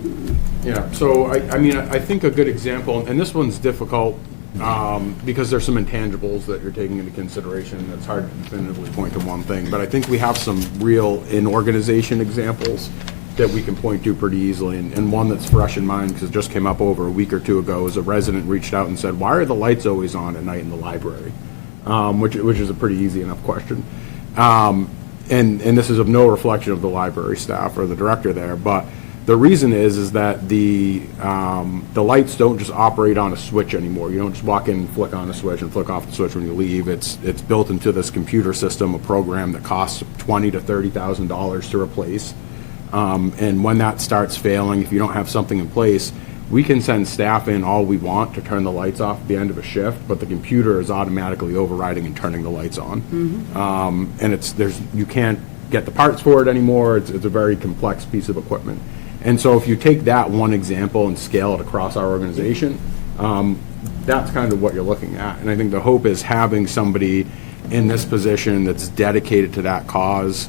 yeah, so I mean, I think a good example, and this one's difficult because there's some intangibles that you're taking into consideration. It's hard to definitively point to one thing, but I think we have some real in-organization examples that we can point to pretty easily, and one that's fresh in mind because it just came up over a week or two ago is a resident reached out and said, why are the lights always on at night in the library? Which is a pretty easy enough question. And this is of no reflection of the library staff or the director there, but the reason is that the lights don't just operate on a switch anymore. You don't just walk in and flick on a switch and flick off the switch when you leave. It's built into this computer system, a program that costs $20,000 to $30,000 to replace. And when that starts failing, if you don't have something in place, we can send staff in all we want to turn the lights off at the end of a shift, but the computer is automatically overriding and turning the lights on. And you can't get the parts for it anymore. It's a very complex piece of equipment. And so if you take that one example and scale it across our organization, that's kind of what you're looking at. And I think the hope is having somebody in this position that's dedicated to that cause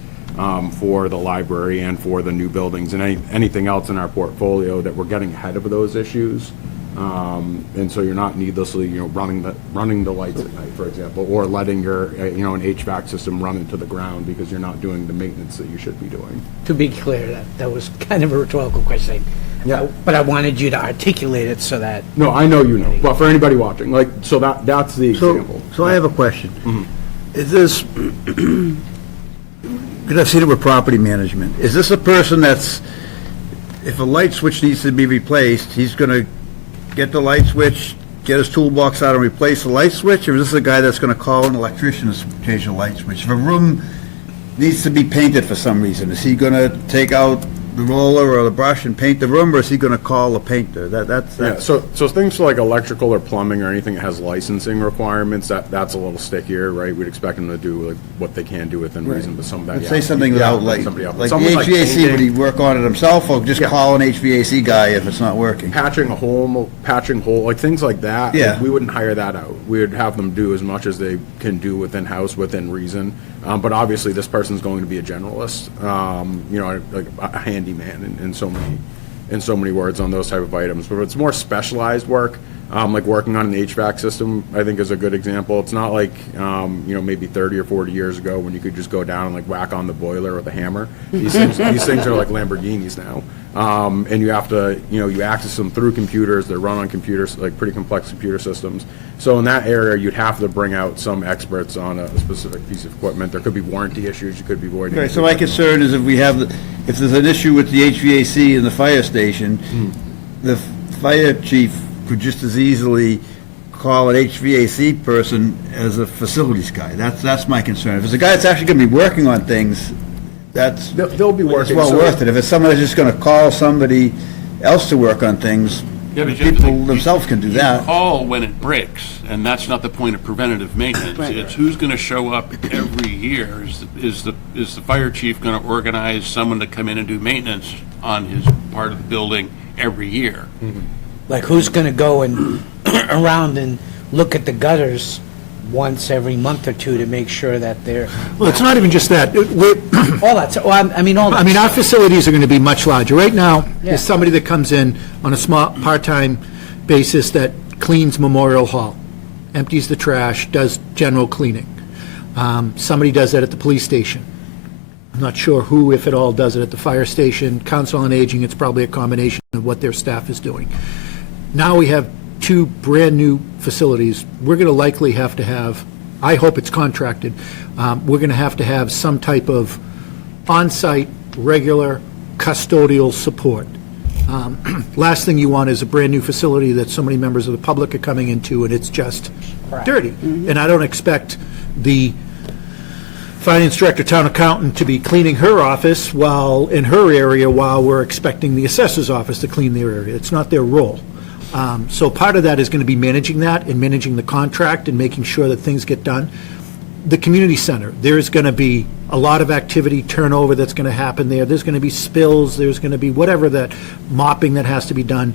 for the library and for the new buildings and anything else in our portfolio, that we're getting ahead of those issues. And so you're not needlessly, running the lights at night, for example, or letting your, an HVAC system run into the ground because you're not doing the maintenance that you should be doing. To be clear, that was kind of a rhetorical question. Yeah. But I wanted you to articulate it so that. No, I know you know. But for anybody watching, that's the example. So I have a question. Is this, because I've seen it with property management, is this a person that's, if a light switch needs to be replaced, he's going to get the light switch, get his toolbox out and replace the light switch, or is this a guy that's going to call an electrician to change the light switch? If a room needs to be painted for some reason, is he going to take out the roller or the brush and paint the room, or is he going to call a painter? So things like electrical or plumbing or anything that has licensing requirements, that's a little stickier, right? We'd expect them to do what they can do within reason, but some of that. Let's say something without like the HVAC, painting, would he work on it himself, or just call an HVAC guy if it's not working? Patching hole, like things like that. Yeah. We wouldn't hire that out. We would have them do as much as they can do within house, within reason. But obviously, this person's going to be a generalist, like a handyman in so many words on those type of items. But if it's more specialized work, like working on an HVAC system, I think is a good example. It's not like, maybe 30 or 40 years ago when you could just go down and like whack on the boiler with a hammer. These things are like Lamborghinis now. And you have to, you access them through computers. They're run on computers, like pretty complex computer systems. So in that area, you'd have to bring out some experts on a specific piece of equipment. There could be warranty issues. You could be voiding. Okay, so my concern is if there's an issue with the HVAC in the fire station, the fire chief could just as easily call an HVAC person as a facilities guy. That's my concern. If it's a guy that's actually going to be working on things, they'll be working. It's well worth it. If it's someone that's just going to call somebody else to work on things, Yeah, but you have to People think- themselves can do that. Call when it breaks, and that's not the point of preventative maintenance. Right. It's who's going to show up every year. Is the fire chief going to organize someone to come in and do maintenance on his part of the building every year? Like, who's going to go and around and look at the gutters once every month or two to make sure that they're... Well, it's not even just that. All that, well, I mean, all that. I mean, our facilities are going to be much larger. Right now, Yeah. there's somebody that comes in on a small, part-time basis that cleans Memorial Hall, empties the trash, does general cleaning. Somebody does that at the police station. I'm not sure who, if at all, does it at the fire station. Council on Aging, it's probably a combination of what their staff is doing. Now we have 2 brand-new facilities. We're going to likely have to have, I hope it's contracted, we're going to have some type of on-site, regular, custodial support. Last thing you want is a brand-new facility that so many members of the public are coming into, and it's just dirty. And I don't expect the finance director, town accountant to be cleaning her office while, in her area, while we're expecting the assessor's office to clean their area. It's not their role. So part of that is going to be managing that and managing the contract and making sure that things get done. The community center, there's going to be a lot of activity, turnover that's going to happen there. There's going to be spills, there's going to be whatever that mopping that has to be done.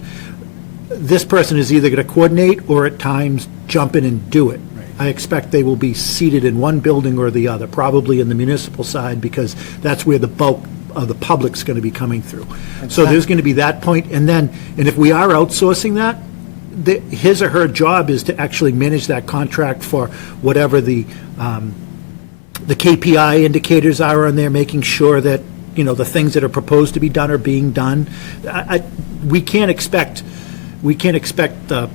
This person is either going to coordinate or at times jump in and do it. I expect they will be seated in one building or the other, probably in the municipal side, because that's where the bulk of the public's going to be coming through. So there's going to be that point, and if we are outsourcing that, his or her job is to actually manage that contract for whatever the KPI indicators are on there, making sure that, the things that are proposed to be done are being done. We can't expect the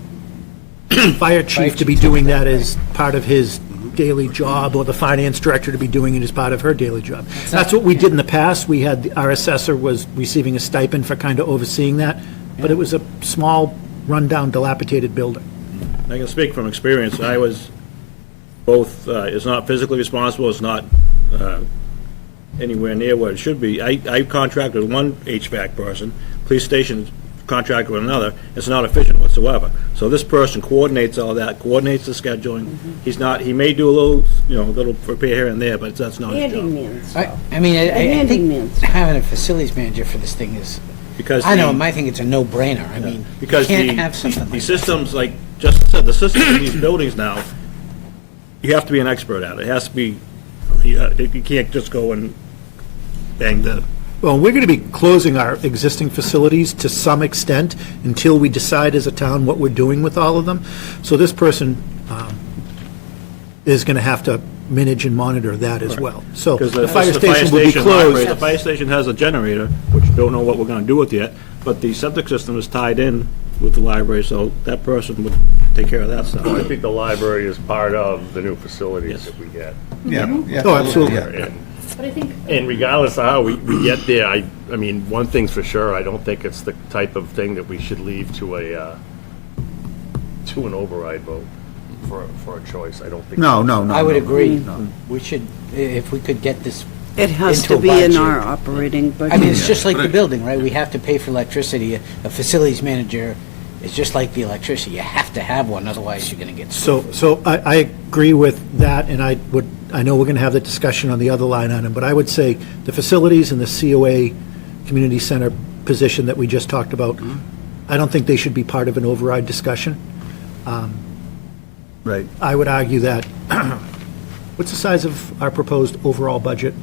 fire chief to be doing that as part of his daily job, or the finance director to be doing it as part of her daily job. That's what we did in the past. We had, our assessor was receiving a stipend for kind of overseeing that, but it was a small, rundown, dilapidated building. I can speak from experience. I was both, is not physically responsible, it's not anywhere near what it should be. I contracted with one HVAC person, police station contracted with another. It's not efficient whatsoever. So this person coordinates all that, coordinates the scheduling. He's not, he may do a little, little repair here and there, but that's not his job. Handyman's. I mean, I think handyman's. having a facilities manager for this thing is, Because I know, the- in my thing, it's a no-brainer. I mean, you Because can't have something the like that. systems, like Justin said, the systems in these buildings now, you have to be an expert at it. It has to be, you can't just go and bang the, Well, we're going to be closing our existing facilities to some extent until we decide as a town what we're doing with all of them. So this person is going to have to manage and monitor that as well. So because the fire station will be closed. The fire station has a generator, which we don't know what we're gonna do with yet, but the septic system is tied in with the library, so that person would take care of that stuff. I think the library is part of the new facilities that we get. Yeah. Oh, absolutely. And- But I think, And regardless of how we get there, I mean, one thing's for sure, I don't think it's the type of thing that we should leave to an override vote for a choice. I don't think. No. I would no. agree. We should, if we could get this It has into to a be in budget. our operating budget. I mean, it's just like the building, right? We have to pay for electricity. A facilities manager is just like the electricity. You have to have one, otherwise you're going to get sued. So I agree with that, and I know we're going to have the discussion on the other line item, but I would say the facilities and the COA community center position that we just talked about, I don't think they should be part of an override discussion. Right. I would argue that, what's the size of our proposed overall budget?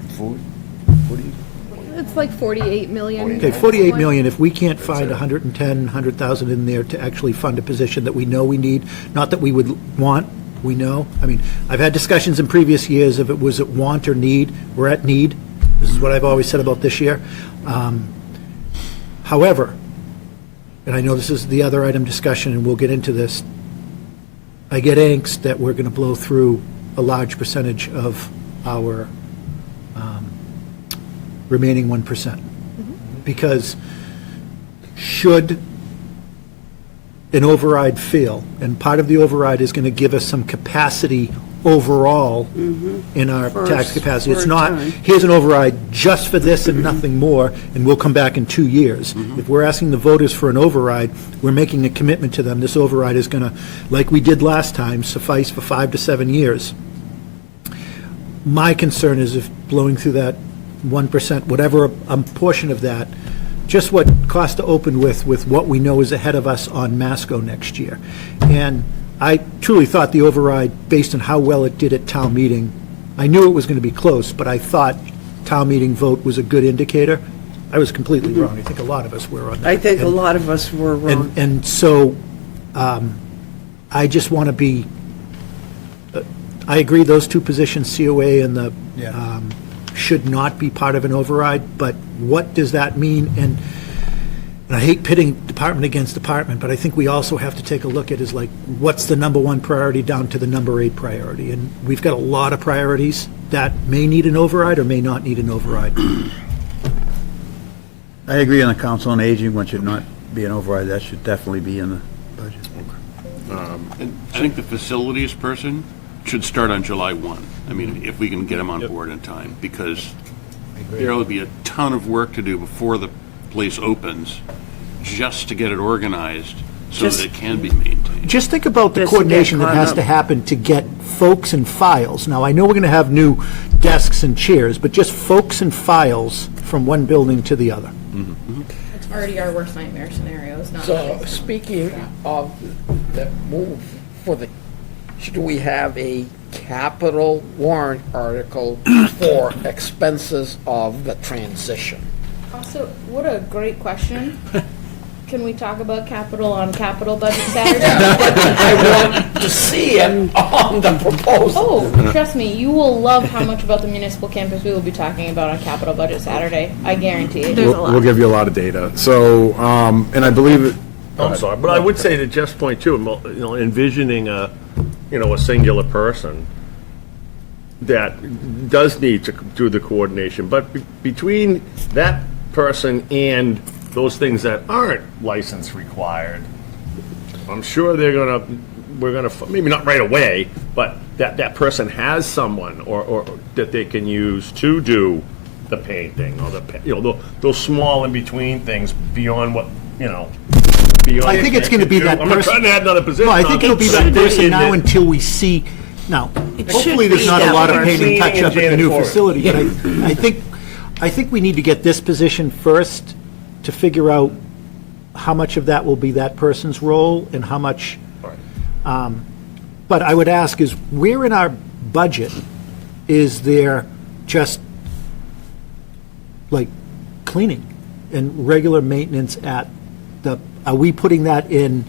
It's like 48 million. Okay, 48 million, if we can't find 100,000 in there to actually fund a position that we know we need, not that we would want, we know. I mean, I've had discussions in previous years if it was at want or need, we're at need. This is what I've always said about this year. However, and I know this is the other item discussion, and we'll get into this, I get angst that we're going to blow through a large percentage of our remaining 1%. Because should an override fail, and part of the override is going to give us some capacity overall in our tax capacity. It's for a not, time. here's an override just for this and nothing more, and we'll come back in 2 years. If we're asking the voters for an override, we're making a commitment to them. This override is going to, like we did last time, suffice for 5 to 7 years. My concern is if blowing through that 1%, whatever a portion of that, just what cost to open with what we know is ahead of us on Masco next year. And I truly thought the override, based on how well it did at town meeting, I knew it was going to be close, but I thought town meeting vote was a good indicator. I was completely wrong. I think a lot of us were on that. I think a And- lot of us were wrong. and so, I just want to be, I agree, those two positions, COA and the, should not be part of an override, but what does that mean? And I hate pitting department against department, but I think we also have to take a look at is like, what's the number 1 priority down to the number 8 priority? And we've got a lot of priorities that may need an override or may not need an override. I agree on the council on aging, one should not be an override, that should definitely be in the budget. And I think the facilities person should start on July 1. I mean, if we can get them on board in time, because there will be a ton of work to do before the place opens, just to get it organized so that it can be maintained. Just think about the Just to get coordination that caught has up. to happen to get folks and files. Now, I know we're going to have new desks and chairs, but just folks and files from one building to the other. It's already our worst nightmare scenarios, not So, nice. speaking of the move for the, should we have a capital warrant article for expenses of the transition? Also, what a great question. Can we talk about capital on capital budget Saturday? I want to see it on the proposal. Oh, trust me, you will love how much about the municipal campus we will be talking about on capital budget Saturday. I guarantee it. We'll give you a lot of data. So, and I believe it. I'm sorry, but I would say to Jeff's point too, envisioning a singular person that does need to do the coordination, but between that person and those things that aren't license required, I'm sure we're gonna, maybe not right away, but that person has someone or that they can use to do the painting or those small in between things beyond what, beyond. I think it's going to be that person. I'm not trying to add another position. No, I think it'll be that I'm just person saying now that- until we see, now, should hopefully there's be not a that lot of person. paint and touch up at the new Janitorial. facility, but I think we need to get this position first to figure out how much of that will be that person's role and how much, but I would ask is, where in our budget is there just like cleaning and regular maintenance at the, are we putting that in,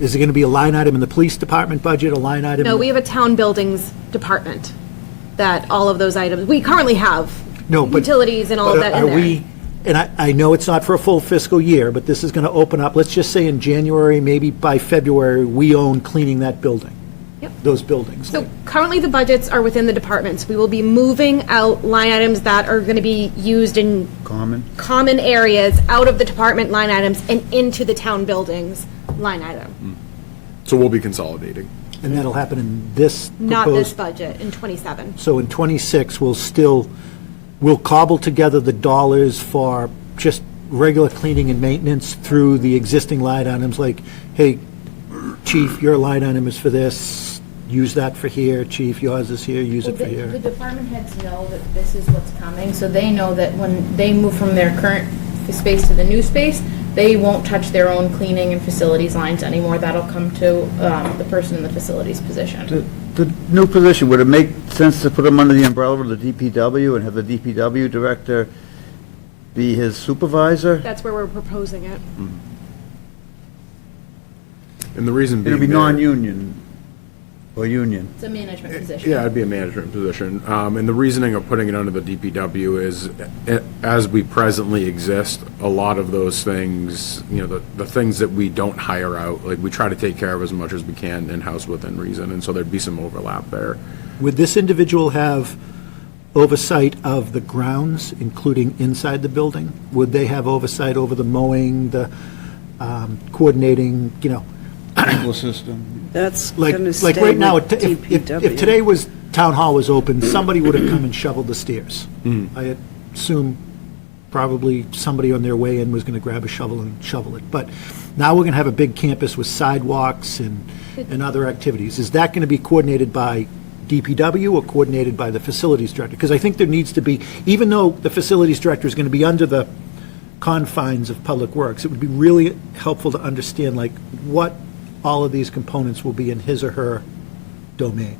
is it going to be a line item in the police department budget, a line item? No, we have a town buildings department that all of those items, we currently have No, but- utilities and all of but that in are there. we, and I know it's not for a full fiscal year, but this is going to open up, let's just say in January, maybe by February, we own cleaning that building. Yep. Those buildings. So currently, the budgets are within the departments. We will be moving out line items that are going to be used in common areas out of the department line items and into the town buildings line item. So we'll be consolidating. And that'll happen in this Not this proposed. budget, in '27. So in '26, we'll cobble together the dollars for just regular cleaning and maintenance through the existing line items, like, hey, chief, your line item is for this, use that for here, chief, yours is here, use it for The here. department heads know that this is what's coming, so they know that when they move from their current space to the new space, they won't touch their own cleaning and facilities lines anymore. That'll come to the person in the facilities position. The new position, would it make sense to put him under the umbrella of the DPW and have the DPW director be his supervisor? That's where we're proposing it. And the reason being. It'll be there- non-union or union. It's a management position. Yeah, it'd be a management position. And the reasoning of putting it under the DPW is, as we presently exist, a lot of those things, the things that we don't hire out, like, we try to take care of as much as we can in-house within reason, and so there'd be some overlap there. Would this individual have oversight of the grounds, including inside the building? Would they have oversight over the mowing, the coordinating, Sprinkler system. That's Like, going to like stay right now, with if DPW. today was, town hall was open, somebody would have come and shoveled the stairs. I assume probably somebody on their way in was going to grab a shovel and shovel it. But now we're going to have a big campus with sidewalks and other activities. Is that going to be coordinated by DPW or coordinated by the facilities director? Because I think there needs to be, even though the facilities director is going to be under the confines of Public Works, it would be really helpful to understand, like, what all of these components will be in his or her domain.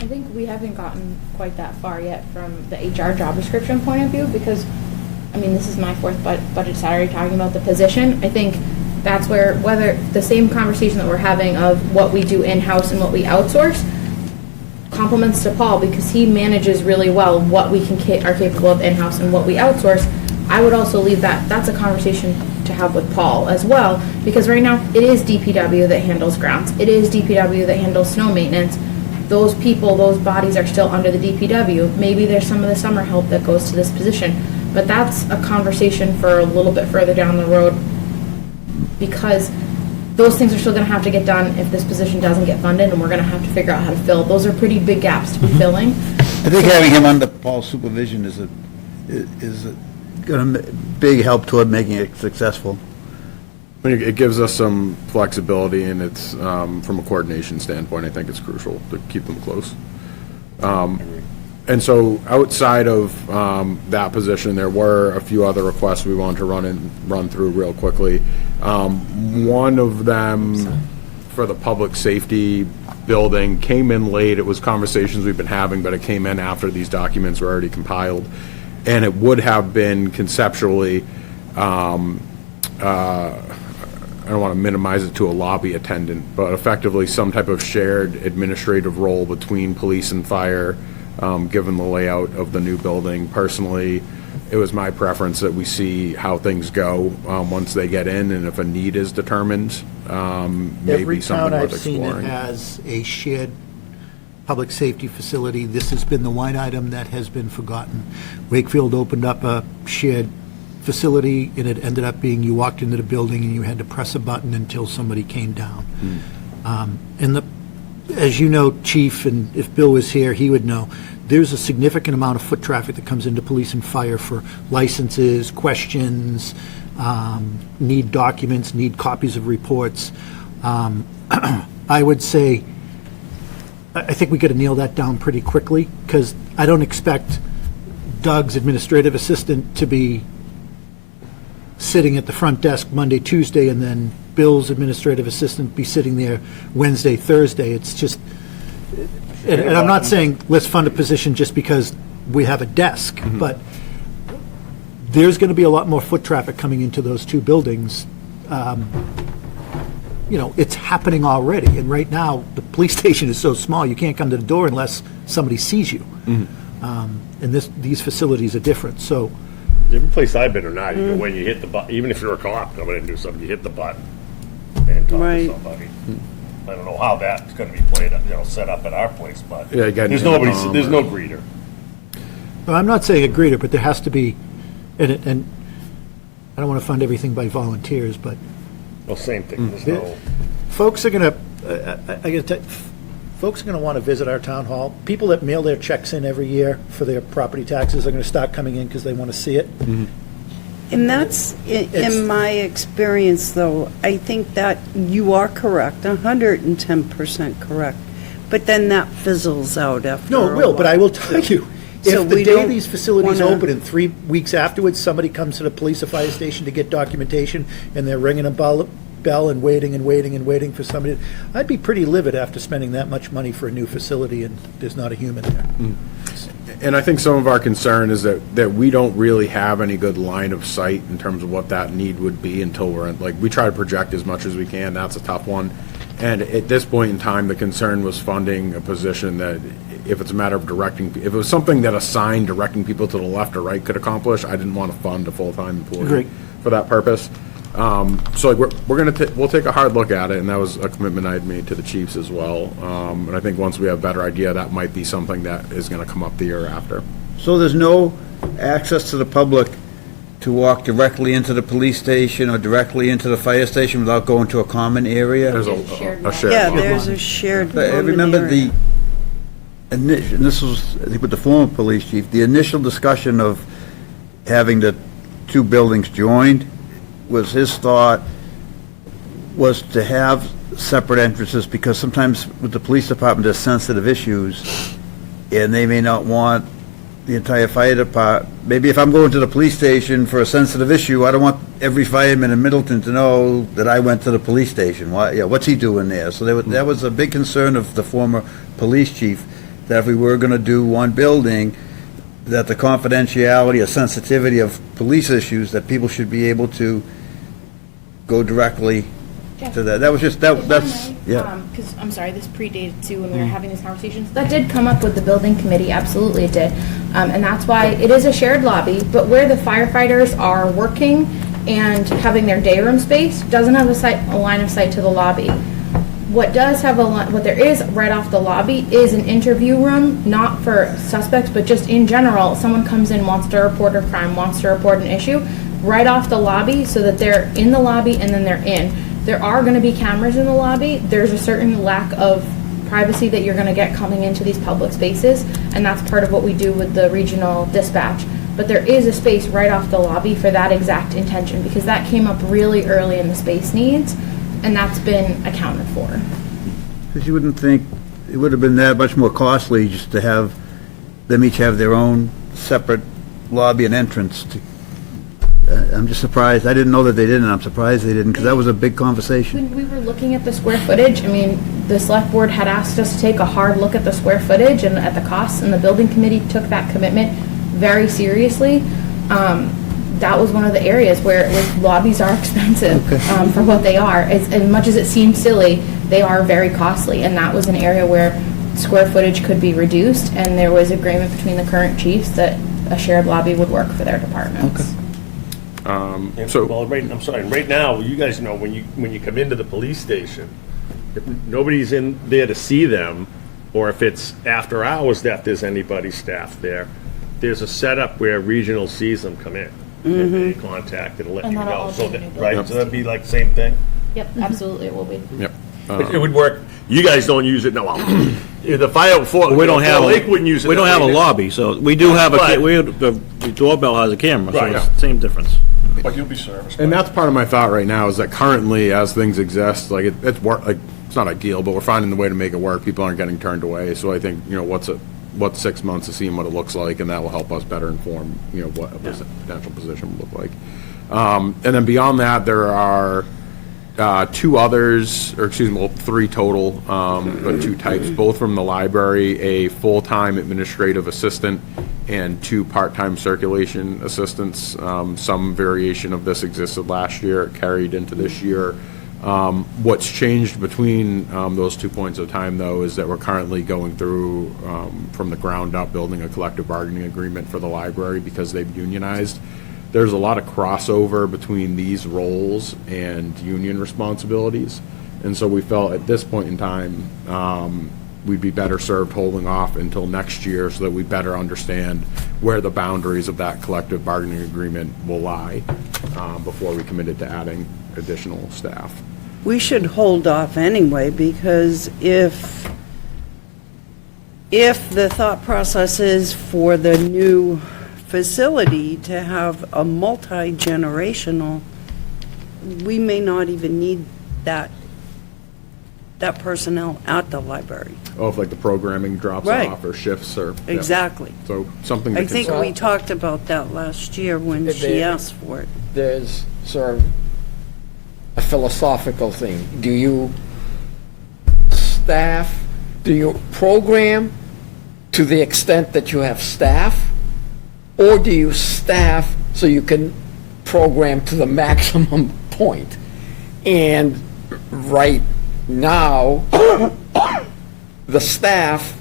I think we haven't gotten quite that far yet from the HR job description point of view, because, I mean, this is my fourth budget salary talking about the position. I think that's where, whether the same conversation that we're having of what we do in-house and what we outsource compliments to Paul, because he manages really well what we are capable of in-house and what we outsource. I would also leave that's a conversation to have with Paul as well, because right now it is DPW that handles grounds. It is DPW that handles snow maintenance. Those people, those bodies are still under the DPW. Maybe there's some of the summer help that goes to this position, but that's a conversation for a little bit further down the road, because those things are still going to have to get done if this position doesn't get funded, and we're going to have to figure out how to fill. Those are pretty big gaps to be filling. I think having him under Paul's supervision is going to big help toward making it successful. I mean, it gives us some flexibility, and it's, from a coordination standpoint, I think it's crucial to keep them close. And so outside of that position, there were a few other requests we wanted to run through real quickly. One of them for the public safety building came in late. It was conversations we've been having, but it came in after these documents were already compiled. And it would have been conceptually, I don't want to minimize it to a lobby attendant, but effectively some type of shared administrative role between police and fire, given the layout of the new building. Personally, it was my preference that we see how things go once they get in, and if a need is determined, maybe something worth Every town I've seen exploring. that has a shared public safety facility, this has been the one item that has been forgotten. Wakefield opened up a shared facility, and it ended up being, you walked into the building and you had to press a button until somebody came down. And as you know, Chief, and if Bill was here, he would know, there's a significant amount of foot traffic that comes into police and fire for licenses, questions, need documents, need copies of reports. I would say, I think we got to nail that down pretty quickly, because I don't expect Doug's administrative assistant to be sitting at the front desk Monday, Tuesday, and then Bill's administrative assistant be sitting there Wednesday, Thursday. It's just, and I'm not saying let's fund a position just because we have a desk, but there's going to be a lot more foot traffic coming into those two buildings. You know, it's happening already, and right now, the police station is so small, you can't come to the door unless somebody sees you. And these facilities are different, so. Every place I've been or not, you go when you hit the button, even if you're a cop coming in and do something, you hit the button and talk to somebody. I don't know how that's gonna be played, set up at our place, but Yeah, you got there's no greeter. Well, I'm not saying a greeter, but there has to be, and I don't want to fund everything by volunteers, but Well, same thing, there's no, folks are going to, folks are going to want to visit our town hall. People that mail their checks in every year for their property taxes are going to start coming in because they want to see it. And that's, in my experience, though, I think that you are correct, 110% correct. But then that fizzles out after No, it will, but I will tell you, So if the we day don't these facilities wanna- open and 3 weeks afterwards, somebody comes to the police or fire station to get documentation, and they're ringing a bell and waiting and waiting and waiting for somebody, I'd be pretty livid after spending that much money for a new facility and there's not a human there. And I think some of our concern is that we don't really have any good line of sight in terms of what that need would be until we're in, like, we try to project as much as we can. That's a tough one. And at this point in time, the concern was funding a position that, if it's a matter of directing, if it was something that assigned directing people to the left or right could accomplish, I didn't want to fund a full-time employee Agreed. for that purpose. So like we'll take a hard look at it, and that was a commitment I had made to the chiefs as well. And I think once we have a better idea, that might be something that is going to come up the year after. So there's no access to the public to walk directly into the police station or directly into the fire station without going to a common area? There's a shared. Yeah, lobby. there's a shared But I common remember area. and this was, I think, with the former police chief, the initial discussion of having the two buildings joined was his thought was to have separate entrances, because sometimes with the police department, there's sensitive issues, and they may not want the entire fire department. Maybe if I'm going to the police station for a sensitive issue, I don't want every fireman in Middleton to know that I went to the police station. What's he doing there? So that was a big concern of the former police chief, that if we were going to do one building, that the confidentiality or sensitivity of police issues, that people should be able to go directly to that. That was just, that's, yeah. Because, I'm sorry, this predated too, when we were having these conversations. That did come up with the building committee, absolutely it did. And that's why it is a shared lobby, but where the firefighters are working and having their day room space, doesn't have a line of sight to the lobby. What does have what there is right off the lobby is an interview room, not for suspects, but just in general. Someone comes in, wants to report a crime, wants to report an issue, right off the lobby, so that they're in the lobby and then they're in. There are going to be cameras in the lobby. There's a certain lack of privacy that you're going to get coming into these public spaces, and that's part of what we do with the regional dispatch. But there is a space right off the lobby for that exact intention, because that came up really early in the space needs, and that's been accounted for. Because you wouldn't think it would have been that much more costly just to have them each have their own separate lobby and entrance. I'm just surprised. I didn't know that they didn't. I'm surprised they didn't, because that was a big conversation. When we were looking at the square footage, I mean, the select board had asked us to take a hard look at the square footage and at the costs, and the building committee took that commitment very seriously. That was one of the areas where lobbies are expensive for what they are. As much as it seems silly, they are very costly, and that was an area where square footage could be reduced, and there was agreement between the current chiefs that a shared lobby would work for their departments. Well, right now, you guys know, when you come into the police station, if nobody's in there to see them, or if it's after hours that there's anybody staffed there, there's a setup where regional sees them come in. And they contact and let And you that'll go. all So be new right, buildings. so that'd be like the same thing? Yep, absolutely, it will be. Yep. It would work. You guys don't use it, no, the fire, We don't have, Lake wouldn't use it. we don't have a lobby, so we do have Right. the doorbell has a camera, so Right. it's the same difference. But you'll be serviced. And that's part of my thought right now, is that currently, as things exist, like, it's work, like, it's not ideal, but we're finding the way to make it work. People aren't getting turned away, so I think, what's 6 months of seeing what it looks like, and that will help us better inform, what a potential position will look like. And then beyond that, there are three total, but two types, both from the library, a full-time administrative assistant and 2 part-time circulation assistants. Some variation of this existed last year, carried into this year. What's changed between those 2 points of time, though, is that we're currently going through, from the ground up, building a collective bargaining agreement for the library because they've unionized. There's a lot of crossover between these roles and union responsibilities. And so we felt at this point in time, we'd be better served holding off until next year so that we better understand where the boundaries of that collective bargaining agreement will lie before we committed to adding additional staff. We should hold off anyway, because if the thought process is for the new facility to have a multi-generational, we may not even need that personnel at the library. Oh, if like the programming drops Right. off or shifts or. yeah. Exactly. So something to I think consider. we talked about that last year when she asked for it. There's sort of a philosophical thing. Do you program to the extent that you have staff? Or do you staff so you can program to the maximum point? And right now, the staff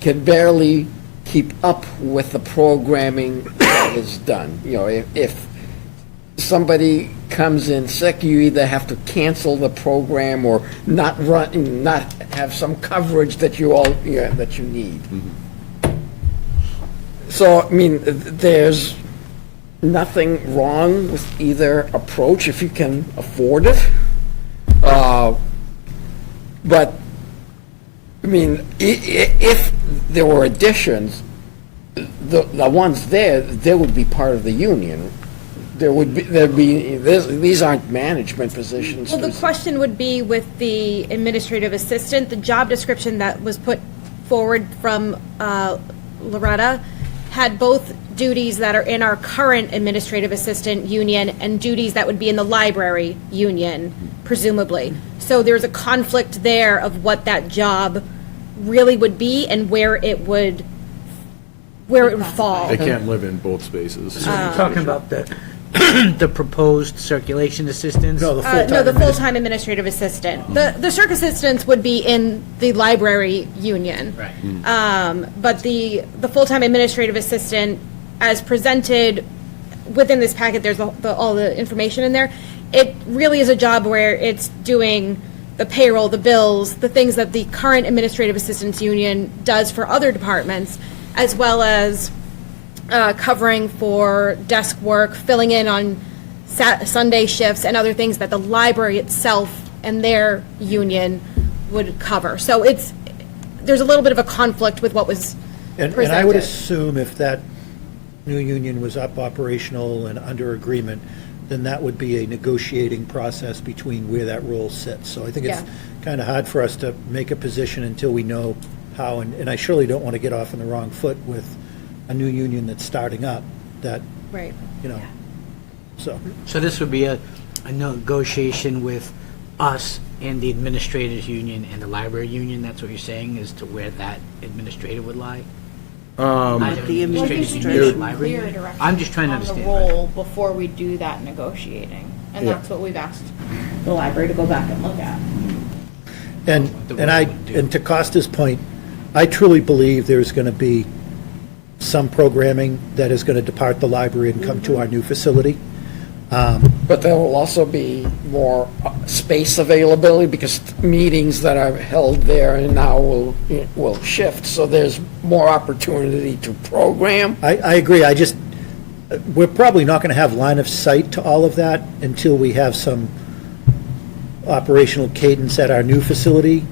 can barely keep up with the programming that is done. If somebody comes in sick, you either have to cancel the program or not have some coverage that you need. So, I mean, there's nothing wrong with either approach if you can afford it. But, I mean, if there were additions, the ones there would be part of the union. These aren't management positions. Well, the question would be with the administrative assistant, the job description that was put forward from Loretta had both duties that are in our current administrative assistant union and duties that would be in the library union, presumably. So there's a conflict there of what that job really would be and where it would fall. They can't live in both spaces. So you're talking about the proposed circulation assistants? No, the full-time. No, the full-time administrative assistant. The circ assistants would be in the library union. Right. But the full-time administrative assistant, as presented within this packet, there's all the information in there. It really is a job where it's doing the payroll, the bills, the things that the current administrative assistants union does for other departments, as well as covering for desk work, filling in on Sunday shifts and other things that the library itself and their union would cover. So there's a little bit of a conflict with what was presented. And I would assume if that new union was up operational and under agreement, then that would be a negotiating process between where that role sits. So I think it's kind of hard for us to make a position until we know how, and I surely don't want to get off on the wrong foot with a new union that's starting up that, Right. So this would be a negotiation with us and the administrators union and the library union, that's what you're saying, as to where that administrator would lie? The administrative library? Clear direction I'm just trying to on the understand. role before we do that negotiating. And that's what we've asked the library to go back and look at. And to Costa's point, I truly believe there's going to be some programming that is going to depart the library and come to our new facility. But there will also be more space availability because meetings that are held there and now will shift. So there's more opportunity to program. I agree. We're probably not going to have line of sight to all of that until we have some operational cadence at our new facility.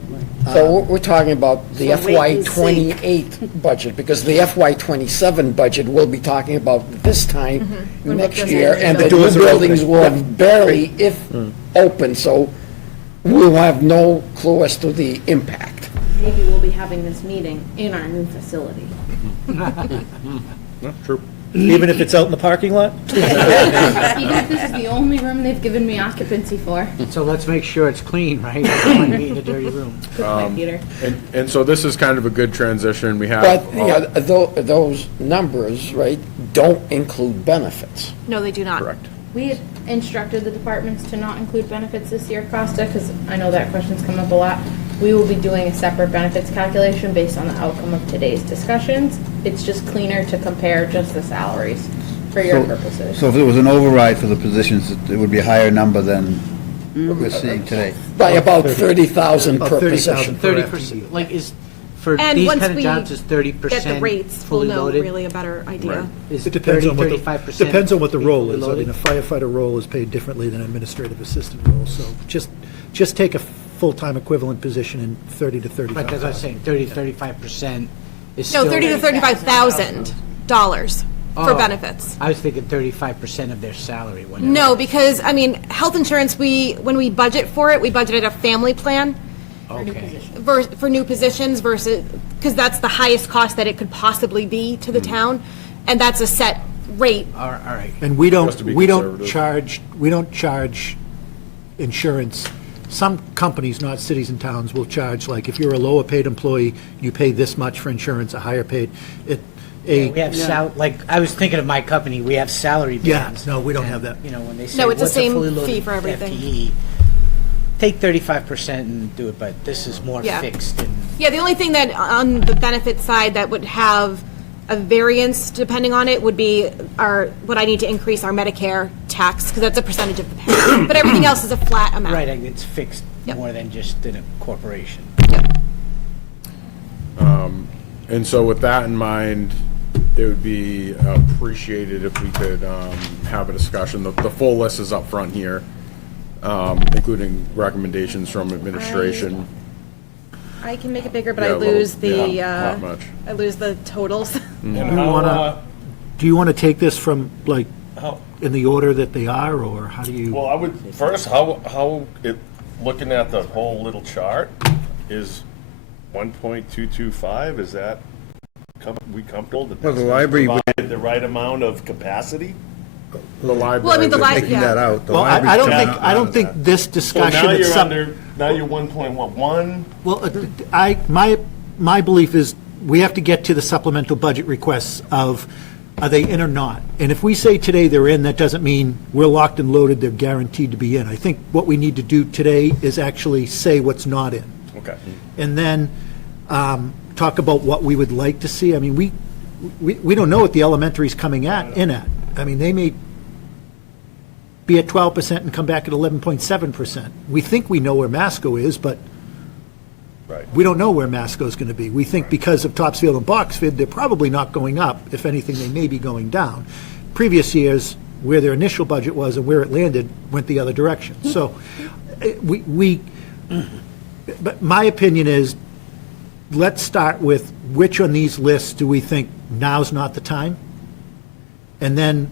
So we're talking about the So wait and see. FY28 budget, because the FY27 budget we'll be talking about this time next year, and the doors new are buildings open. will have barely, if open, so we'll have no clue as to the impact. Maybe we'll be having this meeting in our new facility. True. Even if it's out in the parking lot? Even if this is the only room they've given me occupancy for. So let's make sure it's clean, right? I don't want to be in a dirty room. Good point, Peter. And so this is kind of a good transition. We have. But, those numbers, right, don't include benefits. No, they do not. Correct. We had instructed the departments to not include benefits this year, Costa, because I know that question's come up a lot. We will be doing a separate benefits calculation based on the outcome of today's discussions. It's just cleaner to compare just the salaries for your purposes. So if there was an override for the positions, it would be a higher number than what we're seeing today. By about 30,000 per 30,000 position. 30%, like is, for And these once kind of we jobs, is 30% get the rates, we'll fully know loaded? really a better idea. Is It depends 30, on what 35% depends on what the role is. I fully mean, a loaded? firefighter role is paid differently than an administrative assistant role. So just take a full-time equivalent position in 30 to 35. But as I was saying, 30 to 35% is still. No, $30,000 to $35,000 for Oh. benefits. I was thinking 35% of their salary. whatever. No, because, I mean, health insurance, when we budget for it, we budgeted a family plan Okay. for new positions versus, because that's the highest cost that it could possibly be to the town, and that's a set rate. All right. And we Just to be don't conservative. charge insurance. Some companies, not cities and towns, will charge, like, if you're a lower paid employee, you pay this much for insurance, a higher paid. We have like, I was thinking of my company, we have salary bands. No, we don't have that. You know, when they say, No, it's the what's a same fully loaded fee for everything. FTE? Take 35% and do it, but this is more Yeah. fixed and. Yeah, the only thing that, on the benefit side, that would have a variance depending on it would be what I need to increase our Medicare tax, because that's a percentage of the pay. But everything else is a flat amount. Right, it's fixed Yep. more than just in a corporation. Yep. And so with that in mind, it would be appreciated if we could have a discussion. The full list is up front here, including recommendations from administration. I can make it bigger, but Yeah, I a little- lose the, yeah, not much. I lose the totals. Do you want to take this from, like, in the order that they are, or how do you? Well, I would, first, looking at the whole little chart, is 1.225, is that, we comfortable that Well, the this library would- provided the right amount of capacity? The library. Well, I mean, the Taking that out. the Well, library's I don't taking think, I don't think this So discussion. now you're itself- under, now you're 1.1. Well, my belief is we have to get to the supplemental budget requests of, are they in or not? And if we say today they're in, that doesn't mean we're locked and loaded, they're guaranteed to be in. I think what we need to do today is actually say what's not in. Okay. And then talk about what we would like to see. I mean, we don't know what the elementary's coming in at. I mean, they may be at 12% and come back at 11.7%. We think we know where Masco is, but Right. we don't know where Masco's going to be. We think because of Topsfield and Boxford, they're probably not going up. If anything, they may be going down. Previous years, where their initial budget was and where it landed, went the other direction. So but my opinion is, let's start with which on these lists do we think now's not the time? And then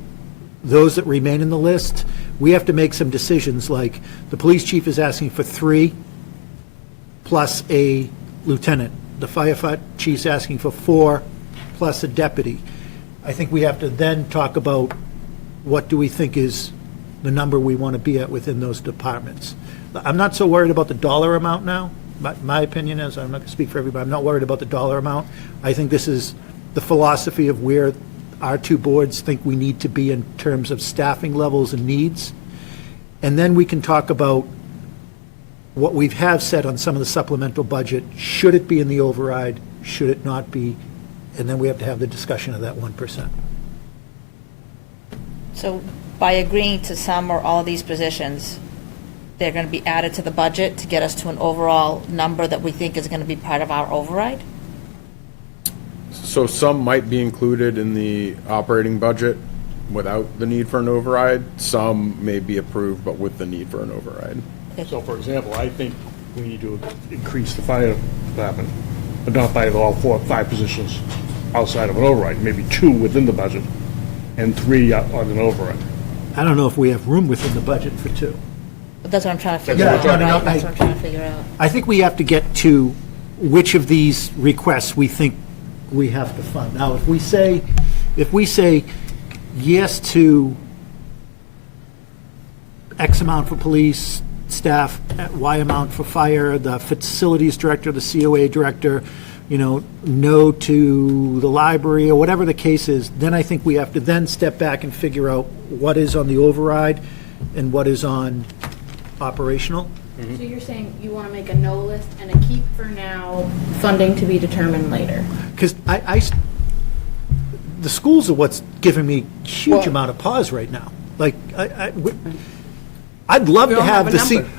those that remain in the list, we have to make some decisions, like the police chief is asking for 3 plus a lieutenant. The firefighter chief's asking for 4 plus a deputy. I think we have to then talk about what do we think is the number we want to be at within those departments. I'm not so worried about the dollar amount now. My opinion is, I'm not going to speak for everybody, I'm not worried about the dollar amount. I think this is the philosophy of where our two boards think we need to be in terms of staffing levels and needs. And then we can talk about what we have said on some of the supplemental budget. Should it be in the override? Should it not be? And then we have to have the discussion of that 1%. So by agreeing to some or all of these positions, they're going to be added to the budget to get us to an overall number that we think is going to be part of our override? So some might be included in the operating budget without the need for an override. Some may be approved, but with the need for an override. So, for example, I think we need to increase the fire department, but not by all 4 or 5 positions outside of an override, maybe 2 within the budget and 3 on an override. I don't know if we have room within the budget for 2. But that's what I'm trying to figure Yeah, out. no, no, right? That's what I'm trying to figure out. I think we have to get to which of these requests we think we have to fund. Now, if we say yes to X amount for police staff, Y amount for fire, the facilities director, the COA director, no to the library, or whatever the case is, then I think we have to then step back and figure out what is on the override and what is on operational. So you're saying you want to make a no list and a keep for now, funding to be determined later? Because the schools are what's giving me huge amount of pause right now. Like, I'd love to have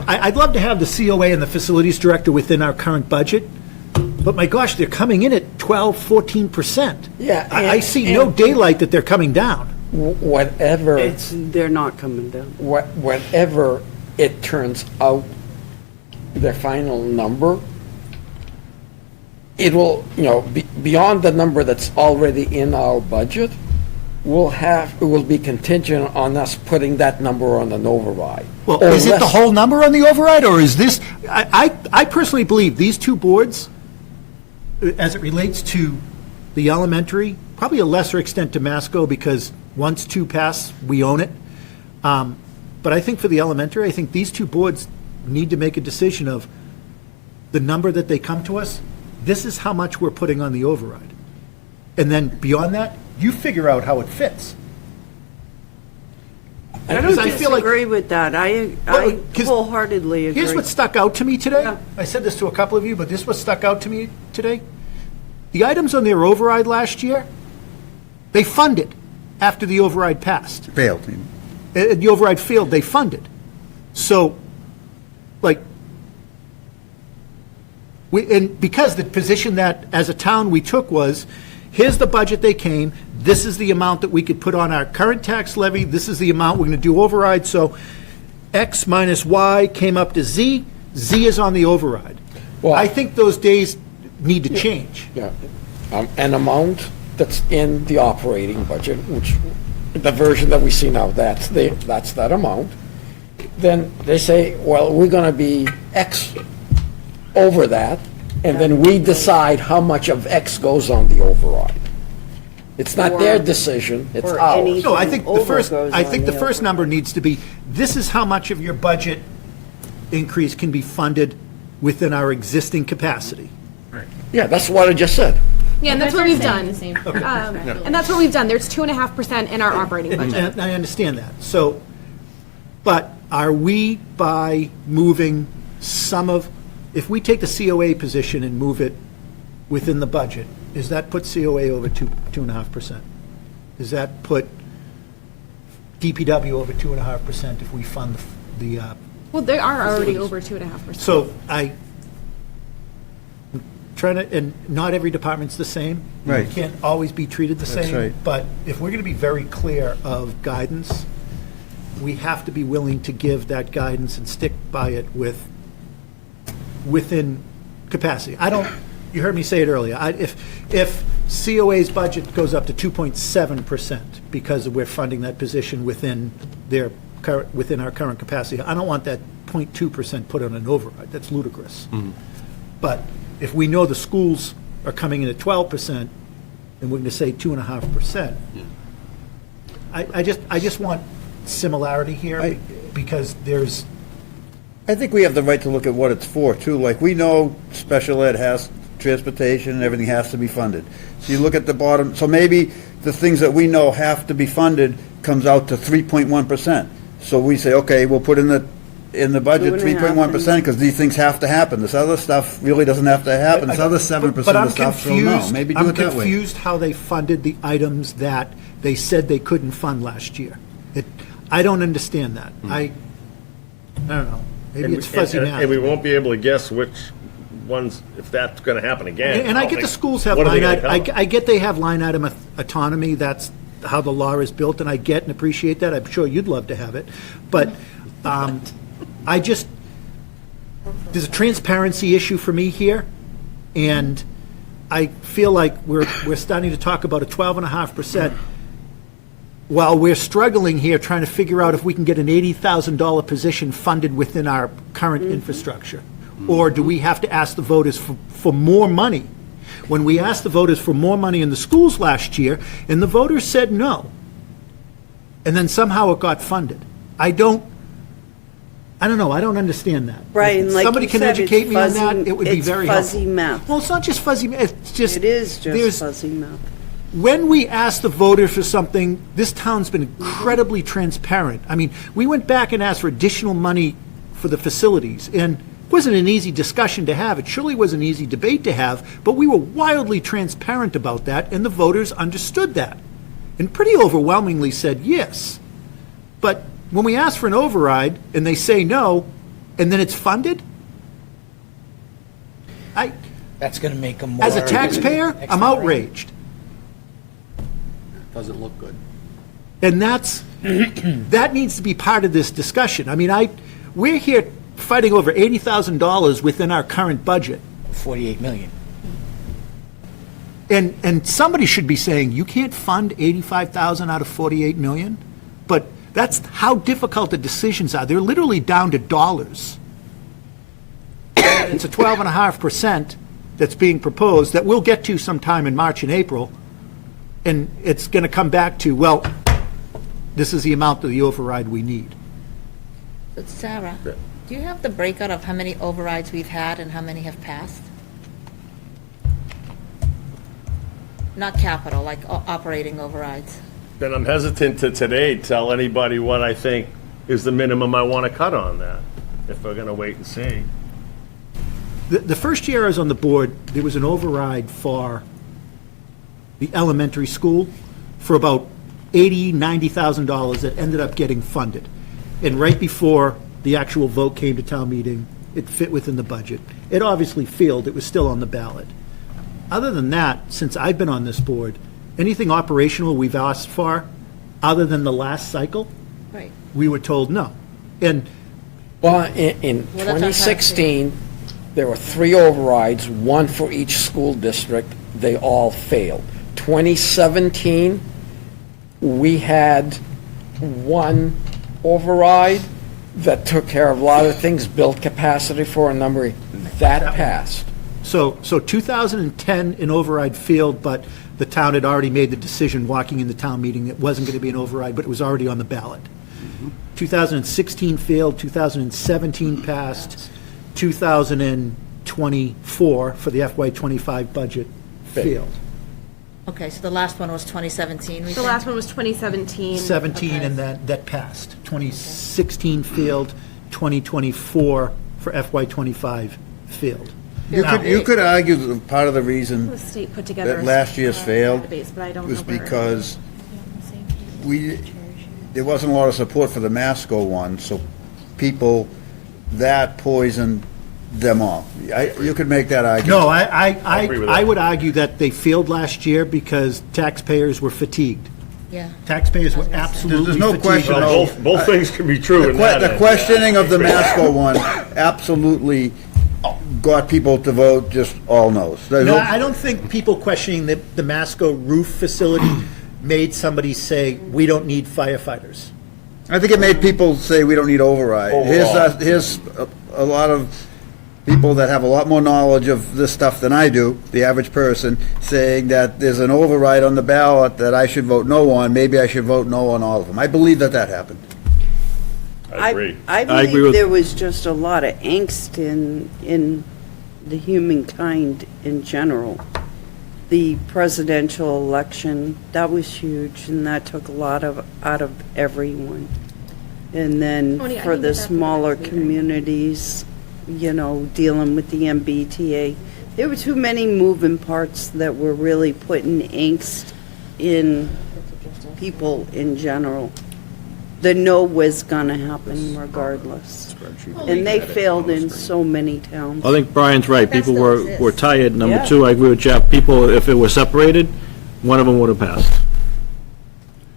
I'd love to have the COA and the facilities director within our current budget, but my gosh, they're coming in at 12, 14%. Yeah, I see no daylight that they're coming down. Whatever, They're not coming down. whatever it turns out, their final number, it will, beyond the number that's already in our budget, it will be contingent on us putting that number on an override. Well, Or is it the less. whole number on the override, or is this, I personally believe these two boards, as it relates to the elementary, probably a lesser extent to Masco, because once 2 pass, we own it. But I think for the elementary, I think these two boards need to make a decision of the number that they come to us, this is how much we're putting on the override. And then beyond that, you figure out how it fits. I don't disagree with that. I wholeheartedly agree. Here's what stuck out to me today. I said this to a couple of you, but this is what stuck out to me today. The items on their override last year, they funded after the override passed. Failed. The override failed, they funded. So, and because the position that, as a town, we took was, here's the budget they came, this is the amount that we could put on our current tax levy, this is the amount we're going to do override, so X minus Y came up to Z, Z is on the override. Well, I think those days need to change. Yeah, an amount that's in the operating budget, which, the version that we see now, that's that amount. Then they say, well, we're gonna be X over that, and then we decide how much of X goes on the override. It's not their decision, it's or ours. anything No, I think the over first, goes I on think the the first number needs to be, this is how much of your budget increase can be funded within our existing capacity. Yeah, that's what I just said. Yeah, and that's what we've done. Okay. And that's what we've done. There's 2.5% in our operating budget. And I understand that. So, but are we, by moving some of, if we take the COA position and move it within the budget, does that put COA over 2.5%? Does that put DPW over 2.5% if we fund the, Well, they are already over 2.5%. so trying to, and not every department's the same. Right. You can't always be treated the That's same. right. But if we're going to be very clear of guidance, we have to be willing to give that guidance and stick by it within capacity. I don't, you heard me say it earlier, if COA's budget goes up to 2.7% because we're funding that position within within our current capacity, I don't want that 0.2% put on an override. That's ludicrous. But if we know the schools are coming in at 12%, and we're going to say 2.5%, I just want similarity here, because there's, I think we have the right to look at what it's for, too. Like, we know special ed has transportation, and everything has to be funded. So you look at the bottom, so maybe the things that we know have to be funded comes out to 3.1%. So we say, okay, we'll put in the budget 3.1%, because these things have to happen. This other stuff really doesn't have to happen. This other 7% but I'm of stuff, so no. Maybe do it that way. I'm confused how they funded the items that they said they couldn't fund last year. I don't understand that. I don't know. Maybe it's fuzzy math. And we won't be able to guess which ones, if that's going to happen again. And I get the schools have What are they line gonna item, cover? I get they have line item autonomy, that's how the law is built, and I get and appreciate that. I'm sure you'd love to have it. But I just, there's a transparency issue for me here, and I feel like we're starting to talk about a 12.5%, while we're struggling here trying to figure out if we can get an $80,000 position funded within our current infrastructure. Or do we have to ask the voters for more money? When we asked the voters for more money in the schools last year, and the voters said no, and then somehow it got funded. I don't know, I don't understand that. Brian, If like somebody you can said, educate it's me on fuzzy- that, it would be it's very fuzzy helpful. math. Well, it's not just fuzzy math, it's just. It is just there's- fuzzy math. When we ask the voters for something, this town's been incredibly transparent. I mean, we went back and asked for additional money for the facilities, and it wasn't an easy discussion to have. It surely was an easy debate to have, but we were wildly transparent about that, and the voters understood that, and pretty overwhelmingly said yes. But when we ask for an override, and they say no, and then it's funded, That's going to make them more. as a taxpayer, I'm outraged. Doesn't look good. And that needs to be part of this discussion. I mean, we're here fighting over $80,000 within our current budget. 48 million. And somebody should be saying, you can't fund 85,000 out of 48 million? But that's how difficult the decisions are. They're literally down to dollars. It's a 12.5% that's being proposed that we'll get to sometime in March and April. And it's going to come back to, well, this is the amount of the override we need. But Sarah, do you have the breakout of how many overrides we've had and how many have passed? Not capital, like operating overrides. Then I'm hesitant to today tell anybody what I think is the minimum I want to cut on that, if we're going to wait and see. The first year I was on the board, there was an override for the elementary school for about $80,000, $90,000 that ended up getting funded. And right before the actual vote came to town meeting, it fit within the budget. It obviously failed, it was still on the ballot. other than that, since I've been on this board, anything operational we've asked for, other than the last cycle, Right. we were told no. And Well, in Well, that's not 2016, there were 3 overrides, one for each school district. They all failed. 2017, we had one override that took care of a lot of things, built capacity for a number, that passed. so 2010, an override failed, but the town had already made the decision, walking in the town meeting, it wasn't going to be an override, but it was already on the ballot. 2016 failed, 2017 passed, 2024 for the FY25 budget failed. Okay, so the last one was 2017, we The think? last one was 2017. 17, and that passed. 2016 failed, 2024 for FY25 failed. You could argue that part of the reason The state put together that a last year's failed database, but I don't was know where. because there wasn't a lot of support for the Masco one, so people, that poisoned them all. You could make that argument. No, agree with I that. would argue that they failed last year because taxpayers were fatigued. Yeah. Taxpayers were absolutely There's no fatigued. question. Well, both things can be true in that. The questioning of the Masco one absolutely got people to vote just all no's. No, I don't think people questioning the Masco roof facility made somebody say, we don't need firefighters. I think it made people say we don't need override. Here's a lot of people that have a lot more knowledge of this stuff than I do, the average person, saying that there's an override on the ballot that I should vote no on. Maybe I should vote no on all of them. I believe that happened. I agree. I agree believe with- there was just a lot of angst in the humankind in general. The presidential election, that was huge, and that took a lot out of everyone. And then Tony, I for think the that's what smaller that's communities, dealing with the MBTA, there were too many moving parts that were really putting angst in people in general. The no was gonna happen regardless. And they failed in so many towns. I think Brian's right. That People still were exists. tired. Number Yeah. 2, I agree with Jeff. People, if it was separated, one of them would have passed.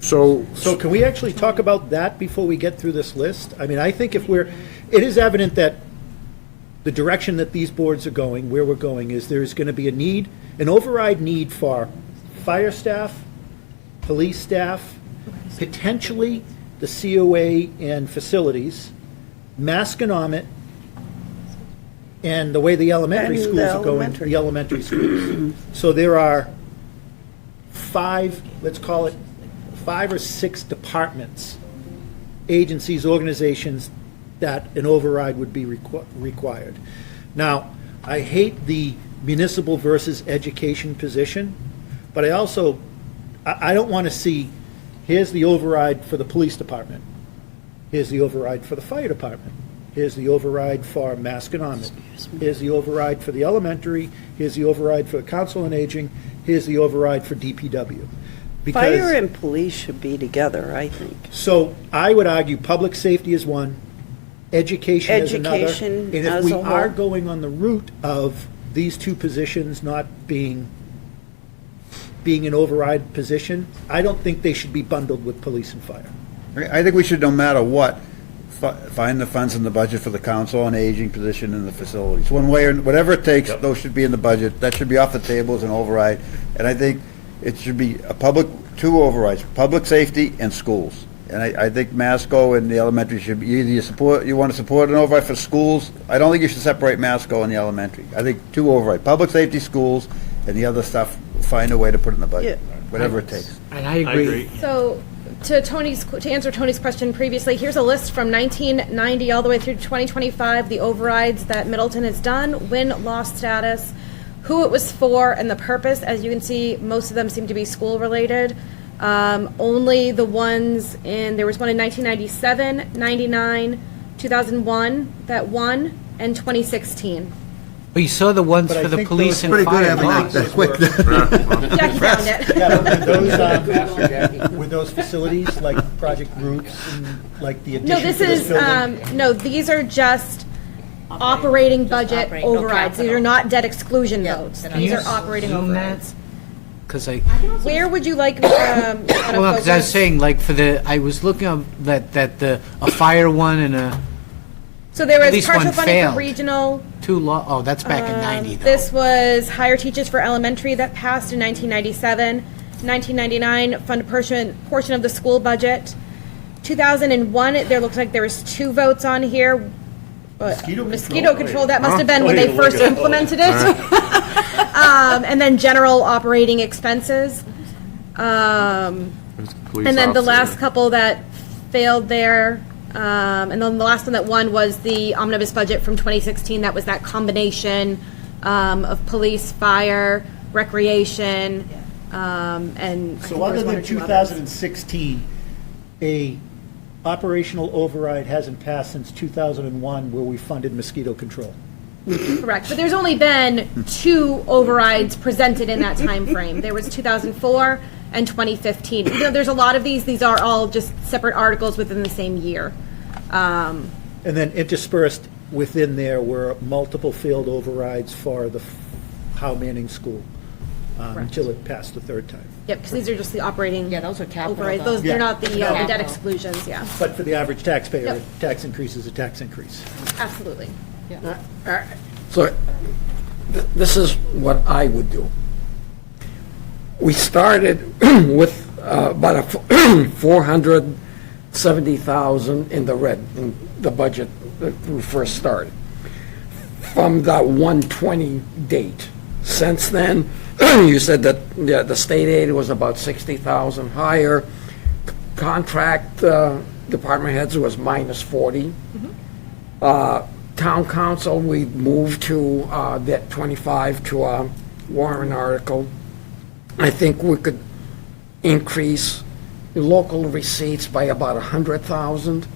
So can we actually talk about that before we get through this list? I mean, I think it is evident that the direction that these boards are going, where we're going, is there's going to be an override need for fire staff, police staff, potentially the COA and facilities, Masconomet, and the way the elementary And schools the are going, elementary. the elementary schools. So there are 5, let's call it 5 or 6 departments, agencies, organizations that an override would be required. Now, I hate the municipal versus education position, but I also, I don't want to see, here's the override for the police department, here's the override for the fire department, here's the override for Masconomet, here's the override for the elementary, here's the override for the council on aging, here's the override for DPW. Because- Fire and police should be together, I think. So I would argue public safety is one, education is another. Education And if as we a are whole. going on the route of these 2 positions not being an override position, I don't think they should be bundled with police and fire. I think we should, no matter what, find the funds in the budget for the council on aging position in the facilities. One way or, whatever it takes, those should be in the budget. That should be off the table as an override. And I think it should be 2 overrides, public safety and schools. And I think Masco and the elementary should be, either you want to support an override for schools. I don't think you should separate Masco and the elementary. I think 2 override, public safety, schools, and the other stuff, find a way to put it in the budget, whatever it takes. And I agree. So, to answer Tony's question previously, here's a list from 1990 all the way through 2025, the overrides that Middleton has done, win-loss status, who it was for, and the purpose. As you can see, most of them seem to be school-related. Only the ones there was one in 1997, 99, 2001 that won, and 2016. But you saw the ones But I for the think police those- and Pretty good fire. having that quick. Jackie found it. Yeah, but were those facilities like Project Groups and like the addition No, to this this is, building? no, these are just operating budget operating, no overrides. These are capital. not debt exclusion votes. they're These Can are you operating zoom that? overrides. Because I, Where would you like, well, because I was focus? saying, like, I was looking at a fire one and So there at was least partial one funding failed. for regional. oh, that's back in 90, though. This was higher teachers for elementary that passed in 1997. 1999, fund a portion of the school budget. 2001, there looks like there was 2 votes on here. Mosquito control, that must have been when they first implemented it. And then general operating expenses. And then the last couple that failed there, and then the last one that won was the omnibus budget from 2016. That was that combination of police, fire, recreation, and I think So there was other one than or two others. 2016, a operational override hasn't passed since 2001 where we funded mosquito control. Correct, but there's only been 2 overrides presented in that time frame. There was 2004 and 2015. You know, there's a lot of these are all just separate articles within the same year. And then interspersed within there were multiple failed overrides for the Howe Manning School until it passed the 3rd time. Yep, because these are just the operating. Yeah, those are capital, overrides. though. Those, they're Yeah. not the Capital. debt exclusions, yeah, But for the average taxpayer, Yep. a tax increase is a tax increase. absolutely. So this is what I would do. We started with about 470,000 in the red in the budget that we first started. From that 120 date. Since then, you said that the state aid was about 60,000 higher. Contract department heads was minus 40. Town council, we moved to that 25 to a warrant article. I think we could increase local receipts by about 100,000.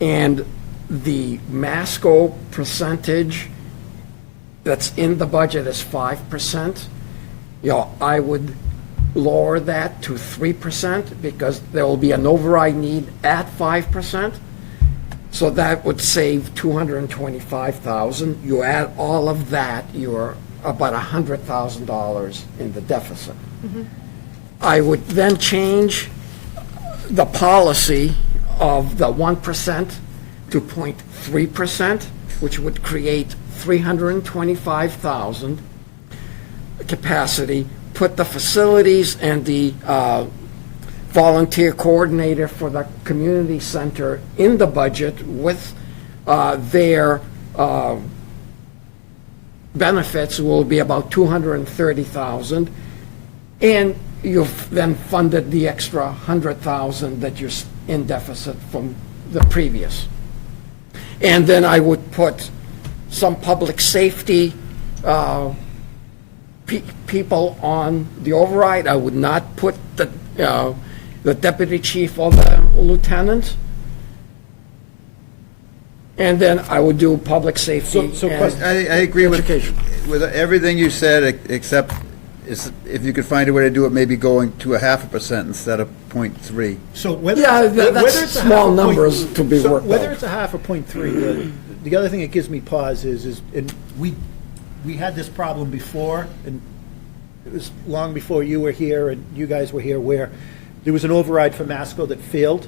And the Masco percentage that's in the budget is 5%. You know, I would lower that to 3% because there will be an override need at 5%. So that would save 225,000. You add all of that, you're about $100,000 in the deficit. I would then change the policy of the 1% to 0.3%, which would create 325,000 capacity, put the facilities and the volunteer coordinator for the community center in the budget with their benefits will be about 230,000. And you've then funded the extra 100,000 that you're in deficit from the previous. And then I would put some public safety people on the override. I would not put the deputy chief or the lieutenant. And then I would do public safety and I agree education. with everything you said, except if you could find a way to do it, maybe going to 0.5% instead of 0.3. So whether, Yeah, whether that's it's a small half a point- numbers to be so worked whether out. it's a half or 0.3, the other thing that gives me pause is, and we had this problem before, and it was long before you were here and you guys were here, where there was an override for Masco that failed.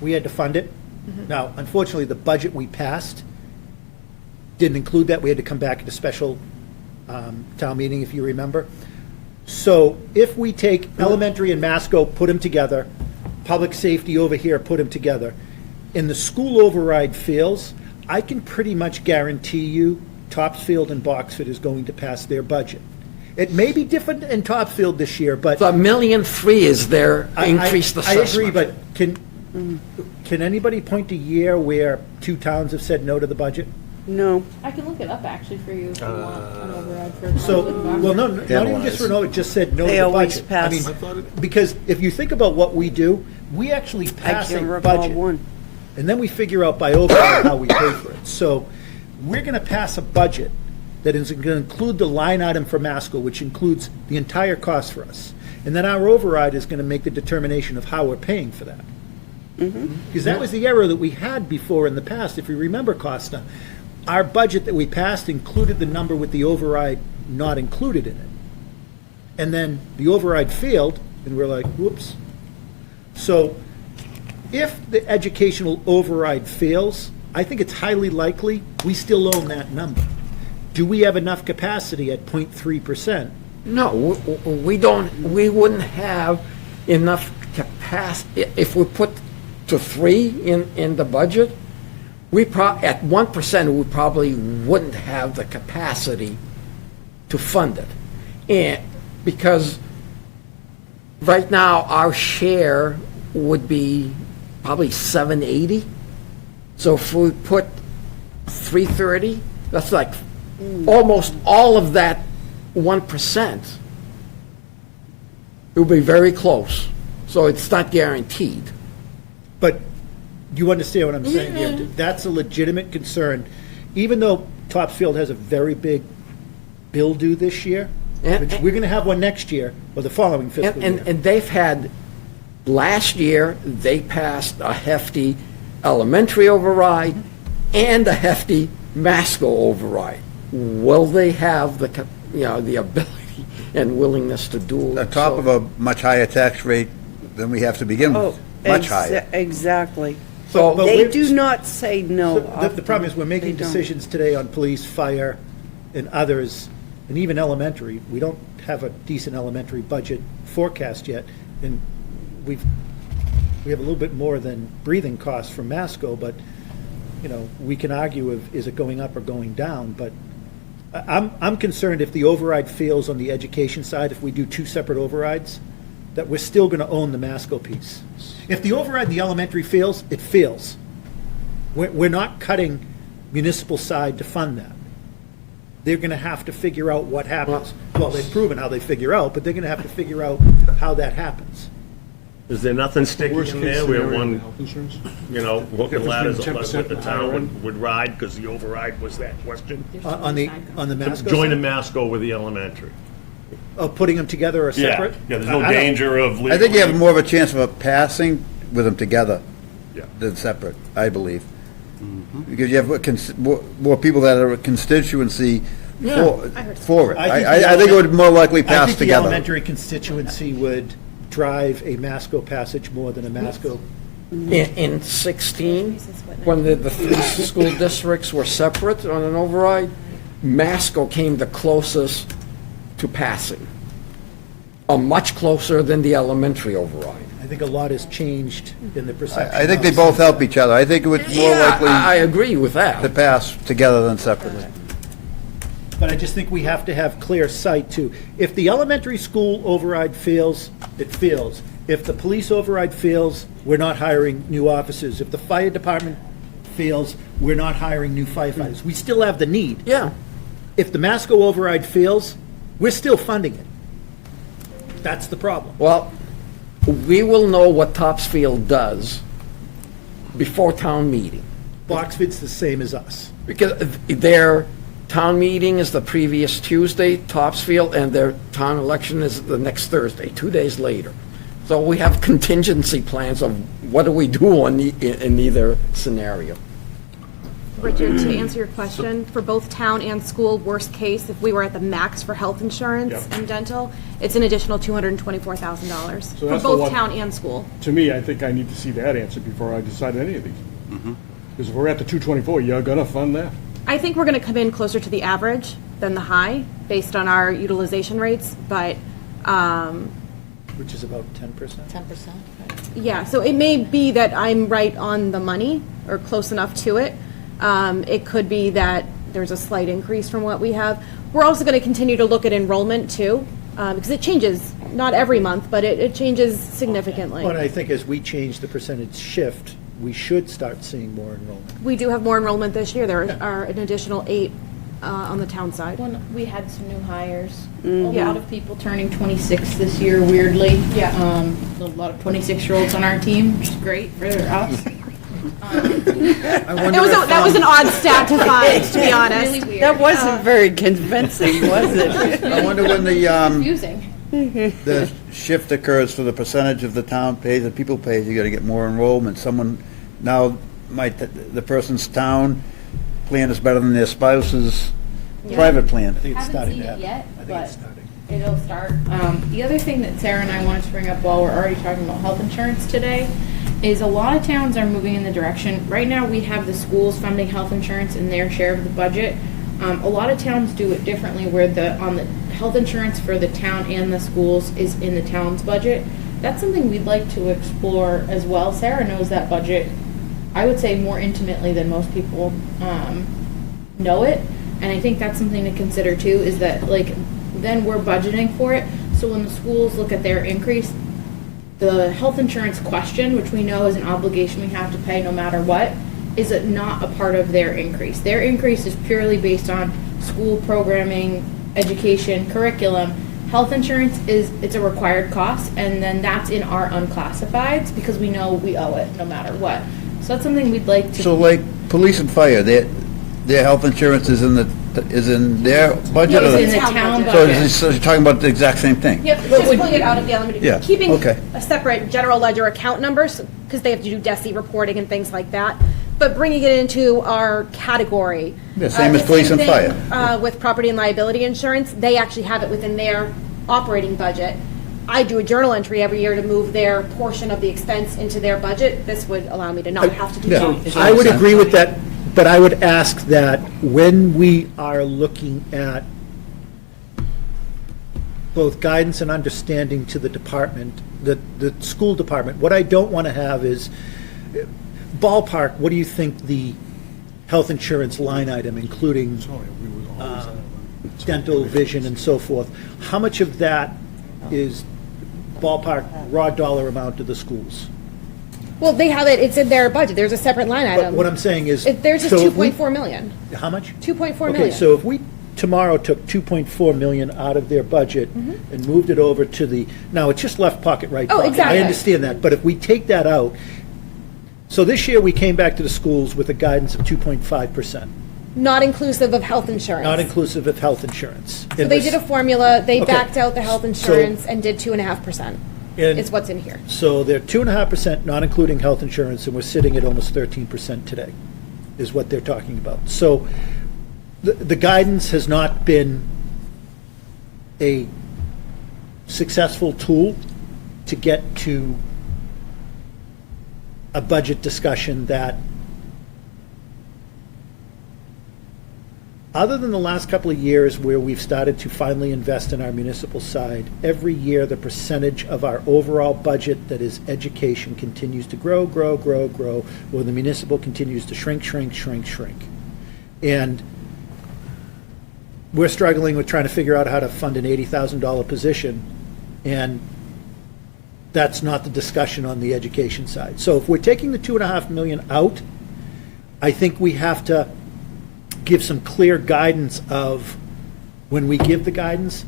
We had to fund it. Now, unfortunately, the budget we passed didn't include that. We had to come back at a special town meeting, if you remember. So if we take elementary and Masco, put them together, public safety over here, put them together, and the school override fails, I can pretty much guarantee you Topsfield and Boxford is going to pass their budget. It may be different in Topsfield this year, but The $1.3 million is their increased I assessment. agree, but can anybody point a year where 2 towns have said no to the budget? No. I can look it up actually for you if you want an override for. So, well, no, not even just for no, it just said no to They the always budget. pass. I mean, because if you think about what we do, we actually pass a can't recall budget. one. And then we figure out by override how we pay for it. So we're gonna pass a budget that is gonna include the line item for Masco, which includes the entire cost for us. And then our override is gonna make the determination of how we're paying for that. Because that was the error that we had before in the past, if you remember, Costa. Our budget that we passed included the number with the override not included in it. And then the override failed, and we're like, whoops. So if the educational override fails, I think it's highly likely we still own that number. Do we have enough capacity at 0.3%? No, we don't, we wouldn't have enough capacity. If we put to 3 in the budget, at 1%, we probably wouldn't have the capacity to fund it. And because right now, our share would be probably 780. So if we put 330, that's like almost all of that 1%. It would be very close. So it's not guaranteed. But you understand what I'm saying here? That's a legitimate concern. Even though Topsfield has a very big bill due this year, which we're going to have one next year, or the following fiscal year. And they've had, last year, they passed a hefty elementary override and a hefty Masco override. Will they have the ability and willingness to do it? On top of a much higher tax rate than we have to begin with, much higher. Exactly. So They do not say no. The problem is, we're making decisions today on police, fire, and others, and even elementary. We don't have a decent elementary budget forecast yet, and we have a little bit more than breathing costs from Masco, but, we can argue of, is it going up or going down, but I'm concerned if the override fails on the education side, if we do 2 separate overrides, that we're still going to own the Masco piece. If the override, the elementary fails, it fails. We're not cutting municipal side to fund that. They're going to have to figure out what happens. Well, they've proven how they figure out, but they're going to have to figure out how that happens. Is there nothing sticky in there where one, Health insurance? hook and ladders If it's been 10% with the town higher. would ride, because the override was that question? On the Masco Join the side? Masco with the elementary. Of putting them together or separate? Yeah, there's no I don't- danger of. I think you have more of a chance of a passing with them together Yeah. than separate, I believe. Because you have more people that are a constituency for it. I think it would more likely I pass think the together. elementary constituency would drive a Masco passage more than a Masco. In 16, when the 3 school districts were separate on an override, Masco came the closest to passing, much closer than the elementary override. I think a lot has changed in the perception. I think they both help each other. I think it would more likely I agree with that. to pass together than separately. But I just think we have to have clear sight too. If the elementary school override fails, it fails. If the police override fails, we're not hiring new officers. If the fire department fails, we're not hiring new firefighters. We still have the need. Yeah. If the Masco override fails, we're still funding it. That's the problem. Well, we will know what Topsfield does before town meeting. Boxford's the same as us. Because their town meeting is the previous Tuesday, Topsfield, and their town election is the next Thursday, 2 days later. So we have contingency plans of what do we do in either scenario. Richard, to answer your question, for both town and school, worst case, if we were at the max for health insurance and dental, it's an additional $224,000 for that's the both one- town and school. To me, I think I need to see that answer before I decide any of these. Because if we're at the 224, you're gonna fund that. I think we're going to come in closer to the average than the high, based on our utilization rates, but, Which is about 10%. 10%? yeah, so it may be that I'm right on the money, or close enough to it. It could be that there's a slight increase from what we have. We're also going to continue to look at enrollment too, because it changes, not every month, but it changes significantly. But I think as we change the percentage shift, we should start seeing more enrollment. We do have more enrollment this year. There are an additional 8 on the town side. We had some new hires. A Yeah. lot of people turning 26 this year, weirdly. Yeah. A lot of 26-year-olds on our team, which is great for us. That was an odd stat to find, to be honest. Really weird. That wasn't very convincing, was it? I wonder when the, Confusing. the shift occurs for the percentage of the town pays, the people pays, you gotta get more enrollment. Someone, now, the person's town plan is better than their spouse's private plan. Haven't seen it yet, but it'll start. The other thing that Sarah and I wanted to bring up while we're already talking about health insurance today is a lot of towns are moving in the direction. Right now, we have the schools funding health insurance in their share of the budget. A lot of towns do it differently, where the health insurance for the town and the schools is in the town's budget. That's something we'd like to explore as well. Sarah knows that budget, I would say, more intimately than most people know it. And I think that's something to consider too, is that like, then we're budgeting for it. So when the schools look at their increase, the health insurance question, which we know is an obligation we have to pay no matter what, is it not a part of their increase. Their increase is purely based on school programming, education, curriculum. Health insurance it's a required cost, and then that's in our unclassifieds because we know we owe it no matter what. So that's something we'd like to. So like police and fire, their health insurance is in their budget? No, or it's in the town budget. So you're talking about the exact same thing? Yep, just pulling it out of the elementary. Yeah, Keeping okay. a separate general ledger account numbers, because they have to do DESI reporting and things like that, but bringing it into our category. Yeah, same as police and fire. With property and liability insurance, they actually have it within their operating budget. I do a journal entry every year to move their portion of the expense into their budget. This would allow me to not have to do that. I would agree with that, but I would ask that when we are looking at both guidance and understanding to the department, the school department, what I don't want to have is, ballpark, what do you think the health insurance line item, including dental, vision, and so forth, how much of that is ballpark raw dollar amount to the schools? Well, they have it, it's in their budget, there's a separate line But item. what I'm saying is. Theirs is so if we- 2.4 million. How much? 2.4 Okay, million. so if we tomorrow took 2.4 million out of their budget and moved it over to the, now it's just left pocket, right Oh, pocket. exactly. I understand that, but if we take that out, so this year we came back to the schools with a guidance of 2.5%, Not inclusive of health insurance. not inclusive of health insurance. So they did a formula, they Okay. backed out the health insurance and did 2.5%. And- Is what's in here. So they're 2.5%, not including health insurance, and we're sitting at almost 13% today, is what they're talking about. So the guidance has not been a successful tool to get to a budget discussion that, other than the last couple of years where we've started to finally invest in our municipal side, every year the percentage of our overall budget that is education continues to grow, while the municipal continues to shrink. And we're struggling with trying to figure out how to fund an $80,000 position, and that's not the discussion on the education side. So if we're taking the 2.5 million out, I think we have to give some clear guidance of, when we give the guidance,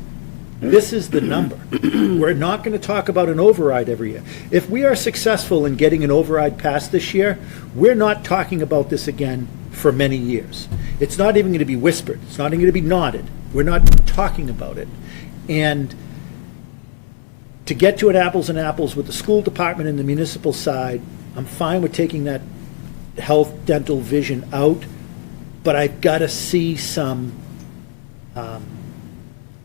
this is the number. We're not going to talk about an override every year. If we are successful in getting an override passed this year, we're not talking about this again for many years. It's not even going to be whispered. It's not even going to be nodded. We're not talking about it. And to get to an apples and apples with the school department and the municipal side, I'm fine with taking that health, dental, vision out, but I've got to see some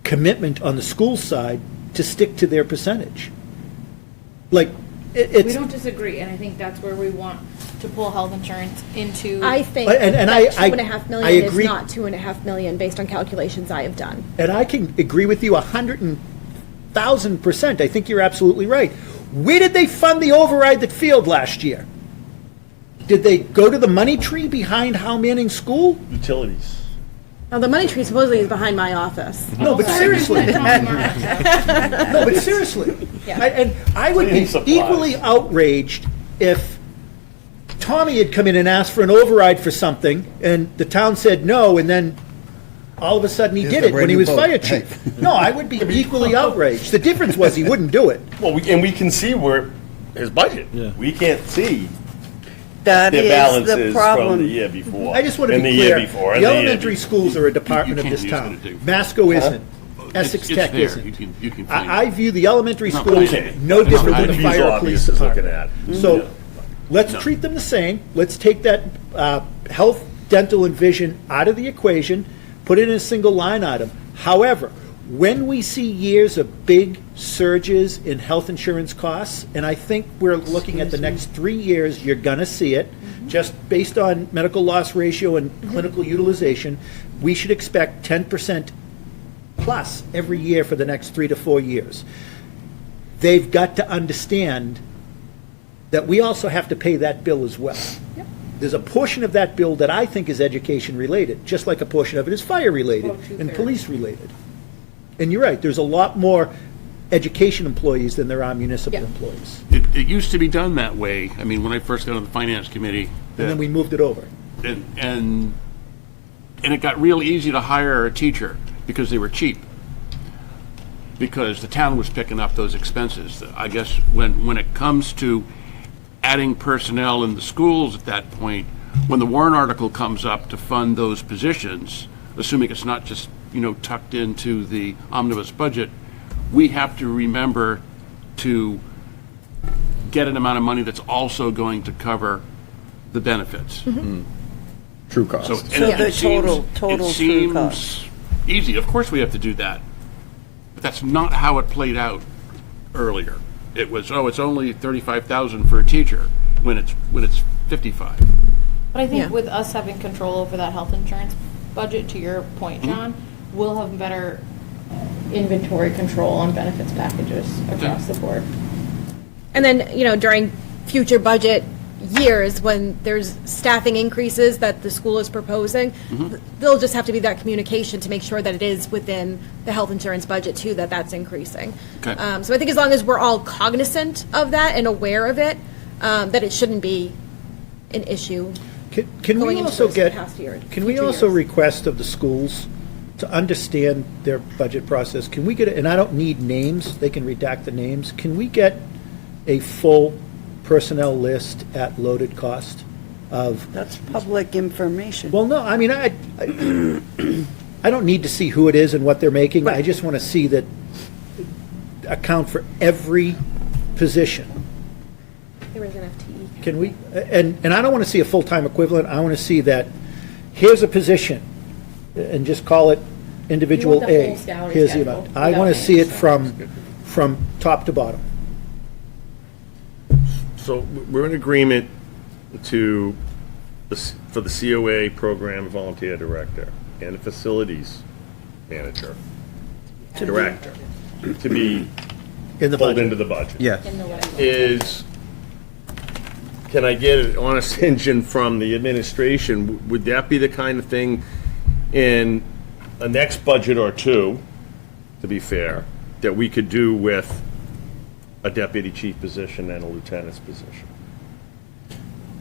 commitment on the school side to stick to their percentage. Like, We it's, don't disagree, and I think that's where we want to pull health insurance into. I think And that I- 2.5 I million is agree. not 2.5 million based on calculations I have done. and I can agree with you 100,000%. I think you're absolutely right. Where did they fund the override that failed last year? Did they go to the money tree behind Howe Manning School? Utilities. Now, the money tree supposedly is behind my office. No, but seriously. No, but seriously. And I would be Cleaning supplies. equally outraged if Tommy had come in and asked for an override for something, and the town said no, and then all of a sudden he Here's did a it when he brand was new fire boat. chief. No, I would be equally outraged. The difference was he wouldn't do it. Well, we can see where his budget. We can't see That their is the balances from the problem. year before. I just want to and be the year clear. before, and The the year elementary before. schools are a department of can't this use town. it to- Masco isn't. Essex It's Tech there. isn't. You can find I it. view the elementary No, schools okay. no It's different not than the obvious fire or police is looking department. at. So, let's No. treat them the same. Let's take that health, dental, and vision out of the equation, put it in a single line item. However, when we see years of big surges in health insurance costs, and I think we're looking at the next 3 years, you're gonna see it, just based on medical loss ratio and clinical utilization, we should expect 10% plus every year for the next 3 to 4 years. They've got to understand that we also have to pay that bill as well. There's a portion of that bill that I think is education-related, just like a portion of it is fire-related and police-related. And you're right, there's a lot more education employees than there are municipal employees. It used to be done that way. I mean, when I first got on the finance committee. And then we moved it over. And it got real easy to hire a teacher because they were cheap. Because the town was picking up those expenses. I guess when it comes to adding personnel in the schools at that point, when the warrant article comes up to fund those positions, assuming it's not just, tucked into the omnibus budget, we have to remember to get an amount of money that's also going to cover the benefits. True cost. So the total true seems cost. easy. Of course we have to do that. But that's not how it played out earlier. It was, it's only 35,000 for a teacher when it's 55. But I think with us having control over that health insurance budget, to your point, John, we'll have better inventory control on benefits packages across the board. And then, during future budget years, when there's staffing increases that the school is proposing, there'll just have to be that communication to make sure that it is within the health insurance budget too, that's increasing. Okay. So I think as long as we're all cognizant of that and aware of it, that it shouldn't be an issue. Can Going we into also this get, past year, can we future also years. request of the schools to understand their budget process? Can we get, and I don't need names, they can redact the names, can we get a full personnel list at loaded cost of? That's public information. Well, no, I mean, I don't need to see who it is and what they're making. I just want to see that, account for every position. There is an FTE. Can we, and I don't want to see a full-time equivalent, I want to see that, here's a position, and just call it individual the A. whole salary Here's the schedule amount. I without want to see it names. from top to bottom. So we're in agreement for the COA program volunteer director and the facilities manager, director, to be In the pulled budget. into the budget. Yes. Can I get an honest engine from the administration? Would that be the kind of thing in a next budget or two, to be fair, that we could do with a deputy chief position and a lieutenant's position?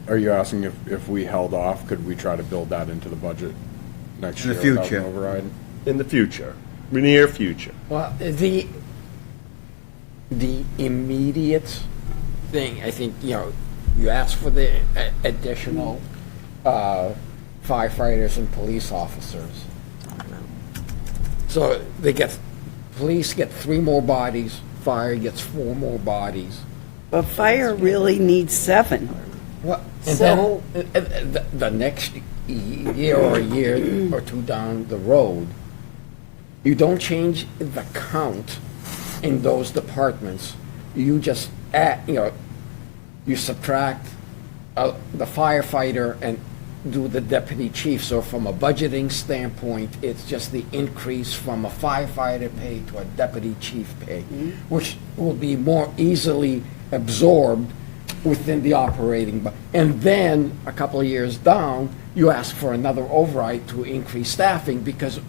Are you asking if we held off, could we try to build that into the budget next In year? the without an future. override? In the future, near future. Well, the immediate thing, I think, you ask for the additional firefighters and police officers. So police get 3 more bodies, fire gets 4 more bodies. But fire really needs 7. And then the next year or a year or two down the road, you don't change the count in those departments. You just add, you subtract the firefighter and do the deputy chief. So from a budgeting standpoint, it's just the increase from a firefighter pay to a deputy chief pay, which will be more easily absorbed within the operating. And then, a couple of years down, you ask for another override to increase staffing, because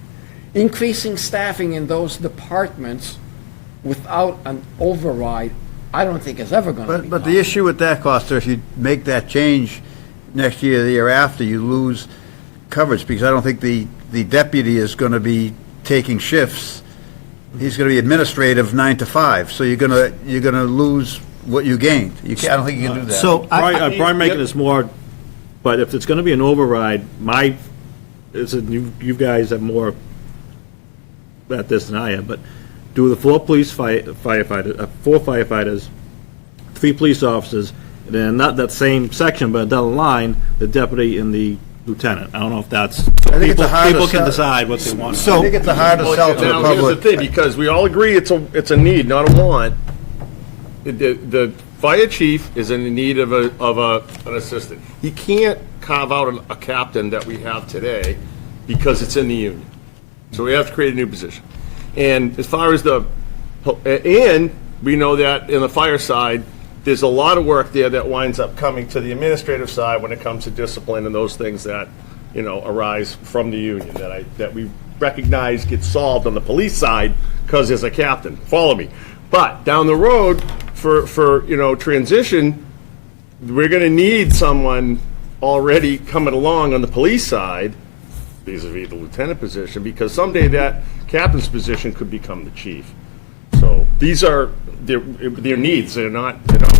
increasing staffing in those departments without an override, I don't think is ever going to be But the issue with that, Costa, if you make that change next year, the year after, you lose coverage, because I don't think the deputy is going to be taking shifts. He's going to be administrative 9 to 5, so you're going to lose what you gained. I don't think you can do that. So I'm probably making this more, but if it's going to be an override, you guys have more at this than I am, but do the 4 firefighters, 4 firefighters, 3 police officers, and then not that same section, but down the line, the deputy and the lieutenant. I don't know if that's, people can decide what they want. I think it's a hard to sell to the Now, here's the public. thing, because we all agree it's a need, not a want. The fire chief is in need of an assistant. He can't carve out a captain that we have today because it's in the union. So we have to create a new position. And as far as and we know that in the fire side, there's a lot of work there that winds up coming to the administrative side when it comes to discipline and those things that, arise from the union that we recognize get solved on the police side because there's a captain. Follow me. But down the road for transition, we're going to need someone already coming along on the police side, vis-a-vis the lieutenant position, because someday that captain's position could become the chief. So these are their needs, they're not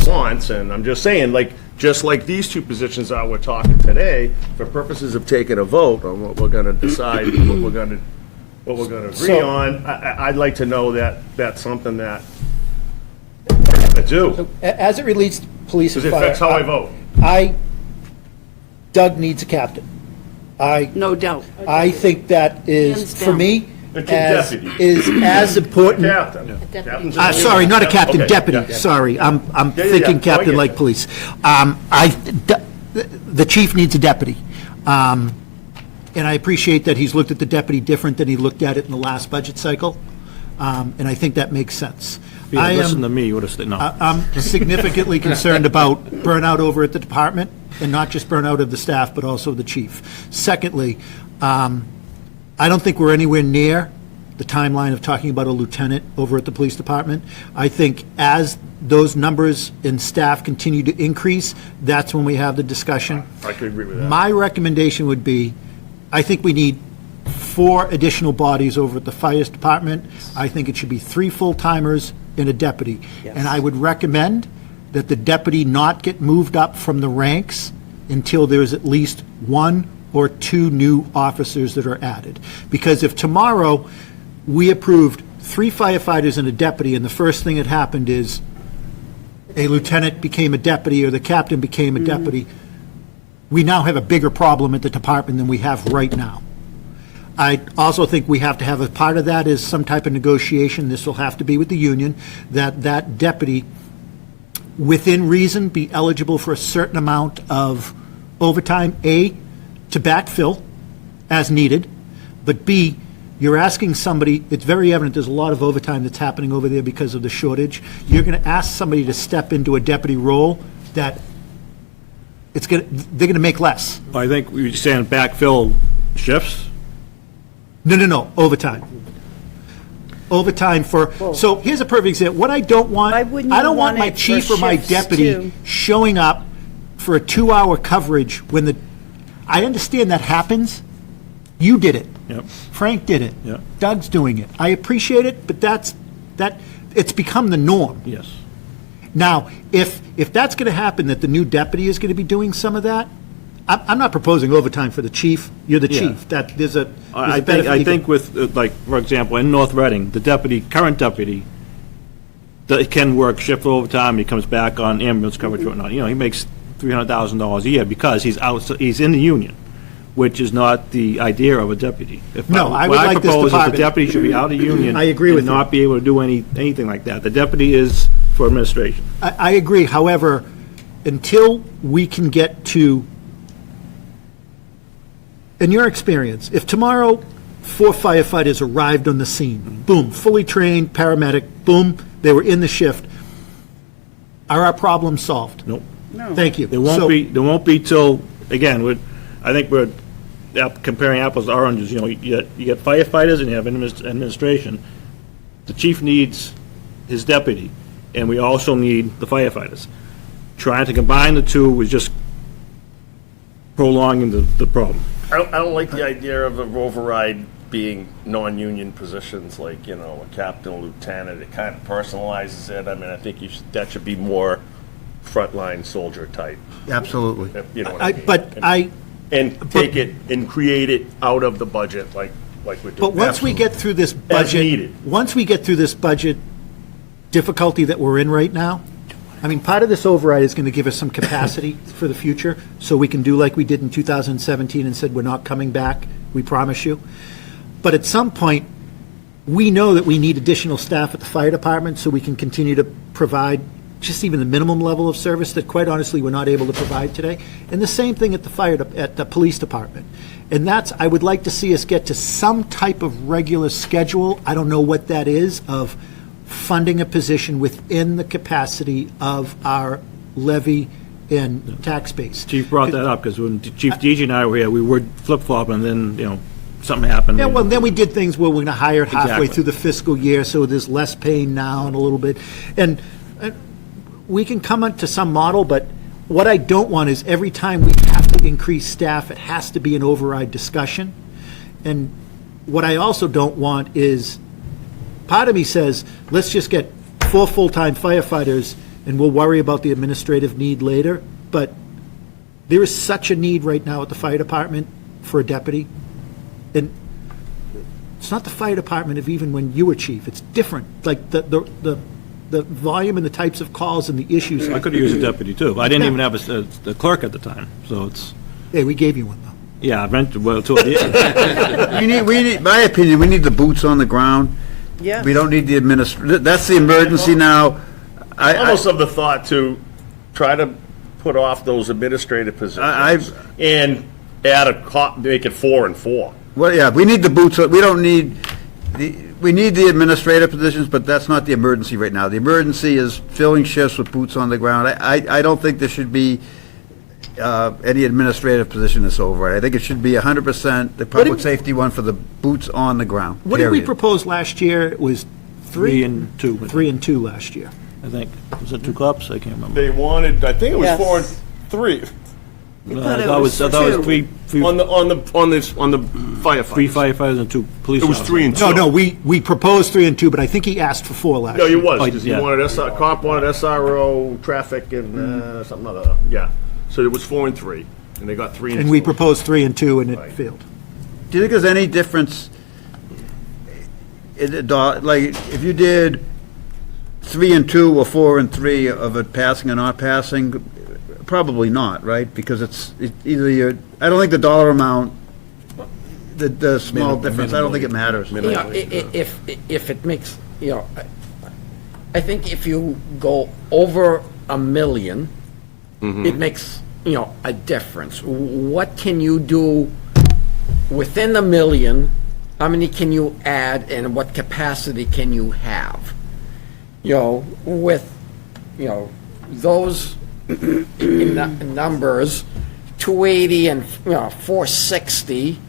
wants, and I'm just saying, just like these 2 positions we're talking today, for purposes of taking a vote on what we're gonna decide, what we're gonna agree on, I'd like to know that that's something that I do. As it relates to police and Because it fire. affects how I vote. Doug needs a captain. No doubt. I think that is, Hands for down. me, A deputy. is as important. Captain. Captain's in the Sorry, union. not a captain, Okay, deputy, yeah. sorry. I'm yeah, thinking I captain get like it. police. The chief needs a deputy. And I appreciate that he's looked at the deputy different than he looked at it in the last budget cycle. And I think that makes sense. Yeah, listen to me, you would have said, no. I'm significantly concerned about burnout over at the department, and not just burnout of the staff, but also the chief. Secondly, I don't think we're anywhere near the timeline of talking about a lieutenant over at the police department. I think as those numbers in staff continue to increase, that's when we have the discussion. I could agree with that. My recommendation would be, I think we need 4 additional bodies over at the fire department. I think it should be 3 full-timers and a deputy. And I would recommend that the deputy not get moved up from the ranks until there's at least 1 or 2 new officers that are added. Because if tomorrow we approved 3 firefighters and a deputy, and the first thing that happened is a lieutenant became a deputy or the captain became a deputy, we now have a bigger problem at the department than we have right now. I also think we have to have, a part of that is some type of negotiation, this will have to be with the union, that deputy, within reason, be eligible for a certain amount of overtime, A, to backfill as needed, but B, you're asking somebody, it's very evident there's a lot of overtime that's happening over there because of the shortage. You're going to ask somebody to step into a deputy role that they're going to make less. I think you're saying backfill shifts? No, overtime. Overtime so here's a perfect example. What I don't want, I wouldn't you don't want want my it for chief or my shifts, deputy too? showing up for a 2-hour coverage when I understand that happens. You did it. Yep. Frank did it. Yep. Doug's doing it. I appreciate it, but it's become the norm. Yes. Now, if that's going to happen, that the new deputy is going to be doing some of that, I'm not proposing overtime for the chief. You're the Yeah. chief. That there's a I benefit you think with, for example, in North Reading, the current deputy, that can work shift overtime, he comes back on ambulance coverage, whatnot. He makes $300,000 a year because he's in the union, which is not the idea of a deputy. No, I would like this What I propose is department- the deputy should be out of union. I agree with and you. not be able to do anything like that. The deputy is for administration. I agree. However, until we can get to, in your experience, if tomorrow 4 firefighters arrived on the scene, boom, fully trained, paramedic, boom, they were in the shift, are our problems solved? Nope. Thank you. There won't be till, again, I think we're comparing apples to oranges. You get firefighters and you have administration. The chief needs his deputy, and we also need the firefighters. Trying to combine the two is just prolonging the problem. I don't like the idea of the override being non-union positions, like, a captain, a lieutenant. It kind of personalizes it. I mean, I think that should be more frontline soldier type. Absolutely. You know what I mean? But and take it and create it out of the budget, like like we're doing. But once we get through this budget, needed. once we get through this budget difficulty that we're in right now, I mean, part of this override is going to give us some capacity for the future, so we can do like we did in 2017 and said, we're not coming back, we promise you. But at some point, we know that we need additional staff at the fire department so we can continue to provide just even the minimum level of service that quite honestly we're not able to provide today. And the same thing at at the police department. And I would like to see us get to some type of regular schedule, I don't know what that is, of funding a position within the capacity of our levy and tax base. Chief brought that up, because when Chief DJ and I were here, we were flip-flopping, and then, something happened. Yeah, well, then we did things where we're going to hire it halfway Exactly. through the fiscal year, so there's less pain now and a little bit. And we can come to some model, but what I don't want is every time we have to increase staff, it has to be an override discussion. And what I also don't want is, part of me says, let's just get 4 full-time firefighters and we'll worry about the administrative need later. But there is such a need right now at the fire department for a deputy. And it's not the fire department of even when you were chief. It's different. Like the volume and the types of calls and the issues. I could have used a deputy, too. I didn't even have a clerk at the time, so it's, Hey, we gave you one, though. yeah, I rented, well, to the We need, my opinion, we need the boots on the ground. Yeah. We don't need the that's the emergency now. Almost of the thought to try to put off those administrative positions and add a cop, make it 4 and 4. Well, yeah, we need the boots, we don't need, we need the administrative positions, but that's not the emergency right now. The emergency is filling shifts with boots on the ground. I don't think there should be any administrative position that's over. I think it should be 100% the public safety one for the boots on the ground. What did we period. propose last year? It was 3 and 2. 3 and 2 last year. I think. Was it 2 cops? I can't remember. They wanted, I think it was Yes. 4 and 3. I thought it was 3 On the firefighters. 3 firefighters and 2 police It was officers. 3 and 2. No, we proposed 3 and 2, but I think he asked for 4 last No, year. he was, Oh, because he yeah. wanted cop wanted SRO, traffic, and something other, yeah. So it was 4 and 3, and they got 3 and 2. And we proposed 3 and 2, and it failed. Do you think there's any difference, like, if you did 3 and 2 or 4 and 3 of it passing or not passing? Probably not, right? Because it's either I don't think the dollar amount, the small difference, I don't think it matters. You know, if it makes, I think if you go over $1 million, it makes, a difference. What can you do within $1 million? How many can you add, and what capacity can you have? With, those numbers, 280 and, 460,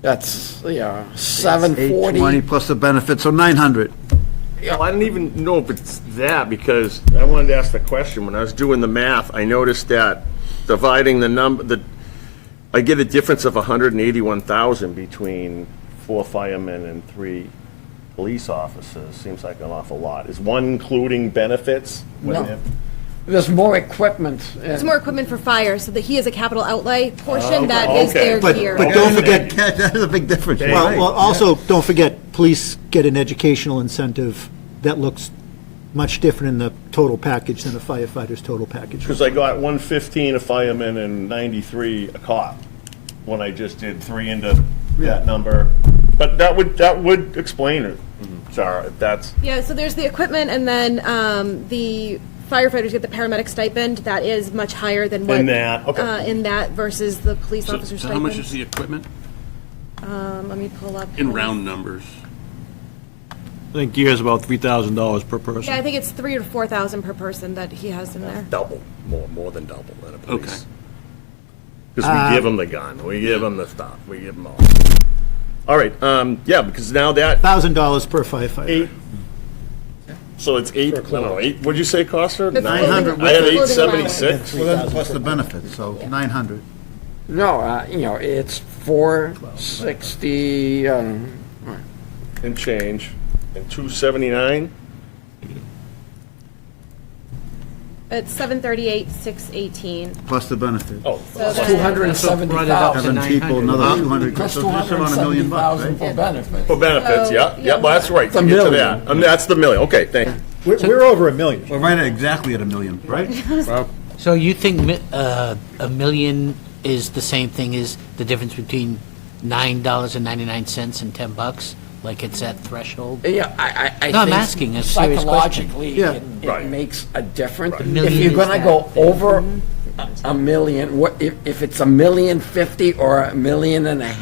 that's, 740. 820 plus the benefits, so 900. Well, I don't even know if it's that, because I wanted to ask the question, when I was doing the math, I noticed that dividing the number, I get a difference of 181,000 between 4 firemen and 3 police officers. Seems like an awful lot. Is one including benefits? No. There's more equipment. It's more equipment for fire, so that he has a capital outlay portion that is okay. their But gear. don't forget, That is a big difference. well, also, don't forget, police get an educational incentive that looks much different in the total package than a firefighter's total package. Because I got 115 a fireman and 93 a cop, when I just did 3 into that number. But that would explain it, Sarah, if that's... Yeah, so there's the equipment, and then the firefighters get the paramedic stipend. That is much higher than what... In that, okay. In that versus the police officer So stipend. how much is the equipment? Let me pull up. In round numbers. I think gear's about $3,000 per person. Yeah, I think it's 3,000 or 4,000 per person that he has in there. Double, more than double than a police. Okay. Because we give them the gun, we give them the stuff, we give them all. All right, yeah, because now that, $1,000 per firefighter. 8, so it's 8, I don't know, 8, what'd you say, Costa? That's 900. I had Including allowance. 876. Well, then plus the benefits, so 900. No, it's 460, And change, and 279? It's 738, 618. Plus the benefit. Oh, So that's- 270,000. Seven people, another 200, Plus so just around $1 million, right? 270,000 for benefits. for benefits, yeah, So, yeah, well, that's right, to a get to million. that. That's the million, okay, thank you. We're over $1 million. We're right at exactly at $1 million, right? So you think $1 million is the same thing as the difference between $9.99 and $10? Like it's that threshold? Yeah, I No, I'm think asking a serious question. psychologically, Yeah. it Right. makes a difference. Right. If Million you're is gonna that go thing. over a million, if it's $1,050,000 or $1.5 million,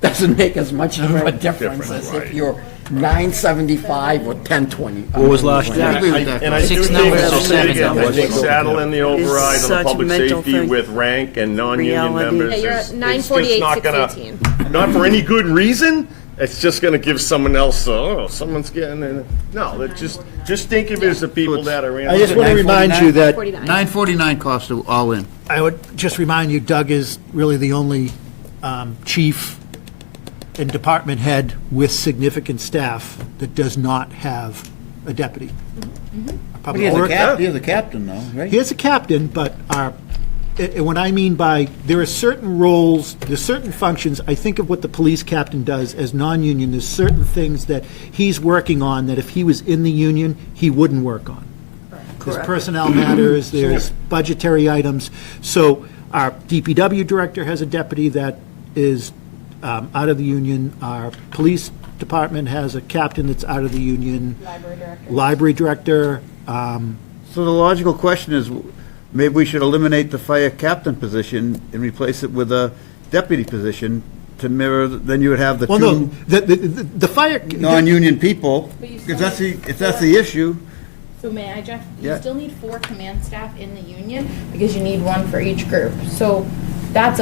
doesn't make as much of a difference as right. if you're 975 or 1020. What was last year? I agree with that. And I do Six think, numbers I'll or say seven again, I numbers? think saddling the override on the such a public mental safety thing. with rank and non-union Reality. members Yeah, you're is, at it's 948, just not gonna, 618. not for any good reason, it's just gonna give someone else, someone's getting, no, just think of it as the people that are in. I just want to remind you that 49. 949 cost all in. I would just remind you, Doug is really the only chief and department head with significant staff that does not have a deputy. But he has a captain though, right? He is a captain, but and what I mean by, there are certain roles, there's certain functions, I think of what the police captain does as non-union, there's certain things that he's working on that if he was in the union, he wouldn't work on. There's personnel matters, there's budgetary items. So our DPW director has a deputy that is out of the union. Our police department has a captain that's out of the union. Library director. So the logical question is, maybe we should eliminate the fire captain position and replace it with a deputy position to mirror, then you would have the Well, no, two the fire. non-union people, But you because still if that's the issue. So may I, Jeff? You Yeah. still need 4 command staff in the union because you need 1 for each group. So that's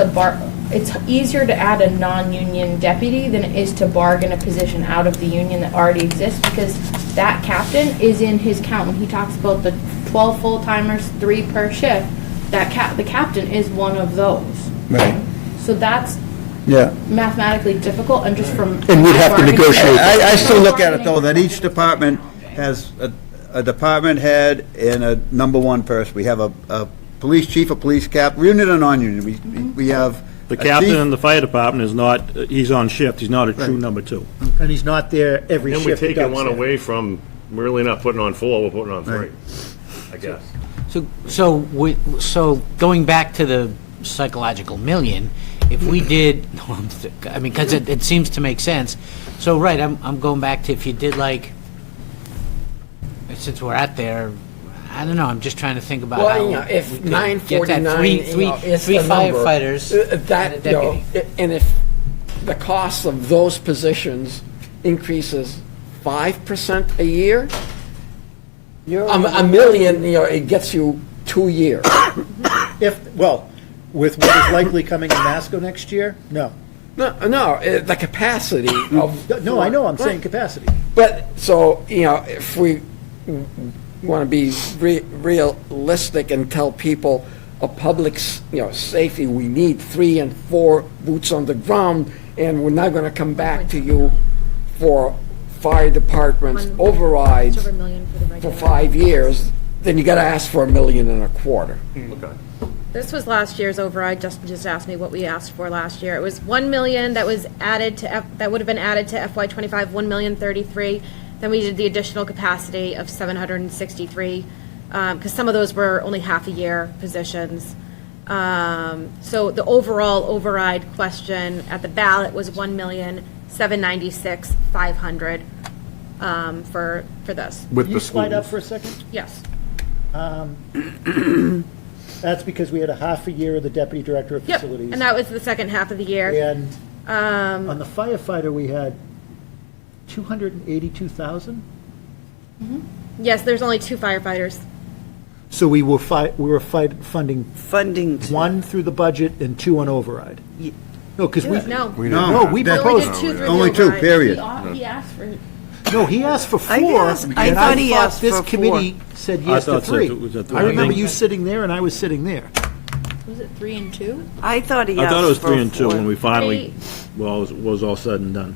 it's easier to add a non-union deputy than it is to bargain a position out of the union that already exists because that captain is in his count. When he talks about the 12 full-timers, 3 per shift, the captain is one of those. Right. So that's Yeah. mathematically difficult and just from. And we'd have to bargaining- negotiate. I still look at it though, that each department has a department head and a number 1 person. We have a police chief, a police cap, union or non-union. We have. The a captain chief- in the fire department is not, he's on shift, he's not a true number 2. And he's not there every And shift. we're that taking Doug's one there. away from, we're really not putting on 4, we're putting on 3, I guess. So going back to the psychological million, if we did, I mean, because it seems to make sense. So, right, I'm going back to if you did like, since we're at there, I don't know, I'm just trying to think about how. Well, you know, if we could get that 949, three is three the number, firefighters that, and a you know, deputy. and if the cost of those positions increases 5% a year, $1 million, you know, it gets you 2 years. With what is likely coming in Masco next year, no. No, the capacity of. No, I know, I'm saying Right. capacity. But, so, you know, if we want to be realistic and tell people a public, safety, we need 3 and 4 boots on the ground, and we're not going to come back to you for fire department's overrides Over $1 million for the for regular. 5 years, then you got to ask for $1.25 million. Okay. This was last year's override. Justin just asked me what we asked for last year. It was 1 million that was added to, that would have been added to FY '25, 1,033,000. Then we did the additional capacity of 763, because some of those were only half a year positions. So the overall override question at the ballot was 1,796,500 for this. With Can the you slide up schools. for a second? Yes. That's because we had a half a year of the deputy director of Yep. facilities. And that was the second half of the year. And on the firefighter, we had 282,000? Yes, there's only 2 firefighters. So we were funding Funding. 1 through the budget and 2 on override. No, because we. No. No, we We only proposed. did 2 through the Only 2, override. period. He asked for, No, he asked for 4. I thought he asked this for 4. committee said yes to thought so, 3. it was at 3. I remember you sitting there and I was sitting there. was it 3 and 2? I thought he I asked thought it was for 3 and 2 4. when we finally, well, it was all said and done.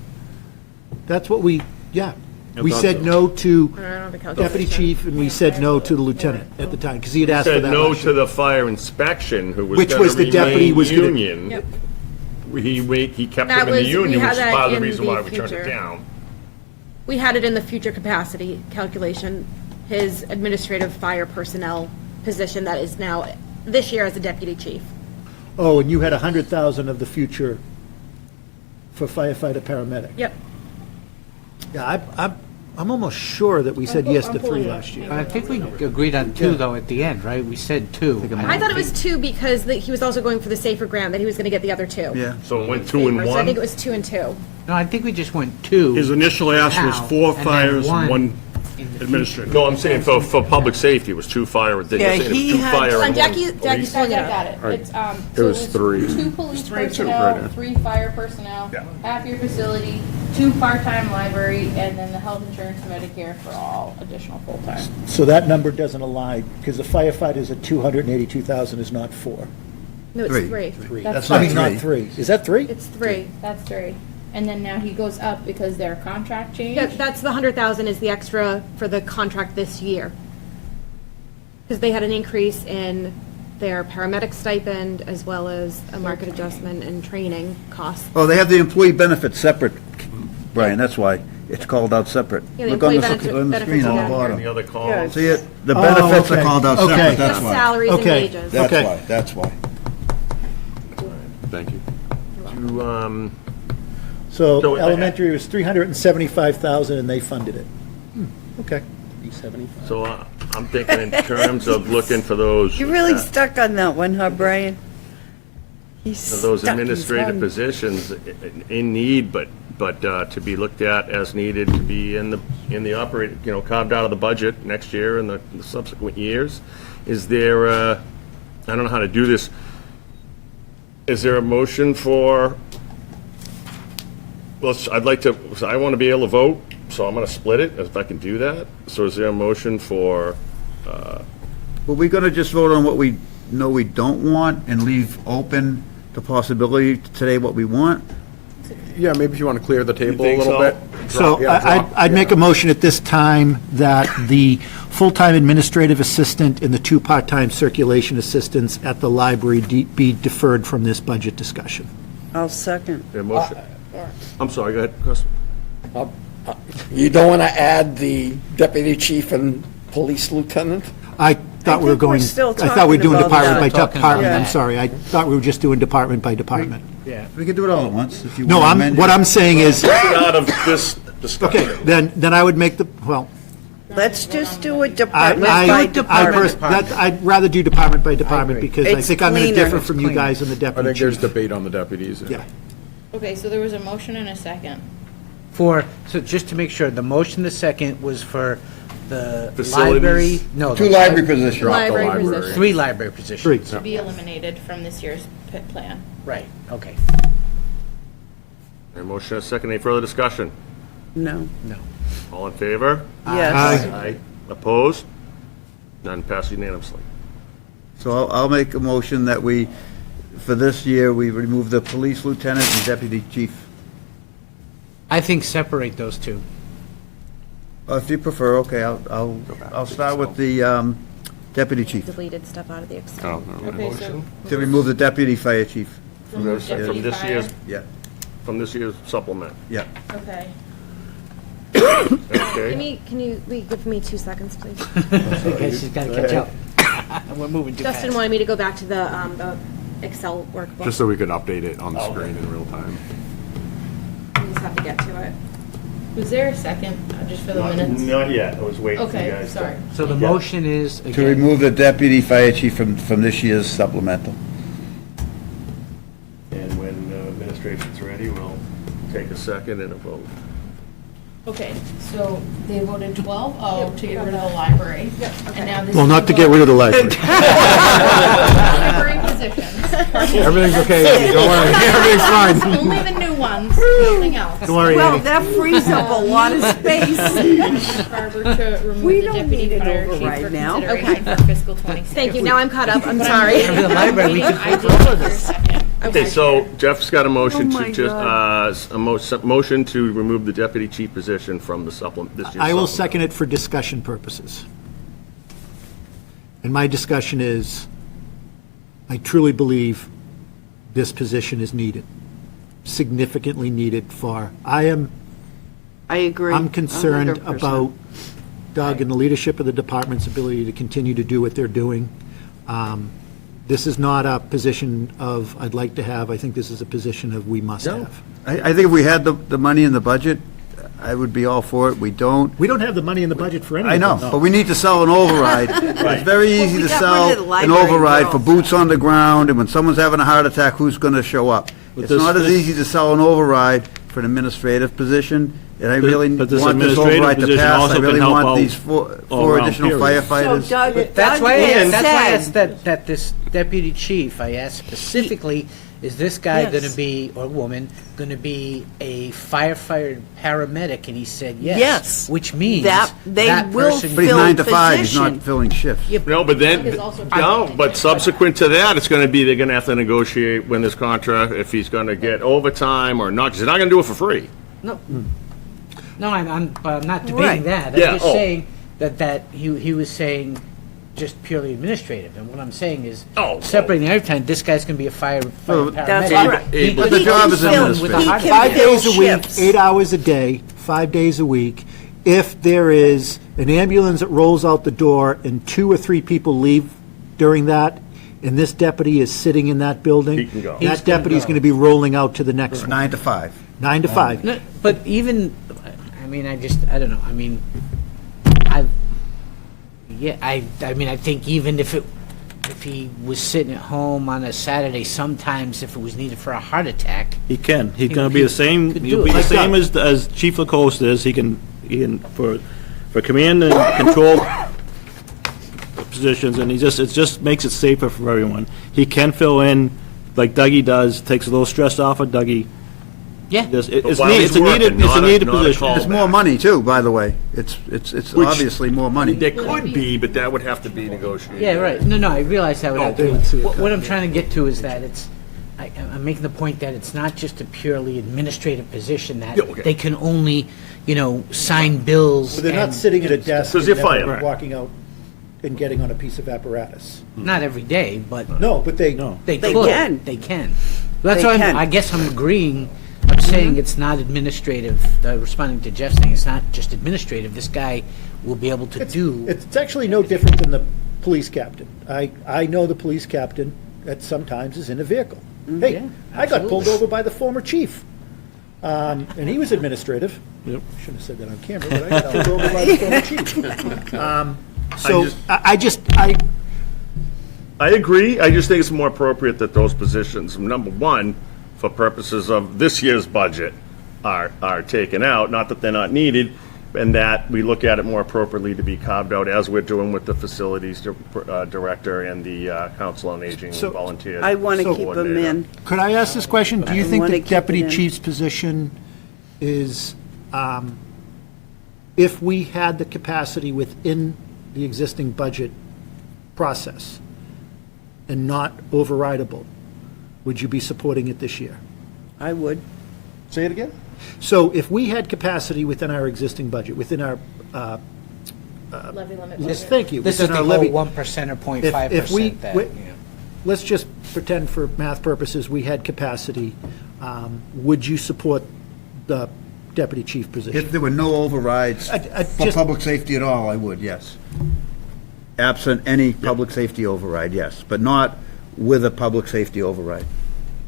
That's what we, yeah. We said no to I don't have a deputy calculation. chief, and we said no to the lieutenant at the time, because he had asked for Said that no last to year. the fire inspection, who was Which gonna was the deputy remain was gonna- union. Yep. He kept That him in the was- we union, had which is that part of the in reason the why we turned it future. down. We had it in the future capacity calculation, his administrative fire personnel position that is now, this year as a deputy chief. Oh, and you had 100,000 of the future for firefighter paramedic. Yep. Yeah, I'm almost sure that we said yes to 3 last year. I think we agreed on 2, though, at the end, right? We said 2. I thought it was 2 because he was also going for the safer grant, that he was going to get the other 2. Yeah. So it went 2 and So I think 1? it was 2 and 2. No, I think we just went 2. His initial ask was now, 4 and then fires and 1 in the administrator. No, I'm saying for public safety, it was 2 fire, they're Yeah, saying it was he 2 had- fire Hold on, and 1 Jackie's police. pulling it I up. got it. Right. It's, It so was 3. 2 police Three and two, personnel, right. 3 fire personnel, Yeah. half your facility, 2 part-time library, and then the health insurance and Medicare for all additional full-time. So that number doesn't align, because the firefighters at 282,000 is not 4. No, it's 3. That's I not mean, not 3. 3. Is that 3? It's 3. That's 3. And then now he goes up because their contract changed. Yeah, that's the 100,000 is the extra for the contract this year. Because they had an increase in their paramedic stipend as well as a market adjustment and training costs. Oh, they have the employee benefits separate, Brian, that's why. It's called out separate. Yeah, the Look on employee the benefits screen on the are down bottom. The other column. See it? The benefits are okay. called out Okay. separate, that's Just why. salaries and Okay. wages. That's Okay. why, that's why. Thank you. To, So So, elementary was 375,000, and they funded it. Okay. so I'm thinking in terms of looking for those. You're really stuck on that one, huh, Brian? He's For those stuck, he's administrative on- positions in need, but to be looked at as needed to be in the operate, carved out of the budget next year and the subsequent years. Is there, I don't know how to do this. Is there a motion for, I'd like to, so I want to be able to vote, so I'm going to split it, if I can do that. So is there a motion for, Were we gonna just vote on what we know we don't want and leave open the possibility today what we want? Yeah, maybe if you want to clear the table a think little so? bit. So Yeah, drop, I'd make yeah. a motion at this time that the full-time administrative assistant and the 2 part-time circulation assistants at the library be deferred from this budget discussion. I'll second. a motion? I'm sorry, go ahead, Chris. You don't want to add the deputy chief and police lieutenant? I thought we were think we're going, still I thought we were doing talking about department by that. Talking about department, I'm that. sorry. I thought we were just doing department by department. Yeah. We can do it all at once, if you No, want. what I'm saying is, Out of this discussion. okay, then I would make well, Let's just do it I, department by I department. I'd rather do department by department, because I It's think I'm going to cleaner. differ It's from you guys on the I deputy think there's chief. debate on the deputies. Yeah. Okay, so there was a motion and a second. So just to make sure, the motion, the second, was for the Facilities. library, no. 2 the library positions. Drop the Library library. position. 3 library positions. 3. To be eliminated from this year's PIT plan. Right, okay. A motion and a second. Any further discussion? No. All in favor? Yes. Aye. Opposed? None passed unanimously. So I'll make a motion that we, for this year, we remove the police lieutenant and deputy chief. I think separate those 2. If you prefer, okay, I'll start with the deputy chief, Deleted stuff out of the Excel. Okay, so to remove the deputy fire chief. From this year's, Yeah, from this year's supplement. yeah. Okay. Okay? Can you give me 2 seconds, please? Okay, she's got to catch up. We're moving too fast. Justin wanted me to go back to the Excel workbook. Just so we could update it on the screen in real time. We just have to get to it. Was there a second, just for the minutes? Not yet. I was waiting for you Okay, guys. sorry. So the motion is, To again, remove the deputy fire chief from this year's supplemental. And when administration's ready, we'll take a second and a vote. Okay, so they voted 12-0 to get rid of the library. And now this Well, is not to a get vote- rid of the library. Library positions. Everything's okay, don't worry, everything's fine. Only the new ones, nothing else. Don't worry, Well, Annie. that frees up a lot of space. Barber to remove We the don't deputy need it fire over chief right for now. consideration for fiscal '26. Thank you, now I'm caught up, I'm But sorry. the library, we I could did vote for your this. second. Okay, so Jeff's got a Oh, motion my to just, motion to remove the deputy chief position from the supplement, this year's I will supplement. second it for discussion purposes. And my discussion is, I truly believe this position is needed, significantly needed I agree. I'm concerned 100%. about Doug and the leadership of the department's ability to continue to do what they're doing. This is not a position of, I'd like to have, I think this is a position of we must have. I think if we had the money in the budget, I would be all for it. We don't. We don't have the money in the budget for any of I know, them. but we need to sell an override. It's very easy we to got rid sell of the an library override bill. for boots on the ground, and when someone's having a heart attack, who's going to show up? It's this- not as this- easy to sell an override for an administrative position, and I really But this want this administrative override to position pass. I also can really help want out these all four around, additional period. firefighters. So Doug, That's Doug why, had that's why I asked said, that this deputy chief, I asked specifically, is this guy Yes. gonna be, or woman, gonna be a firefighter paramedic? And he said yes. Yes. Which means That they that will person- But he's fill 9 to 5, he's position. not filling shifts. No, but then, Doug is also no, but subsequent to that, it's gonna be, they're gonna have to negotiate when this contract, if he's gonna get overtime or not, because he's not gonna do it for free. No, I'm not debating Right. that. Yeah, I'm just oh. saying that he was saying just purely administrative. And what I'm saying is, separating every time, this guy's gonna be a fire Well, paramedic. That's right. He- But the he job can is fill administrative. with a He heart can attack. 5 days a fill week, shifts. 8 hours a day, 5 days a week. If there is an ambulance that rolls out the door and 2 or 3 people leave during that, and this deputy is sitting in that building, He can go. He's that gonna deputy's go. going to be rolling out to the next one, 9 to 5. 9 to 5. No, but even, I mean, I don't know, I mean, I mean, I think even if he was sitting at home on a Saturday, sometimes if it was needed for a heart attack. He can. He's He- gonna be he the same, could he'll do be it. the Like same that. as Chief Lacoste is. He can, for command and control positions, and it just makes it safer for everyone. He can fill in like Dougie does, takes a little stress off of Dougie. Yeah. It's while he's a working, needed, it's a not a- needed not a position. call. It's more money, too, by the way. It's Which- obviously more money. There could be, but that would have to be negotiated. Yeah, right. No, I realize that. No, What would see a what I'm trying to get to is that I'm making the point that it's not just a purely administrative position, that Yeah, okay. they can only, sign bills. So they're not and- sitting at a desk Because and you're never fired. walking out and getting on a piece of apparatus. Not every day, but No, but they, they They could. can. They can. That's They why can. I guess I'm agreeing. I'm saying it's not administrative, responding to Jeff's thing, it's not just administrative. This guy will be able to do. it's actually no different than the police captain. I know the police captain that sometimes is in a vehicle. Hey, Yeah, I got pulled absolutely. over by the former chief. And he was administrative. Yep. Shouldn't have said that on camera, but I got pulled over by the former chief. So just- I agree. I just think it's more appropriate that those positions, number one, for purposes of this year's budget, are taken out, not that they're not needed, and that we look at it more appropriately to be carved out, as we're doing with the facilities director and the council on aging So- volunteer. I want to keep them coordinator. in. Could I ask this question? Do you I think wanna the keep it deputy in. chief's position is, if we had the capacity within the existing budget process and not overridable, would you be supporting it this year? I would. Say it again? So if we had capacity within our existing budget, within our, Levy limit. yes, thank you. This is within the our whole levy- 1% or If 0.5% that, we- let's just pretend for math purposes, we had capacity, would you support the deputy chief position? If there were no overrides I for just- public safety at all, I would, yes. Absent any public safety override, yes, but not with a public safety override.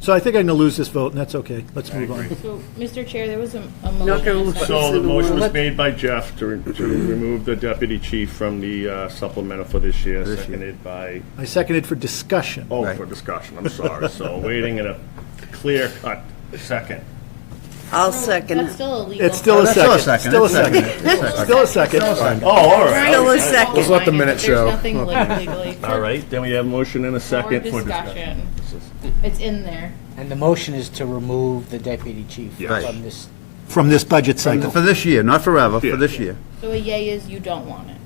So I think I'm going to lose this vote, and that's okay. Let's move on. So, Mr. Chair, there was a Not motion. gonna and a lose second. So the motion was made by Jeff to remove the deputy chief from the supplemental for this year, seconded by, I seconded for discussion. for discussion, I'm sorry. So waiting in a clear-cut second. I'll second That's it. still illegal. It's still a That's still a second. second. Still a It's second. second. Still a second. Oh, all right. Still a okay. second. Let's let the Fine, minute but show. There's nothing legally. All right, then we have motion and a For second for discussion. discussion. It's in there. and the motion is to remove the deputy chief Yes. from this. From this budget cycle. For this year, not forever, Yeah. for this year. So a yay is you don't want it.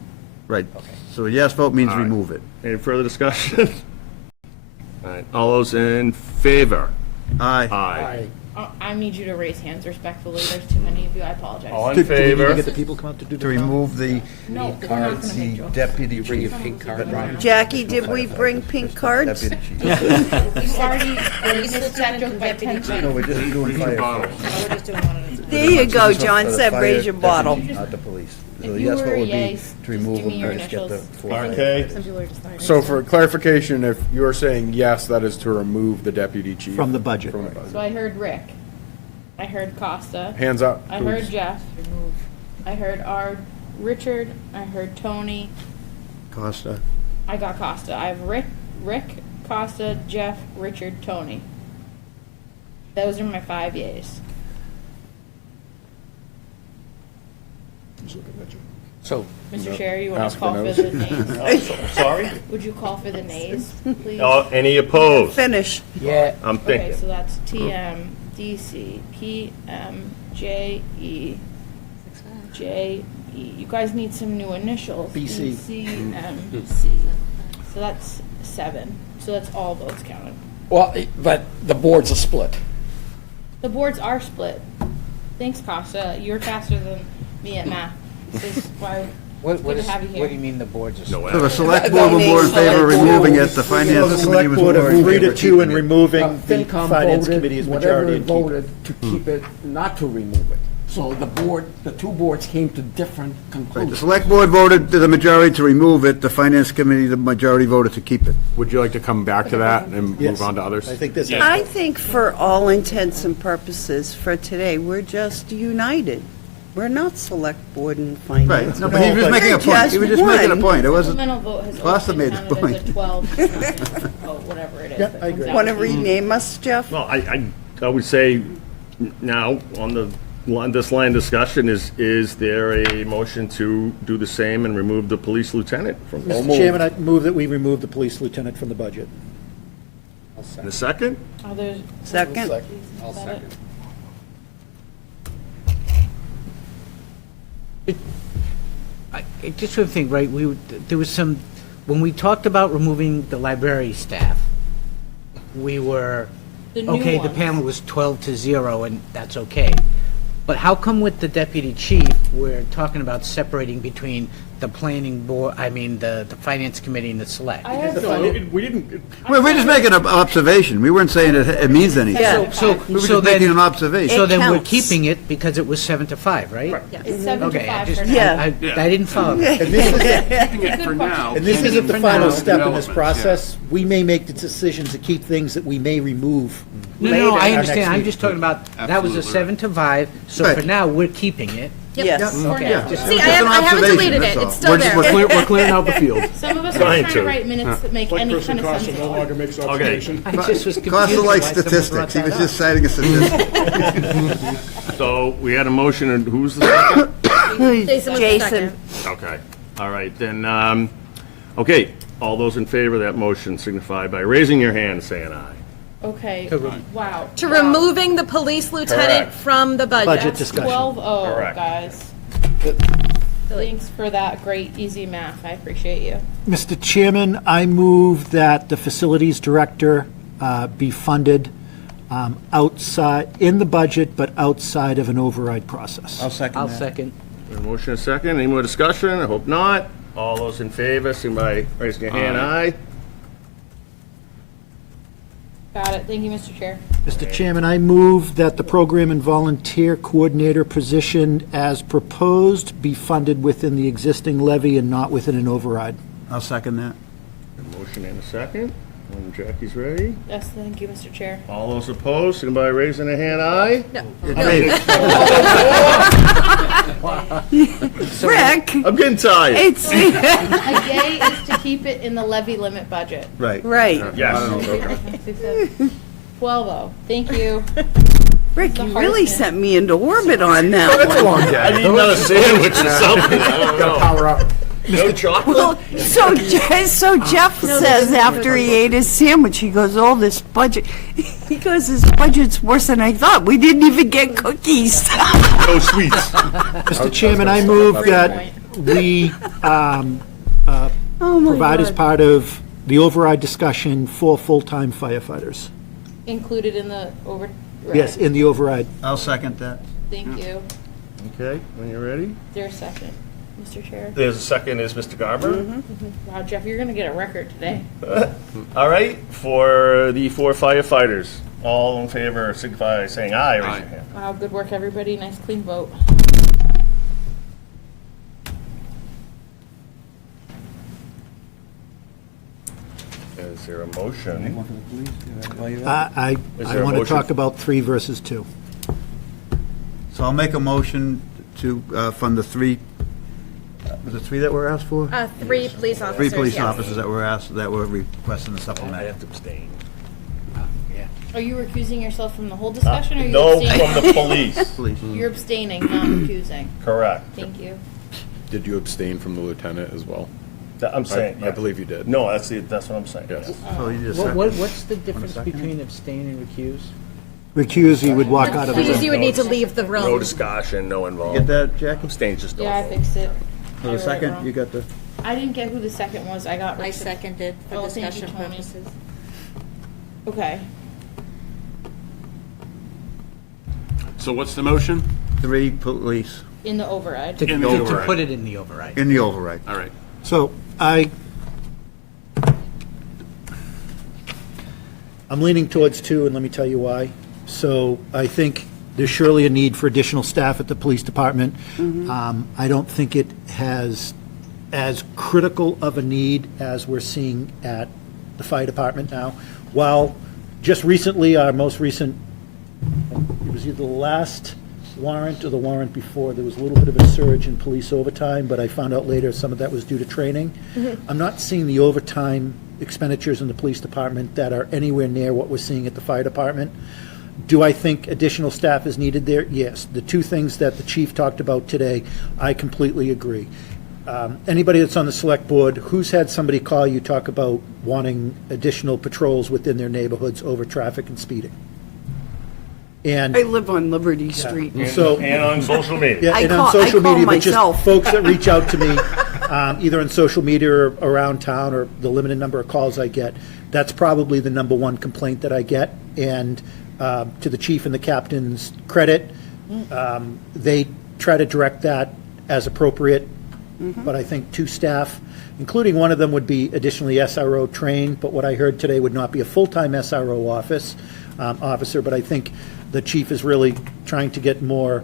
Right. So a yes vote means All right. remove it. Any further discussion? All right, all those in favor? Aye. Aye. I need you to raise hands respectfully. There's too many of you. I apologize. All in Do we need to favor? get the people come out to do To the count? remove the No, we're not gonna make jokes. deputy chief. Jackie, did we bring pink cards? Deputy chief. You already missed that joke by 10 No, seconds. we're just doing fire. We're just doing one at a time. There you go, John For the said, fire raise your bottle. deputy, Not the police. So If you yes, were what a would be yay, to just remove give me them, your just get the initials. four. Okay. Some people are just lying. So for clarification, if you're saying yes, that is to remove the deputy chief. From the budget. From the budget. So I heard Rick. I heard Costa. Hands up, I heard please. Jeff. I heard Richard. I heard Tony. Costa. I got Costa. I have Rick, Costa, Jeff, Richard, Tony. Those are my 5 yays. So, Mr. Chair, you want Ask to for call for no's. the nays? Sorry? Would you call for the nays, please? Any opposed? Finish. yeah, I'm Okay, thinking. so that's TM, DC, PM, JE, JE. You guys need some new initials. BC. CMC. So that's 7. So that's all votes counted. Well, but the boards are split. The boards are split. Thanks, Costa. You're faster than me at math. This is why What it's good to is, have you what do you here. mean the boards are split? So the select board will vote in favor of removing it, the finance committee was more in favor agreed of at 2 and keeping it. removing the FinCom finance voted, committee's whatever majority it and keep it. voted to keep it, not to remove it. So the two boards came to different Right, the conclusions. select board voted to the majority to remove it, the finance committee, the majority voted to keep it. Would you like to come back to that and Yes. move on to others? I think this is. I think for all intents and purposes for today, we're just united. We're not select board and finance. Right, no, but he was just making a point, he was just making a point, it wasn't, Supplemental vote has Costa always been made the counted as point. a 12 vote, whatever it is. Yeah, that I comes agree. out. Want to rename us, Jeff? Well, I would say now, on this line of discussion, is there a motion to do the same and remove the police lieutenant from? Mr. Chairman, I move that we remove the police lieutenant from the budget. In a second? Others? Second? I'll second. I just sort of think, right, there was some, when we talked about removing the library staff, we were, The new okay, the ones. panel was 12-0, and that's okay. But how come with the deputy chief, we're talking about separating between the planning board, the finance committee and the select? I have We didn't, we're just making an observation, we weren't saying it means anything. Yeah. So, We were so just making an then, observation. so then we're counts. keeping it because it was 7-5, right? It's 7 to Okay, 5 I just, for now. Yeah. I didn't follow that. And this is, Keeping it for now. and this isn't the For final now, step in this developments, process. We may make the decision to keep things that we may remove No, later. no, I at our next understand, I'm meeting. just talking about, that was a Absolutely. 7-5, so Right. for now, we're keeping it. Yes. Okay, now. just- See, Just an I haven't observation, deleted that's it. all. It's still there. We're clearing out the field. Some of us are Trying trying to to. write minutes that make Like any Chris kind and of Costa sense. no longer makes observation. I just was confused. Costa why likes someone brought statistics, he that was up. just citing a statistic. so we had a motion, and who's the second? Jason was the Jason. second. Okay, all right, then, okay, all those in favor of that motion signify by raising your hand, and saying aye. Okay, wow. To wow. removing the police lieutenant Correct. from the budget. Budget That's discussion. 12-0, Correct. guys. Thanks for that great, easy math. I appreciate you. Mr. Chairman, I move that the facilities director be funded outside, in the budget, but outside of an override process. I'll second I'll that. second. A motion and a second, any more discussion? I hope not. All those in favor, signify by raising your hand, aye. Got it. Thank you, Mr. Chair. Mr. Chairman, I move that the program and volunteer coordinator position as proposed be funded within the existing levy and not within an override. I'll second that. A motion and a second, when Jackie's ready. Yes, thank you, Mr. Chair. All those opposed, signify by raising a hand, aye. Rick, I'm getting tired. it's, A yay is to keep it in the levy limit budget. Right. right. Yes. 12-0. Thank you. Rick, you really sent me into orbit on that one. I need another sandwich or something, I don't know. Power up. No chocolate? Well, so Jeff says after he ate his sandwich, he goes, oh, this budget, he goes, this budget's worse than I thought. We didn't even get cookies. No sweets. Mr. Chairman, I move that we Oh, my provide as God. part of the override discussion for full-time firefighters. Included in the over. Yes, in the override. I'll second that. Thank you. Okay, when you're ready. Is there a second, Mr. Chair? There's a second, is Mr. Garber. Wow, Jeff, you're gonna get a record today. All right, for the 4 firefighters, all in favor signify by saying aye. Raise your hand. Wow, good work, everybody. Nice clean vote. Is there a motion? I Is there a want to motion? talk about 3 versus 2. So I'll make a motion to fund the 3, was it 3 that were asked for? 3 police officers, 3 police yes. officers that were asked, that were requesting the supplement. I have to abstain. Are you recusing yourself from the whole discussion, or are you No, abstaining? from the police. Please. You're abstaining, not recusing. Correct. Thank you. Did you abstain from the lieutenant as well? I'm saying, I believe you did. No, that's what I'm saying. Yes. So you just What's the difference between abstain and recuse? Recuse, you would walk out of the Please, room. you would need to leave the No room. discussion, no Get involvement. that, Jackie? Abstain, just don't Yeah, I vote. fixed it. For I the wrote it second, wrong. you got the, I didn't get who the second was. I got. I Richard. seconded for Oh, thank you, discussion Tony. purposes. Okay. So what's the motion? 3 police In the override. In the To override. put it in the override. in the override. All right. So I'm leaning towards 2, and let me tell you why. So I think there's surely a need for additional staff at the police department. I don't think it has as critical of a need as we're seeing at the fire department now. While just recently, our most recent, it was either the last warrant or the warrant before, there was a little bit of a surge in police overtime, but I found out later some of that was due to training. I'm not seeing the overtime expenditures in the police department that are anywhere near what we're seeing at the fire department. Do I think additional staff is needed there? Yes. The 2 things that the chief talked about today, I completely agree. Anybody that's on the select board, who's had somebody call you, talk about wanting additional patrols within their neighborhoods over traffic and speeding? And I live on Liberty Street. so, And on social media. yeah, I and call- on social I call media, but just myself. folks that reach out to me, either on social media or around town, or the limited number of calls I get, that's probably the number 1 complaint that I get. And to the chief and the captain's credit, they try to direct that as appropriate. But I think 2 staff, including one of them would be additionally SRO trained, but what I heard today would not be a full-time SRO officer, but I think the chief is really trying to get more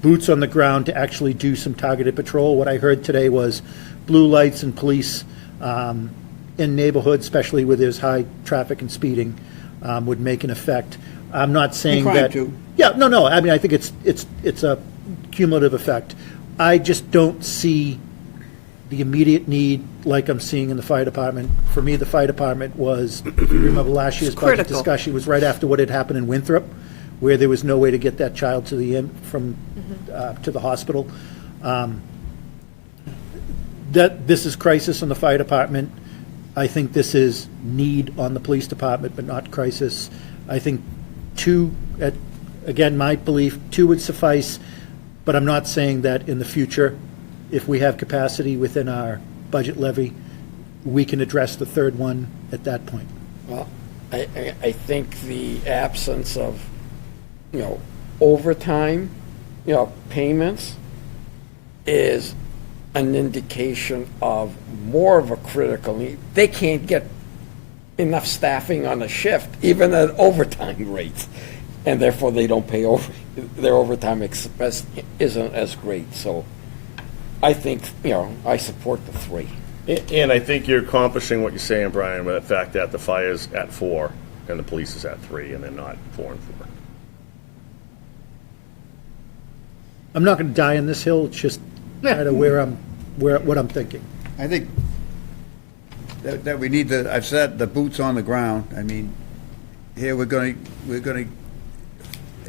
boots on the ground to actually do some targeted patrol. What I heard today was blue lights and police in neighborhoods, especially where there's high traffic and speeding, would make an effect. I'm not saying crime, that. too. Yeah, no, I mean, I think it's a cumulative effect. I just don't see the immediate need like I'm seeing in the fire department. For me, the fire department was, if you remember last year's budget critical. discussion, was right after what had happened in Winthrop, where there was no way to get that child to the to the hospital. That this is crisis on the fire department. I think this is need on the police department, but not crisis. I think 2, again, my belief, 2 would suffice, but I'm not saying that in the future, if we have capacity within our budget levy, we can address the 3rd one at that point. Well, I think the absence of, overtime, payments is an indication of more of a critical need. They can't get enough staffing on a shift, even at overtime rates, and therefore they don't pay over, their overtime expense isn't as great. So I think, I support the 3. And I think you're accomplishing what you're saying, Brian, with the fact that the fire's at 4 and the police is at 3, and they're not 4 and 4. I'm not going to die on this hill, it's just kind of what I'm thinking. I think that we need I've said, the boots on the ground. I mean, here we're going to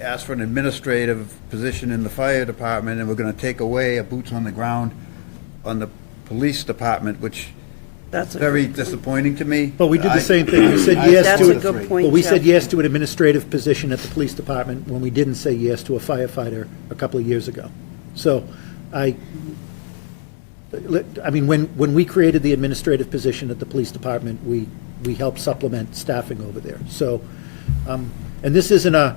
ask for an administrative position in the fire department, and we're going to take away a boots on the ground on the police department, which That's is a very good point. disappointing to me. But we did the same thing, we said yes That's to a it. good point, But we said Jeff. yes to an administrative position at the police department when we didn't say yes to a firefighter a couple of years ago. So I mean, when we created the administrative position at the police department, we helped supplement staffing over there. So, and this isn't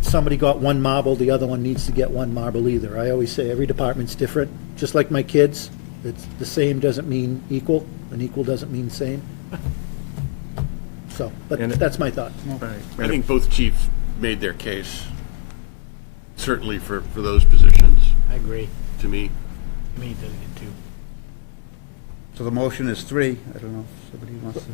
somebody got one marble, the other one needs to get one marble either. I always say every department's different, just like my kids. It's the same doesn't mean equal, and equal doesn't mean same. So, but that's my thought. I think both chiefs made their case, certainly for those positions, I agree. to me. Me too. So the motion is 3. I don't know if somebody wants to.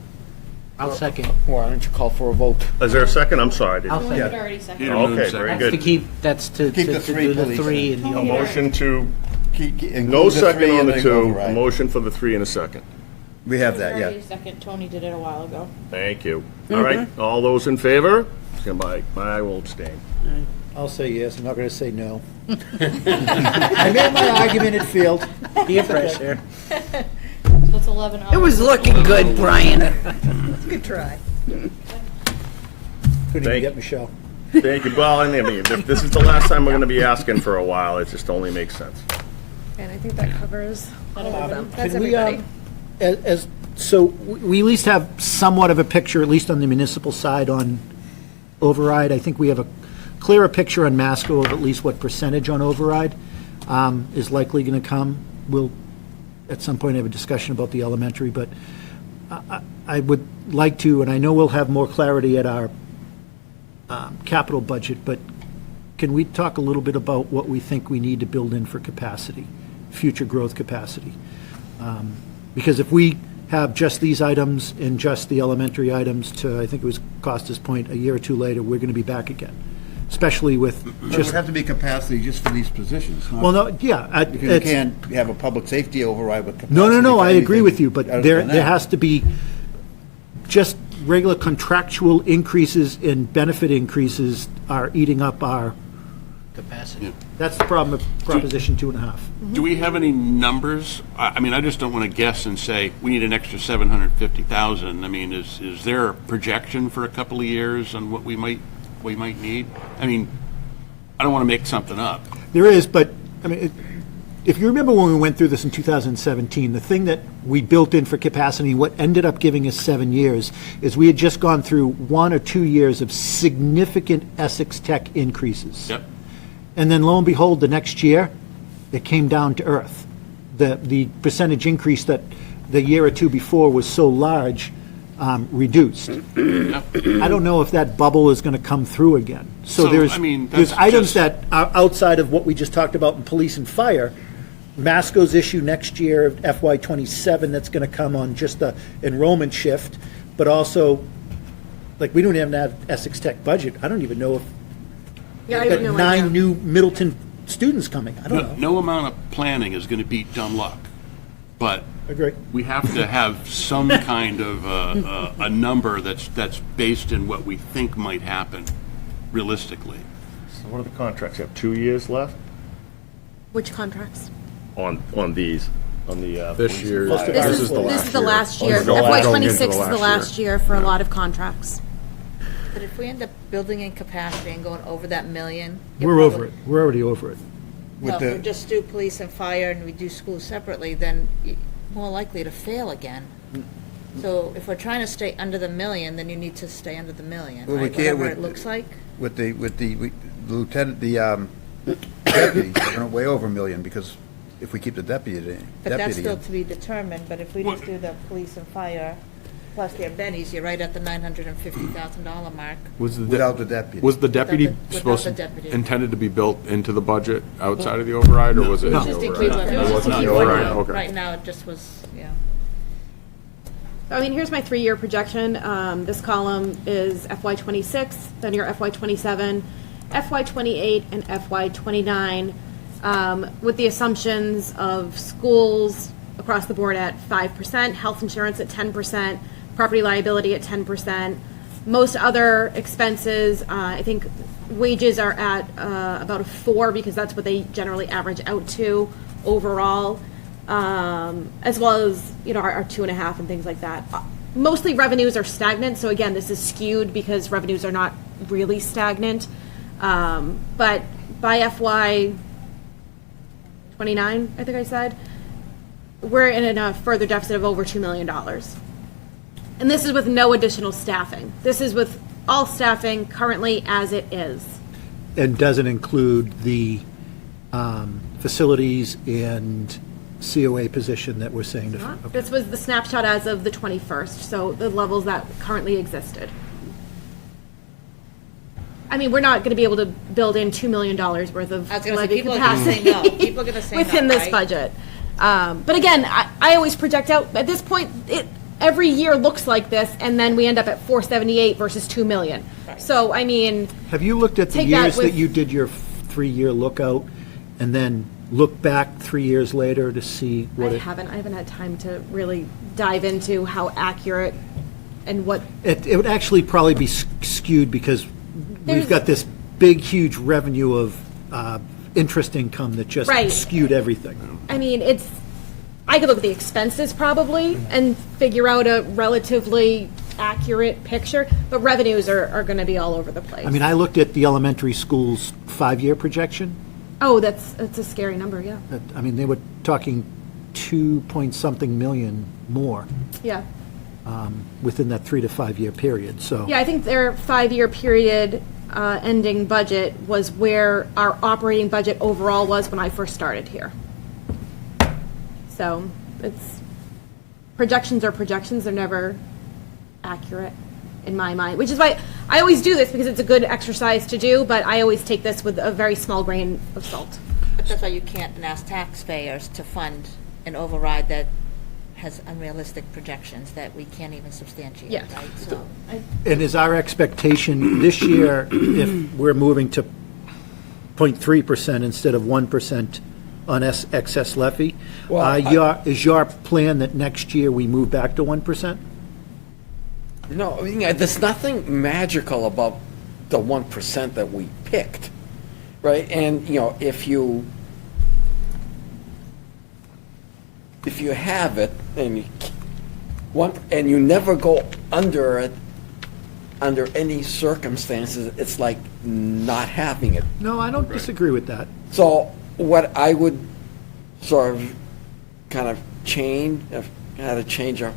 I'll second. Why don't you call for a vote? Is there a second? I'm sorry. I'll Someone second. had already seconded. Peter Moon Okay, second. very That's to good. keep, that's to Keep the to three, do the please. 3 and the A override. motion to, Include no the second 3 on and the then 2, override. a motion for the 3 and a second. We have that, Already yeah. a second. Tony did it a while ago. Thank you. All right, all those in favor? I will abstain. I'll say yes, I'm not going to say no. I made my argument, it failed. Peer pressure. So it's 11. It was looking good, Brian. Good try. Couldn't even Thank- get Michelle. Thank you. Well, I mean, if this is the last time we're going to be asking for a while, it just only makes sense. And I think that covers all of them. That's Can we, everybody. so we at least have somewhat of a picture, at least on the municipal side, on override. I think we have a clearer picture on Masco of at least what percentage on override is likely going to come. We'll, at some point, have a discussion about the elementary, but I would like to, and I know we'll have more clarity at our capital budget, but can we talk a little bit about what we think we need to build in for capacity, future growth capacity? Because if we have just these items and just the elementary items to, I think it was Costa's point, a year or two later, we're going to be back again, especially with But it just, would have to be capacity just for these positions. not- well, no, yeah. Because you it's- can't have a public safety override with capacity. No, for I agree anything with you, but other there than there that. has to be just regular contractual increases and benefit increases are eating up our, Capacity. that's the problem of Proposition 2.5. Do we have any numbers? I mean, I just don't want to guess and say, we need an extra 750,000. I mean, is there a projection for a couple of years on what we might need? I mean, I don't want to make something up. There is, but, I mean, if you remember when we went through this in 2017, the thing that we built in for capacity, what ended up giving us 7 years, is we had just gone through 1 or 2 years of significant Essex Tech increases. Yep. And then lo and behold, the next year, it came down to earth. The percentage increase that the year or two before was so large reduced. I don't know if that bubble is going to come through again. So So, there's, I mean, there's that's items just- that are outside of what we just talked about in police and fire. Masco's issue next year, FY '27, that's going to come on just the enrollment shift, but also, like, we don't even have Essex Tech budget. I don't even know if Yeah, I we've have got no 9 idea. new Middleton students coming. I don't know. No amount of planning is going to beat dumb luck, but Agree. we have to have some kind of a number that's based in what we think might happen realistically. So what are the contracts? You have 2 years left Which contracts? on these, on the. This police year, and fire. this is the last year. This is the last year. Oh, the last- FY going into '26 the is the last last year for a lot of contracts. But if we end up building in capacity and going over that million. We're over it. We're already over it. Well, With if we the- just do police and fire and we do schools separately, then you're more likely to fail again. So if we're trying to stay under the million, then you need to stay under the million, Well, we right? can't Whatever with- it looks like. With the lieutenant, the deputy, we're going way over $1 million, because if we keep the deputy But that's in. still to be determined, but if we just do the police and fire plus their bennies, you're right at the $950,000 mark. Was the Without the deputy. Was the deputy Without the supposed to, deputy. intended to be built into the budget outside of the override, or was it in It's the just override? equivalent. It It was just wasn't in the equivalent. override, okay. Right now, it just was, yeah. I mean, here's my 3-year projection. This column is FY '26, then your FY '27, FY '28, and FY '29, with the assumptions of schools across the board at 5%, health insurance at 10%, property liability at 10%. Most other expenses, I think wages are at about a 4, because that's what they generally average out to overall. As well as, our 2.5 and things like that. Mostly revenues are stagnant, so again, this is skewed because revenues are not really stagnant. But by FY '29, I think I said, we're in a further deficit of over $2 million. And this is with no additional staffing. This is with all staffing currently as it is. And doesn't include the facilities and COA position that we're saying. This was the snapshot as of the 21st, so the levels that currently existed. I mean, we're not going to be able to build in $2 million worth of I was gonna say, levy people are gonna capacity say no. People are gonna say no, within this right? budget. But again, I always project out, at this point, every year looks like this, and then we end up at 478 versus 2 million. So, I mean. Have you looked at the take that years that with- you did your 3-year lookout, and then look back 3 years later to see what I it? haven't had time to really dive into how accurate and what. It would actually probably be skewed because There's- we've got this big, huge revenue of interest income that just Right. skewed everything. I mean, I could look at the expenses probably and figure out a relatively accurate picture, but revenues are going to be all over the place. I mean, I looked at the elementary school's 5-year projection. Oh, that's a scary number, yeah. I mean, they were talking 2-point-something million more Yeah. within that 3 to 5 year period, so. Yeah, I think their 5-year period ending budget was where our operating budget overall was when I first started here. So projections are projections, they're never accurate in my mind, which is why I always do this because it's a good exercise to do, but I always take this with a very small grain of salt. But that's why you can't ask taxpayers to fund an override that has unrealistic projections that we can't even substantiate, Yeah. right? So, And is our expectation this year, if we're moving to 0.3% instead of 1% on excess levy, is your plan that next year we move back to 1%? No, I mean, there's nothing magical about the 1% that we picked, right? And, if you have it and you never go under it, under any circumstances, it's like not having it. No, I don't disagree with that. So what I would sort of kind of had a change of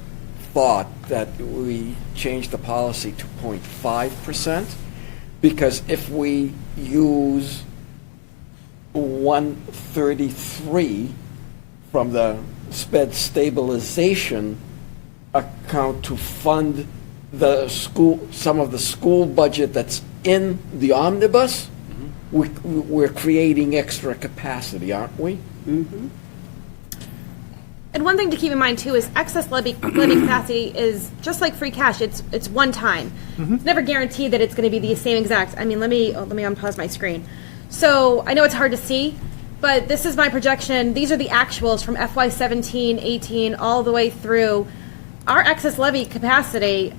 thought that we change the policy to 0.5%, because if we use 133 from the sped stabilization account to fund some of the school budget that's in the omnibus, we're creating extra capacity, aren't we? Mm-hmm. And one thing to keep in mind too is excess levy capacity is just like free cash. It's one time. It's never guaranteed that it's going to be the same exact. I mean, let me unpause my screen. So I know it's hard to see, but this is my projection. These are the actuals from FY 17, 18, all the way through. Our excess levy capacity.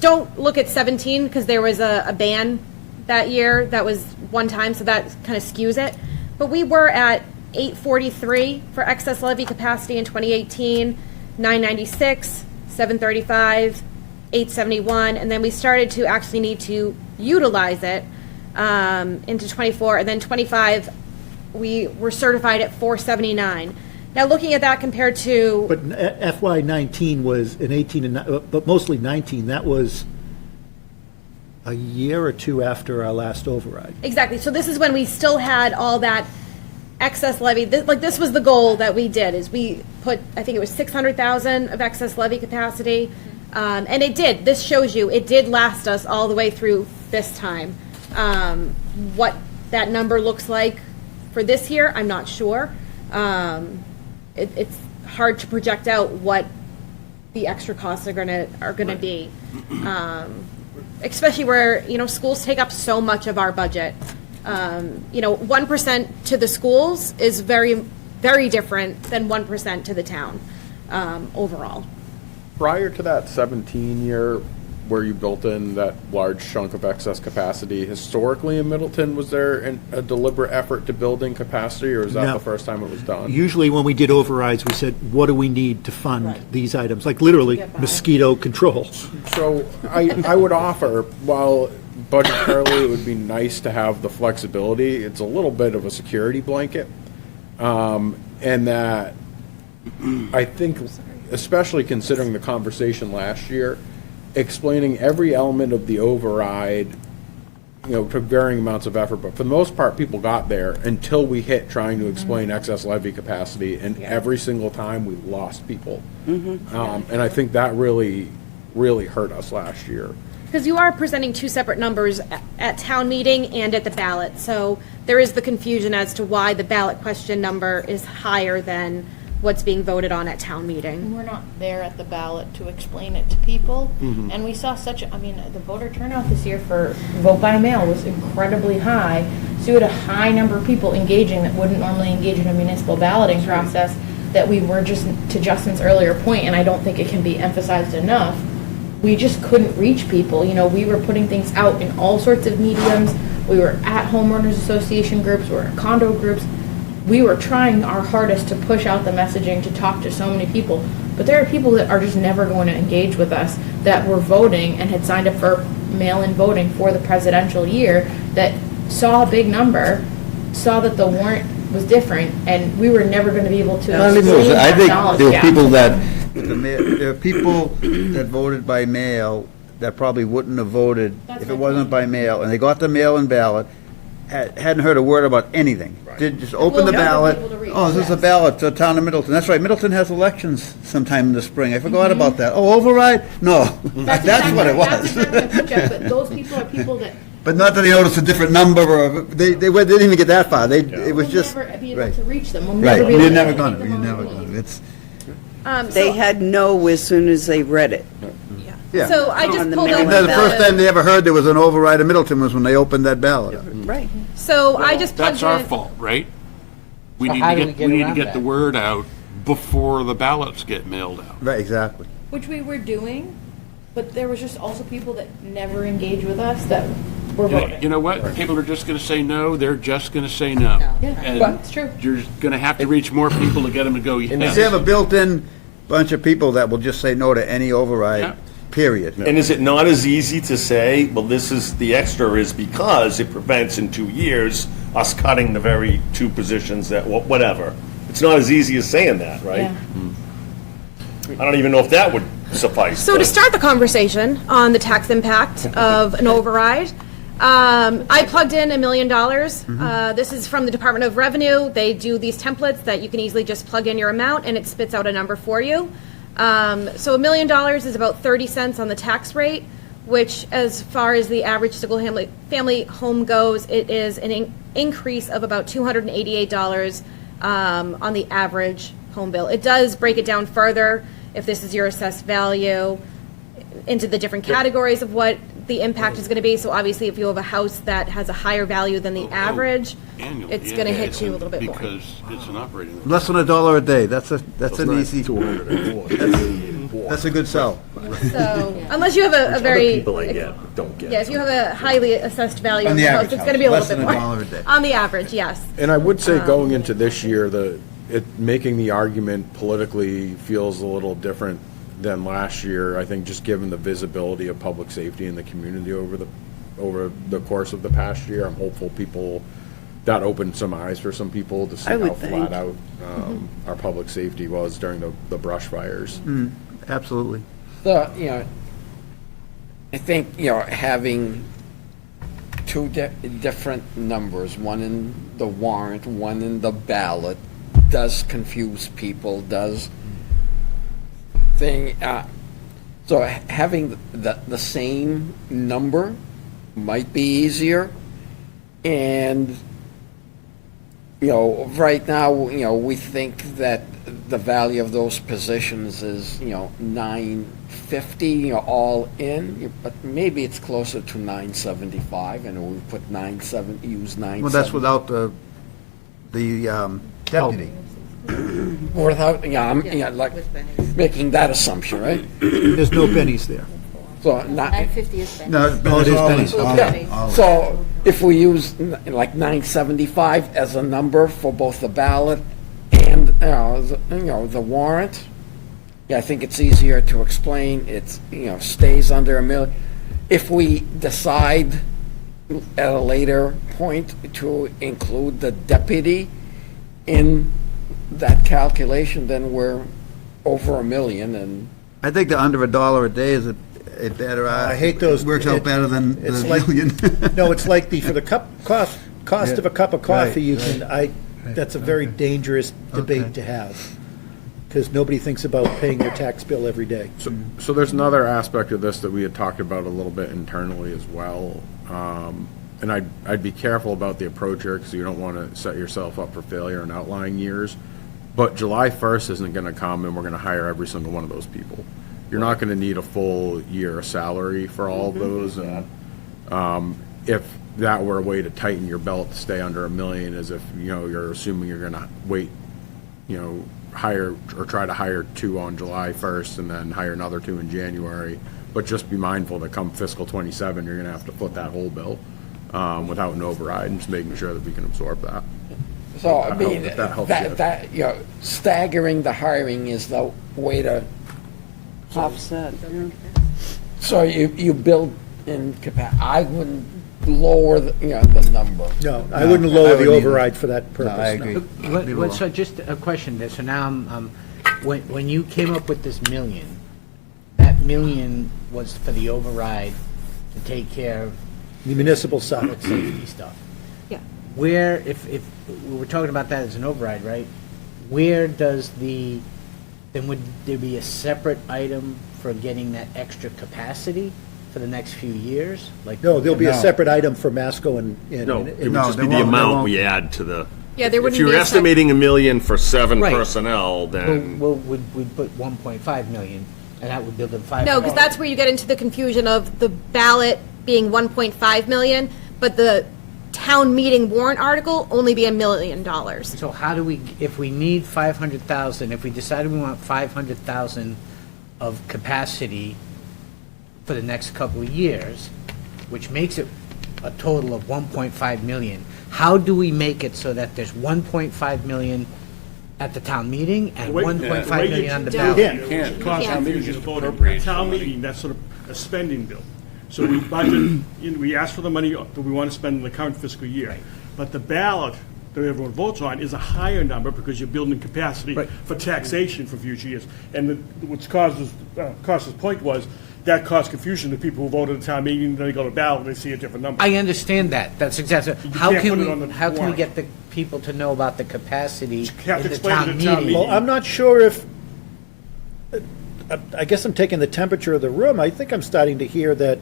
Don't look at 17 because there was a ban that year that was one time, so that kind of skews it. But we were at 843 for excess levy capacity in 2018, 996, 735, 871, and then we started to actually need to utilize it into 24, and then 25, we were certified at 479. Now, looking at that compared to... But FY 19 was in 18 and, but mostly 19, that was a year or two after our last override. Exactly. So this is when we still had all that excess levy. This was the goal that we did, is we put, I think it was 600,000 of excess levy capacity. And it did. This shows you, it did last us all the way through this time. What that number looks like for this year, I'm not sure. It's hard to project out what the extra costs are gonna be. Especially where, schools take up so much of our budget. 1% to the schools is very, very different than 1% to the town, overall. Prior to that 17 year where you built in that large chunk of excess capacity, historically in Middleton, was there a deliberate effort to build in capacity, or is that No. the first time it was done? Usually when we did overrides, we said, what do we need to fund these items? Like literally mosquito control. So I would offer, while budgetarily it would be nice to have the flexibility, it's a little bit of a security blanket. And that I think, especially considering the conversation last year, explaining every element of the override, took varying amounts of effort, but for the most part, people got there until we hit trying to explain excess levy capacity, and every single time we lost people. And I think that really, really hurt us last year. Because you are presenting two separate numbers at town meeting and at the ballot, so there is the confusion as to why the ballot question number is higher than what's being voted on at town meeting. We're not there at the ballot to explain it to people. And we saw the voter turnout this year for vote by mail was incredibly high. So you had a high number of people engaging that wouldn't normally engage in a municipal balloting process, that we were just, to Justin's earlier point, and I don't think it can be emphasized enough, we just couldn't reach people. We were putting things out in all sorts of mediums. We were at homeowners association groups, we were at condo groups. We were trying our hardest to push out the messaging, to talk to so many people. But there are people that are just never going to engage with us, that were voting and had signed up for mail-in voting for the presidential year, that saw a big number, saw that the warrant was different, and we were never going to be able to explain I that think knowledge there were gap. people that, there are people that voted by mail that probably wouldn't have voted if it wasn't by mail, and they got the mail-in ballot, hadn't heard a word about anything. Did just open the ballot. Oh, this is a ballot to the town of Middleton. That's right, Middleton has elections sometime in the spring. I forgot about that. Oh, override? No, that's what it was. That's exactly the point, Jeff, but those people are people that But not that they noticed a different number, or, they didn't even get that far. It was just, we'll never be able right. to reach them. We'll Right, never be able you're to never make gonna, them you're on never the gonna. It's, They had no as soon as they read it. yeah. So I just On the pulled mail-in out The first time they ever heard there was an override in Middleton was when they opened that ballot. Right. So I just plugged That's our in. fault, right? We So need how to do we get, get we need to around get that? the word out before the ballots get mailed out. Right, exactly. Which we were doing, but there was just also people that never engaged with us that were voting. You know what? People are just gonna say no, they're just gonna say no. Yeah, And that's true. you're gonna have to reach more people to get them to go They yes. have a built-in bunch of people that will just say no to any Yeah. override, period. And is it not as easy to say, well, this is, the extra is because it prevents in 2 years us cutting the very two positions that, whatever. It's not as easy as saying that, right? Yeah. I don't even know if that would suffice. So to but- start the conversation on the tax impact of an override, I plugged in $1 million. This is from the Department of Revenue. They do these templates that you can easily just plug in your amount and it spits out a number for you. So $1 million is about 30 cents on the tax rate, which as far as the average single family home goes, it is an increase of about $288 on the average home bill. It does break it down further if this is your assessed value into the different categories of what the impact is going to be. So obviously, if you have a house that has a higher value than the average, Annually, it's yeah, going to yeah, hit it's you a little bit more. Because it's an operating. Less than $1 a day, that's an easy, that's a good sell. So unless you have a very, People I get don't get. yeah, if you have a highly assessed value On of the the house, average it's going to be a house, little bit less than more. $1 a day. On the average, yes. And I would say going into this year, making the argument politically feels a little different than last year. I think just given the visibility of public safety in the community over the course of the past year, I'm hopeful that opened some eyes for some people to see I how would think. flat out our public safety was during the brush fires. Absolutely. So, I think, having two different numbers, one in the warrant, one in the ballot, does confuse people, so having the same number might be easier. And, right now, we think that the value of those positions is, $950, all in, but maybe it's closer to $975, and we put use $970. Well, that's without the deputy. Without, like, making that assumption, right? There's no pennies there. So, not, 950 is better. No, Oh, it is all pennies. in, all yeah, in, all in. so if we use like 975 as a number for both the ballot and, the warrant, I think it's easier to explain. It's, stays under $1 million. If we decide at a later point to include the deputy in that calculation, then we're over $1 million, and I think the under $1 a day is a better, I hate those. works out better than It's the like- million. No, it's like for the cost of a cup of coffee, Right, that's a very dangerous debate to have, because nobody thinks about paying their tax bill every day. So there's another aspect of this that we had talked about a little bit internally as well. And I'd be careful about the approach here, because you don't want to set yourself up for failure in outlying years. But July 1st isn't going to come and we're going to hire every single one of those people. You're not going to need a full year of salary for all of those. And if that were a way to tighten your belt to stay under $1 million, as if, you're assuming you're going to wait, hire or try to hire 2 on July 1st and then hire another 2 in January. But just be mindful that come fiscal 27, you're going to have to foot that whole bill without an override, and just making sure that we can absorb that. so, I mean, if that helps you. staggering the hiring is the way to, Offset. so you build in capacity. I wouldn't lower the number. No, I wouldn't lower the override for that purpose. I agree. So just a question there, so now when you came up with this million, that $1 million was for the override to take care of The municipal side. public safety stuff. Yeah. Where, if we were talking about that as an override, right? Where does then would there be a separate item for getting that extra capacity for the next few years? Like, No, there'll be a No. separate item for Masco and. No, it would No, just they be the won't- they amount won't. we add to the. Yeah, there wouldn't If you're be a estimating $1 million for 7 Right. personnel, then. Well, we'd put 1.5 million, and that would build in 5. No, because that's where you get into the confusion of the ballot being 1.5 million, but the town meeting warrant article only be $1 million. So how do we, if we need 500,000, if we decided we want 500,000 of capacity for the next couple of years, which makes it a total of 1.5 million, how do we make it so that there's 1.5 million at the town meeting and 1.5 million on the ballot? Can't. Town meeting is voted. Town meeting, that's sort of a spending bill. So we budget, we ask for the money that we want to spend in the current fiscal year. But the ballot that everyone votes on is a higher number because you're building capacity for taxation for future years. And what's Costa's point was, that caused confusion to people who voted at the town meeting, then they go to ballot, and they see a different number. I understand that, that's exactly, how can't can put it on the how can we warrant. get the people to know about the capacity have to in the explain it town at town meeting? Well, I'm not sure if, I guess I'm taking the temperature of the room. I think I'm starting to hear that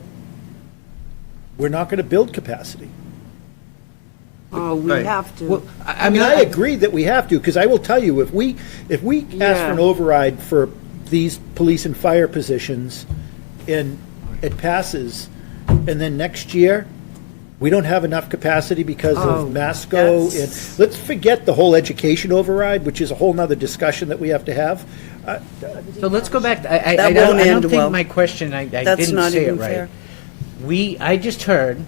we're not going to build capacity. Oh, we Right. have to. Well, I mean, I agree that we have to, because I will tell you, if we ask for an Yeah. override for these police and fire positions, and it passes, and then next year, we don't have enough capacity because Oh, of Masco, and that's- let's forget the whole education override, which is a whole nother discussion that we have to have. So let's go back, That I won't don't end think well. my question, I That's didn't not say it even right. fair. I just heard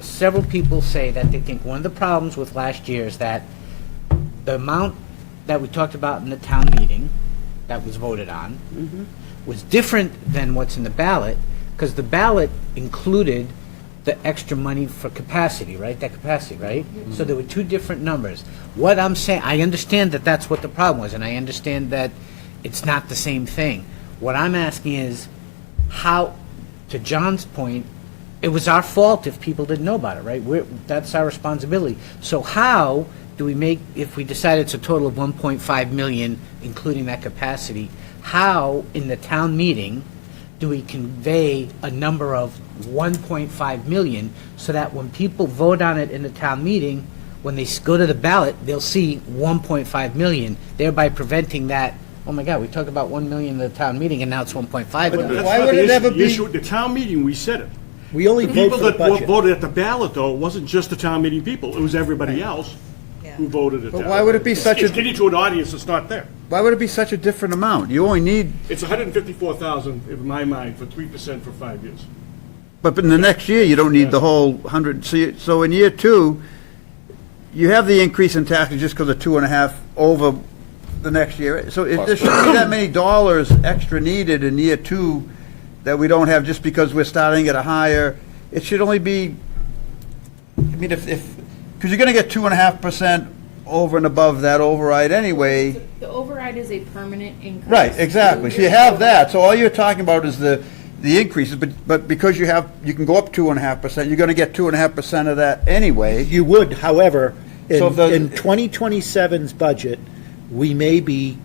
several people say that they think one of the problems with last year is that the amount that we talked about in the town meeting, that was voted on, was different than what's in the ballot, because the ballot included the extra money for capacity, right? That capacity, right? So there were two different numbers. What I'm saying, I understand that that's what the problem was, and I understand that it's not the same thing. What I'm asking is, how, to John's point, it was our fault if people didn't know about it, right? That's our responsibility. So how do we make, if we decide it's a total of 1.5 million, including that capacity, how, in the town meeting, do we convey a number of 1.5 million so that when people vote on it in the town meeting, when they go to the ballot, they'll see 1.5 million, thereby preventing that, oh my God, we talked about 1 million in the town meeting and now it's 1.5 million. That's Why not would the it issue. ever The be- issue, the town meeting, we said it. We only The vote people for the that budget. voted at the ballot, though, wasn't just the town meeting people, it was everybody else who voted at that. But why would it be such It's a, getting to an audience that's not there. why would it be such a different amount? You only need, It's 154,000, in my mind, for 3% for 5 years. but in the next year, you don't need the whole 100. So in year 2, you have the increase in taxes just because of 2.5 over the next year. So there shouldn't be that many dollars extra needed in year 2 that we don't have just because we're starting at a higher. It should only be, I mean, if because you're going to get 2.5% over and above that override anyway. The override is a permanent increase. Right, exactly. So you have that, so all you're talking about is the increases, but because you can go up 2.5%, you're gonna get 2.5% of that anyway. You would, however, So if the- in 2027's budget, we may be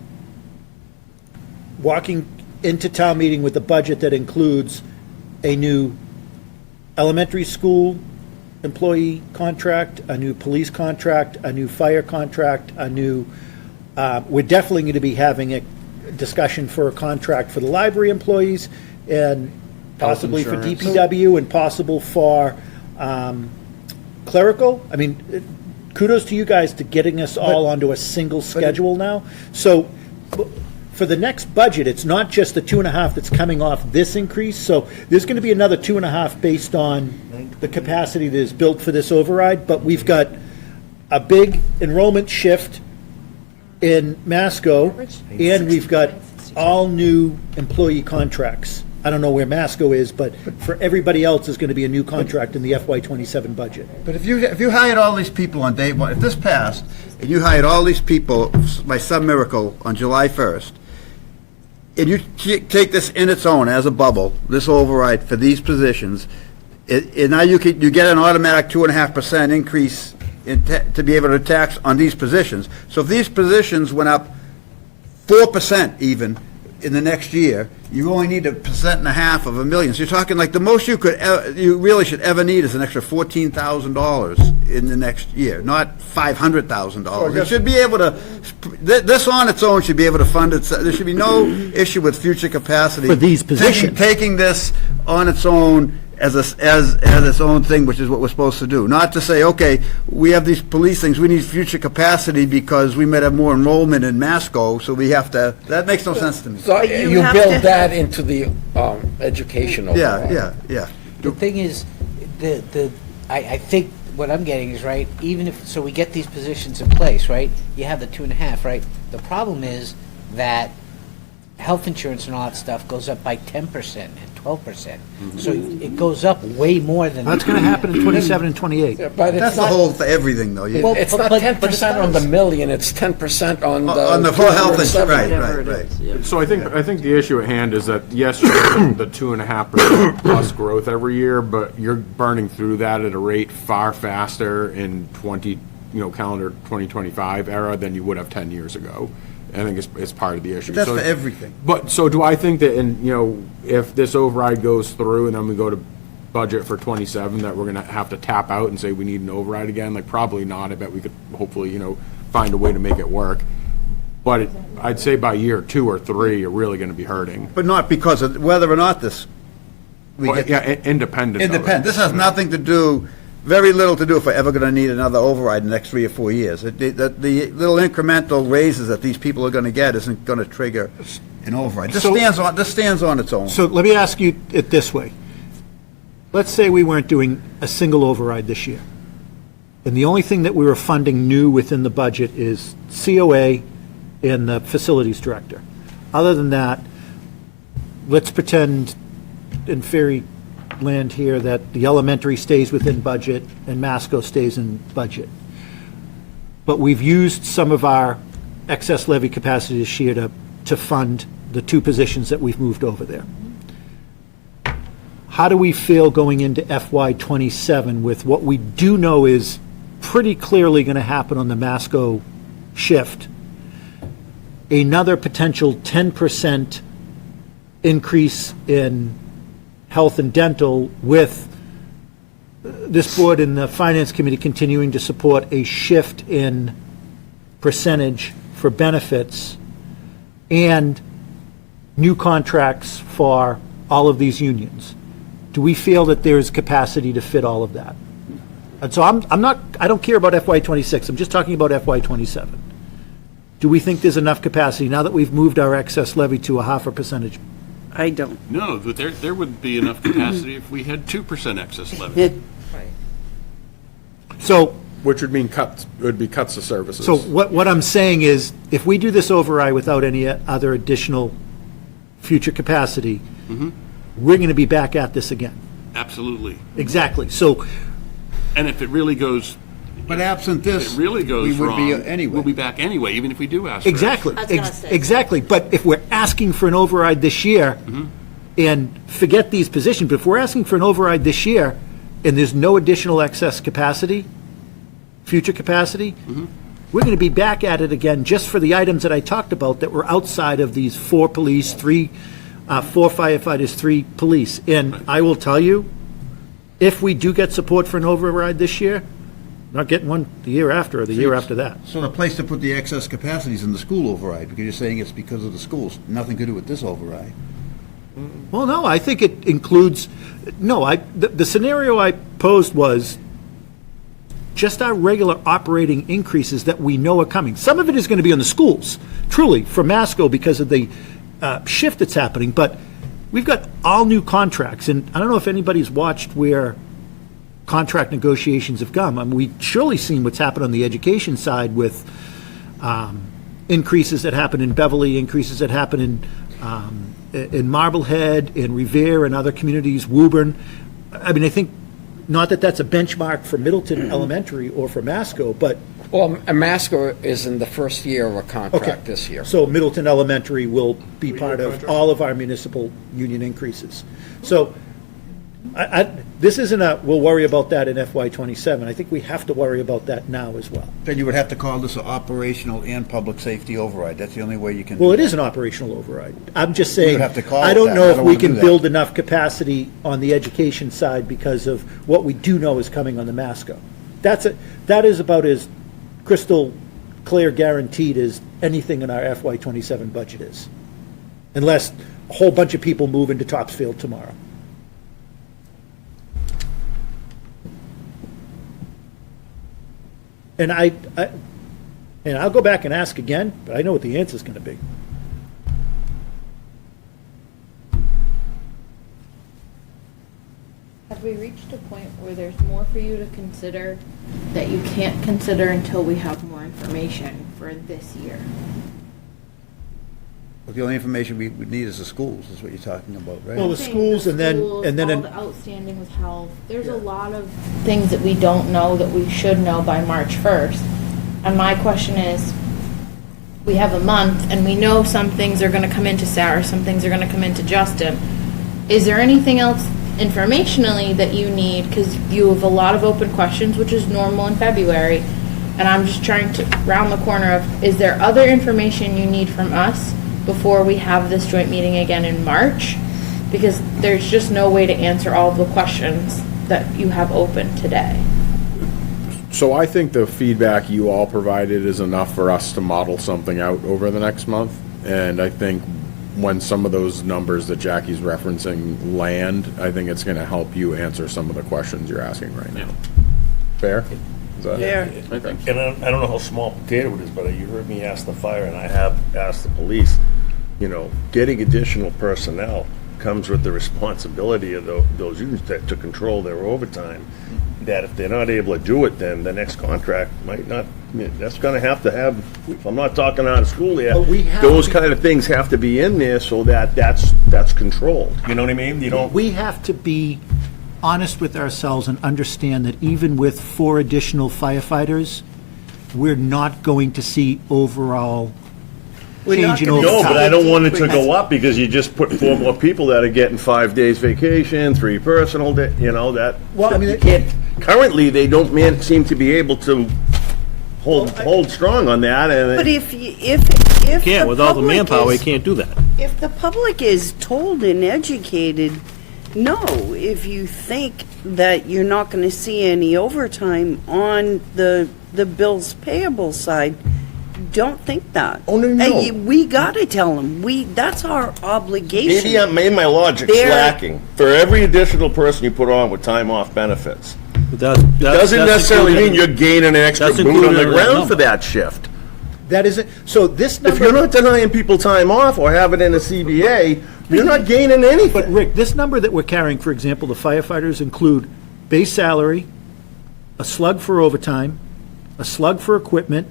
walking into town meeting with a budget that includes a new elementary school employee contract, a new police contract, a new fire contract, a new, we're definitely going to be having a discussion for a contract for the library employees and possibly for insurance. DPW and possible for clerical. I mean, kudos to you guys to getting us all onto a single schedule now. So for the next budget, it's not just the 2.5 that's coming off this increase. So there's going to be another 2.5 based on the capacity that is built for this override. But we've got a big enrollment shift in Masco, and we've got all new employee contracts. I don't know where Masco is, but for everybody else, there's going to be a new contract in the FY27 budget. But if you hired all these people on day one, if this passed, and you hired all these people by some miracle on July 1st, and you take this in its own as a bubble, this override for these positions, and now you get an automatic 2.5% increase to be able to tax on these positions. So if these positions went up 4% even in the next year, you only need 1.5% of a million. So you're talking like the most you really should ever need is an extra $14,000 in the next year, not $500,000. It should be able to. This on its own should be able to fund it. There should be no issue with future capacity For these positions. Taking this on its own as its own thing, which is what we're supposed to do. Not to say, okay, we have these police things, we need future capacity because we might have more enrollment in Masco, so we have to, that makes no sense to me. So you build that into the education override. Yeah. The thing is, I think what I'm getting is, right, even if, so we get these positions in place, right, you have the 2.5, right? The problem is that health insurance and all that stuff goes up by 10% and 12%. So it goes up way more than. That's going to happen in 27 and 28. But That's the whole, for everything, though. Well, it's not 10% on the million, it's 10% on the. On the full health insurance, 207. right. So I think the issue at hand is that, yes, you're getting the 2.5% plus growth every year, but you're burning through that at a rate far faster in calendar 2025 era than you would have 10 years ago. I think it's part of the issue. But that's for everything. But, so do I think that, if this override goes through and then we go to budget for 27, that we're gonna have to tap out and say we need an override again? Like, probably not. I bet we could hopefully, find a way to make it work. But I'd say by year 2 or 3, you're really gonna be hurting. But not because of whether or not this. Independent of it. This has nothing to do, very little to do if we're ever going to need another override in the next 3 or 4 years. The little incremental raises that these people are going to get isn't going to trigger an override. This stands on its own. So let me ask you it this way. Let's say we weren't doing a single override this year, and the only thing that we were funding new within the budget is COA and the facilities director. Other than that, let's pretend in fairyland here that the elementary stays within budget and Masco stays in budget. But we've used some of our excess levy capacity this year to fund the 2 positions that we've moved over there. How do we feel going into FY27 with what we do know is pretty clearly going to happen on the Masco shift? Another potential 10% increase in health and dental, with this board and the finance committee continuing to support a shift in percentage for benefits and new contracts for all of these unions. Do we feel that there's capacity to fit all of that? And so I don't care about FY26, I'm just talking about FY27. Do we think there's enough capacity now that we've moved our excess levy to a 0.5%? I don't. No, but there would be enough capacity if we had 2% excess levy. So, Which would mean would be cuts to services. so what I'm saying is, if we do this override without any other additional future capacity, we're going to be back at this again. Absolutely. Exactly. So, And if it really goes But absent this, It really goes we would wrong. be anyway. We'll be back anyway, even if we do ask for it. Exactly, I was gonna say. exactly. But if we're asking for an override this year, and forget these positions, but if we're asking for an override this year, and there's no additional excess capacity, future capacity, we're going to be back at it again just for the items that I talked about that were outside of these 4 police, 4 firefighters, 3 police. And I will tell you, if we do get support for an override this year, not getting one the year after or the year after that. So the place to put the excess capacity is in the school override, because you're saying it's because of the schools, nothing to do with this override. Well, no, I think it includes, the scenario I posed was just our regular operating increases that we know are coming. Some of it is going to be on the schools, truly, for Masco because of the shift that's happening, but we've got all new contracts, and I don't know if anybody's watched where contract negotiations have gone. I mean, we've surely seen what's happened on the education side with increases that happen in Beverly, increases that happen in Marblehead, in Revere, and other communities, Woburn. I mean, I think, not that that's a benchmark for Middleton Elementary or for Masco, but... Well, Masco is in the first year of a contract this year. So Middleton Elementary will be part of all of our municipal union increases. So this isn't we'll worry about that in FY '27. I think we have to worry about that now as well. Then you would have to call this an operational and public safety override. That's the only way you can. Well, it is an operational override. I'm just You saying, have to call I it don't that. know I if don't we wanna do can that. build enough capacity on the education side because of what we do know is coming on the Masco. That is about as crystal clear guaranteed as anything in our FY '27 budget is. Unless a whole bunch of people move into Topsfield tomorrow. And I'll go back and ask again, but I know what the answer's going to be. Have we reached a point where there's more for you to consider that you can't consider until we have more information for this year? But the only information we would need is the schools, is what you're talking about, right? Well, the schools and then All the outstanding with health. There's a lot of things that we don't know that we should know by March 1st. And my question is, we have a month and we know some things are going to come into Sarah, some things are going to come into Justin. Is there anything else informationally that you need? Because you have a lot of open questions, which is normal in February. And I'm just trying to round the corner of, is there other information you need from us before we have this joint meeting again in March? Because there's just no way to answer all the questions that you have open today. So I think the feedback you all provided is enough for us to model something out over the next month. And I think when some of those numbers that Jackie's referencing land, I think it's going to help you answer some of the questions you're asking right now. Fair? Is that- I think. And I don't know how small potato it is, but you heard me ask the fire, and I have asked the police, getting additional personnel comes with the responsibility of those units to control their overtime. That if they're not able to do it, then the next contract might not, that's gonna have, if I'm not talking out of school here, But we have those to- kind of things have to be in there so that's controlled. You know what I mean? You don't. We have to be honest with ourselves and understand that even with 4 additional firefighters, we're not going to see overall change in overtime. No, but I don't want it to go up because you just put 4 more people that are getting 5 days vacation, 3 personal, that. Well, I mean, you can't, currently, they don't seem to be able to hold strong on that, and. But if Can't, the with all the public manpower, you is- can't do that. If the public is told and educated, no, if you think that you're not going to see any overtime on the bills payable side, don't think that. Oh, no. We got to tell them, that's our obligation. Maybe my logic's They're- lacking. For every additional person you put on with time off benefits, Doesn't doesn't necessarily mean you're gaining an extra That's boot on included the in that ground number. for that shift. That isn't, so this If you're number, not denying people time off or have it in a CBA, you're not gaining but anything. Rick, this number that we're carrying, for example, the firefighters include base salary, a slug for overtime, a slug for equipment,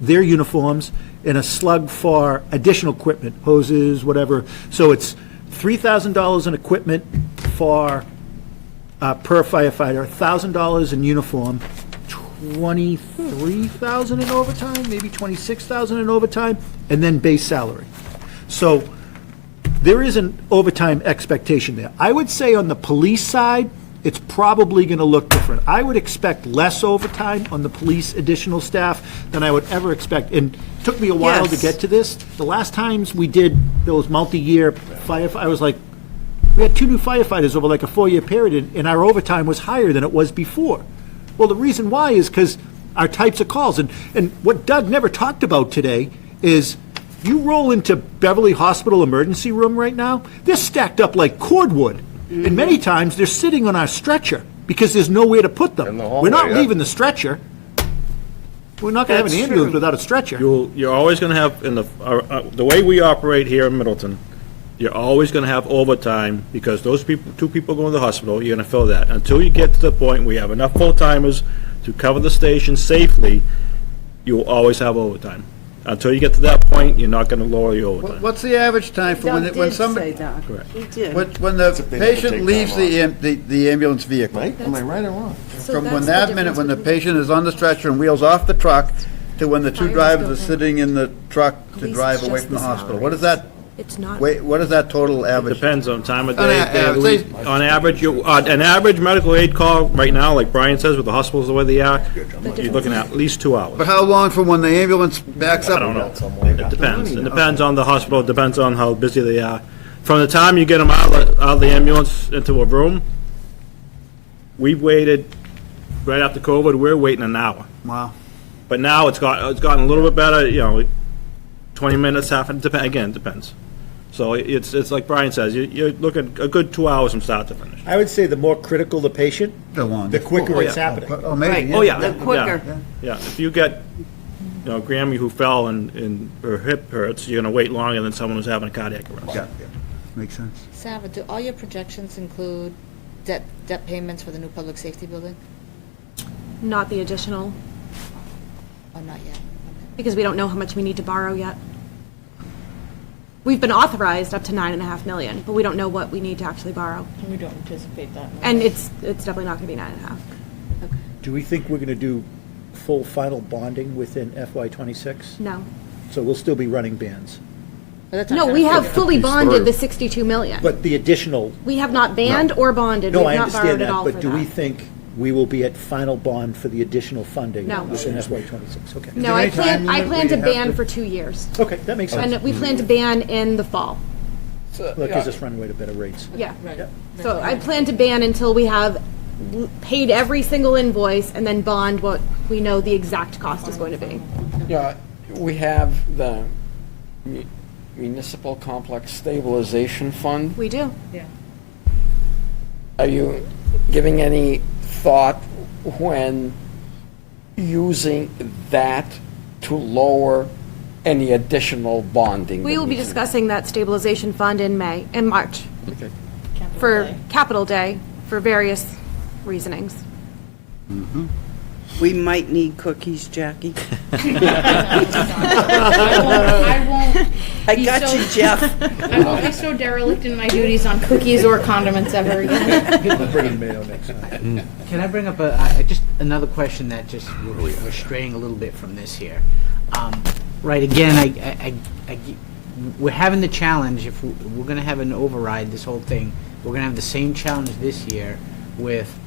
their uniforms, and a slug for additional equipment, hoses, whatever. So it's $3,000 in equipment for, per firefighter, $1,000 in uniform, 23,000 in overtime, maybe 26,000 in overtime, and then base salary. So there is an overtime expectation there. I would say on the police side, it's probably going to look different. I would expect less overtime on the police additional staff than I would ever expect. And it took me a while to Yes. get to this. The last times we did those multi-year I was like, we had 2 new firefighters over like a 4-year period, and our overtime was higher than it was before. Well, the reason why is because our types of calls. And what Doug never talked about today is you roll into Beverly Hospital emergency room right now, they're stacked up like cordwood. And many times, they're sitting on our stretcher because there's nowhere to put them. We're not leaving the stretcher. We're not going to have an ambulance without a stretcher. You're always going to have, the way we operate here in Middleton, you're always going to have overtime because those people, 2 people go to the hospital, you're going to fill that. Until you get to the point where you have enough full-timers to cover the station safely, you will always have overtime. Until you get to that point, you're not going to lower your overtime. What's the average time for when somebody... Correct. He did. When the patient leaves the ambulance vehicle? Am I right or wrong? From when that minute, when the patient is on the stretcher and wheels off the truck, to when the 2 drivers are sitting in the truck to drive away from the hospital, what is that? It's not. What is that total average? Depends on time of On day, a- day of the week. On average, an average medical aid call right now, like Brian says, with the hospitals the way they are, you're looking at least 2 hours. But how long from when the ambulance backs up? I don't know. It depends. It depends on the hospital, it depends on how busy they are. From the time you get them out of the ambulance into a room, we've waited, right after COVID, we're waiting an hour. Wow. But now it's gotten a little bit better, 20 minutes, half, again, it depends. So it's like Brian says, you're looking a good 2 hours from start to finish. I would say the more critical the patient, the quicker it's happening. Oh, maybe. Oh, yeah. The quicker. Yeah, if you get, Grammy who fell and her hip hurts, you're gonna wait longer than someone who's having a cardiac arrest. Yeah, makes sense. Sarah, do all your projections include debt payments for the new public safety building? Not the additional, Oh, not yet. because we don't know how much we need to borrow yet. We've been authorized up to 9.5 million, but we don't know what we need to actually borrow. We don't anticipate that. And it's definitely not gonna be 9.5. Do we think we're going to do full final bonding within FY '26? No. So we'll still be running bands. No, we have fully bonded the 62 million. But the additional, We have not banned or bonded. no, We've I not borrowed understand at all that, for but do we that. think we will be at final bond for the additional funding No. within FY '26? Okay. No, I plan to ban for 2 years. Okay, that makes sense. And we plan to ban in the fall. That gives us runway to better rates. Yeah. So I plan to ban until we have paid every single invoice and then bond what we know the exact cost is going to be. Yeah, we have the Municipal Complex Stabilization Fund. We do. Yeah. Are you giving any thought when using that to lower any additional bonding? We will be discussing that stabilization fund in March, Okay. for Capital Day, for various reasonings. We might need cookies, Jackie. I won't. I got you, Jeff. I won't be so derelict in my duties on cookies or condiments ever again. Bring in mayo next time. Can I bring up just another question that just, we're straying a little bit from this here. Right, again, we're having the challenge, if we're gonna have an override, this whole thing, we're gonna have the same challenge this year with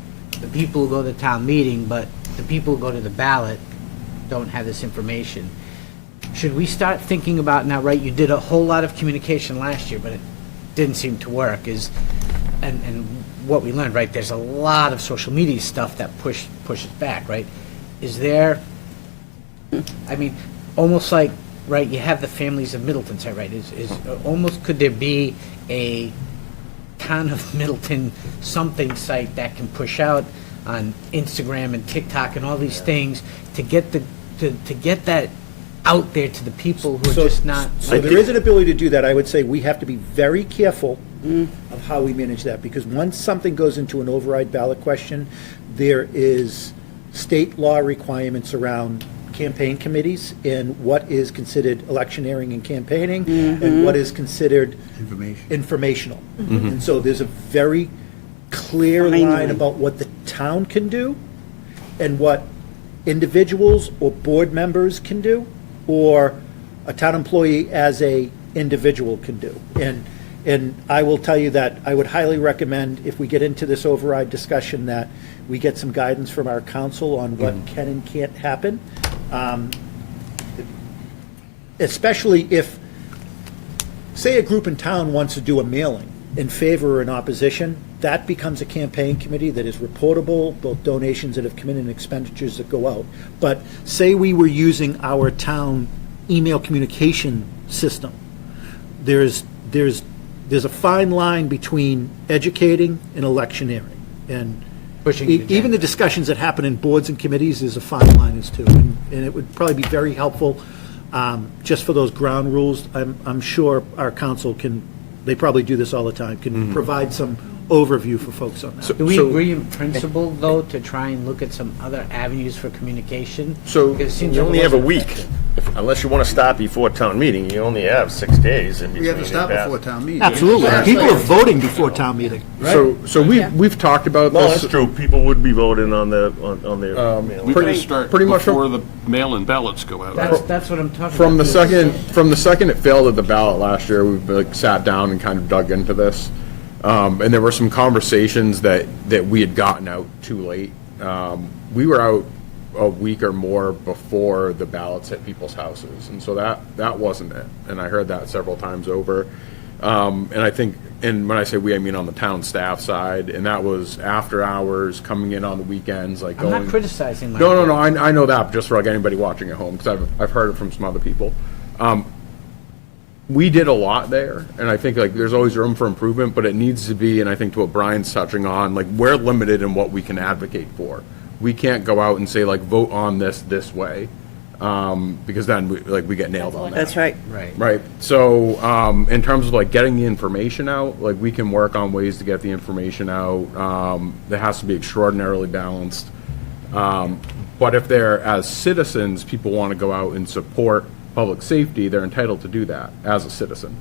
the people who go to the town meeting, but the people who go to the ballot don't have this information. Should we start thinking about, now, right, you did a whole lot of communication last year, but it didn't seem to work, and what we learned, right, there's a lot of social media stuff that pushes back, right? Is there, I mean, almost like, right, you have the families of Middleton site, right, is almost, could there be a Town of Middleton something site that can push out on Instagram and TikTok and all these things to get to get that out there to the people who are just not. So there is an ability to do that. I would say we have to be very careful of how we manage that, because once something goes into an override ballot question, there is state law requirements around campaign committees and what is considered electioneering and campaigning and what is considered informational. And so there's a very clear line about what the town can do and what individuals or board members can do, or a town employee as a individual can do. And I will tell you that I would highly recommend, if we get into this override discussion, that we get some guidance from our council on what can and can't happen. Especially if, say, a group in town wants to do a mailing in favor or in opposition, that becomes a campaign committee that is reportable, both donations that have come in and expenditures that go out. But say we were using our town email communication system, there's a fine line between educating and electioneering. And even the discussions that happen in boards and committees, there's a fine line as to. And it would probably be very helpful, just for those ground rules. I'm sure our council can, they probably do this all the time, can provide some overview for folks on that. Do we agree in principle, though, to try and look at some other avenues for communication? So Because it seems you like only it have a wasn't week. effective. Unless you want to stop before town meeting, you only have 6 days in between. We have to your stop pass. before town meeting. Absolutely. People are voting before town meeting. So we've talked about No, this. that's true. People would be voting on their We mail. can start pretty much before the mail-in ballots go out. That's what I'm talking about. From the second it failed at the ballot last year, we've sat down and kind of dug into this. And there were some conversations that we had gotten out too late. We were out a week or more before the ballots hit people's houses, and so that wasn't it. And I heard that several times over. And I think, and when I say we, I mean on the town staff side, and that was after hours, coming in on the weekends, like I'm going. not criticizing my. No, I know that, just for like anybody watching at home, because I've heard it from some other people. We did a lot there, and I think like there's always room for improvement, but it needs to be, and I think to what Brian's touching on, like we're limited in what we can advocate for. We can't go out and say like vote on this way, because then we get nailed on that. That's right. Right. So, in terms of like getting the information out, like we can work on ways to get the information out. That has to be extraordinarily balanced. But if they're, as citizens, people want to go out and support public safety, they're entitled to do that as a citizen.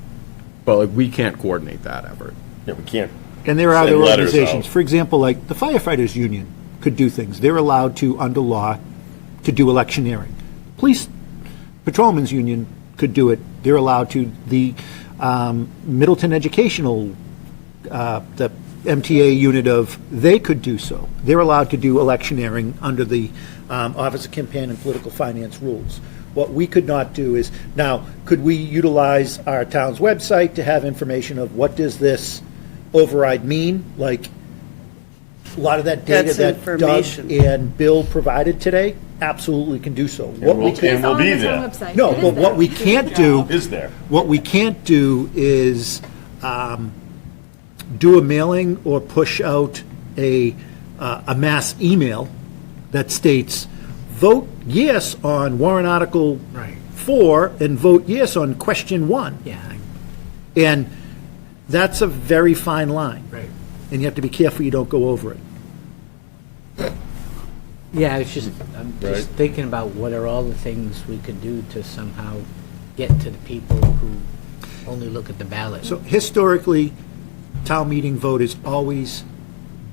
But like we can't coordinate that effort. Yeah, we can't. And there are other Send letters organizations, out. for example, like the firefighters union could do things. They're allowed to, under law, to do electioneering. Police patrolmen's union could do it. They're allowed to. The Middleton Educational, the MTA unit of, they could do so. They're allowed to do electioneering under the Office of Campaign and Political Finance rules. What we could not do is, now, could we utilize our town's website to have information of what does this override mean? Like, a lot of that data That's that Doug information. and Bill provided today, absolutely can do so. What we And we'll be there. no, but what we can't do, Is there. what we can't do is do a mailing or push out a mass email that states, vote yes on warrant article 4 and vote yes on question 1. Yeah. And that's a very fine line. Right. And you have to be careful you don't go over it. Yeah, I'm just Right. thinking about what are all the things we could do to somehow get to the people who only look at the ballot. So historically, town meeting vote is always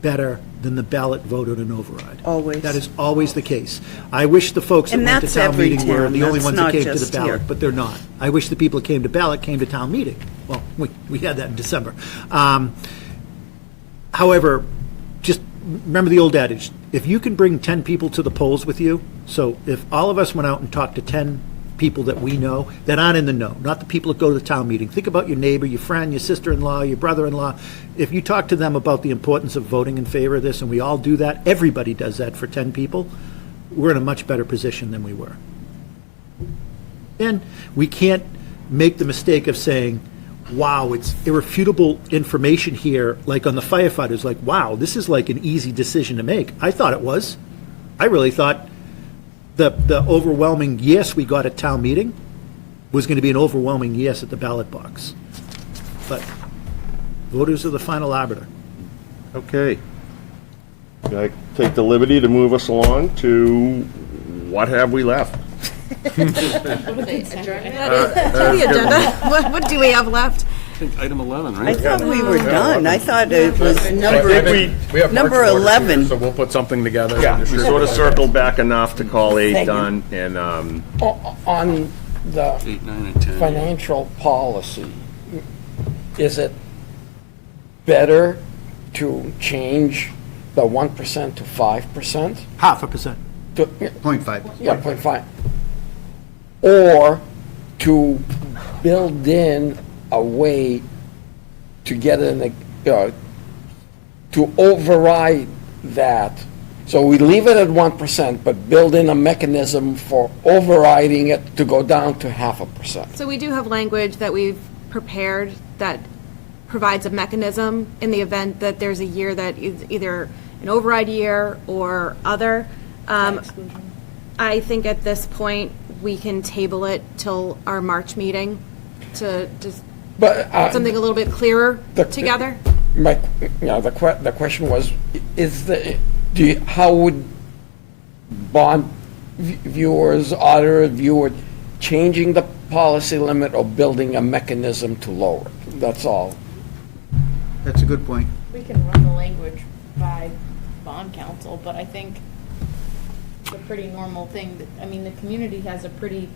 better than the ballot vote on an override. Always. That is always the case. I wish the folks that And went to that's town every meeting were town. the only That's ones that not came to the just ballot, here. but they're not. I wish the people that came to ballot came to town meeting. Well, we had that in December. However, just remember the old adage, if you can bring 10 people to the polls with you, so if all of us went out and talked to 10 people that we know that aren't in the know, not the people that go to the town meeting. Think about your neighbor, your friend, your sister-in-law, your brother-in-law. If you talk to them about the importance of voting in favor of this, and we all do that, everybody does that for 10 people, we're in a much better position than we were. And we can't make the mistake of saying, wow, it's irrefutable information here, like on the firefighters, like, wow, this is like an easy decision to make. I thought it was. I really thought the overwhelming yes we got at town meeting was going to be an overwhelming yes at the ballot box. But voters are the final arbiter. Okay. Can I take the liberty to move us along to what have we left? The agenda. What do we have left? I think item 11, I right? thought we were done. I thought it was I think We have number marching orders here, 11. So we'll put something together. Yeah, and we distribute sort of it. circled back enough to call 8 Thank you. done, and, On the 8, 9, and 10. financial policy, is it better to change the 1% to 5%? 0.5%. To- 0.5. Yeah, 0.5. Or to build in a way to get to override that. So we leave it at 1%, but build in a mechanism for overriding it to go down to 0.5%. So we do have language that we've prepared that provides a mechanism in the event that there's a year that is either an override year or other. I think at this point, we can table it till our March meeting to just But put something a little bit clearer the- together. The question was, how would bond viewers, auditor viewers, changing the policy limit or building a mechanism to lower it? That's all. That's a good point. We can run the language by bond council, but I think it's a pretty normal thing. I mean, the community has a pretty